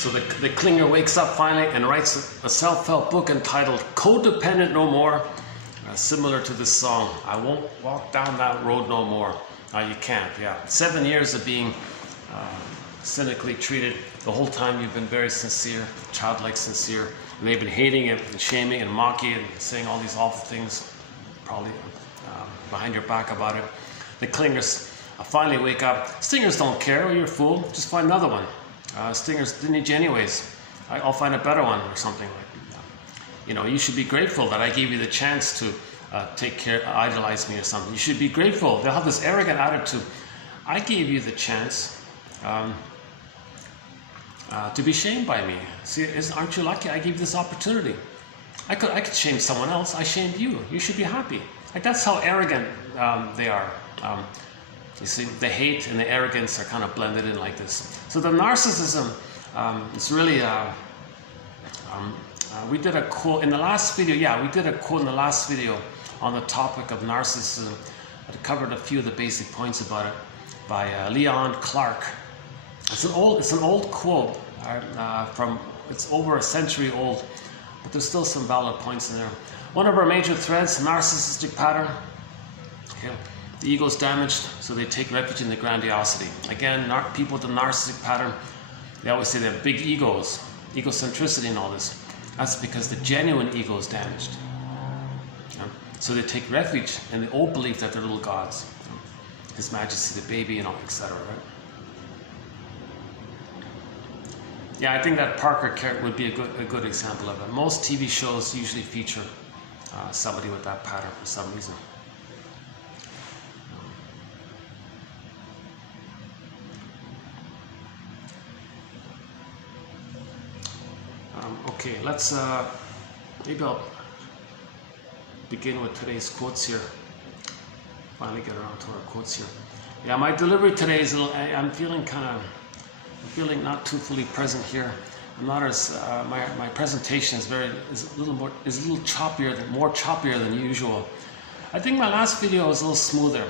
So the clinger wakes up finally and writes a self-help book entitled Codependent No More, similar to this song, I won't walk down that road no more. You can't, yeah. 7 years of being cynically treated. The whole time you've been very sincere, childlike sincere, and they've been hating it and shaming and mocking it and saying all these awful things, probably behind your back about it. The clingers finally wake up. Stingers don't care, you're a fool, just find another one. Stingers didn't need you anyways. I'll find a better one or something like that. You know, you should be grateful that I gave you the chance to take care, idolize me or something. You should be grateful. They'll have this arrogant attitude. I gave you the chance to be shamed by me. See, aren't you lucky? I gave you this opportunity. I could shame someone else. I shamed you. You should be happy. Like, that's how arrogant they are. You see, the hate and the arrogance are kind of blended in like this. So the narcissism is really, we did a quote in the last video. Yeah, we did a quote in the last video on the topic of narcissism. I covered a few of the basic points about it by Leon Clark. It's an old quote it's over a century old, but there's still some valid points in there. One of our major threads, narcissistic pattern. Okay. The ego's damaged, so they take refuge in the grandiosity. Again, people with the narcissistic pattern, they always say they have big egos, egocentricity and all this. That's because the genuine ego is damaged. So they take refuge in the old belief that they're little gods. His Majesty, the baby, and all, etc. Right? Yeah, I think that Parker character would be a good example of it. Most TV shows usually feature somebody with that pattern for some reason. Okay, let's maybe I'll begin with today's quotes here. Finally get around to our quotes here. Yeah, my delivery today is a little, I'm feeling not too fully present here. I'm not as my presentation is a little more choppier than usual. I think my last video was a little smoother.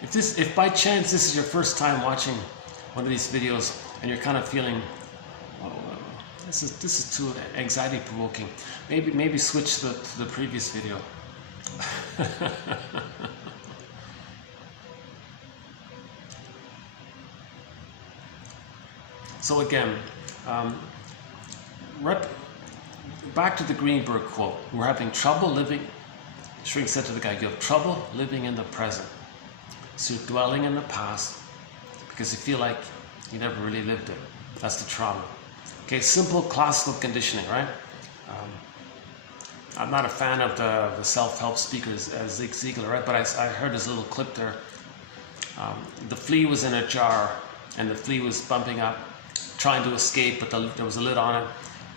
If by chance this is your first time watching one of these videos and you're kind of feeling, oh, this is too anxiety provoking, maybe switch to the previous video. So again, back to the Greenberg quote. We're having trouble living. Shrink said to the guy, you have trouble living in the present. So you're dwelling in the past because you feel like you never really lived it. That's the trauma. Okay, simple classical conditioning, right? I'm not a fan of the self-help speakers, Zig Ziglar, right? But I heard his little clip there. The flea was in a jar, and the flea was bumping up, trying to escape, but there was a lid on it,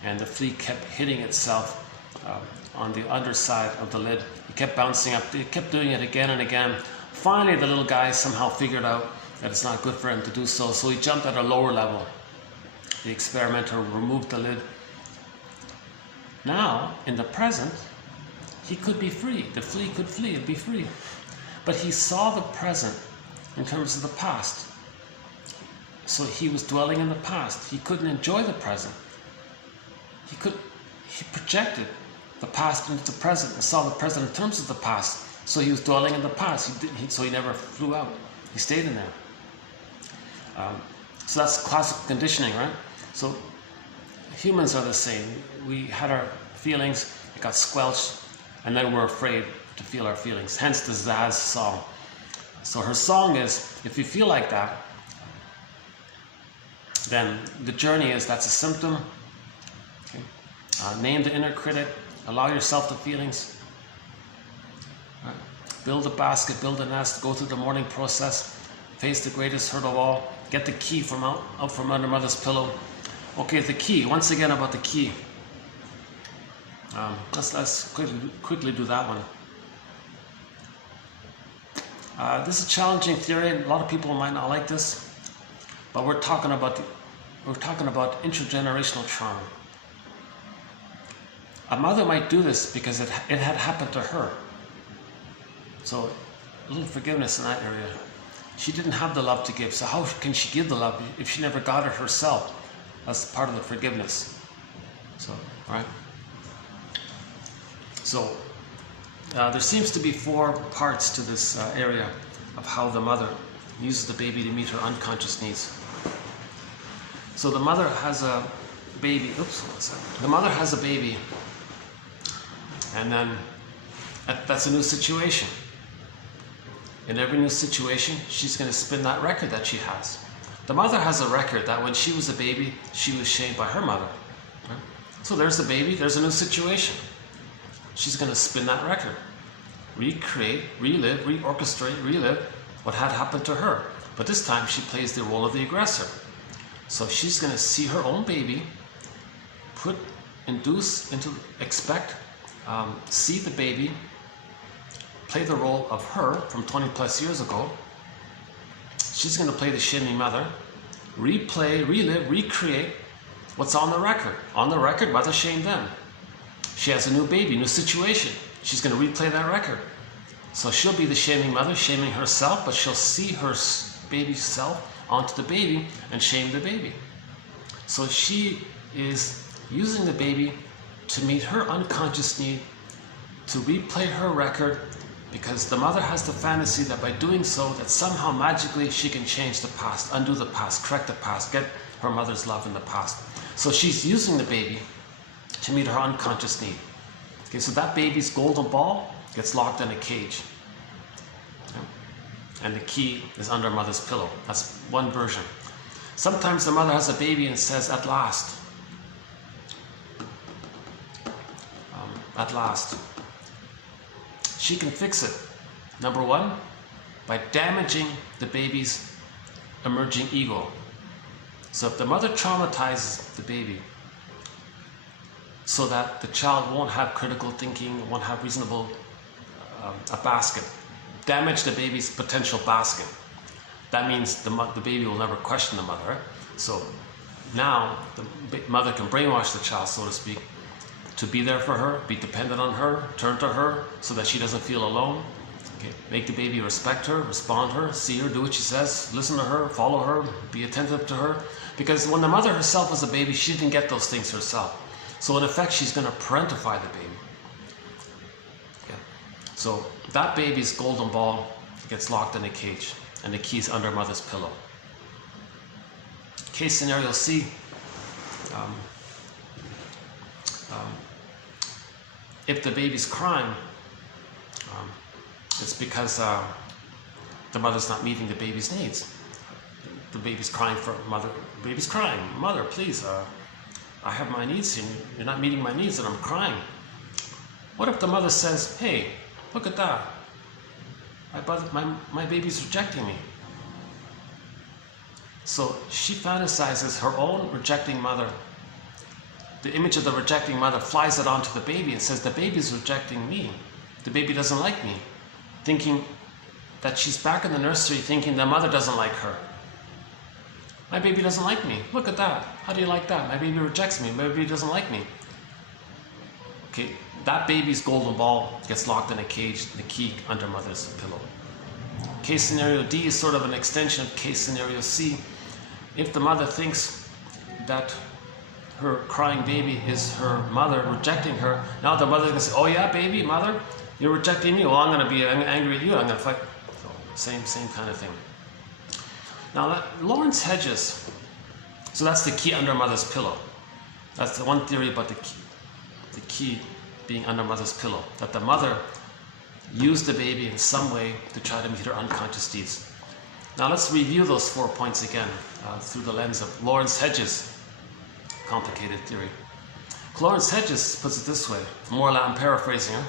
and the flea kept hitting itself on the underside of the lid. It kept bouncing up. It kept doing it again and again. Finally, the little guy somehow figured out that it's not good for him to do so, so he jumped at a lower level. The experimenter removed the lid. Now, in the present, he could be free. The flea could flee and be free. But he saw the present in terms of the past. So he was dwelling in the past. He couldn't enjoy the present. He projected the past into the present and saw the present in terms of the past. So he was dwelling in the past. So he never flew out. He stayed in there. So that's classic conditioning, right? So humans are the same. We had our feelings, it got squelched, and then we're afraid to feel our feelings. Hence the Zaz song. So her song is, if you feel like that, then the journey is, that's a symptom. Okay. Name the inner critic, allow yourself the feelings. Right. Build a basket, build a nest, go through the mourning process, face the greatest hurt of all, get the key from out from under mother's pillow. Okay, the key, once again about the key. Let's quickly do that one. This is a challenging theory. A lot of people might not like this, but we're talking about intergenerational trauma. A mother might do this because it had happened to her. So a little forgiveness in that area. she didn't have the love to give. So how can she give the love if she never got it herself? That's part of the forgiveness. So, all right. So there seems to be 4 parts to this area of how the mother uses the baby to meet her unconscious needs. So the mother has a baby. Oops, one second. The mother has a baby, and then that's a new situation. In every new situation, she's going to spin that record that she has. The mother has a record that when she was a baby, she was shamed by her mother. Right? So there's the baby, there's a new situation. She's going to spin that record. Recreate, relive, reorchestrate, relive what had happened to her. But this time she plays the role of the aggressor. So she's going to see her own baby, see the baby, play the role of her from 20 plus years ago. She's going to play the shaming mother, replay, relive, recreate what's on the record. On the record, mother shamed them. She has a new baby, new situation. She's going to replay that record. So she'll be the shaming mother, shaming herself, but she'll see her baby self onto the baby and shame the baby. So she is using the baby to meet her unconscious need, to replay her record, because the mother has the fantasy that by doing so, that somehow magically she can change the past, undo the past, correct the past, get her mother's love in the past. So she's using the baby to meet her unconscious need. Okay, so that baby's golden ball gets locked in a cage. Okay? And the key is under mother's pillow. That's one version. Sometimes the mother has a baby and says, at last. At last. She can fix it. Number 1, by damaging the baby's emerging ego. So if the mother traumatizes the baby so that the child won't have critical thinking, won't have reasonable, a basket, damage the baby's potential basket. That means the baby will never question the mother. Right? So now the mother can brainwash the child, so to speak, to be there for her, be dependent on her, turn to her so that she doesn't feel alone. Okay. Make the baby respect her, respond to her, see her, do what she says, listen to her, follow her, be attentive to her. Because when the mother herself was a baby, she didn't get those things herself. So in effect, she's going to parentify the baby. Okay. So that baby's golden ball gets locked in a cage, and the key's under mother's pillow. Case scenario C. If the baby's crying, it's because the mother's not meeting the baby's needs. The baby's crying for mother. The baby's crying, mother, please. I have my needs here. You're not meeting my needs, and I'm crying. What if the mother says, "Hey, look at that. My baby's rejecting me." So she fantasizes her own rejecting mother. The image of the rejecting mother flies it onto the baby and says, the baby's rejecting me. The baby doesn't like me. Thinking that she's back in the nursery thinking the mother doesn't like her. My baby doesn't like me. Look at that. How do you like that? My baby rejects me. My baby doesn't like me. Okay, that baby's golden ball gets locked in a cage, the key under mother's pillow. Case scenario D is sort of an extension of case scenario C. If the mother thinks that her crying baby is her mother rejecting her, now the mother can say, "Oh yeah, baby, mother, you're rejecting me. Well, I'm going to be angry at you. I'm going to fight." So, same kind of thing. Now, Lawrence Hedges, so that's the key under mother's pillow. That's the one theory about the key being under mother's pillow, that the mother used the baby in some way to try to meet her unconscious needs. Now let's review those 4 points again through the lens of Lawrence Hedges' complicated theory. Lawrence Hedges puts it this way, more or less I'm paraphrasing her.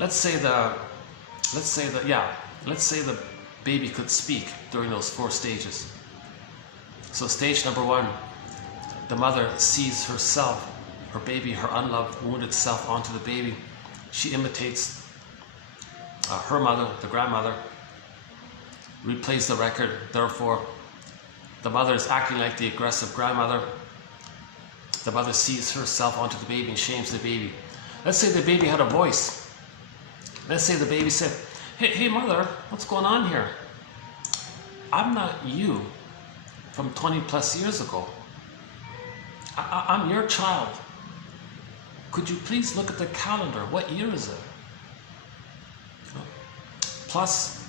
Let's say the baby could speak during those 4 stages. So stage number 1, the mother sees herself, her baby, her unloved, wounded self onto the baby. She imitates her mother, the grandmother, replays the record. Therefore, the mother is acting like the aggressive grandmother. The mother sees herself onto the baby and shames the baby. Let's say the baby had a voice. Let's say the baby said, Hey mother, what's going on here? I'm not you from 20 plus years ago. I'm your child. Could you please look at the calendar? What year is it? Plus,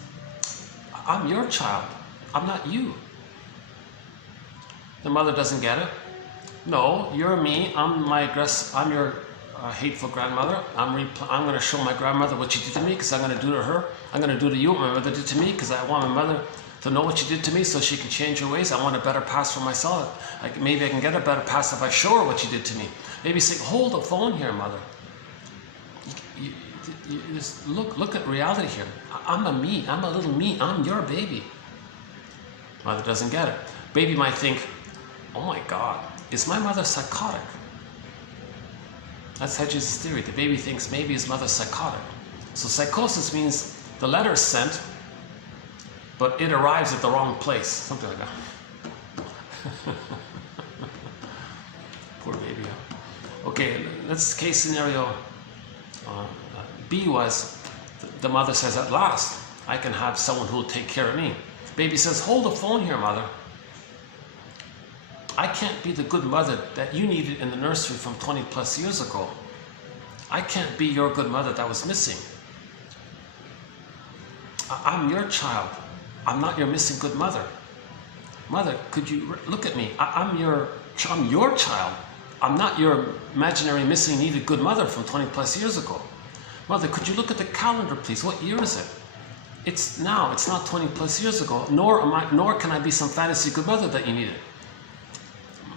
I'm your child. I'm not you. The mother doesn't get it. No, you're me. I'm your hateful grandmother. I'm going to show my grandmother what you did to me because I'm going to do to her. I'm going to do to you what my mother did to me because I want my mother to know what you did to me so she can change her ways. I want a better past for myself. Maybe I can get a better past if I show her what you did to me. Maybe say, hold the phone here, mother. You just look at reality here. I'm a me. I'm a little me. I'm your baby. Mother doesn't get it. Baby might think, oh my God, is my mother psychotic? That's Hedges' theory. The baby thinks maybe his mother's psychotic. So psychosis means the letter is sent, but it arrives at the wrong place. Something like that. Poor baby. Okay, let's case scenario B was, the mother says, at last, I can have someone who will take care of me. Baby says, hold the phone here, mother. I can't be the good mother that you needed in the nursery from 20 plus years ago. I can't be your good mother that was missing. I'm your child. I'm not your missing good mother. Mother, could you look at me? I'm your child. I'm not your imaginary missing needed good mother from 20 plus years ago. Mother, could you look at the calendar, please? What year is it? It's now. It's not 20 plus years ago. Nor can I be some fantasy good mother that you needed.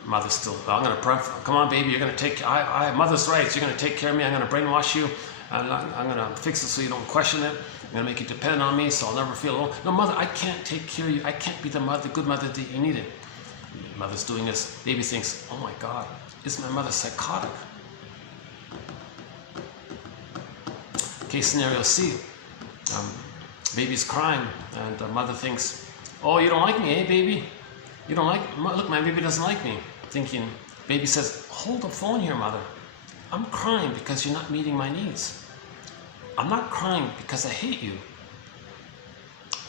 Mother's still, I'm going to, come on baby, you're going to take, mother's right, you're going to take care of me, I'm going to brainwash you, I'm going to fix it so you don't question it, I'm going to make you depend on me so I'll never feel alone. No, mother, I can't take care of you, I can't be the good mother that you needed. Mother's doing this, baby thinks, oh my God, is my mother psychotic? Case scenario C, baby's crying and mother thinks, oh, you don't like me, eh baby? You don't like, look, my baby doesn't like me. Thinking, baby says, hold the phone here, mother. I'm crying because you're not meeting my needs. I'm not crying because I hate you.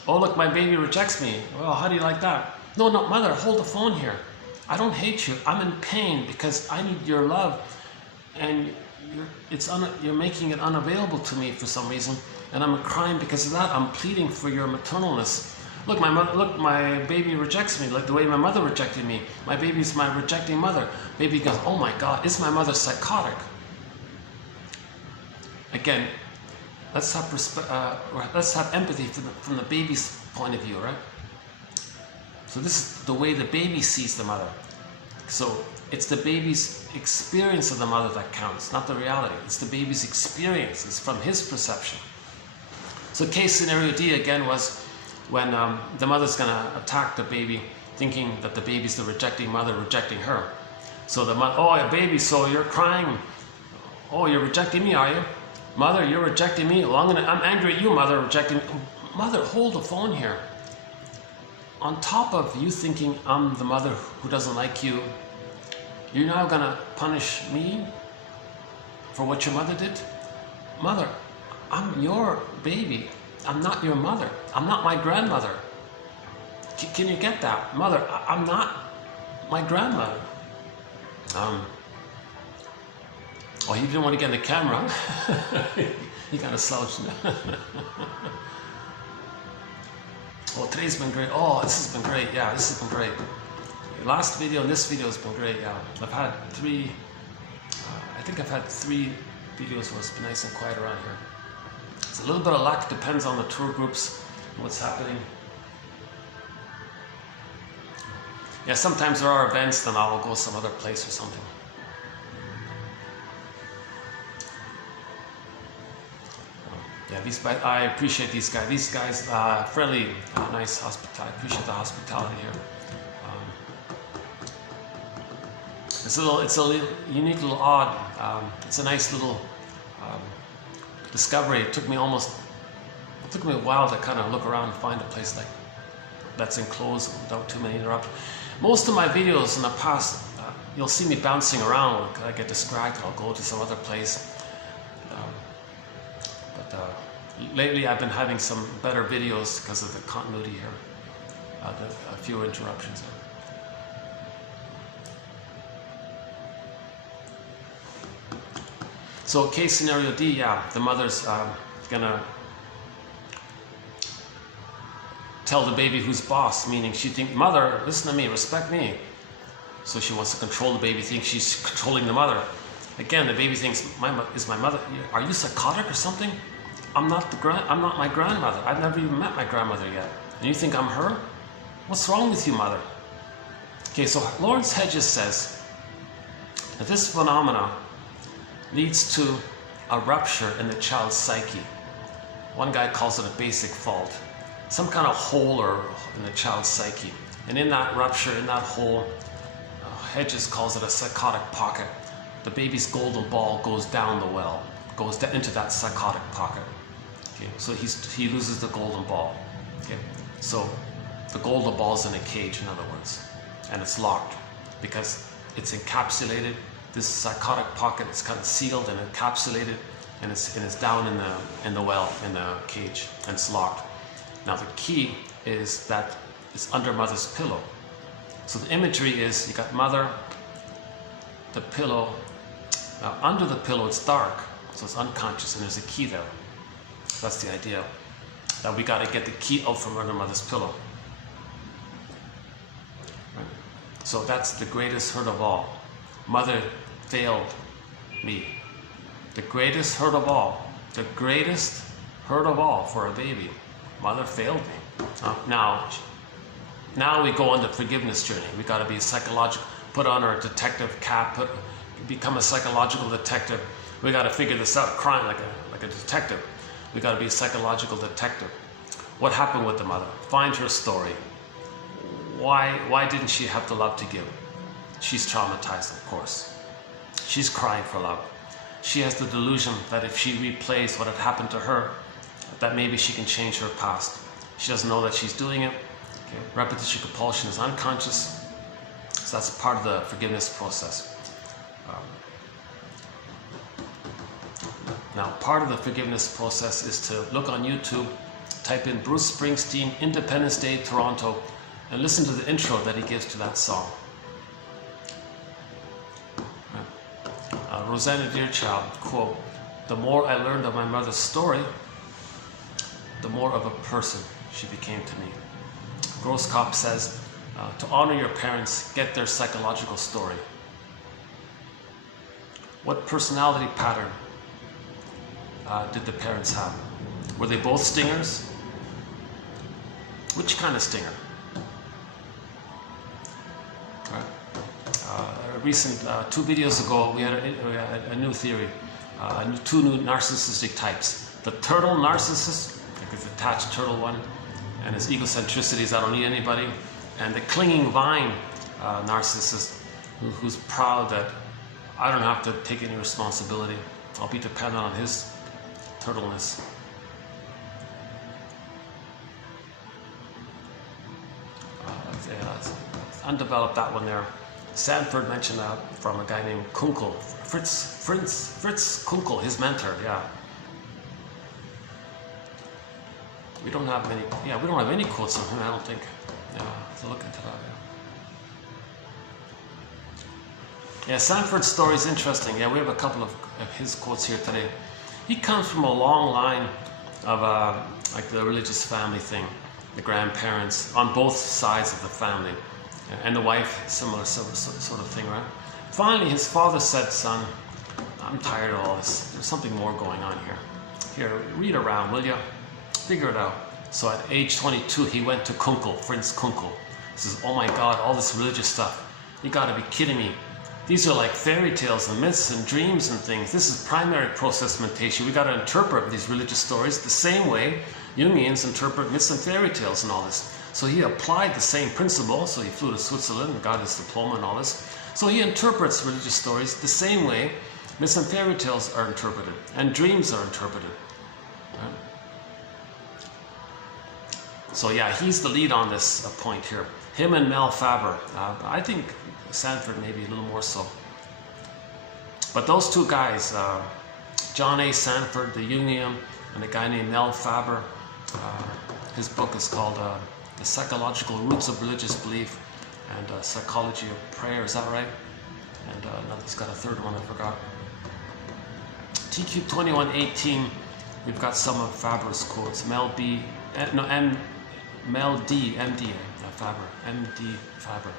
Oh, look, my baby rejects me. Well, how do you like that? No, mother, hold the phone here. I don't hate you. I'm in pain because I need your love. And you're making it unavailable to me for some reason. And I'm crying because of that. I'm pleading for your maternalness. Look, my baby rejects me like the way my mother rejected me. My baby's my rejecting mother. Baby goes, oh my God, is my mother psychotic? Again, let's have empathy from the baby's point of view, right? So this is the way the baby sees the mother. So it's the baby's experience of the mother that counts, not the reality. It's the baby's experience. It's from his perception. So case scenario D again was when the mother's going to attack the baby, thinking that the baby's the rejecting mother rejecting her. So the mother, oh, baby, so you're crying. Oh, you're rejecting me, are you? Mother, you're rejecting me. Well, I'm angry at you, mother, rejecting me. Mother, hold the phone here. On top of you thinking I'm the mother who doesn't like you, you're now going to punish me for what your mother did? Mother, I'm your baby. I'm not your mother. I'm not my grandmother. Can you get that? Mother, I'm not my grandmother. Oh, he didn't want to get in the camera. He kind of slouched. Oh, today's been great. Oh, this has been great. Yeah, this has been great. Last video and this video has been great. Yeah, I've had three. I think I've had 3 videos where it's been nice and quiet around here. It's a little bit of luck, depends on the tour groups and what's happening. Yeah, sometimes there are events, then I'll go some other place or something. Yeah, I appreciate these guys. These guys, friendly, nice hospitality. I appreciate the hospitality here. It's a unique little odd. It's a nice little discovery. It took me a while to kind of look around and find a place like that's enclosed without too many interruptions. Most of my videos in the past, you'll see me bouncing around. I get distracted, I'll go to some other place. lately I've been having some better videos because of the continuity here. A few interruptions. So case scenario D, yeah, the mother's gonna tell the baby who's boss, meaning she thinks, mother, listen to me, respect me. So she wants to control the baby, thinks she's controlling the mother. Again, the baby thinks, is my mother, are you psychotic or something? I'm not my grandmother. I've never even met my grandmother yet. And you think I'm her? What's wrong with you, mother? Okay, so Lawrence Hedges says that this phenomena leads to a rupture in the child's psyche. One guy calls it a basic fault. Some kind of hole in the child's psyche. And in that rupture, in that hole, Hedges calls it a psychotic pocket. The baby's golden ball goes down the well, goes into that psychotic pocket. Okay, so he loses the golden ball. Okay, so the golden ball's in a cage, in other words, and it's locked because it's encapsulated. This psychotic pocket is kind of sealed and encapsulated, and it's down in the well, in the cage, and it's locked. Now the key is that it's under mother's pillow. So the imagery is you got mother, the pillow. Now under the pillow it's dark, so it's unconscious, and there's a key there. That's the idea. That we got to get the key out from under mother's pillow. Right? So that's the greatest hurt of all. Mother failed me. The greatest hurt of all. The greatest hurt of all for a baby. Mother failed me. Now we go on the forgiveness journey. We got to be psychological. Put on our detective cap. Become a psychological detective. We got to figure this out. Crime like a detective. We got to be a psychological detective. What happened with the mother? Find her story. Why didn't she have the love to give? She's traumatized, of course. She's crying for love. She has the delusion that if she replays what had happened to her, that maybe she can change her past. She doesn't know that she's doing it. Okay. Repetition compulsion is unconscious. So that's part of the forgiveness process. Now, part of the forgiveness process is to look on YouTube, type in Bruce Springsteen, Independence Day, Toronto, and listen to the intro that he gives to that song. Rosanna Deerchild, quote, "The more I learned of my mother's story, the more of a person she became to me." Grosskopf says, to honor your parents, get their psychological story. What personality pattern did the parents have? Were they both stingers? Which kind of stinger? Recent 2 videos ago, we had a new theory, two new narcissistic types. The turtle narcissist, like the attached turtle one, and his egocentricities, I don't need anybody. And the clinging vine narcissist, who's proud that I don't have to take any responsibility. I'll be dependent on his turtleness. Undeveloped, that one there. Sanford mentioned that from a guy named Kunkel, Fritz Kunkel, his mentor. Yeah. We don't have many. Yeah, we don't have any quotes on him. I don't think. Yeah, so look into that. Yeah, Sanford's story is interesting. Yeah, we have a couple of his quotes here today. He comes from a long line of like the religious family thing, the grandparents on both sides of the family. And the wife, similar sort of thing, right? Finally, his father said, "Son, I'm tired of all this. There's something more going on here. Here, read around, will you? Figure it out." So at age 22, he went to Kunkel, Fritz Kunkel. He says, "Oh my God, all this religious stuff. You gotta be kidding me. These are like fairy tales and myths and dreams and things. This is primary process mentation. We gotta interpret these religious stories the same way Jungians interpret myths and fairy tales and all this." So he applied the same principle. So he flew to Switzerland and got his diploma and all this. So he interprets religious stories the same way myths and fairy tales are interpreted and dreams are interpreted. Right? So yeah, he's the lead on this point here. Him and Mel Faber. I think Sanford maybe a little more so. But those two guys, John A. Sanford, the Jungian, and a guy named Mel Faber. His book is called The Psychological Roots of Religious Belief and Psychology of Prayer, is that right? And no, he's got a third one, I forgot. TQ 2118, we've got some of Faber's quotes. Mel D, MD, Faber, MD Faber.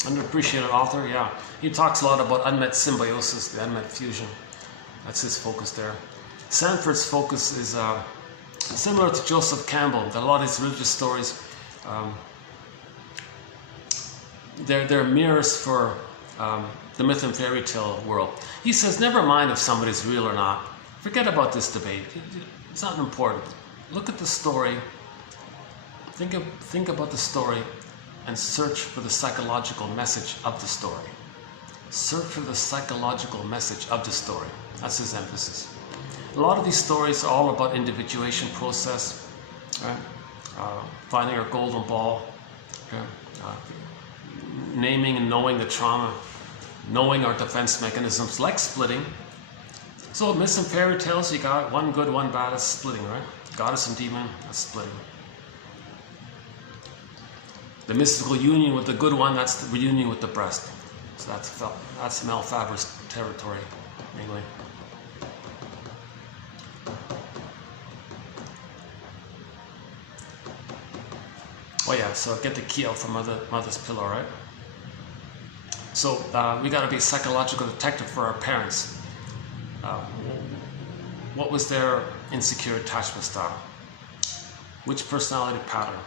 Underappreciated author, yeah. He talks a lot about unmet symbiosis, the unmet fusion. That's his focus there. Sanford's focus is similar to Joseph Campbell. A lot of his religious stories, they're mirrors for the myth and fairy tale world. He says, never mind if somebody's real or not. Forget about this debate. It's not important. Look at the story. Think about the story and search for the psychological message of the story. Search for the psychological message of the story. That's his emphasis. A lot of these stories are all about individuation process, right? Finding our golden ball, okay? Naming and knowing the trauma, knowing our defense mechanisms, like splitting. So myths and fairy tales, you got one good, one bad, that's splitting, right? Goddess and demon, that's splitting. The mystical union with the good one, that's the reunion with the breast. So that's Mel Faber's territory, mainly. Oh yeah, so get the key out from mother's pillow, right? So we got to be a psychological detective for our parents. What was their insecure attachment style? Which personality pattern?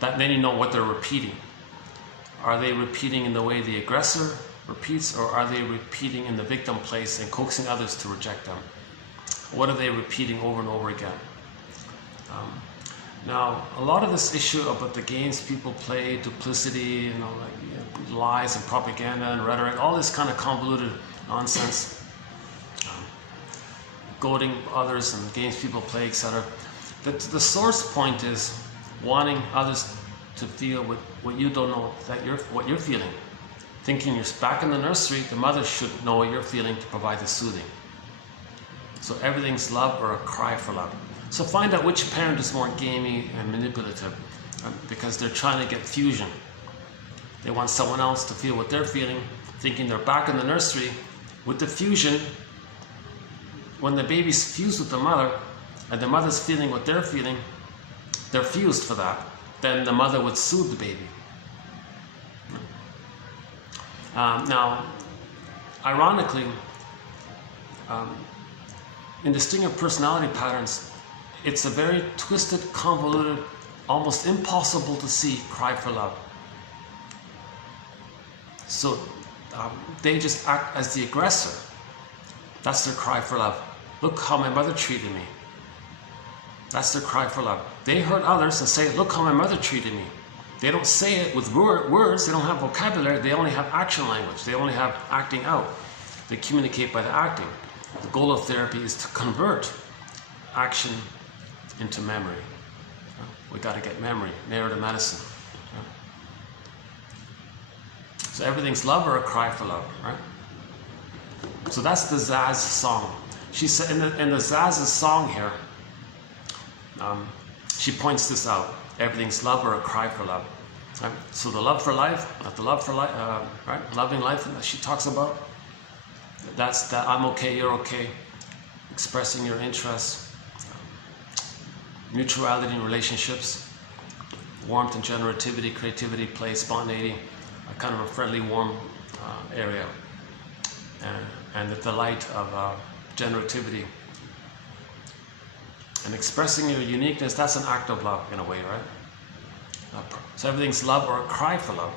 Then you know what they're repeating. Are they repeating in the way the aggressor repeats, or are they repeating in the victim place and coaxing others to reject them? What are they repeating over and over again? Now, a lot of this issue about the games people play, duplicity, lies and propaganda and rhetoric, all this kind of convoluted nonsense, goading others and games people play, etc. The source point is wanting others to feel what you don't know what you're feeling. Thinking you're back in the nursery, the mother should know what you're feeling to provide the soothing. So everything's love or a cry for love. So find out which parent is more gamey and manipulative, because they're trying to get fusion. They want someone else to feel what they're feeling, thinking they're back in the nursery. With the fusion, when the baby's fused with the mother, and the mother's feeling what they're feeling, they're fused for that, then the mother would soothe the baby. Now, ironically, in distinct personality patterns, it's a very twisted, convoluted, almost impossible to see cry for love. So they just act as the aggressor. That's their cry for love. Look how my mother treated me. That's their cry for love. They hurt others and say, look how my mother treated me. They don't say it with words, they don't have vocabulary, they only have action language, they only have acting out. They communicate by the acting. The goal of therapy is to convert action into memory. We got to get memory, narrative medicine. So everything's love or a cry for love, right? So that's the Zaz song. She said in the Zaz's song here, she points this out. Everything's love or a cry for love. Right? So the love for life, not the love for life, right? Loving life that she talks about. That's that I'm okay, you're okay. Expressing your interests. Mutuality in relationships. Warmth and generativity, creativity, play, spontaneity. A kind of a friendly, warm area. And the delight of generativity. And expressing your uniqueness, that's an act of love in a way, right? So everything's love or a cry for love.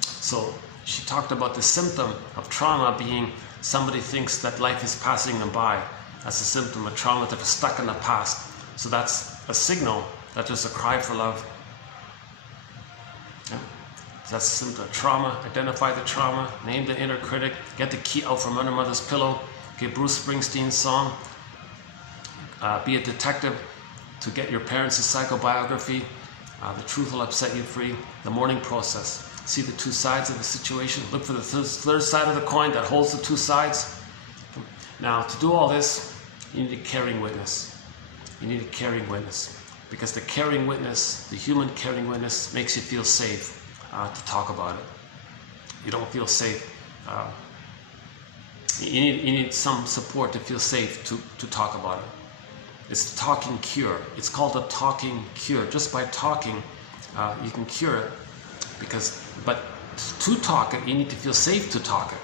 So she talked about the symptom of trauma being somebody thinks that life is passing them by. That's a symptom of trauma, that they're stuck in the past. So that's a signal that there's a cry for love. Yeah. So that's a symptom of trauma. Identify the trauma, name the inner critic, get the key out from under mother's pillow. Okay, Bruce Springsteen's song. Be a detective to get your parents' psychobiography. The truth will upset you free. The mourning process. See the two sides of the situation. Look for the third side of the coin that holds the two sides. Now, to do all this, you need a caring witness. You need a caring witness, because the caring witness, the human caring witness, makes you feel safe to talk about it. You don't feel safe. You need some support to feel safe to talk about it. It's the talking cure. It's called a talking cure. Just by talking, you can cure it. But to talk it, you need to feel safe to talk it.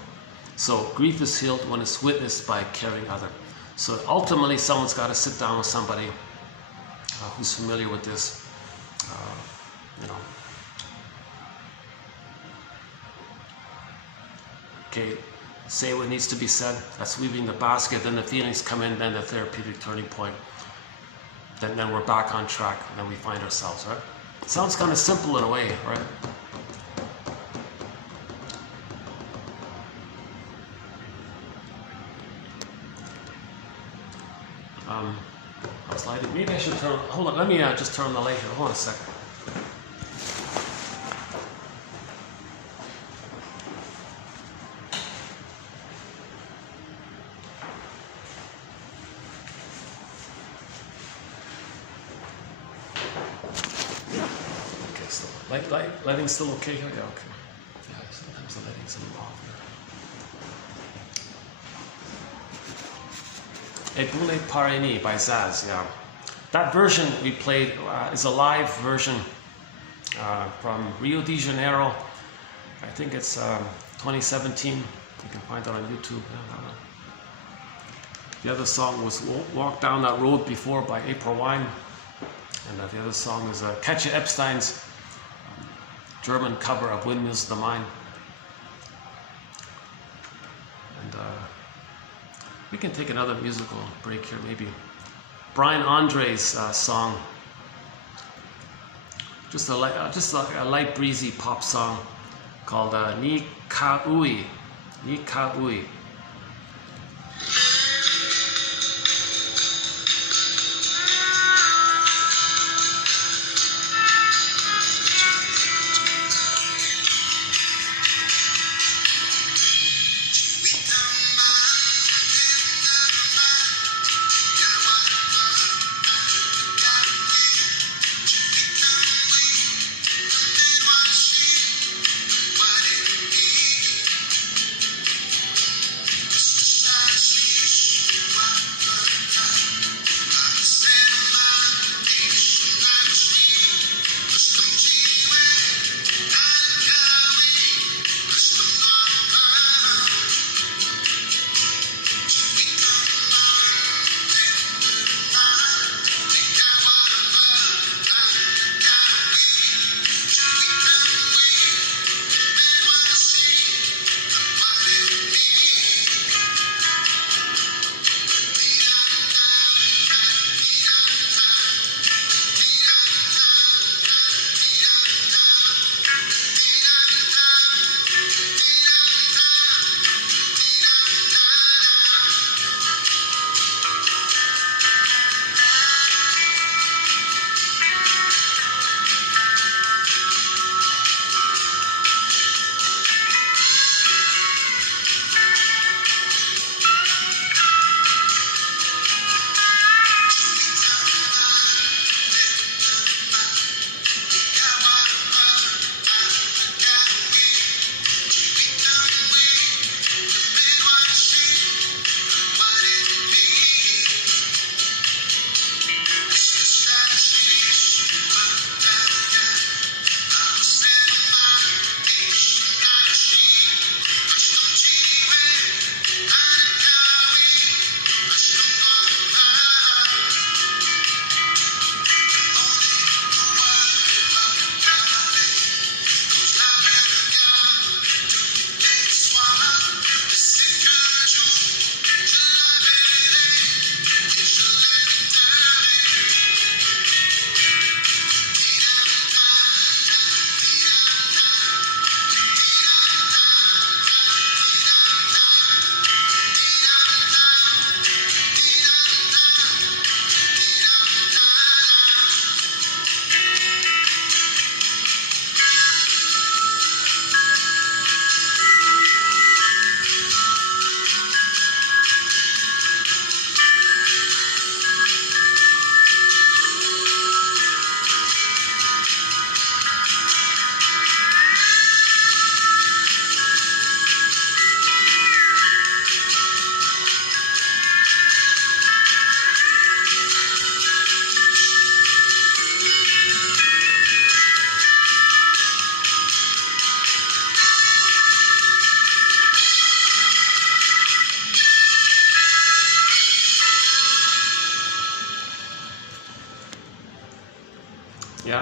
So grief is healed when it's witnessed by a caring other. So ultimately, someone's got to sit down with somebody who's familiar with this. Okay, say what needs to be said. That's weaving the basket. Then the feelings come in. Then the therapeutic turning point. Then we're back on track. And then we find ourselves. Right? It sounds kind of simple in a way, right? I was lighting. Maybe I should turn. Hold on. Let me just turn the light here. Hold on a second. Okay, still lighting's still okay here. Yeah, okay. Yeah, sometimes the lighting's a little off here. Ebule Parini by Zaz, yeah. That version we played is a live version from Rio de Janeiro. I think it's 2017. You can find that on YouTube. The other song was Walk Down That Road Before by April Wine. And the other song is Katja Epstein's German cover of Windmills of the Mind. And we can take another musical break here, maybe. Brian Andre's song, just a light breezy pop song called Ni Ka Ui. Ni Ka Ui.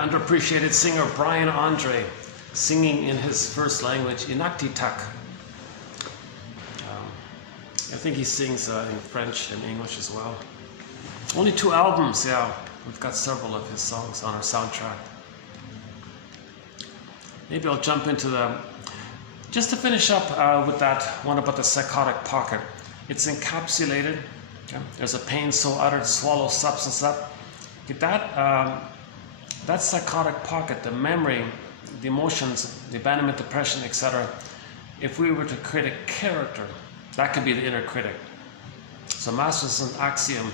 underappreciated singer Brian Andre singing in his first language, Inuktitut. I think he sings in French and English as well. Only 2 albums, yeah. We've got several of his songs on our soundtrack. Maybe I'll jump into just to finish up with that one about the psychotic pocket. It's encapsulated. Okay? There's a pain so utter to swallow substance up. Get that psychotic pocket, the memory, the emotions, the abandonment, depression, etc. If we were to create a character, that could be the inner critic. So Masterson's axiom,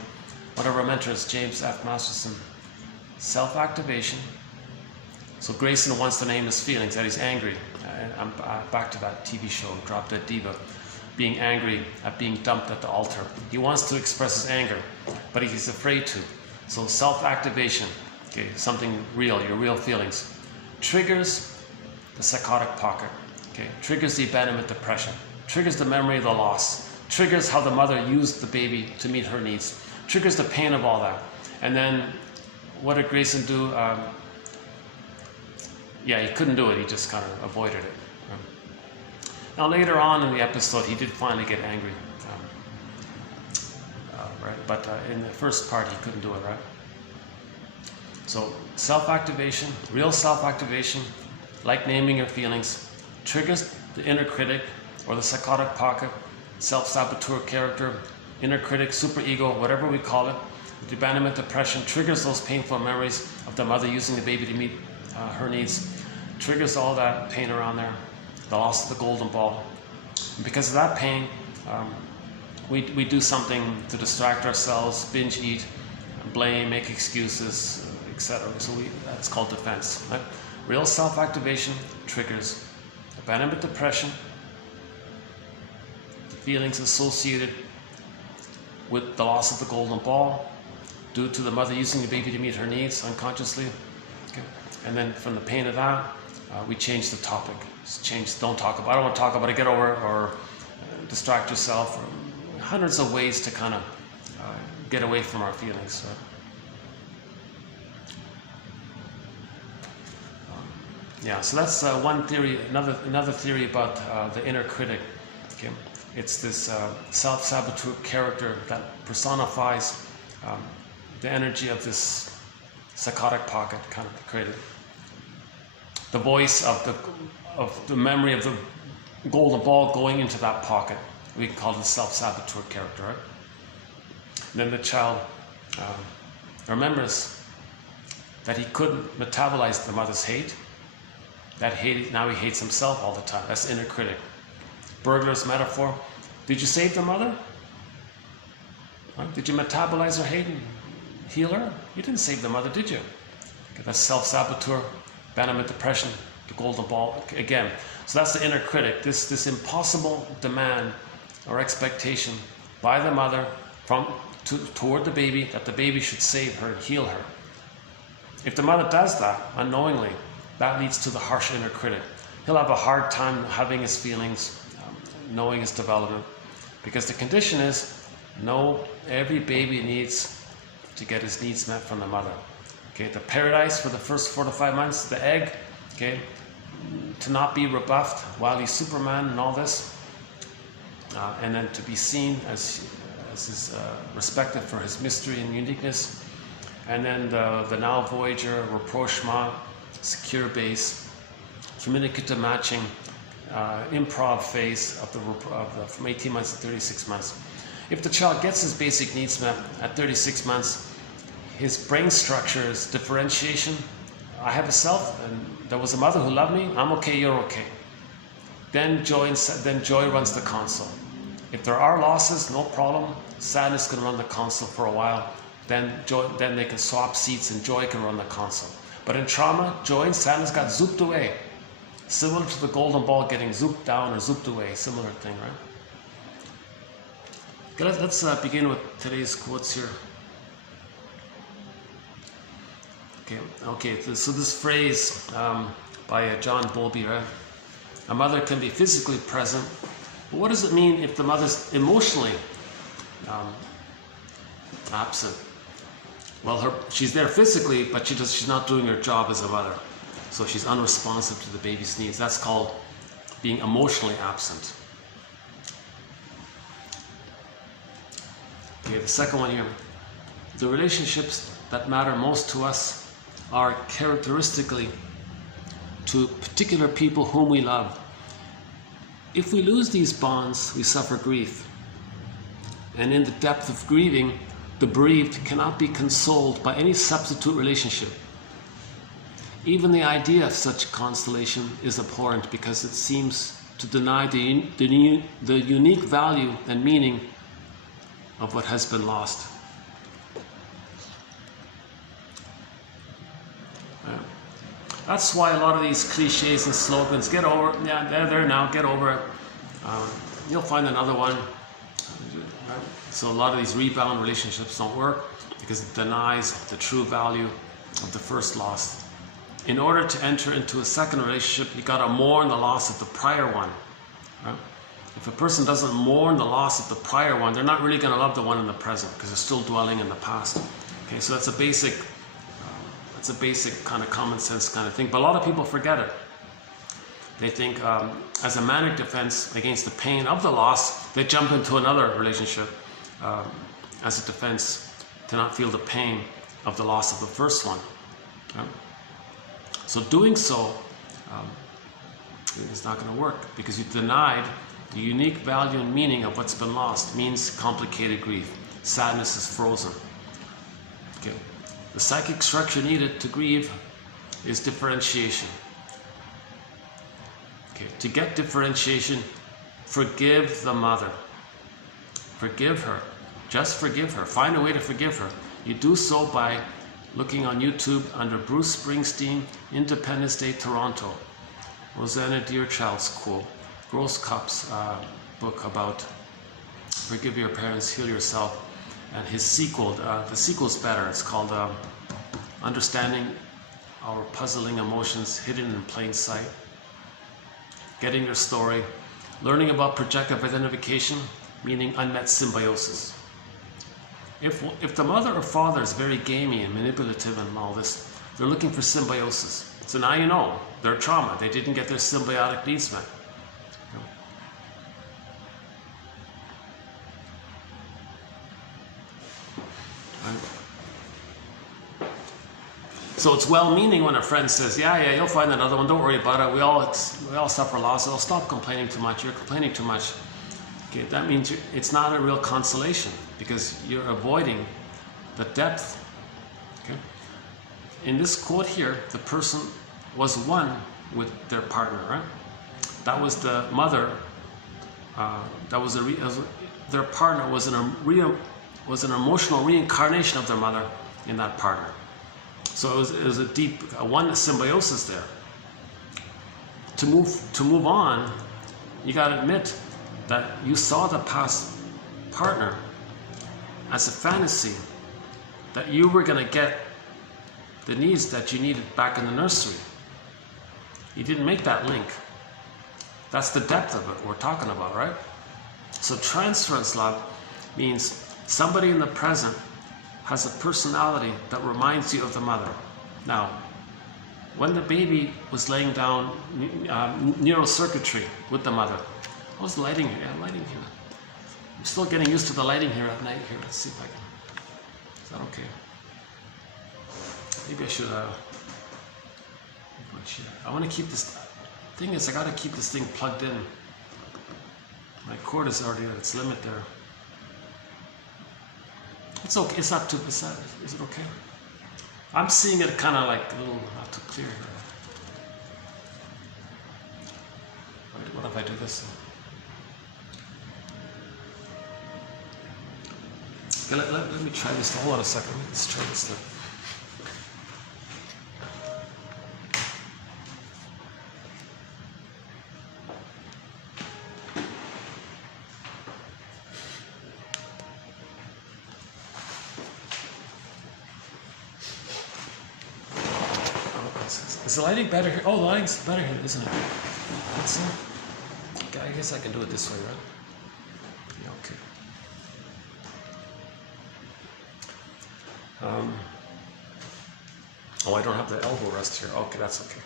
one of our mentors, James F. Masterson, self-activation. So Grayson wants to name his feelings, that he's angry. I'm back to that TV show, Drop Dead Diva, being angry at being dumped at the altar. He wants to express his anger, but he's afraid to. So self-activation, okay, something real, your real feelings, triggers the psychotic pocket, okay, triggers the abandonment depression, triggers the memory of the loss, triggers how the mother used the baby to meet her needs, triggers the pain of all that. And then what did Grayson do? Yeah, he couldn't do it, he just kind of avoided it. Now later on in the episode, he did finally get angry, right? But in the first part, he couldn't do it, right? So self-activation, real self-activation, like naming your feelings, triggers the inner critic or the psychotic pocket, self-saboteur character, inner critic, superego, whatever we call it. The abandonment depression triggers those painful memories of the mother using the baby to meet her needs, triggers all that pain around there, the loss of the golden ball. And because of that pain, we do something to distract ourselves, binge eat, blame, make excuses, etc. So that's called defense. Right? Real self-activation triggers abandonment depression, feelings associated with the loss of the golden ball due to the mother using the baby to meet her needs unconsciously. Okay. And then from the pain of that, we change the topic. Don't talk about it. I don't want to talk about it, get over it, or distract yourself. Or hundreds of ways to kind of get away from our feelings. Yeah, so that's one theory. Another theory about the inner critic. Okay. It's this self-saboteur character that personifies the energy of this psychotic pocket, kind of created. The voice of the memory of the golden ball going into that pocket. We can call it the self-saboteur character, right? And then the child remembers that he couldn't metabolize the mother's hate. That hate, now he hates himself all the time. That's inner critic. Burglar's metaphor. Did you save the mother? Right? Did you metabolize her hate and heal her? You didn't save the mother, did you? Okay, that's self-saboteur, abandonment depression, the golden ball again. So that's the inner critic. This impossible demand or expectation by the mother toward the baby that the baby should save her and heal her. If the mother does that unknowingly, that leads to the harsh inner critic. He'll have a hard time having his feelings, knowing his development, because the condition is, every baby needs to get his needs met from the mother. Okay, the paradise for the first 4 to 5 months, the egg, okay, to not be rebuffed while he's Superman and all this, and then to be seen as is respected for his mystery and uniqueness, and then the now Voyager, rapprochement, secure base, communicative matching, improv phase from 18 months to 36 months. If the child gets his basic needs met at 36 months, his brain structure is differentiation. I have a self, and there was a mother who loved me. I'm okay, you're okay. Then joy runs the console. If there are losses, no problem. Sadness can run the console for a while. Then they can swap seats, and joy can run the console. But in trauma, joy and sadness got zooped away. Similar to the golden ball getting zooped down or zooped away. Similar thing, right? Okay, let's begin with today's quotes here. Okay. So this phrase by John Bowlby, right? A mother can be physically present, but what does it mean if the mother's emotionally absent? well, she's there physically, but she's not doing her job as a mother. So she's unresponsive to the baby's needs. That's called being emotionally absent. Okay, the second one here. The relationships that matter most to us are characteristically to particular people whom we love. If we lose these bonds, we suffer grief. And in the depth of grieving, the bereaved cannot be consoled by any substitute relationship. Even the idea of such consolation is abhorrent because it seems to deny the unique value and meaning of what has been lost. That's why a lot of these cliches and slogans, get over, yeah, they're there now, get over it. You'll find another one. So a lot of these rebound relationships don't work because it denies the true value of the first loss. In order to enter into a second relationship, you got to mourn the loss of the prior one. Right? If a person doesn't mourn the loss of the prior one, they're not really going to love the one in the present because they're still dwelling in the past. Okay, so that's a basic kind of common sense kind of thing. But a lot of people forget it. They think as a manic defense against the pain of the loss, they jump into another relationship as a defense to not feel the pain of the loss of the first one. Right? So doing so is not going to work because you denied the unique value and meaning of what's been lost. It means complicated grief. Sadness is frozen. Okay. The psychic structure needed to grieve is differentiation. Okay. To get differentiation, forgive the mother. Forgive her. Just forgive her. Find a way to forgive her. You do so by looking on YouTube under Bruce Springsteen, Independence Day, Toronto. Rosanna Deerchild's quote. Grosskopf's book about forgive your parents, heal yourself. And his sequel, the sequel's better. It's called Understanding Our Puzzling Emotions Hidden in Plain Sight. Getting Your Story. Learning about projective identification, meaning unmet symbiosis. If the mother or father is very gamey and manipulative and all this, they're looking for symbiosis. So now you know, their trauma, they didn't get their symbiotic needs met. So it's well-meaning when a friend says, yeah, you'll find another one, don't worry about it, we all suffer loss, so stop complaining too much, you're complaining too much. Okay, that means it's not a real consolation because you're avoiding the depth. Okay? In this quote here, the person was one with their partner, right? That was the mother, their partner was an emotional reincarnation of their mother in that partner. So it was a deep one symbiosis there. To move on, you got to admit that you saw the past partner as a fantasy that you were going to get the needs that you needed back in the nursery. You didn't make that link. That's the depth of it we're talking about, right? So transference love means somebody in the present has a personality that reminds you of the mother. Now, when the baby was laying down neural circuitry with the mother, how's the lighting here? Yeah, lighting here. I'm still getting used to the lighting here at night here. Let's see if I can. Is that okay? Maybe I should. I want to keep this. Thing is, I got to keep this thing plugged in. My cord is already at its limit there. It's okay. It's not too. Is it okay? I'm seeing it kind of like a little not too clear here. What if I do this? Okay, let me try this. Hold on a second. Let's try this thing. Is the lighting better here? Oh, the lighting's better here, isn't it? Let's see. Okay, I guess I can do it this way, right? Yeah, okay. Oh, I don't have the elbow rest here. Okay, that's okay.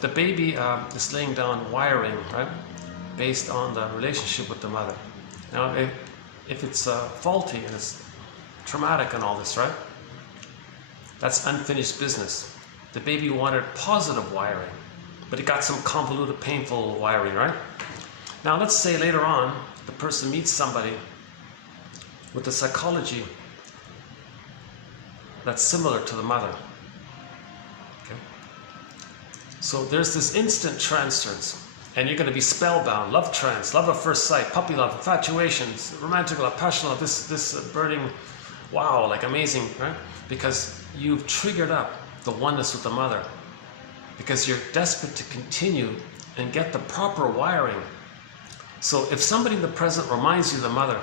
The baby is laying down wiring, right, based on the relationship with the mother. Now, if it's faulty and it's traumatic and all this, right, that's unfinished business. The baby wanted positive wiring, but it got some convoluted, painful wiring, right? Now, let's say later on, the person meets somebody with a psychology that's similar to the mother. Okay? So there's this instant transference, and you're going to be spellbound. Love trance, love at first sight, puppy love, infatuations, romantic love, passion love, this burning, wow, like amazing, right? Because you've triggered up the oneness with the mother, because you're desperate to continue and get the proper wiring. So if somebody in the present reminds you of the mother,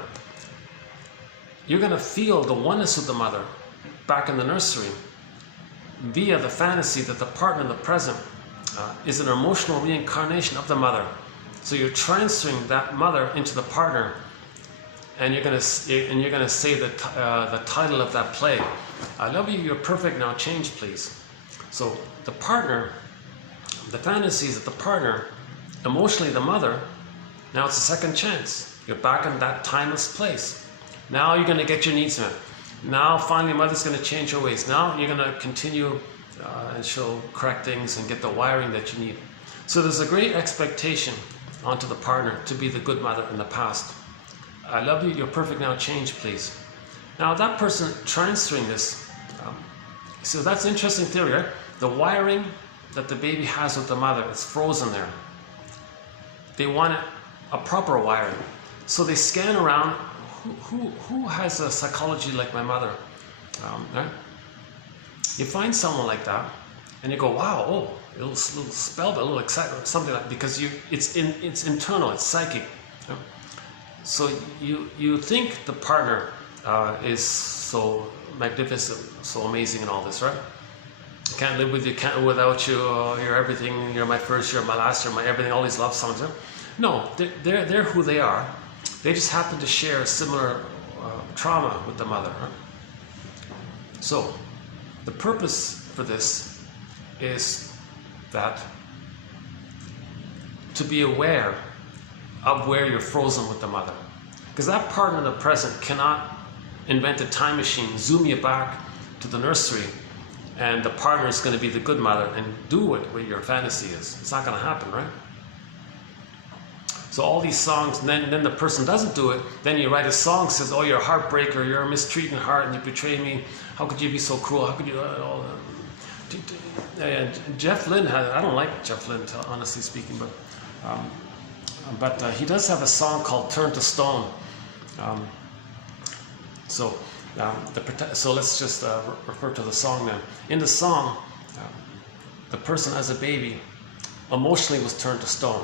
you're going to feel the oneness with the mother back in the nursery via the fantasy that the partner in the present is an emotional reincarnation of the mother. So you're transferring that mother into the partner, and you're going to say the title of that play. I love you, you're perfect, now change please. So the partner, the fantasies of the partner, emotionally the mother, now it's a second chance. You're back in that timeless place. Now you're going to get your needs met. Now finally mother's going to change her ways. Now you're going to continue and she'll correct things and get the wiring that you need. So there's a great expectation onto the partner to be the good mother in the past. I love you, you're perfect, now change please. Now that person transferring this, so that's interesting theory, right? The wiring that the baby has with the mother is frozen there. They want a proper wiring. So they scan around, who has a psychology like my mother? Right? You find someone like that, and you go, wow, oh, a little spellbound, a little excited, something like that, because it's internal, it's psychic. Yeah? So you think the partner is so magnificent, so amazing and all this, right? I can't live with you, can't live without you, you're everything, you're my first, you're my last, you're my everything, all these love songs. Right? No, they're who they are. They just happen to share a similar trauma with the mother. Right? So the purpose for this is that to be aware of where you're frozen with the mother. Because that partner in the present cannot invent a time machine, zoom you back to the nursery, and the partner is going to be the good mother and do what your fantasy is. It's not going to happen, right? So all these songs, and then the person doesn't do it, then you write a song that says, oh, you're a heartbreaker, you're a mistreating heart, and you betrayed me. How could you be so cruel? How could you... Jeff Lynne had, I don't like Jeff Lynne, honestly speaking, but he does have a song called Turn to Stone. So let's just refer to the song then. In the song, the person as a baby emotionally was turned to stone.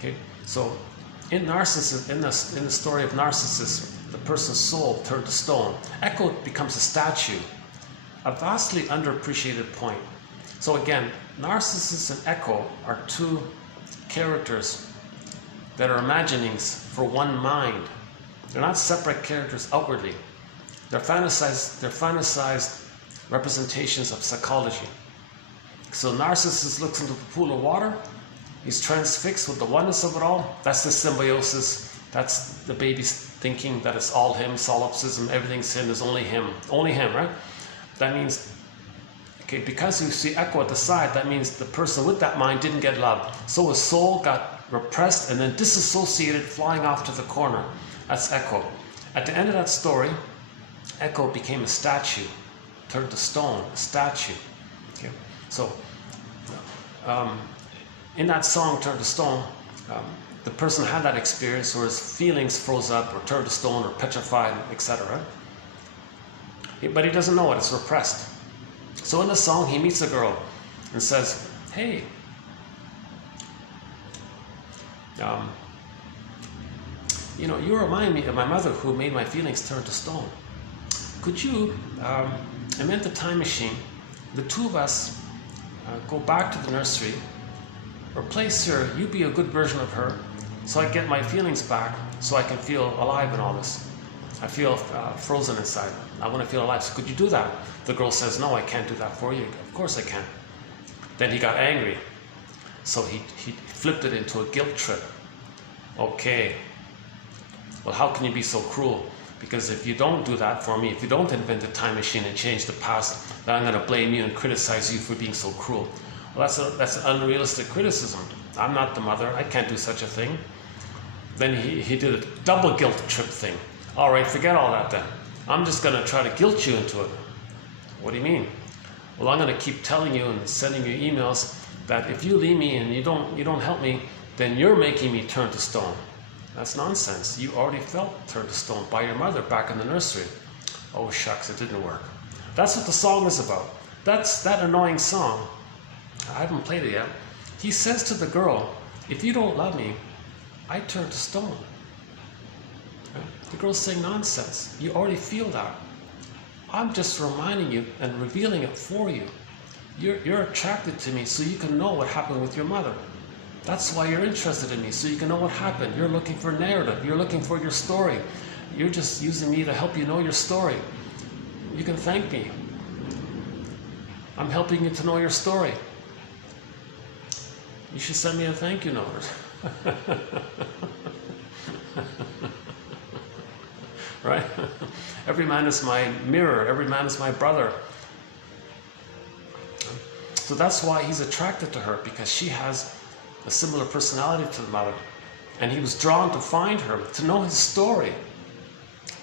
Okay, so in Narcissus, in the story of Narcissus, the person's soul turned to stone. Echo becomes a statue, a vastly underappreciated point. So again, Narcissus and Echo are two characters that are imaginings for one mind. They're not separate characters outwardly. They're fantasized representations of psychology. So Narcissus looks into the pool of water. He's transfixed with the oneness of it all. That's the symbiosis. That's the baby's thinking that it's all him, solipsism, everything's him, there's only him, right? That means, okay, because you see Echo at the side, that means the person with that mind didn't get love. So his soul got repressed and then disassociated, flying off to the corner. That's Echo. At the end of that story, Echo became a statue, turned to stone, a statue. Okay, so in that song, Turn to Stone, the person had that experience where his feelings froze up or turned to stone or petrified, etc. But he doesn't know it, it's repressed. So in the song, he meets a girl and says, hey, you remind me of my mother who made my feelings turn to stone. Could you invent the time machine, the two of us go back to the nursery, replace her, you be a good version of her, so I get my feelings back, so I can feel alive in all this. I feel frozen inside. I want to feel alive. So could you do that? The girl says, no, I can't do that for you. Of course I can. Then he got angry. So he flipped it into a guilt trip. Okay. Well, how can you be so cruel? Because if you don't do that for me, if you don't invent a time machine and change the past, then I'm going to blame you and criticize you for being so cruel. Well, that's an unrealistic criticism. I'm not the mother. I can't do such a thing. Then he did a double guilt trip thing. All right, forget all that then. I'm just going to try to guilt you into it. What do you mean? Well, I'm going to keep telling you and sending you emails that if you leave me and you don't help me, then you're making me turn to stone. That's nonsense. You already felt turned to stone by your mother back in the nursery. Oh shucks, it didn't work. That's what the song is about. That's that annoying song. I haven't played it yet. He says to the girl, if you don't love me, I turn to stone. The girl's saying nonsense. You already feel that. I'm just reminding you and revealing it for you. You're attracted to me so you can know what happened with your mother. That's why you're interested in me, so you can know what happened. You're looking for narrative. You're looking for your story. You're just using me to help you know your story. You can thank me. I'm helping you to know your story. You should send me a thank you note. Right? Every man is my mirror. Every man is my brother. So that's why he's attracted to her, because she has a similar personality to the mother. And he was drawn to find her, to know his story.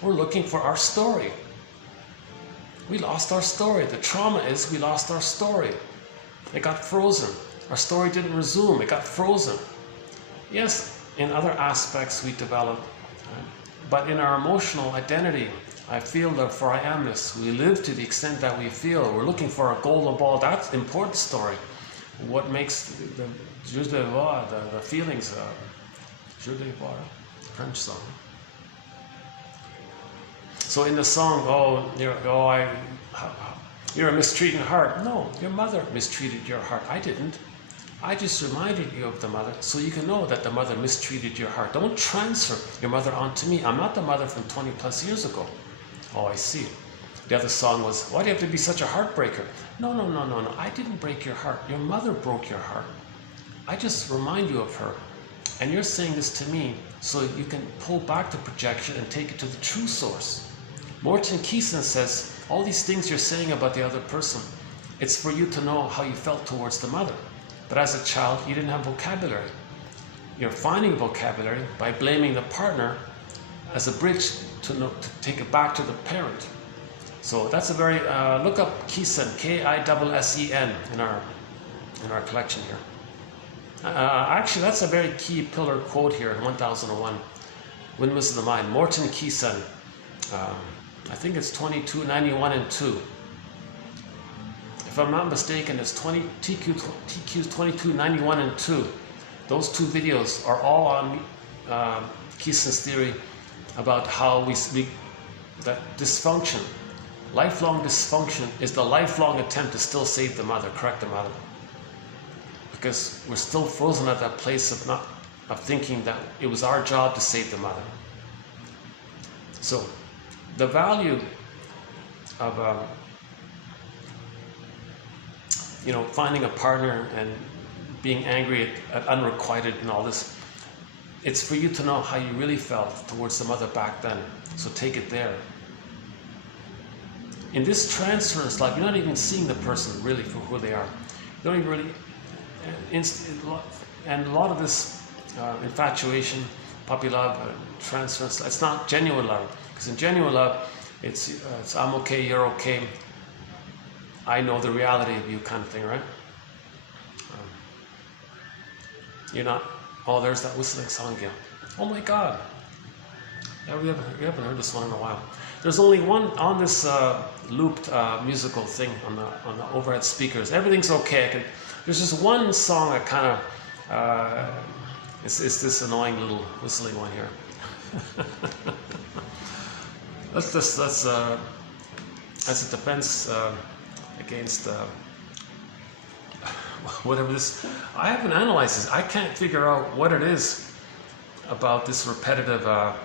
We're looking for our story. We lost our story. The trauma is we lost our story. It got frozen. Our story didn't resume. It got frozen. Yes, in other aspects we develop. But in our emotional identity, I feel, therefore I amness. We live to the extent that we feel. We're looking for a golden ball. That's the important story. What makes the jus de voir, the feelings, jus de voir, French song. So in the song, you're a mistreating heart. No, your mother mistreated your heart. I didn't. I just reminded you of the mother so you can know that the mother mistreated your heart. Don't transfer your mother onto me. I'm not the mother from 20 plus years ago. Oh, I see. The other song was, why do you have to be such a heartbreaker? No. I didn't break your heart. Your mother broke your heart. I just remind you of her. And you're saying this to me so you can pull back the projection and take it to the true source. Morton Keeson says, all these things you're saying about the other person, it's for you to know how you felt towards the mother. But as a child, you didn't have vocabulary. You're finding vocabulary by blaming the partner as a bridge to take it back to the parent. So that's a very, look up Keeson, K-I-S-S-E-N in our collection here. Actually, that's a very key pillar quote here in 1001, Windmills of the Mind. Morton Keeson, I think it's 2291 and 2. If I'm not mistaken, it's TQ's 2291 and 2. Those two videos are all on Keeson's theory about how that dysfunction, lifelong dysfunction, is the lifelong attempt to still save the mother, correct the mother. Because we're still frozen at that place of thinking that it was our job to save the mother. So the value of finding a partner and being angry at unrequited and all this, it's for you to know how you really felt towards the mother back then. So take it there. In this transference life, you're not even seeing the person really for who they are. You don't even really, and a lot of this infatuation, puppy love, transference, it's not genuine love. Because in genuine love, it's I'm okay, you're okay, I know the reality of you kind of thing, right? You're not, oh, there's that whistling song again. Oh my God. Yeah, we haven't heard this one in a while. There's only one on this looped musical thing on the overhead speakers. Everything's okay. There's just one song that kind of, it's this annoying little whistling one here. That's a defense against whatever this. I haven't analyzed this. I can't figure out what it is. about this repetitive, I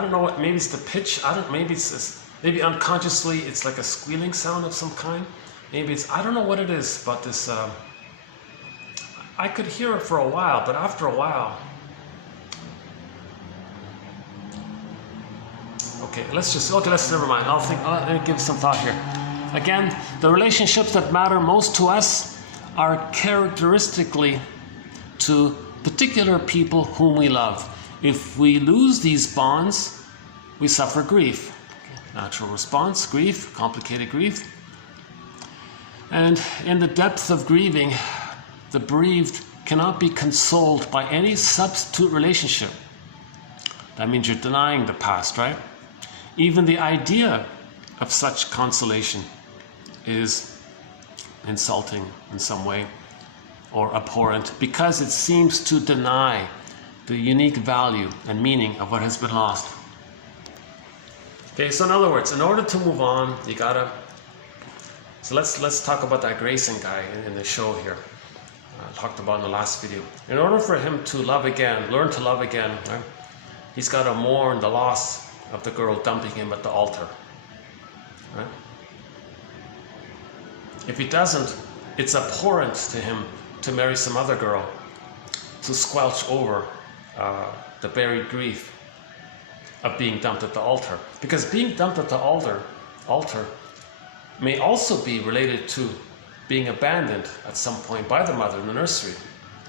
don't know what, maybe it's the pitch, maybe it's this, maybe unconsciously it's like a squealing sound of some kind. Maybe it's, I don't know what it is, but this, I could hear it for a while, but after a while, let's never mind. I'll give some thought here. Again, the relationships that matter most to us are characteristically to particular people whom we love. If we lose these bonds, we suffer grief. Natural response, grief, complicated grief. And in the depth of grieving, the bereaved cannot be consoled by any substitute relationship. That means you're denying the past, right? Even the idea of such consolation is insulting in some way or abhorrent because it seems to deny the unique value and meaning of what has been lost. Okay, so in other words, in order to move on, you gotta. So let's talk about that Grayson guy in the show here. I talked about in the last video. In order for him to love again, learn to love again, right, he's got to mourn the loss of the girl dumping him at the altar. Right? If he doesn't, it's abhorrent to him to marry some other girl, to squelch over the buried grief of being dumped at the altar. Because being dumped at the altar may also be related to being abandoned at some point by the mother in the nursery.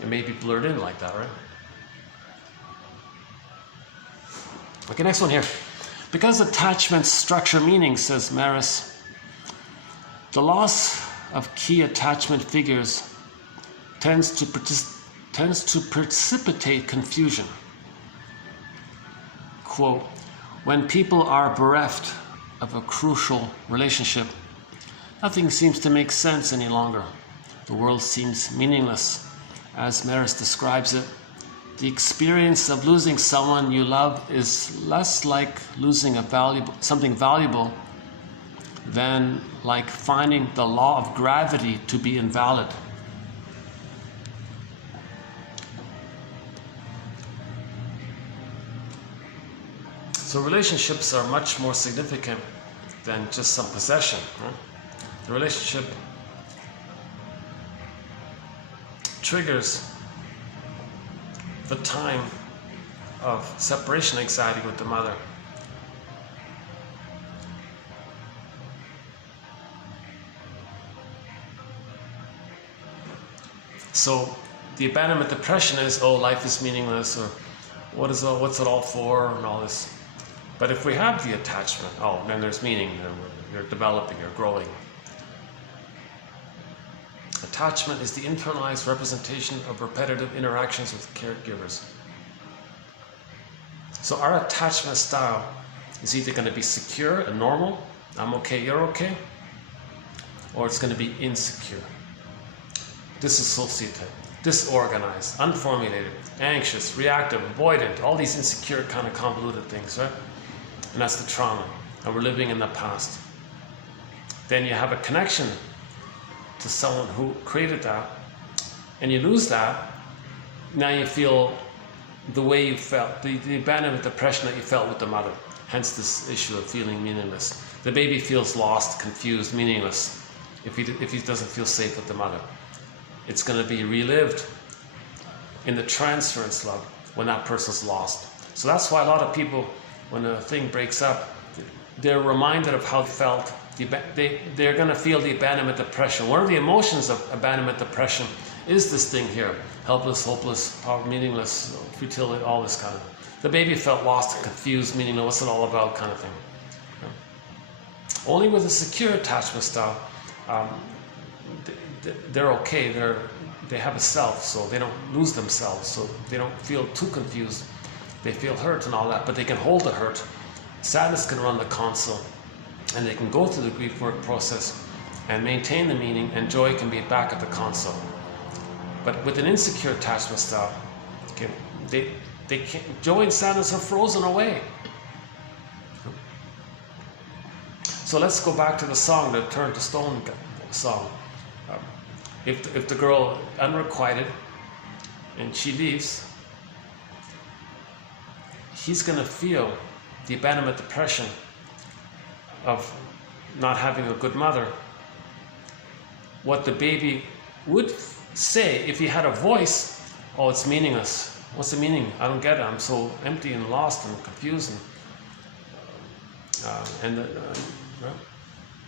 It may be blurred in like that, right? Okay, next one here. Because attachment structure meaning, says Marris, the loss of key attachment figures tends to precipitate confusion. Quote, when people are bereft of a crucial relationship, nothing seems to make sense any longer. The world seems meaningless. As Marris describes it, the experience of losing someone you love is less like losing something valuable than like finding the law of gravity to be invalid. So relationships are much more significant than just some possession. Right? The relationship triggers the time of separation anxiety with the mother. So the abandonment depression is, oh, life is meaningless, or what's it all for, and all this. But if we have the attachment, oh, then there's meaning, then you're developing, you're growing. Attachment is the internalized representation of repetitive interactions with caregivers. So our attachment style is either going to be secure and normal, I'm okay, you're okay, or it's going to be insecure, disassociative, disorganized, unformulated, anxious, reactive, avoidant, all these insecure kind of convoluted things, right? And that's the trauma, and we're living in the past. Then you have a connection to someone who created that, and you lose that, now you feel the way you felt, the abandonment depression that you felt with the mother. Hence this issue of feeling meaningless. The baby feels lost, confused, meaningless if he doesn't feel safe with the mother. It's going to be relived in the transference love when that person's lost. So that's why a lot of people, when a thing breaks up, they're reminded of how they felt. They're going to feel the abandonment depression. One of the emotions of abandonment depression is this thing here: helpless, hopeless, meaningless, futility, all this kind of. The baby felt lost and confused, meaning what's it all about kind of thing. Only with a secure attachment style, they're okay. They have a self, so they don't lose themselves, so they don't feel too confused. They feel hurt and all that, but they can hold the hurt. Sadness can run the console, and they can go through the grief work process and maintain the meaning, and joy can be back at the console. But with an insecure attachment style, okay, they can't, joy and sadness are frozen away. So let's go back to the song, the Turn to Stone song. If the girl, unrequited, and she leaves, he's going to feel the abandonment depression of not having a good mother. What the baby would say if he had a voice, oh, it's meaningless. What's the meaning? I don't get it. I'm so empty and lost and confused.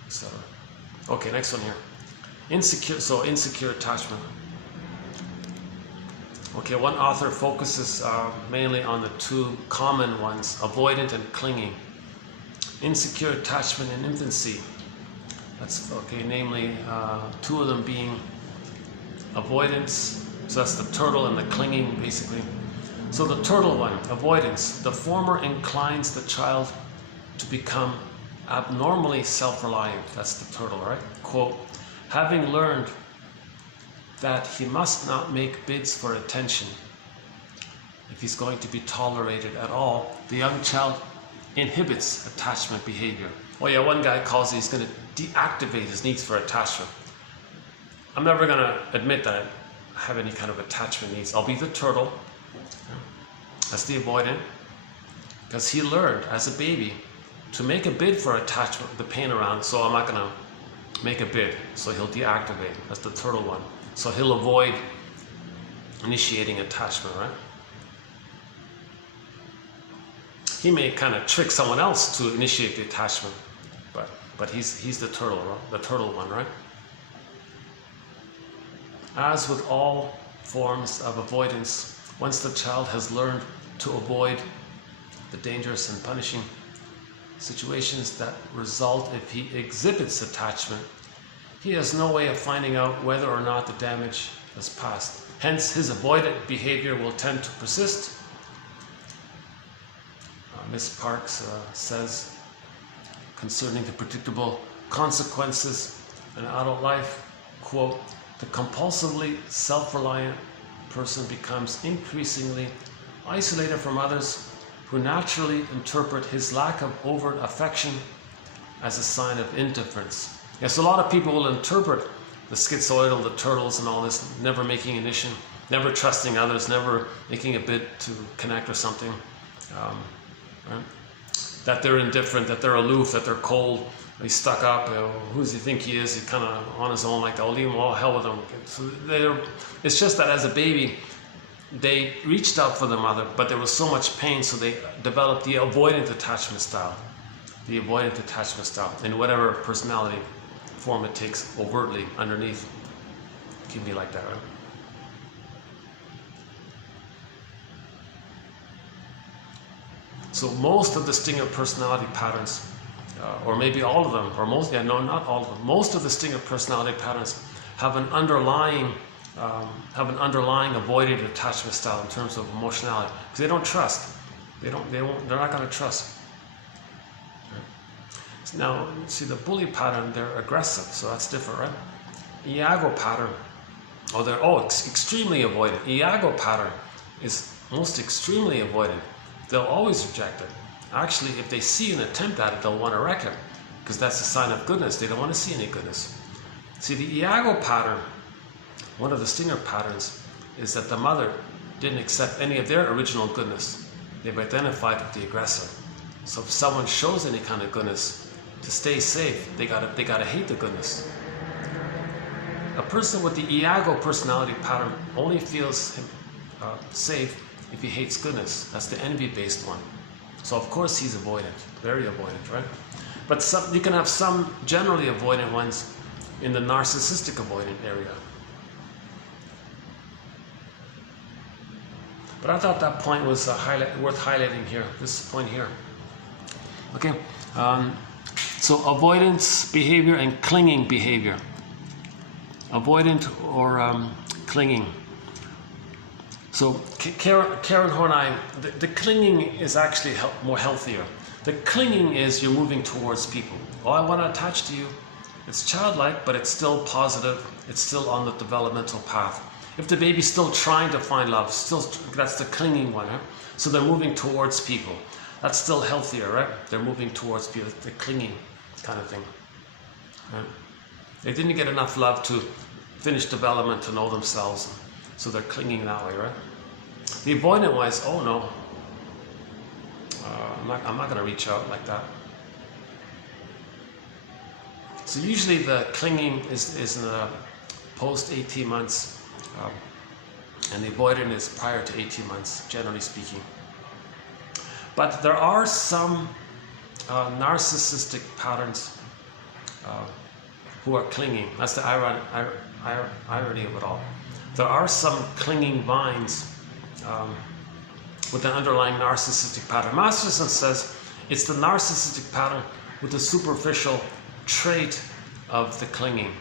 Etc. Okay, next one here. Insecure attachment. Okay, one author focuses mainly on the two common ones, avoidant and clinging. Insecure attachment in infancy. That's okay, namely two of them being avoidance, so that's the turtle, and the clinging, basically. So the turtle one, avoidance, the former inclines the child to become abnormally self-reliant. That's the turtle, right? Quote, having learned that he must not make bids for attention if he's going to be tolerated at all, the young child inhibits attachment behavior. Oh yeah, one guy calls it he's going to deactivate his needs for attachment. I'm never going to admit that I have any kind of attachment needs. I'll be the turtle. That's the avoidant. Because he learned as a baby to make a bid for attachment, the pain around, so I'm not going to make a bid. So he'll deactivate. That's the turtle one. So he'll avoid initiating attachment, right? He may kind of trick someone else to initiate the attachment, but he's the turtle, right? The turtle one, right? As with all forms of avoidance, once the child has learned to avoid the dangerous and punishing situations that result if he exhibits attachment, he has no way of finding out whether or not the damage has passed. Hence, his avoidant behavior will tend to persist. Miss Parks says concerning the predictable consequences in adult life, quote, the compulsively self-reliant person becomes increasingly isolated from others who naturally interpret his lack of overt affection as a sign of indifference. Yes, a lot of people will interpret the schizoidal, the turtles and all this, never making initiation, never trusting others, never making a bid to connect or something. Right? That they're indifferent, that they're aloof, that they're cold, he's stuck up, who does he think he is? He's kind of on his own, like, I'll leave him, all hell with him. So it's just that as a baby, they reached out for the mother, but there was so much pain, so they developed the avoidant attachment style. The avoidant attachment style, in whatever personality form it takes overtly underneath. It can be like that, right? So most of the stinger personality patterns, or maybe all of them, or most, not all of them, most of the stinger personality patterns have an underlying avoidant attachment style in terms of emotionality, because they don't trust. They're not going to trust. So now, see the bully pattern, they're aggressive, so that's different, right? Iago pattern, extremely avoidant. Iago pattern is most extremely avoidant. They'll always reject it. Actually, if they see an attempt at it, they'll want to wreck it, because that's a sign of goodness. They don't want to see any goodness. See, the Iago pattern, one of the stinger patterns, is that the mother didn't accept any of their original goodness. They've identified with the aggressor. So if someone shows any kind of goodness, to stay safe, they gotta hate the goodness. A person with the Iago personality pattern only feels safe if he hates goodness. That's the envy-based one. So of course he's avoidant, very avoidant, right? But you can have some generally avoidant ones in the narcissistic avoidant area. But I thought that point was worth highlighting here, this point here. Okay, so avoidance behavior and clinging behavior. Avoidant or clinging. So Karen Horney, the clinging is actually more healthier. The clinging is you're moving towards people. Oh, I want to attach to you. It's childlike, but it's still positive. It's still on the developmental path. If the baby's still trying to find love, that's the clinging one. Right? So they're moving towards people. That's still healthier, right? They're moving towards people, the clinging kind of thing. Right? They didn't get enough love to finish development, to know themselves. So they're clinging that way, right? The avoidant wise, oh no, I'm not going to reach out like that. So usually the clinging is in the post 18 months, and the avoidant is prior to 18 months, generally speaking. But there are some narcissistic patterns who are clinging. That's the irony of it all. There are some clinging vines with an underlying narcissistic pattern. Masterson says it's the narcissistic pattern with the superficial trait of the clinging,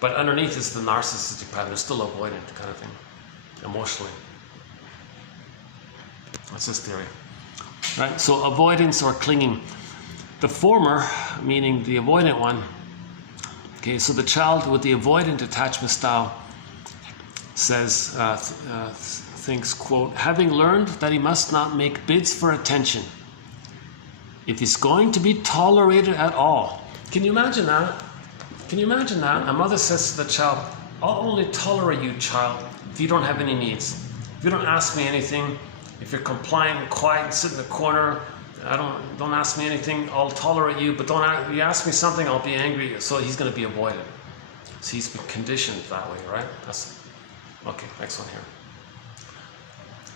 but underneath is the narcissistic pattern. It's still avoidant kind of thing, emotionally. That's his theory. Right, so avoidance or clinging. The former, meaning the avoidant one, okay, so the child with the avoidant attachment style says, thinks, quote, having learned that he must not make bids for attention if he's going to be tolerated at all. Can you imagine that? Can you imagine that? A mother says to the child, I'll only tolerate you, child, if you don't have any needs. If you don't ask me anything, if you're compliant and quiet and sit in the corner, don't ask me anything, I'll tolerate you, but you ask me something, I'll be angry. So he's going to be avoided. So he's been conditioned that way, right? Okay, next one here.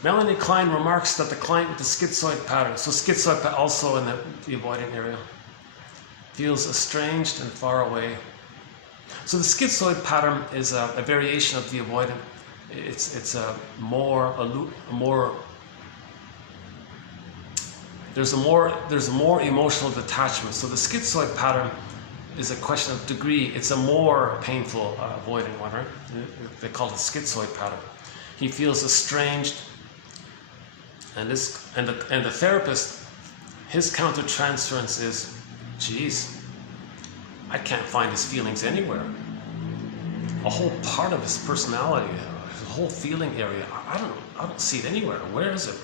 Melanie Klein remarks that the client with the schizoid pattern, so schizoid also in the avoidant area, feels estranged and far away. So the schizoid pattern is a variation of the avoidant. It's a more there's a more emotional detachment. So the schizoid pattern is a question of degree. It's a more painful avoidant one, right? They call it schizoid pattern. He feels estranged, and the therapist, his countertransference is, geez, I can't find his feelings anywhere. A whole part of his personality, his whole feeling area, I don't see it anywhere. Where is it?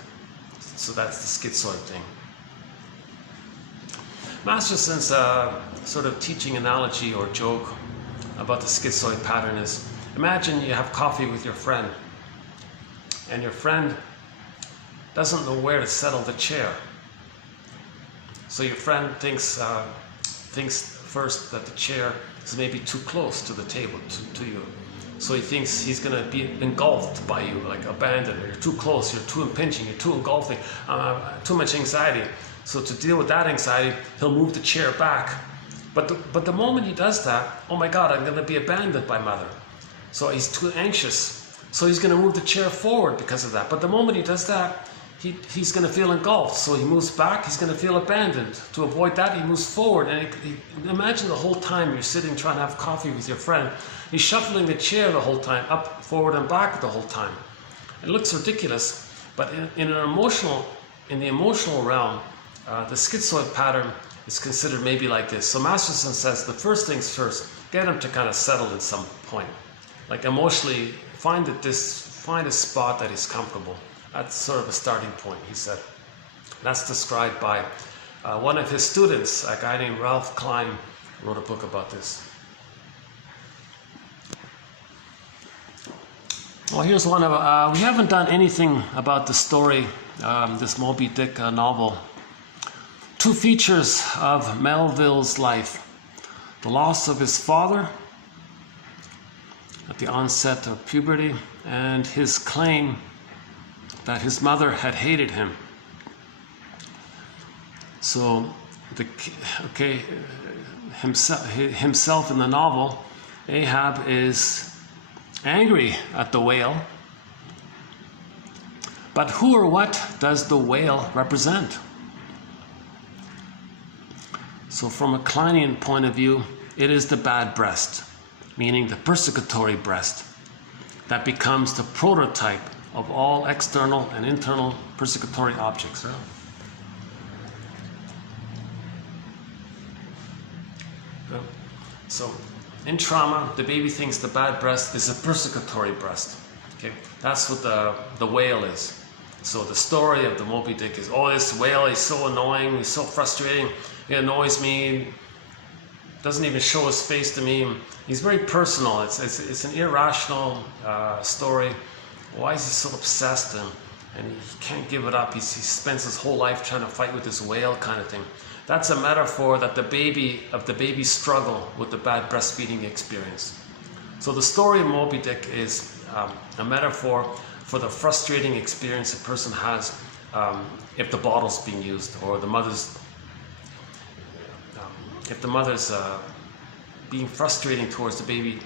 So that's the schizoid thing. Masterson's sort of teaching analogy or joke about the schizoid pattern is, imagine you have coffee with your friend, and your friend doesn't know where to settle the chair. So your friend thinks first that the chair is maybe too close to the table, to you. So he thinks he's going to be engulfed by you, like abandoned. You're too close, you're too impinging, you're too engulfing, too much anxiety. So to deal with that anxiety, he'll move the chair back. But the moment he does that, oh my God, I'm going to be abandoned by mother. So he's too anxious. So he's going to move the chair forward because of that. But the moment he does that, he's going to feel engulfed. So he moves back, he's going to feel abandoned. To avoid that, he moves forward. And imagine the whole time you're sitting trying to have coffee with your friend. He's shuffling the chair the whole time, up, forward, and back the whole time. It looks ridiculous, but in the emotional realm, the schizoid pattern is considered maybe like this. So Masterson says the first things first, get him to kind of settle at some point. Like emotionally, find a spot that is comfortable. That's sort of a starting point, he said. That's described by one of his students, a guy named Ralph Klein, wrote a book about this. Well, here's one of, we haven't done anything about the story, this Moby Dick novel. Two features of Melville's life: the loss of his father at the onset of puberty, and his claim that his mother had hated him. So, himself in the novel, Ahab is angry at the whale, but who or what does the whale represent? So from a Kleinian point of view, it is the bad breast, meaning the persecutory breast, that becomes the prototype of all external and internal persecutory objects. Right? So in trauma, the baby thinks the bad breast is a persecutory breast. Okay, that's what the whale is. So the story of the Moby Dick is, oh, this whale is so annoying, he's so frustrating, he annoys me, doesn't even show his face to me. He's very personal. It's an irrational story. Why is he so obsessed and he can't give it up? He spends his whole life trying to fight with this whale kind of thing. That's a metaphor that the baby's struggle with the bad breastfeeding experience. So the story of Moby Dick is a metaphor for the frustrating experience a person has if the bottle's being used, or the mother's being frustrating towards the baby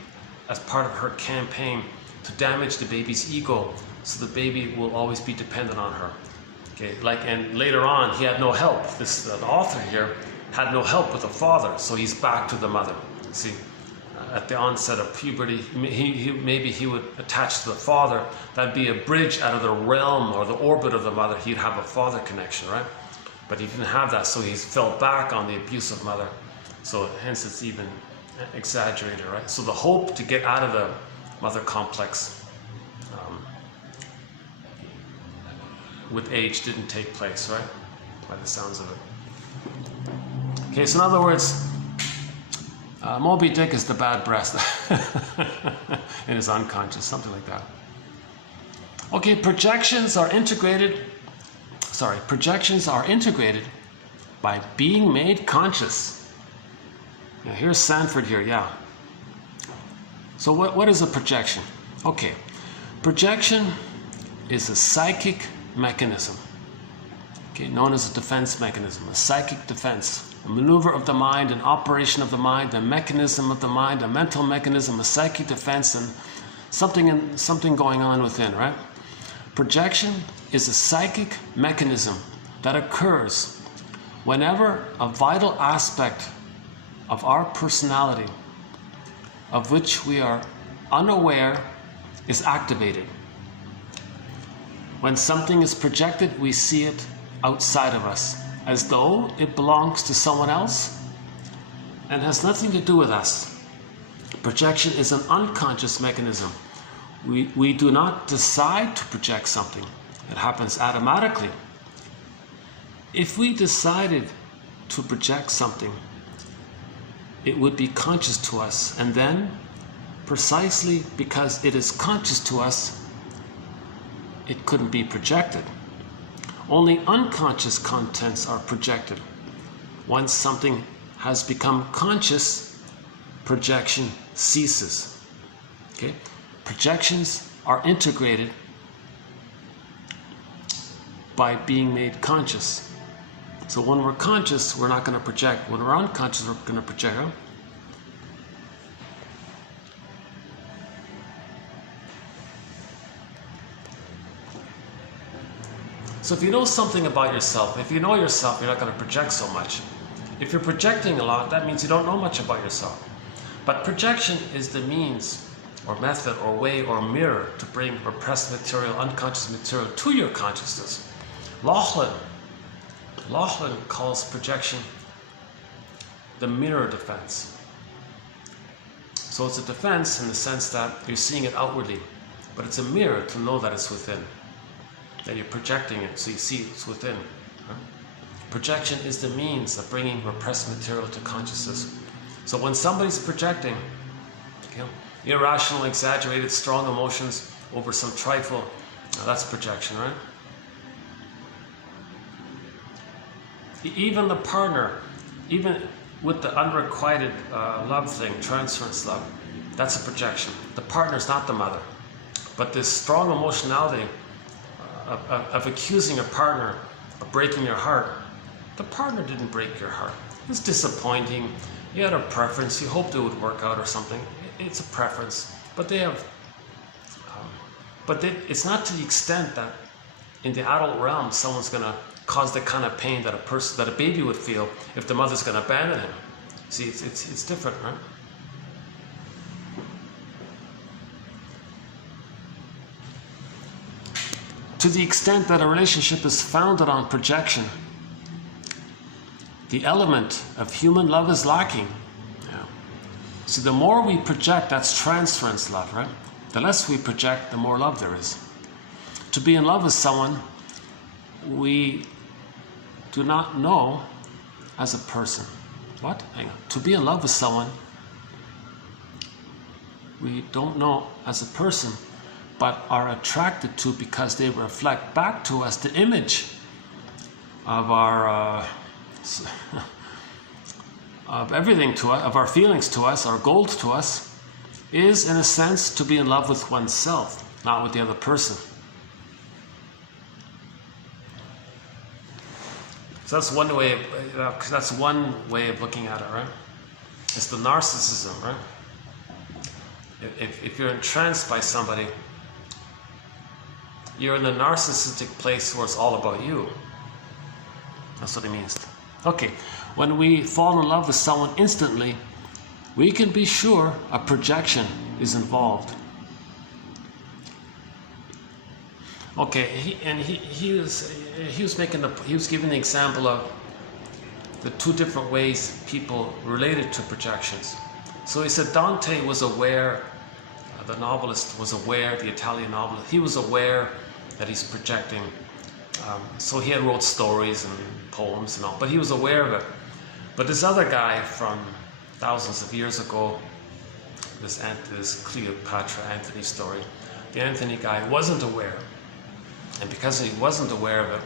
as part of her campaign to damage the baby's ego, so the baby will always be dependent on her. Okay, and later on he had no help. The author here had no help with the father, so he's back to the mother. See, at the onset of puberty, maybe he would attach to the father. That'd be a bridge out of the realm or the orbit of the mother. He'd have a father connection, right? But he didn't have that, so he's fell back on the abusive mother. So hence it's even exaggerated, right? So the hope to get out of the mother complex with age didn't take place, right? By the sounds of it. Okay, so in other words, Moby Dick is the bad breast in his unconscious, something like that. Okay, projections are integrated by being made conscious. Now here's Sanford here, yeah. So what is a projection? Okay, projection is a psychic mechanism, okay, known as a defense mechanism, a psychic defense, a maneuver of the mind, an operation of the mind, a mechanism of the mind, a mental mechanism, a psychic defense, and something going on within, right? Projection is a psychic mechanism that occurs whenever a vital aspect of our personality, of which we are unaware, is activated. When something is projected, we see it outside of us, as though it belongs to someone else and has nothing to do with us. Projection is an unconscious mechanism. We do not decide to project something. It happens automatically. If we decided to project something, it would be conscious to us, and then, precisely because it is conscious to us, it couldn't be projected. Only unconscious contents are projected. Once something has become conscious, projection ceases. Okay? Projections are integrated by being made conscious. So when we're conscious, we're not going to project. When we're unconscious, we're going to project. Huh? So if you know something about yourself, if you know yourself, you're not going to project so much. If you're projecting a lot, that means you don't know much about yourself. But projection is the means or method or way or mirror to bring repressed material, unconscious material to your consciousness. Laughlin calls projection the mirror defense. So it's a defense in the sense that you're seeing it outwardly, but it's a mirror to know that it's within. That you're projecting it, so you see it's within. Right? Projection is the means of bringing repressed material to consciousness. So when somebody's projecting, irrational, exaggerated, strong emotions over some trifle, that's projection, right? Even the partner, even with the unrequited love thing, transference love, that's a projection. The partner's not the mother. But this strong emotionality of accusing a partner of breaking your heart, the partner didn't break your heart. It's disappointing. You had a preference. You hoped it would work out or something. It's a preference. But they have, it's not to the extent that in the adult realm someone's going to cause the kind of pain that a baby would feel if the mother's going to abandon him. See, it's different, right? To the extent that a relationship is founded on projection, the element of human love is lacking. Yeah. So the more we project, that's transference love, right? The less we project, the more love there is. To be in love with someone we do not know as a person. What? Hang on. To be in love with someone we don't know as a person but are attracted to because they reflect back to us the image of our of everything to us, of our feelings to us, our goals to us, is in a sense to be in love with oneself, not with the other person. So that's one way. That's one way of looking at it, right? It's the narcissism, right? If you're entranced by somebody, you're in a narcissistic place where it's all about you. That's what it means. Okay, when we fall in love with someone instantly, we can be sure a projection is involved. Okay, he was giving the example of the two different ways people related to projections. So he said Dante was aware, the novelist was aware, the Italian novelist, he was aware that he's projecting. So he had wrote stories and poems and all, but he was aware of it. But this other guy from thousands of years ago, this Cleopatra Anthony story, the Anthony guy wasn't aware. And because he wasn't aware of it,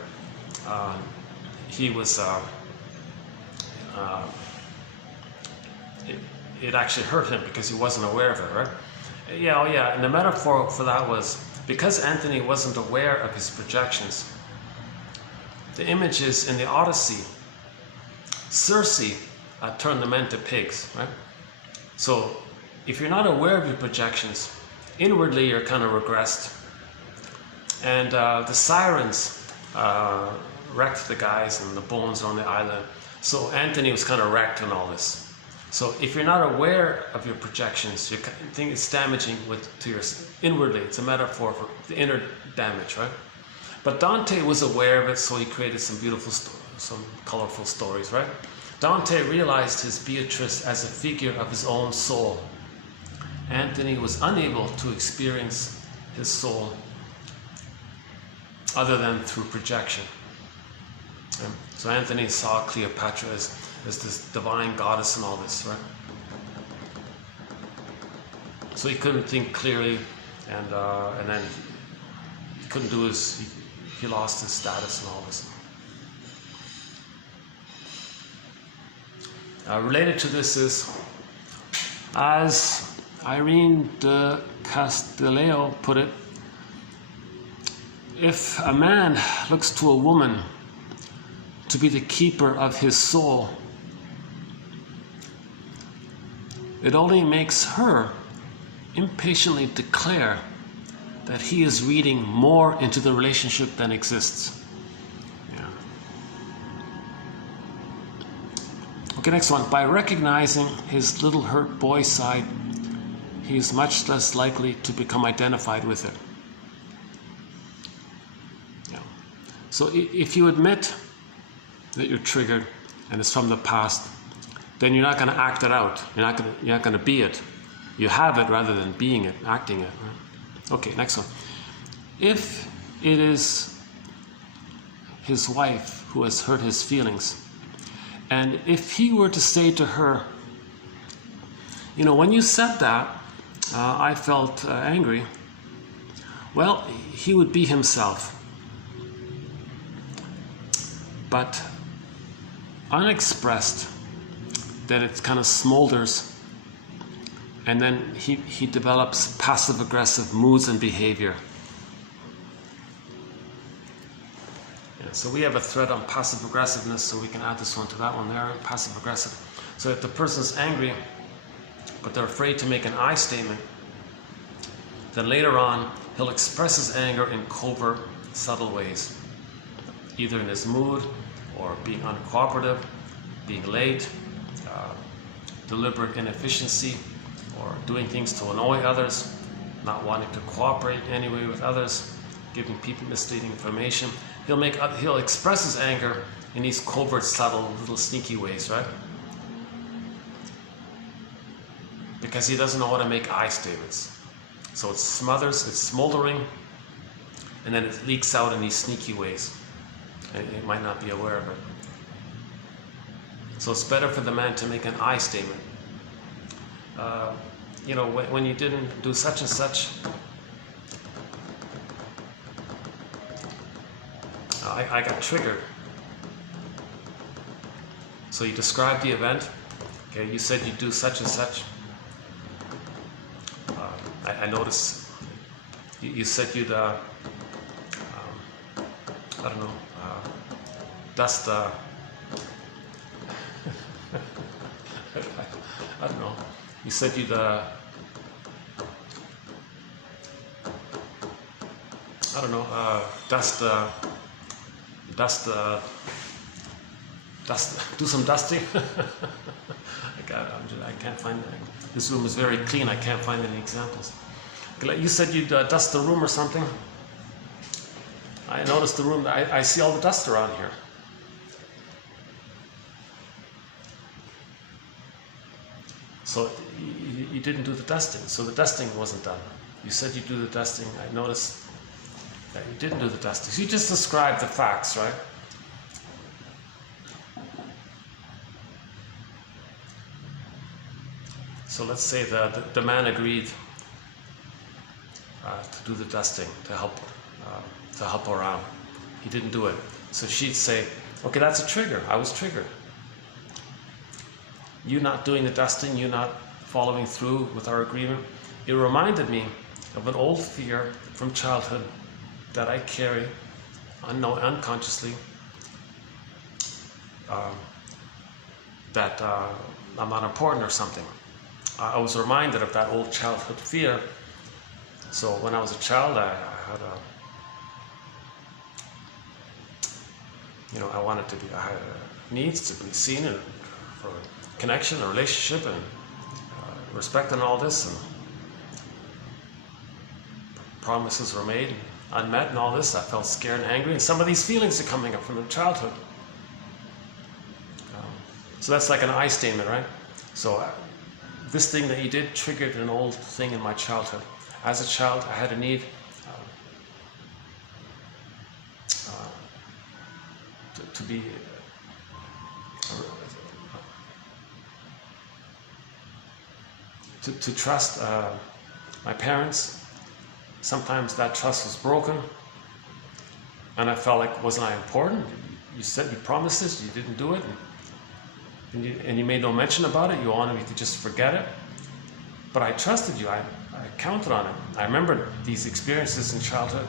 he was, it actually hurt him because he wasn't aware of it, right? Yeah, oh yeah, and the metaphor for that was, because Anthony wasn't aware of his projections, the images in the Odyssey, Circe turned the men to pigs, right? So if you're not aware of your projections, inwardly you're kind of regressed. And the sirens wrecked the guys and the bones on the island. So Anthony was kind of wrecked in all this. So if you're not aware of your projections, you think it's damaging to your inwardly. It's a metaphor for the inner damage, right? But Dante was aware of it, so he created some beautiful, some colorful stories, right? Dante realized his Beatrice as a figure of his own soul. Anthony was unable to experience his soul other than through projection. So Anthony saw Cleopatra as this divine goddess and all this, right? So he couldn't think clearly, and then he couldn't do he lost his status and all this. Related to this is, as Irene de Castillo put it, if a man looks to a woman to be the keeper of his soul, it only makes her impatiently declare that he is reading more into the relationship than exists. Yeah. Okay, next one. By recognizing his little hurt boy side, he is much less likely to become identified with it. Yeah. So if you admit that you're triggered and it's from the past, then you're not going to act it out. You're not going to be it. You have it rather than being it, acting it. Right? Okay, next one. If it is his wife who has hurt his feelings, and if he were to say to her, you know, when you said that, I felt angry, well, he would be himself. But unexpressed, then it kind of smolders, and then he develops passive-aggressive moods and behavior. Yeah, so we have a thread on passive-aggressiveness, so we can add this one to that one there, passive-aggressive. So if the person's angry, but they're afraid to make an I statement, then later on, he'll express his anger in covert, subtle ways, either in his mood, or being uncooperative, being late, deliberate inefficiency, or doing things to annoy others, not wanting to cooperate in any way with others, giving people misleading information. He'll express his anger in these covert, subtle, little sneaky ways, right? Because he doesn't know how to make I statements. So it smothers, it's smoldering, and then it leaks out in these sneaky ways. And he might not be aware of it. So it's better for the man to make an I statement. You know, when you didn't do such and such, I got triggered. So you described the event. Okay, you said you'd do such and such. I noticed you said you'd, I don't know, dust the, I don't know, you said you'd, I don't know, do some dusting. I can't find that. This room is very clean. I can't find any examples. You said you'd dust the room or something. I noticed the room. I see all the dust around here. So you didn't do the dusting. So the dusting wasn't done. You said you'd do the dusting. I noticed that you didn't do the dusting. So you just described the facts, right? So let's say the man agreed to do the dusting, to help her out. He didn't do it. So she'd say, okay, that's a trigger. I was triggered. You not doing the dusting, you not following through with our agreement, it reminded me of an old fear from childhood that I carry unconsciously, that I'm not important or something. I was reminded of that old childhood fear. So when I was a child, I had I wanted to be, I had needs to be seen and for connection, a relationship, and respect and all this, and promises were made, unmet and all this. I felt scared and angry, and some of these feelings are coming up from the childhood. So that's like an I statement, right? So this thing that you did triggered an old thing in my childhood. As a child, I had a need to be to trust my parents. Sometimes that trust was broken, and I felt like, wasn't I important? You said, you promised this, you didn't do it, and you made no mention about it. You wanted me to just forget it, but I trusted you. I counted on it. I remember these experiences in childhood,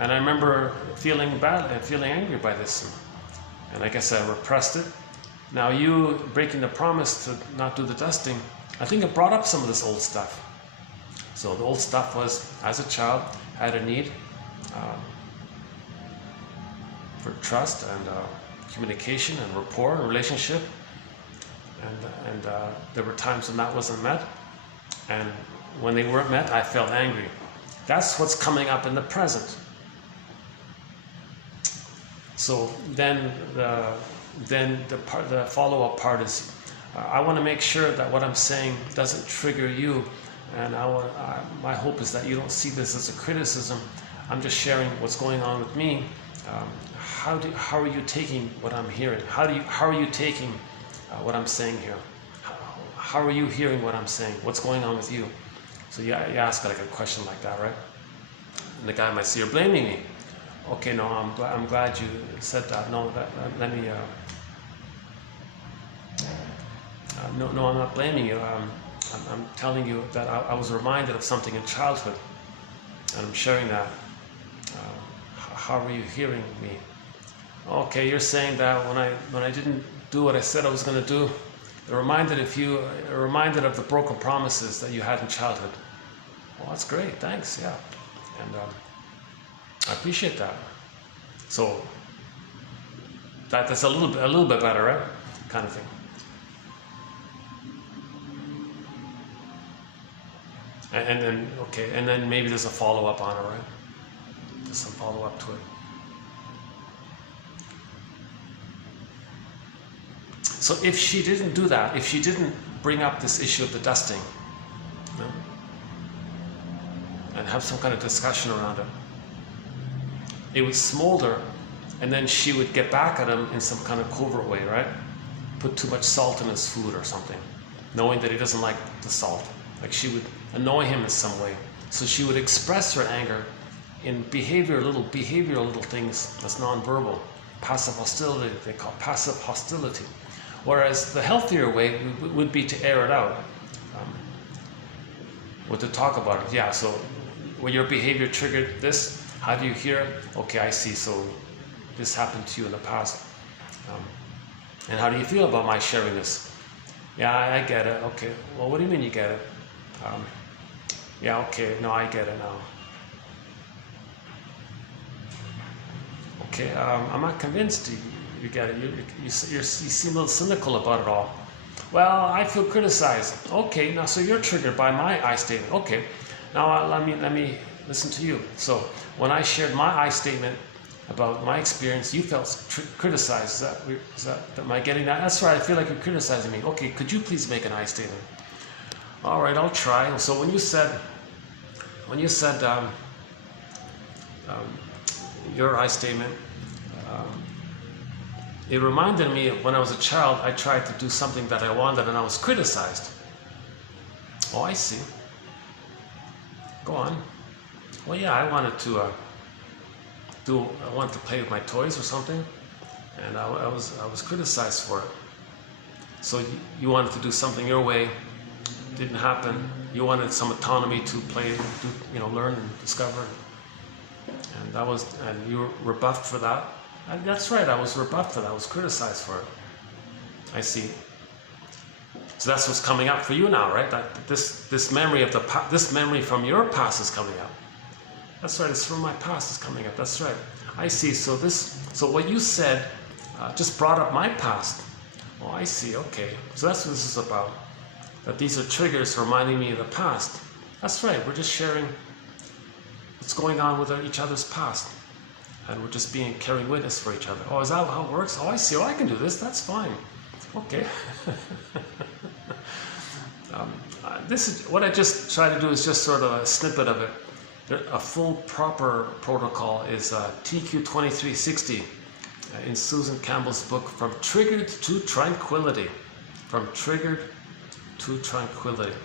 and I remember feeling bad and feeling angry by this, and I guess I repressed it. Now you breaking the promise to not do the dusting, I think it brought up some of this old stuff. So the old stuff was, as a child, I had a need for trust and communication and rapport and relationship, and there were times when that wasn't met, and when they weren't met, I felt angry. That's what's coming up in the present. So then the follow-up part is, I want to make sure that what I'm saying doesn't trigger you, and my hope is that you don't see this as a criticism. I'm just sharing what's going on with me. How are you taking what I'm hearing? How are you taking what I'm saying here? How are you hearing what I'm saying? What's going on with you? So you ask like a question like that, right? And the guy might say, you're blaming me. Okay, no, I'm glad you said that. No, let me. No, I'm not blaming you. I'm telling you that I was reminded of something in childhood, and I'm sharing that. How are you hearing me? Okay, you're saying that when I didn't do what I said I was going to do, it reminded of the broken promises that you had in childhood. Well, that's great, thanks, yeah, and I appreciate that. So that's a little bit better, right? Kind of thing. And then okay, and then maybe there's a follow-up on it, right? There's some follow-up to it. So if she didn't do that, if she didn't bring up this issue of the dusting, and have some kind of discussion around it, it would smolder, and then she would get back at him in some kind of covert way, right? Put too much salt in his food or something, knowing that he doesn't like the salt. Like she would annoy him in some way. So she would express her anger in behavioral little things that's nonverbal. Passive hostility, they call passive hostility. Whereas the healthier way would be to air it out, or to talk about it. Yeah, so when your behavior triggered this, how do you hear it? Okay, I see, so this happened to you in the past. And how do you feel about my sharing this? Yeah, I get it. Okay, well, what do you mean you get it? Yeah, okay, no, I get it now. Okay, I'm not convinced you get it. You seem a little cynical about it all. Well, I feel criticized. Okay, now so you're triggered by my I statement. Okay, now let me listen to you. So when I shared my I statement about my experience, you felt criticized. Am I getting that? That's right. I feel like you're criticizing me. Okay, could you please make an I statement? All right, I'll try. So when you said your I statement, it reminded me of when I was a child, I tried to do something that I wanted and I was criticized. Oh, I see. Go on. Well, yeah, I wanted to play with my toys or something, and I was criticized for it. So you wanted to do something your way, didn't happen. You wanted some autonomy to play, learn and discover, and you were rebuffed for that. And that's right, I was rebuffed for that. I was criticized for it. I see. So that's what's coming up for you now, right? That this memory from your past is coming up. That's right. It's from my past is coming up. That's right. I see. So what you said just brought up my past. Oh, I see. Okay. So that's what this is about. That these are triggers reminding me of the past. That's right. We're just sharing what's going on with each other's past, and we're just carrying witness for each other. Oh, is that how it works? Oh, I see. Oh, I can do this. That's fine. Okay. This is what I just try to do is just sort of a snippet of it. A full proper protocol is TQ2360 in Susan Campbell's book, From Triggered to Tranquility. From Triggered to Tranquility.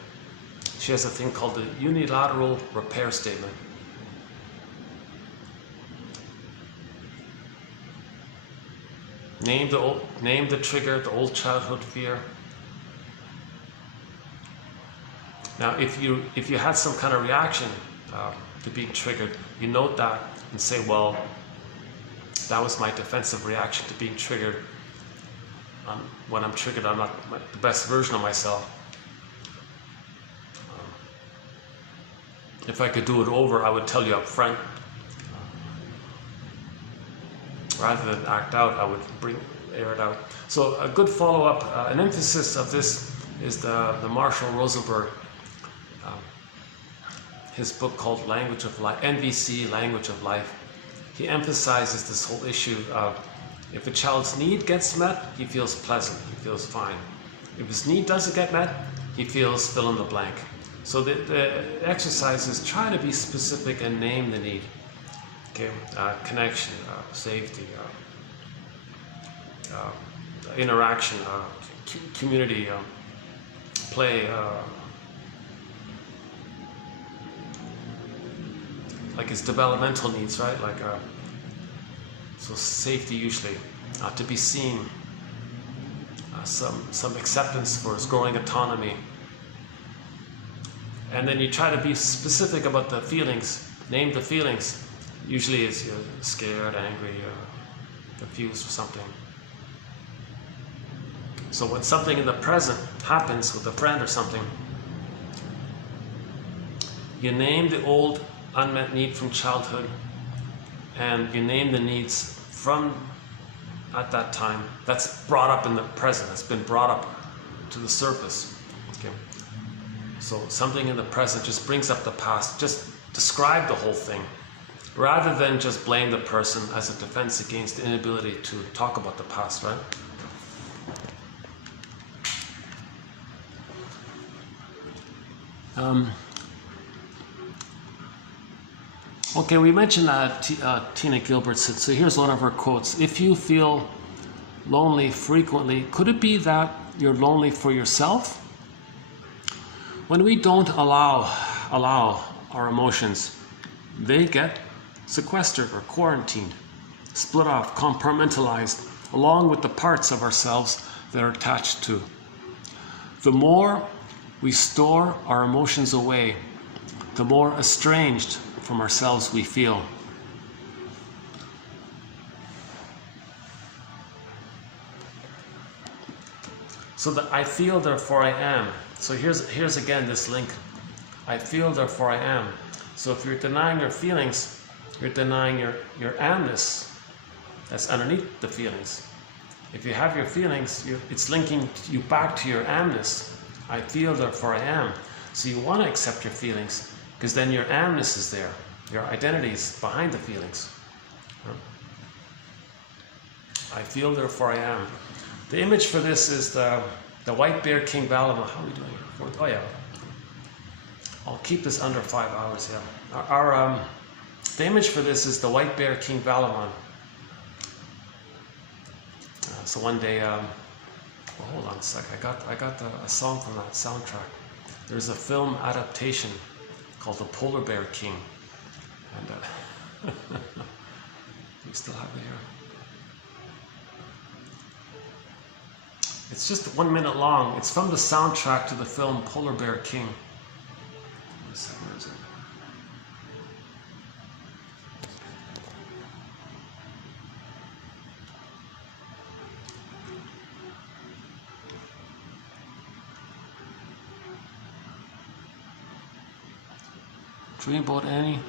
She has a thing called the unilateral repair statement. Name the trigger, the old childhood fear. Now, if you had some kind of reaction to being triggered, you note that and say, well, that was my defensive reaction to being triggered. When I'm triggered, I'm not the best version of myself. If I could do it over, I would tell you up front. Rather than act out, I would air it out. So a good follow-up, an emphasis of this is the Marshall Rosenberg, his book called Language of Life, NVC, Language of Life. He emphasizes this whole issue of if a child's need gets met, he feels pleasant, he feels fine. If his need doesn't get met, he feels fill in the blank. So the exercise is try to be specific and name the need. Okay, connection, safety, interaction, community, play, like his developmental needs, right? Like so safety usually, to be seen, some acceptance for his growing autonomy, and then you try to be specific about the feelings. Name the feelings. Usually it's scared, angry, confused or something. So when something in the present happens with a friend or something, you name the old unmet need from childhood, and you name the needs from at that time that's brought up in the present, that's been brought up to the surface. Okay. So something in the present just brings up the past. Just describe the whole thing, rather than just blame the person as a defense against the inability to talk about the past, right? Okay, we mentioned Tina Gilbert said, so here's one of her quotes. If you feel lonely frequently, could it be that you're lonely for yourself? When we don't allow our emotions, they get sequestered or quarantined, split off, compartmentalized, along with the parts of ourselves that are attached to. The more we store our emotions away, the more estranged from ourselves we feel. So that I feel, therefore I am. So here's again this link. I feel, therefore I am. So if you're denying your feelings, you're denying your amness that's underneath the feelings. If you have your feelings, it's linking you back to your amness. I feel, therefore I am. So you want to accept your feelings, because then your amness is there. Your identity is behind the feelings. I feel, therefore I am. The image for this is the white bear King Balaam. How are we doing here? Oh yeah. I'll keep this under 5 hours, yeah. The image for this is the white bear King Balaam. So one day, well, hold on a sec. I got a song from that soundtrack. There's a film adaptation called The Polar Bear King, and we still have it here. It's just 1 minute long. It's from the soundtrack to the film Polar Bear King. Where is it? Dreamboat Annie.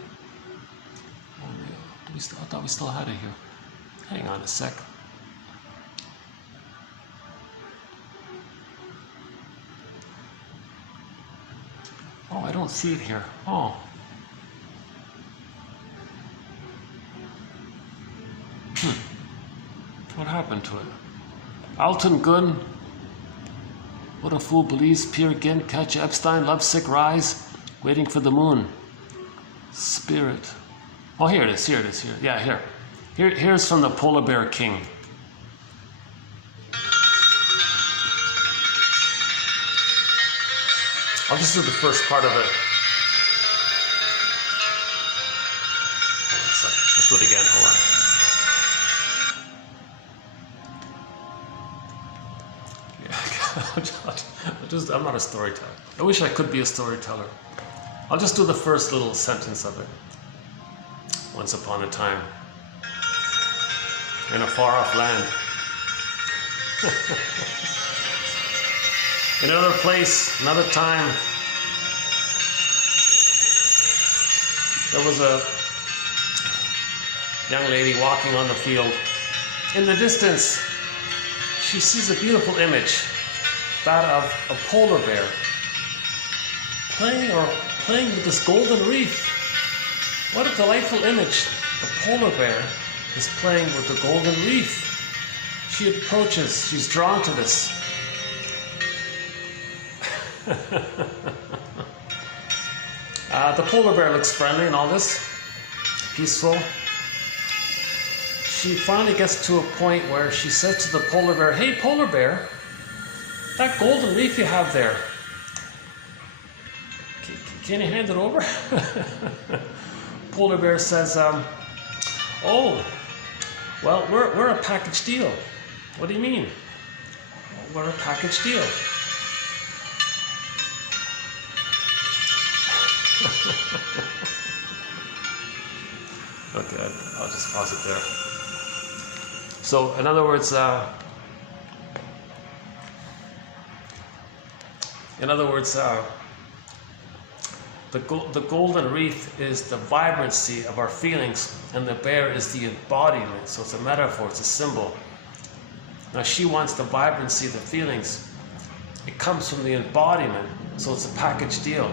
Oh, yeah. I thought we still had it here. Hang on a sec. Oh, I don't see it here. Oh. What happened to it? Alton Gunn. What a fool believes. Peer Gynt. Catch Epstein. Lovesick Rise. Waiting for the moon. Spirit. Oh, here it is. Here it is. Here. Yeah, here. Here's from the Polar Bear King. I'll just do the first part of it. Hold on a second. Let's do it again. Hold on. I'm not a storyteller. I wish I could be a storyteller. I'll just do the first little sentence of it. Once upon a time, in a far-off land, in another place, another time, there was a young lady walking on the field. In the distance, she sees a beautiful image, that of a polar bear, playing with this golden reef. What a delightful image. The polar bear is playing with the golden reef. She approaches, she's drawn to this. The polar bear looks friendly and all this, peaceful. She finally gets to a point where she says to the polar bear, "Hey polar bear, that golden reef you have there, can you hand it over?" Polar bear says, "Oh, well, we're a package deal." "What do you mean?" "We're a package deal." Okay, I'll just pause it there. So, in other words, the golden reef is the vibrancy of our feelings, and the bear is the embodiment. So it's a metaphor, it's a symbol. Now she wants the vibrancy of the feelings. It comes from the embodiment, so it's a package deal.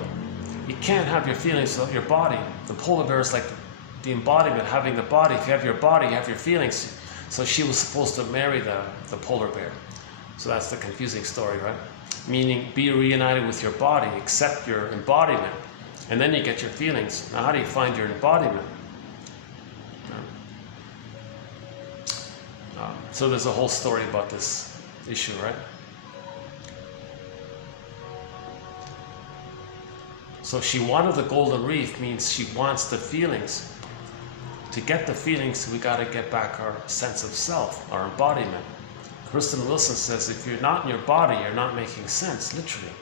You can't have your feelings without your body. The polar bear is like the embodiment, having the body. If you have your body, you have your feelings. So she was supposed to marry the polar bear. So that's the confusing story, right? Meaning, be reunited with your body, accept your embodiment, and then you get your feelings. Now, how do you find your embodiment? So there's a whole story about this issue, right? So she wanted the golden reef, means she wants the feelings. to get the feelings, we got to get back our sense of self, our embodiment. Kristen Wilson says, if you're not in your body, you're not making sense, literally.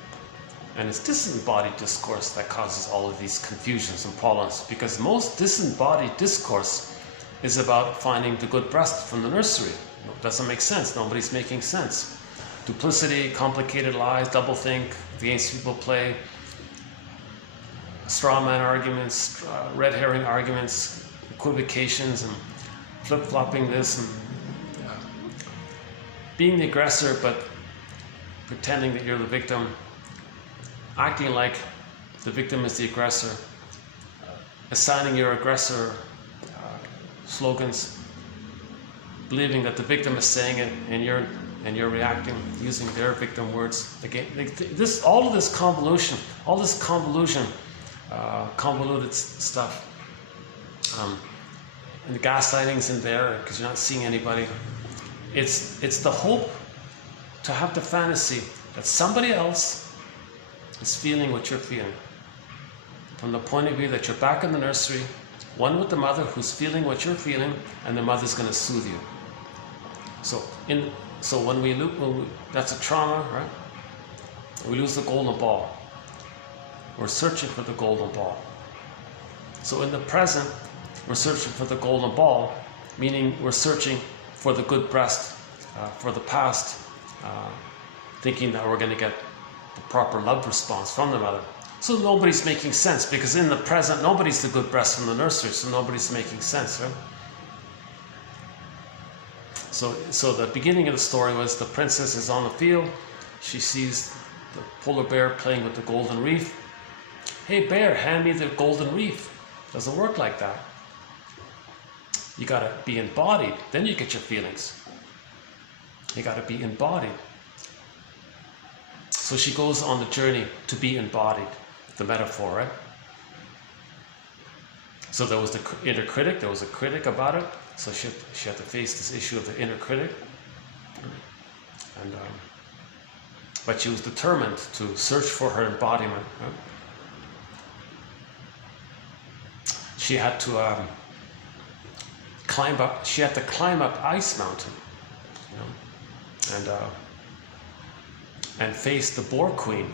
And it's disembodied discourse that causes all of these confusions and problems, because most disembodied discourse is about finding the good breast from the nursery. It doesn't make sense. Nobody's making sense. Duplicity, complicated lies, doublethink, against people play, straw man arguments, red herring arguments, equivocations, and flip-flopping this, and being the aggressor but pretending that you're the victim, acting like the victim is the aggressor, assigning your aggressor slogans, believing that the victim is saying it and you're reacting using their victim words. Again, all of this convolution, convoluted stuff, and the gaslighting's in there because you're not seeing anybody. It's the hope to have the fantasy that somebody else is feeling what you're feeling. From the point of view that you're back in the nursery, one with the mother who's feeling what you're feeling, and the mother's going to soothe you. So when we that's a trauma, right? We lose the golden ball. We're searching for the golden ball. So in the present, we're searching for the golden ball, meaning we're searching for the good breast, for the past, thinking that we're going to get the proper love response from the mother. So nobody's making sense, because in the present, nobody's the good breast from the nursery, so nobody's making sense, right? So the beginning of the story was the princess is on the field. She sees the polar bear playing with the golden reef. Hey bear, hand me the golden reef. Doesn't work like that. You gotta be embodied, then you get your feelings. You gotta be embodied. So she goes on the journey to be embodied, the metaphor, right? So there was the inner critic, there was a critic about it, so she had to face this issue of the inner critic. And, but she was determined to search for her embodiment. Right? She had to climb up Ice Mountain, you know, and face the Boar Queen,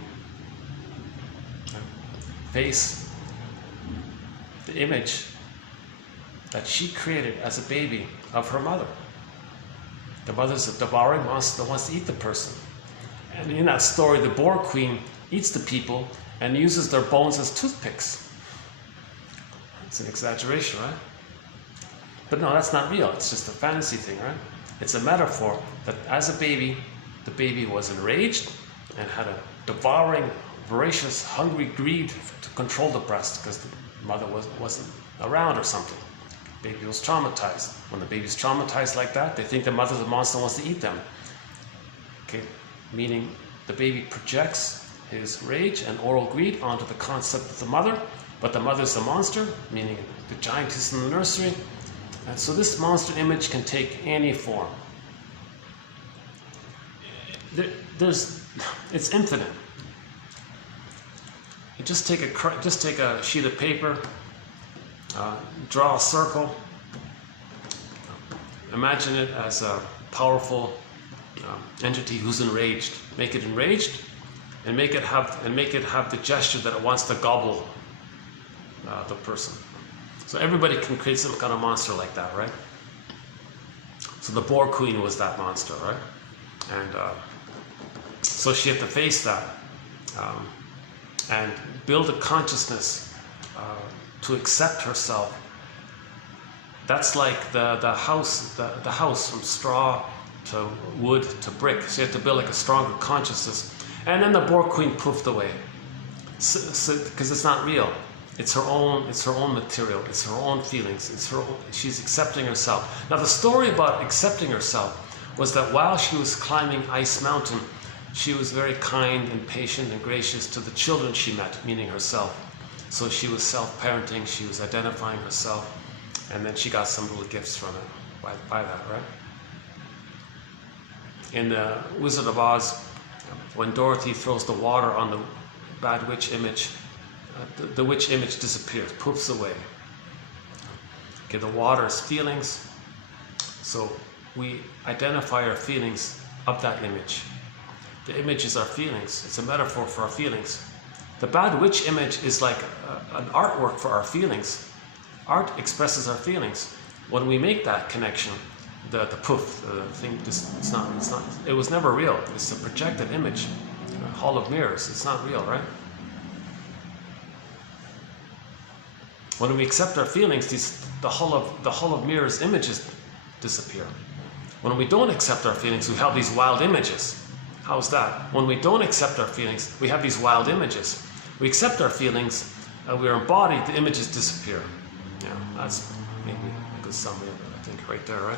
face the image that she created as a baby of her mother. The mother's a devouring monster that wants to eat the person. And in that story, the Boar Queen eats the people and uses their bones as toothpicks. It's an exaggeration, right? But no, that's not real. It's just a fantasy thing, right? It's a metaphor that as a baby, the baby was enraged and had a devouring, voracious, hungry greed to control the breast because the mother wasn't around or something. The baby was traumatized. When the baby's traumatized like that, they think the mother's a monster and wants to eat them. Okay, meaning the baby projects his rage and oral greed onto the concept of the mother, but the mother's a monster, meaning the giantess in the nursery. And so this monster image can take any form. It's infinite. You just take a sheet of paper, draw a circle, imagine it as a powerful entity who's enraged. Make it enraged, and make it have the gesture that it wants to gobble the person. So everybody can create some kind of monster like that, right? So the Boar Queen was that monster, right? And so she had to face that and build a consciousness to accept herself. That's like the house from straw to wood to brick. She had to build like a stronger consciousness. And then the Boar Queen poofed away, because it's not real. It's her own material. It's her own feelings. She's accepting herself. Now the story about accepting herself was that while she was climbing Ice Mountain, she was very kind and patient and gracious to the children she met, meaning herself. So she was self-parenting. She was identifying herself, and then she got some little gifts from it by that, right? In the Wizard of Oz, when Dorothy throws the water on the bad witch image, the witch image disappears, poofs away. Okay, the water is feelings. So we identify our feelings of that image. The image is our feelings. It's a metaphor for our feelings. The bad witch image is like an artwork for our feelings. Art expresses our feelings. When we make that connection, the poof, the thing, it was never real. It's a projected image, a hall of mirrors. It's not real, right? When we accept our feelings, the hall of mirrors images disappear. When we don't accept our feelings, we have these wild images. How's that? When we don't accept our feelings, we have these wild images. We accept our feelings, we are embodied, the images disappear. Yeah, that's maybe a good summary of it, I think, right there, right?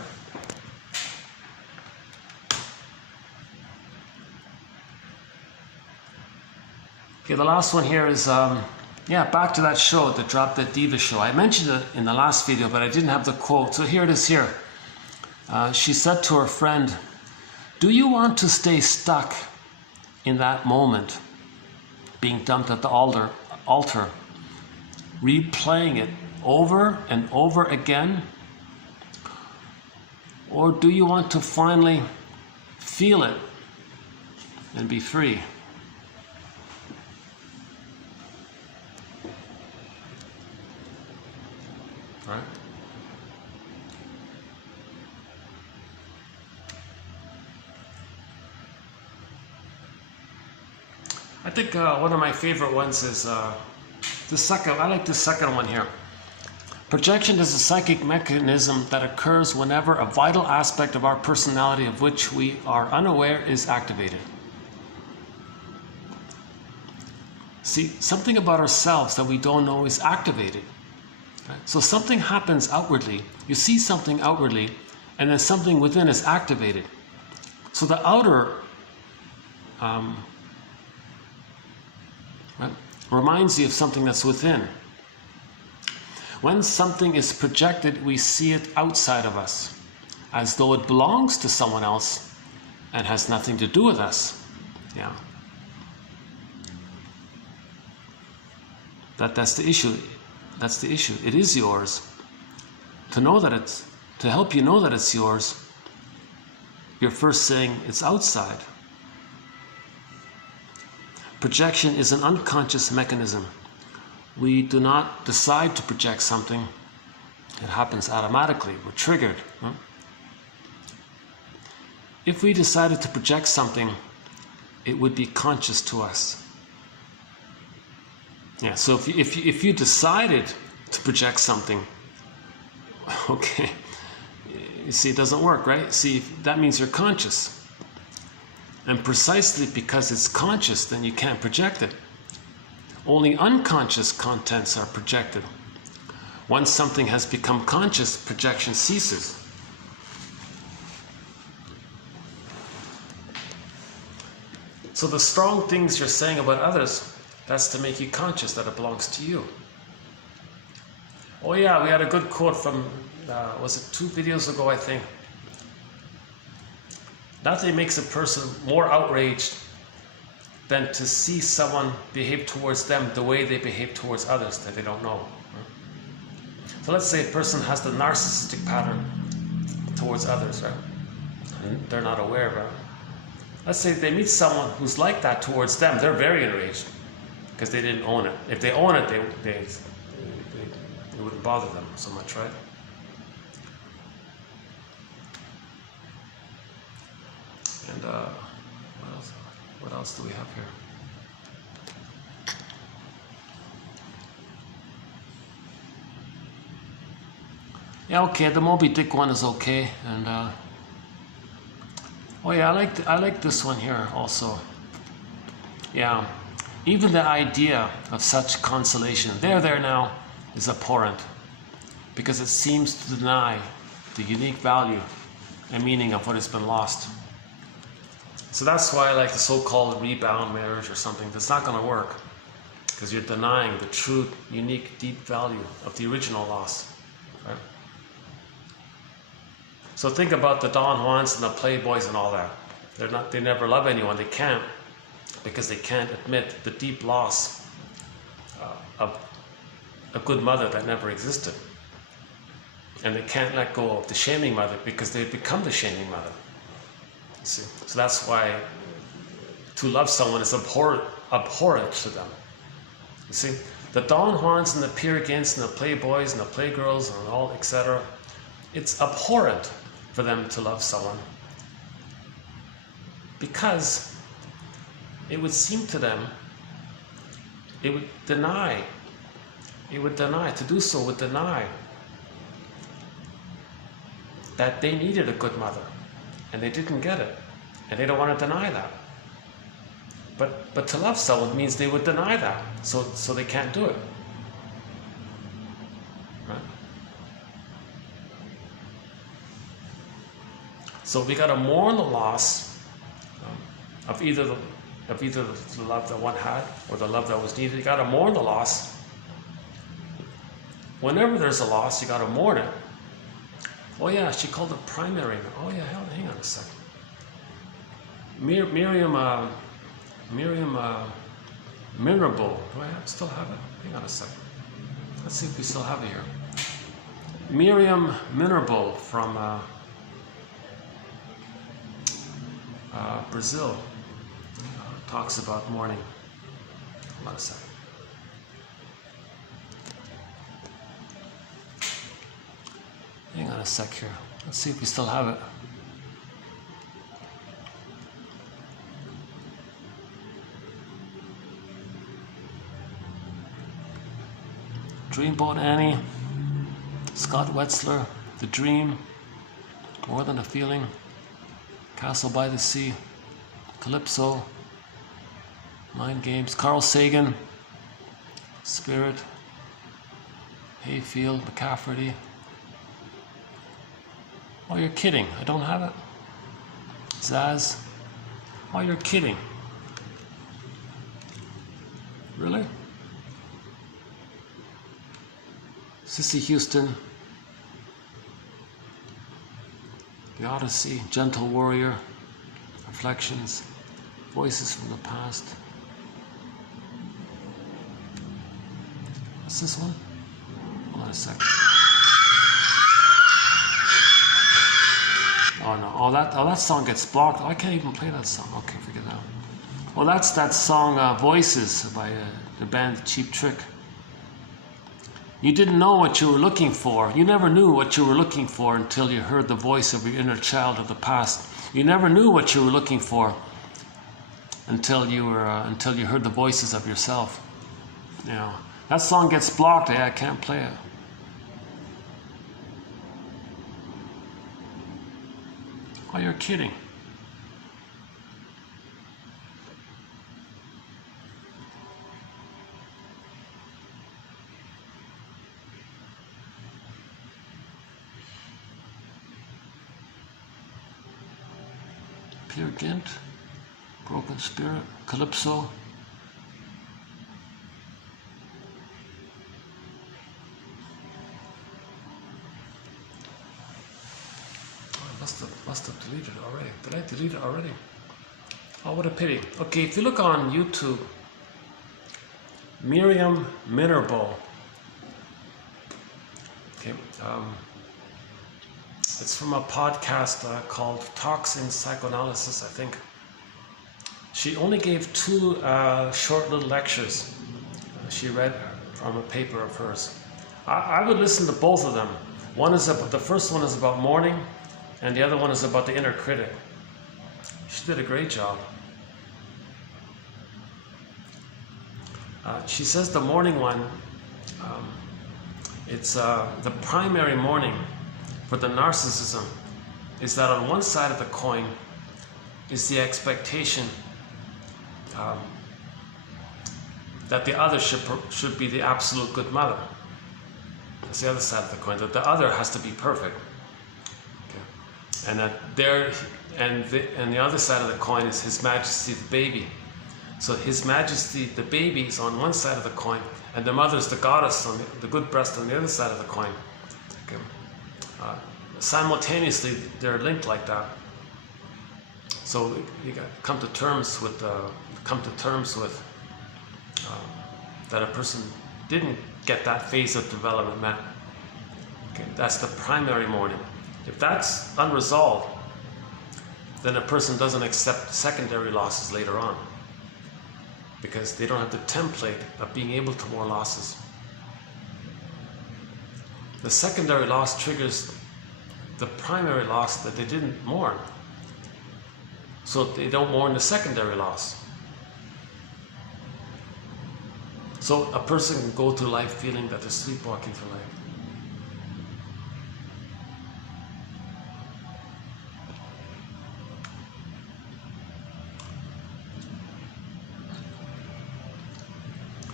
Okay, the last one here is, back to that show, the Drop Dead Diva show. I mentioned it in the last video, but I didn't have the quote, so here it is here. She said to her friend, "Do you want to stay stuck in that moment, being dumped at the altar, replaying it over and over again? Or do you want to finally feel it and be free?" Right? I think one of my favorite ones is the second. I like the second one here. Projection is a psychic mechanism that occurs whenever a vital aspect of our personality of which we are unaware is activated. See, something about ourselves that we don't know is activated. Right? So something happens outwardly. You see something outwardly, and then something within is activated. So the outer reminds you of something that's within. When something is projected, we see it outside of us, as though it belongs to someone else and has nothing to do with us. Yeah. That's the issue. That's the issue. It is yours. To help you know that it's yours, you're first saying it's outside. Projection is an unconscious mechanism. We do not decide to project something. It happens automatically. We're triggered. Huh? If we decided to project something, it would be conscious to us. Yeah, so if you decided to project something, okay, you see, it doesn't work, right? See, that means you're conscious. And precisely because it's conscious, then you can't project it. Only unconscious contents are projected. Once something has become conscious, projection ceases. So the strong things you're saying about others, that's to make you conscious that it belongs to you. Oh yeah, we had a good quote from, was it 2 videos ago, I think. Nothing makes a person more outraged than to see someone behave towards them the way they behave towards others that they don't know. So let's say a person has the narcissistic pattern towards others, right? And they're not aware of it. Let's say they meet someone who's like that towards them, they're very enraged because they didn't own it. If they own it, it wouldn't bother them so much, right? And what else do we have here? Yeah, okay, the Moby Dick one is okay, and oh yeah, I like this one here also. Yeah, even the idea of such consolation, there now, is abhorrent, because it seems to deny the unique value and meaning of what has been lost. So that's why I like the so-called rebound marriage or something. That's not going to work, because you're denying the true, unique, deep value of the original loss. Right? So think about the Don Juans and the Playboys and all that. They never love anyone. They can't, because they can't admit the deep loss of a good mother that never existed. and they can't let go of the shaming mother because they become the shaming mother. You see? So that's why to love someone is abhorrent to them. You see? The Don Juans and the Peer Gyns and the Playboys and the Playgirls and all, etc., it's abhorrent for them to love someone because it would seem to them, it would deny, to do so would deny that they needed a good mother and they didn't get it, and they don't want to deny that. But to love someone means they would deny that, so they can't do it. Right? So we got to mourn the loss of either the love that one had or the love that was needed. You got to mourn the loss. Whenever there's a loss, you got to mourn it. Oh yeah, she called it primary. Oh yeah, hang on a second. Miriam Minerable. Do I still have it? Hang on a second. Let's see if we still have it here. Miriam Minerable from Brazil talks about mourning. Hold on a second. Hang on a sec here. Let's see if we still have it. Dreamboat Annie, Scott Wetzler, The Dream, More Than a Feeling, Castle by the Sea, Calypso, Mind Games, Carl Sagan, Spirit, Hayfield, McCafferty. Oh, you're kidding. I don't have it. Zaz. Oh, you're kidding. Really? Sissy Houston, The Odyssey, Gentle Warrior, Reflections, Voices from the Past. What's this one? Hold on a second. Oh no! Oh that song gets blocked. Oh, I can't even play that song. Okay, forget that. Well, that's that song "Voices" by the band Cheap Trick. You didn't know what you were looking for. You never knew what you were looking for until you heard the voice of your inner child of the past. You never knew what you were looking for until you heard the voices of yourself. You know, that song gets blocked. I can't play it. Oh, you're kidding. Peer Gynt, Broken Spirit, Calypso. Must have deleted it already. Did I delete it already? Oh, what a pity. Okay, if you look on YouTube, Miriam Minerable. Okay, it's from a podcast called Talks in Psychoanalysis, I think. She only gave 2 short little lectures. She read from a paper of hers. I would listen to both of them. The first one is about mourning, and the other one is about the inner critic. She did a great job. She says the mourning one, it's the primary mourning for the narcissism is that on one side of the coin is the expectation that the other should be the absolute good mother. That's the other side of the coin, that the other has to be perfect. Okay. And that the other side of the coin is His Majesty the baby. So His Majesty the baby is on one side of the coin, and the mother's the goddess, on the good breast, on the other side of the coin. Okay. Simultaneously, they're linked like that. So you got to come to terms with that a person didn't get that phase of development met. Okay, that's the primary mourning. If that's unresolved, then a person doesn't accept secondary losses later on, because they don't have the template of being able to mourn losses. The secondary loss triggers the primary loss that they didn't mourn, so they don't mourn the secondary loss. So a person can go through life feeling that they're sleepwalking through life.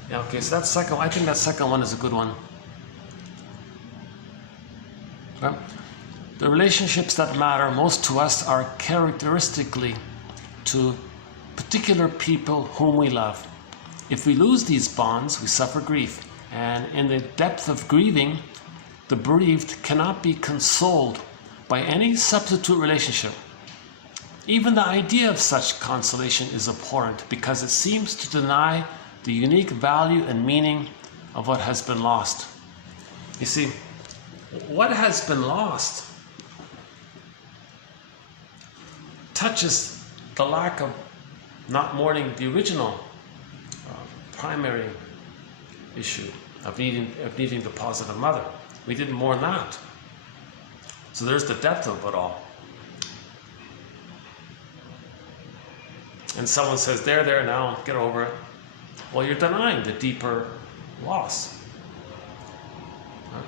Yeah, okay, so I think that second one is a good one. Right? The relationships that matter most to us are characteristically to particular people whom we love. If we lose these bonds, we suffer grief. And in the depth of grieving, the bereaved cannot be consoled by any substitute relationship. Even the idea of such consolation is abhorrent, because it seems to deny the unique value and meaning of what has been lost. You see, what has been lost touches the lack of not mourning the original primary issue of needing the positive mother. We didn't mourn that. So there's the depth of it all. And someone says, there now, get over it. Well, you're denying the deeper loss. Right?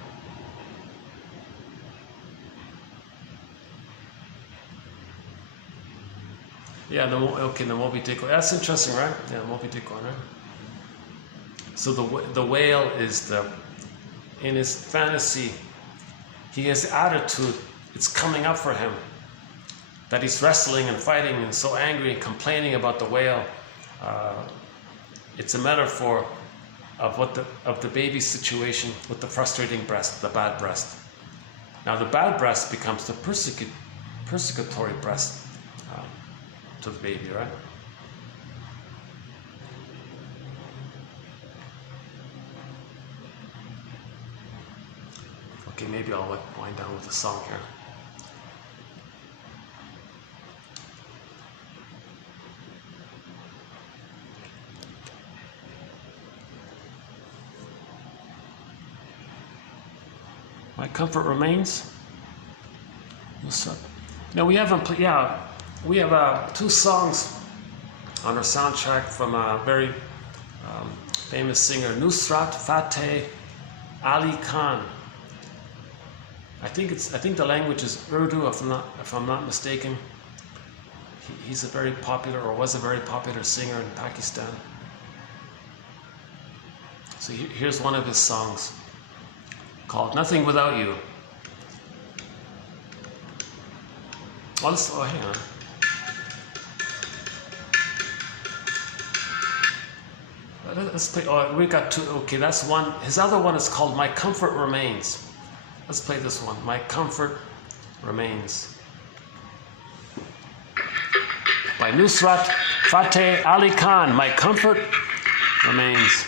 Yeah, the Moby Dick. That's interesting, right? Yeah, Moby Dick one, right? So the whale is in his fantasy, he has attitude, it's coming up for him, that he's wrestling and fighting and so angry and complaining about the whale. It's a metaphor of the baby's situation with the frustrating breast, the bad breast. Now the bad breast becomes the persecutory breast to the baby, right? Okay, maybe I'll wind down with a song here. My comfort remains. What's up? Now we haven't played. Yeah, we have 2 songs on our soundtrack from a very famous singer, Nusrat Fateh Ali Khan. I think the language is Urdu, if I'm not mistaken. He's a very popular, or was a very popular singer in Pakistan. So here's one of his songs called "Nothing Without You." Oh, hang on. Let's play. Oh, we got 2. Okay, that's one. His other one is called "My Comfort Remains." Let's play this one. My comfort remains. By Nusrat Fateh Ali Khan. My comfort remains.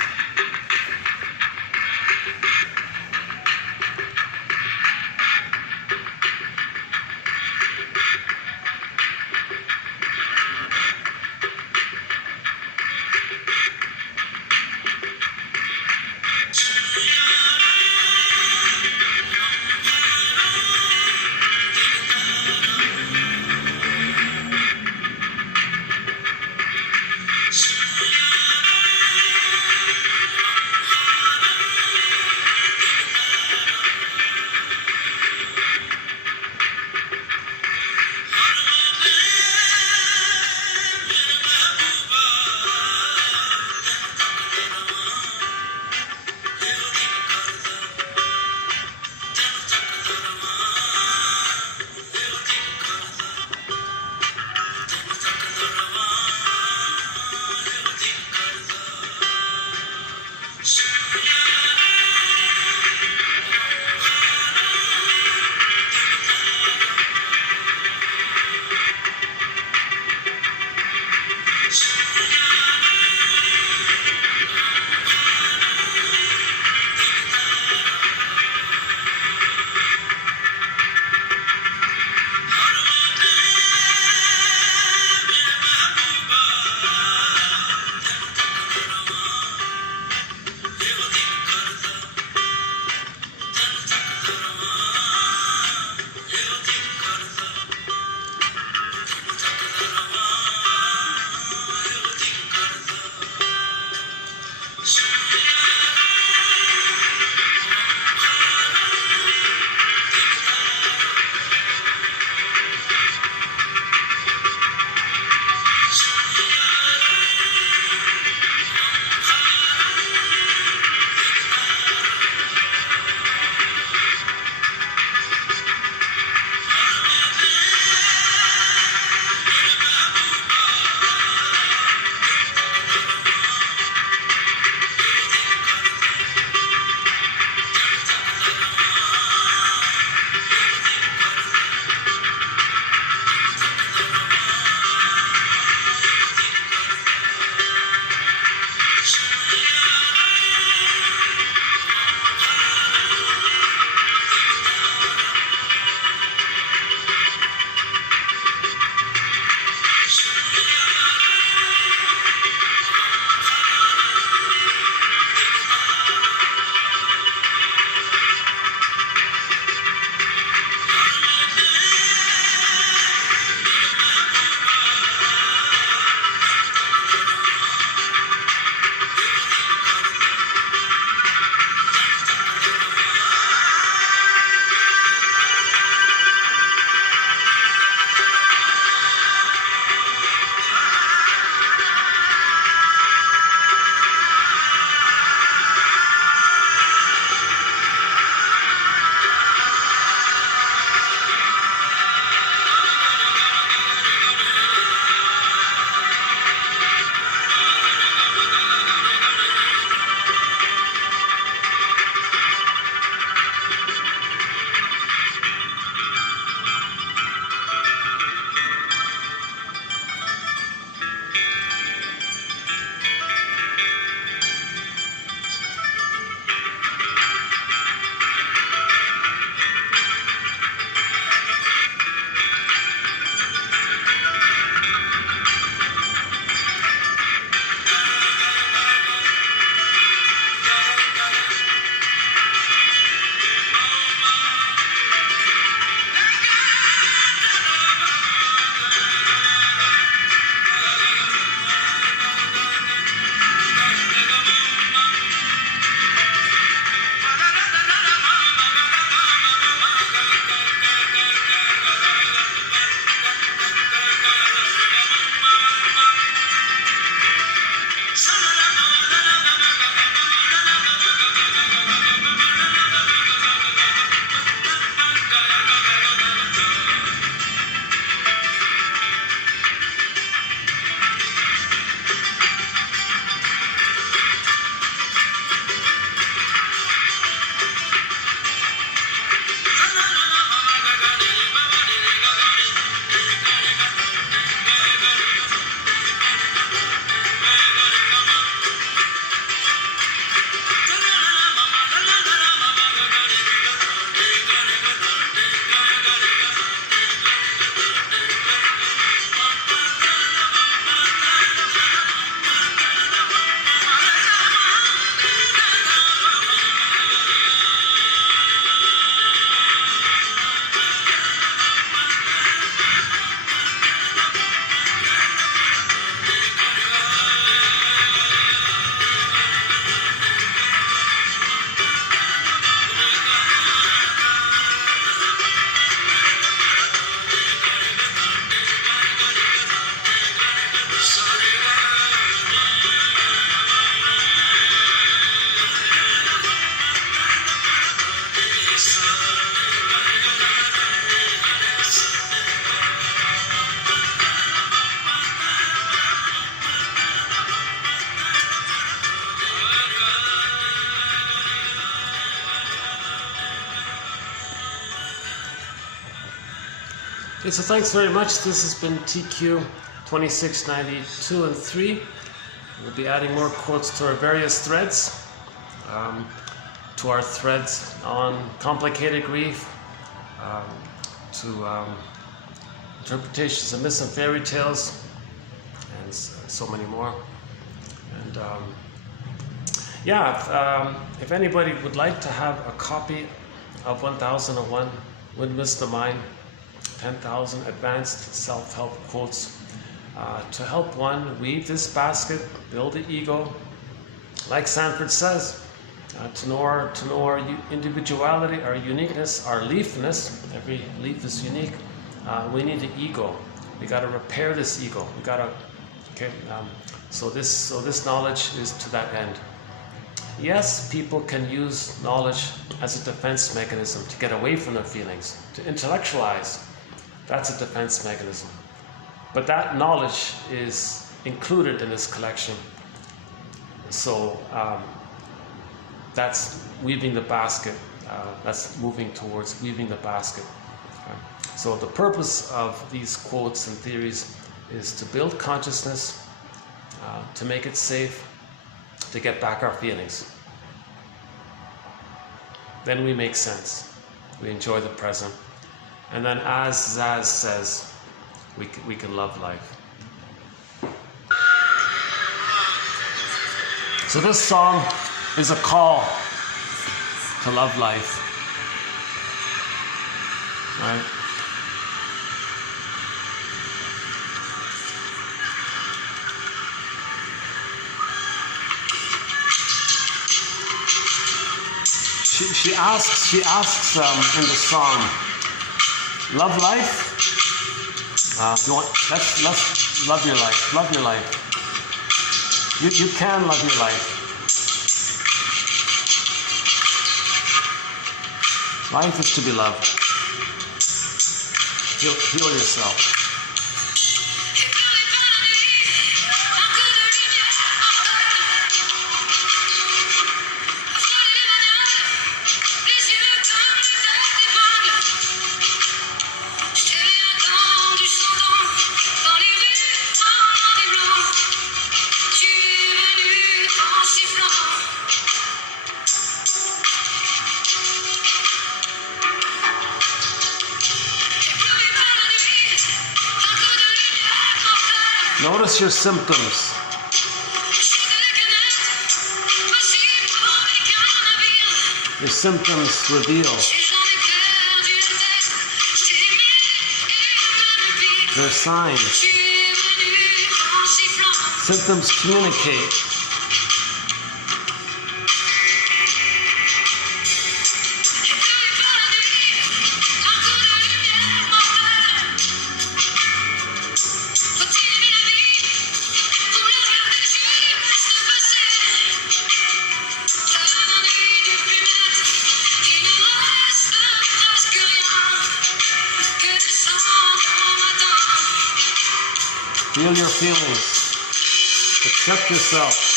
Okay, so thanks very much. This has been TQ 2692 and 3. We'll be adding more quotes to our various threads, to our threads on complicated grief, to interpretations of myths and fairy tales, and so many more. And if anybody would like to have a copy of 1001 Windmills the Mind, 10,000 advanced self-help quotes to help one weave this basket, build the ego, like Sanford says, to know our individuality, our uniqueness, our leafness. Every leaf is unique. We need the ego. We got to repair this ego. We got to. Okay. So this knowledge is to that end. Yes, people can use knowledge as a defense mechanism to get away from their feelings, to intellectualize. That's a defense mechanism. But that knowledge is included in this collection. So that's weaving the basket. That's moving towards weaving the basket. So the purpose of these quotes and theories is to build consciousness, to make it safe, to get back our feelings. Then we make sense. We enjoy the present. And then, as Zaz says, we can love life. So this song is a call to love life. Right? She asks in the song, love life? Let's love your life. Love your life. You can love your life. Life is to be loved. Heal yourself. Notice your symptoms. Your symptoms reveal. They're signs. Symptoms communicate. Feel your feelings. Accept yourself.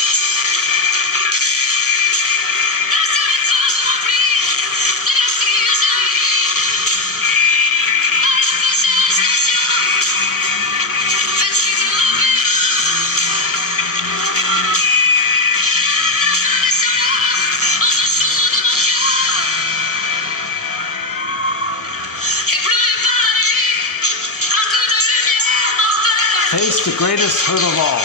Face the greatest hurt of all.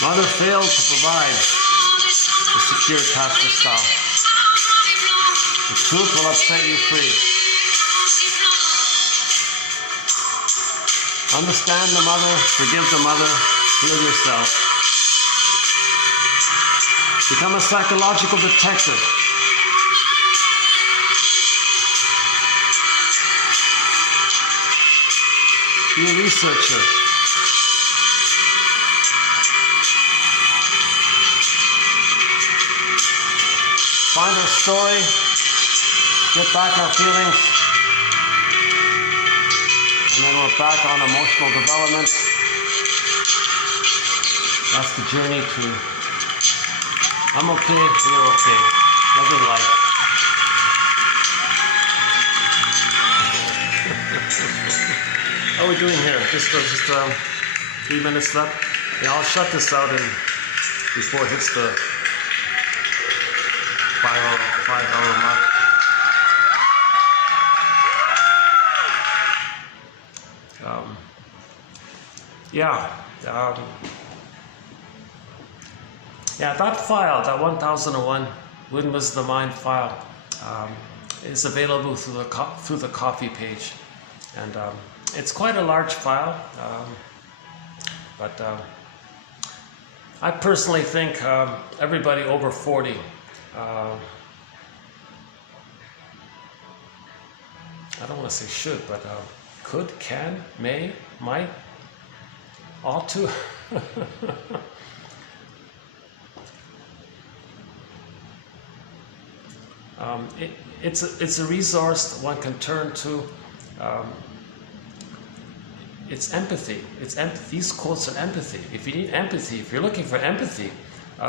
Mother failed to provide the secure attachment style. The truth will have set you free. Understand the mother, forgive the mother, heal yourself. Become a psychological detective. Be a researcher. Find our story, get back our feelings, and then we're back on emotional development. That's the journey to I'm okay, you're okay. Loving life. How are we doing here? Just 3 minutes left. Yeah, I'll shut this out and before it hits the 5 hour mark. That file, that 1001 Windmills the Mind file, is available through the Coffee page, and it's quite a large file, but I personally think everybody over 40 I don't want to say should, but could, can, may, might, ought to. It's a resource that one can turn to. It's empathy. These quotes are empathy. If you need empathy, if you're looking for empathy,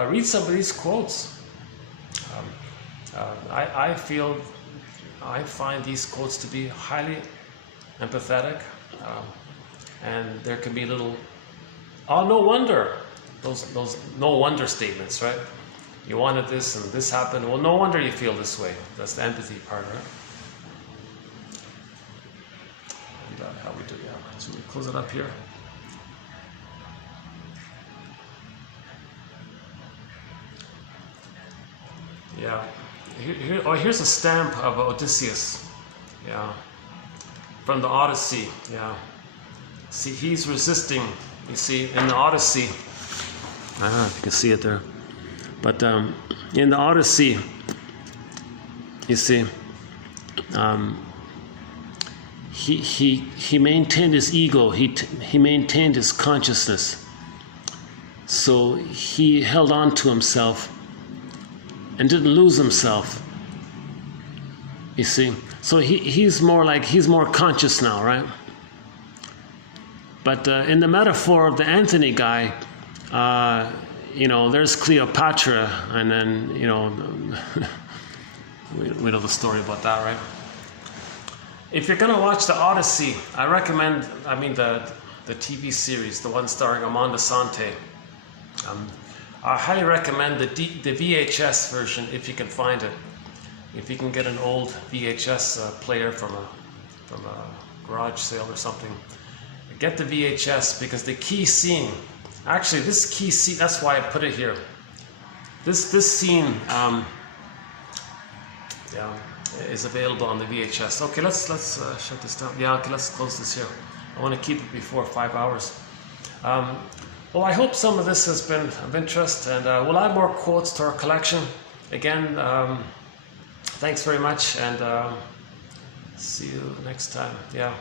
read some of these quotes. I find these quotes to be highly empathetic, and there can be little, oh, no wonder, those no wonder statements, right? You wanted this and this happened. Well, no wonder you feel this way. That's the empathy part, right? And how we do, yeah. So we close it up here. Yeah. Here's a stamp of Odysseus. Yeah. From the Odyssey. Yeah. See, he's resisting. You see, in the Odyssey. I don't know if you can see it there. But in the Odyssey, you see, he maintained his ego. He maintained his consciousness. So he held on to himself and didn't lose himself. You see, so he's more conscious now, right? But in the metaphor of the Anthony guy. There's Cleopatra, and then, we know the story about that, right? If you're going to watch the Odyssey, I recommend, the TV series, the one starring Amanda Sante. I highly recommend the VHS version if you can find it. If you can get an old VHS player from a garage sale or something, get the VHS, because the key scene. Actually, this key scene, that's why I put it here. This scene is available on the VHS. Okay, let's shut this down. Yeah, okay, let's close this here. I want to keep it before 5 hours. Well, I hope some of this has been of interest, and we'll add more quotes to our collection. Again, thanks very much, and see you next time. Yeah.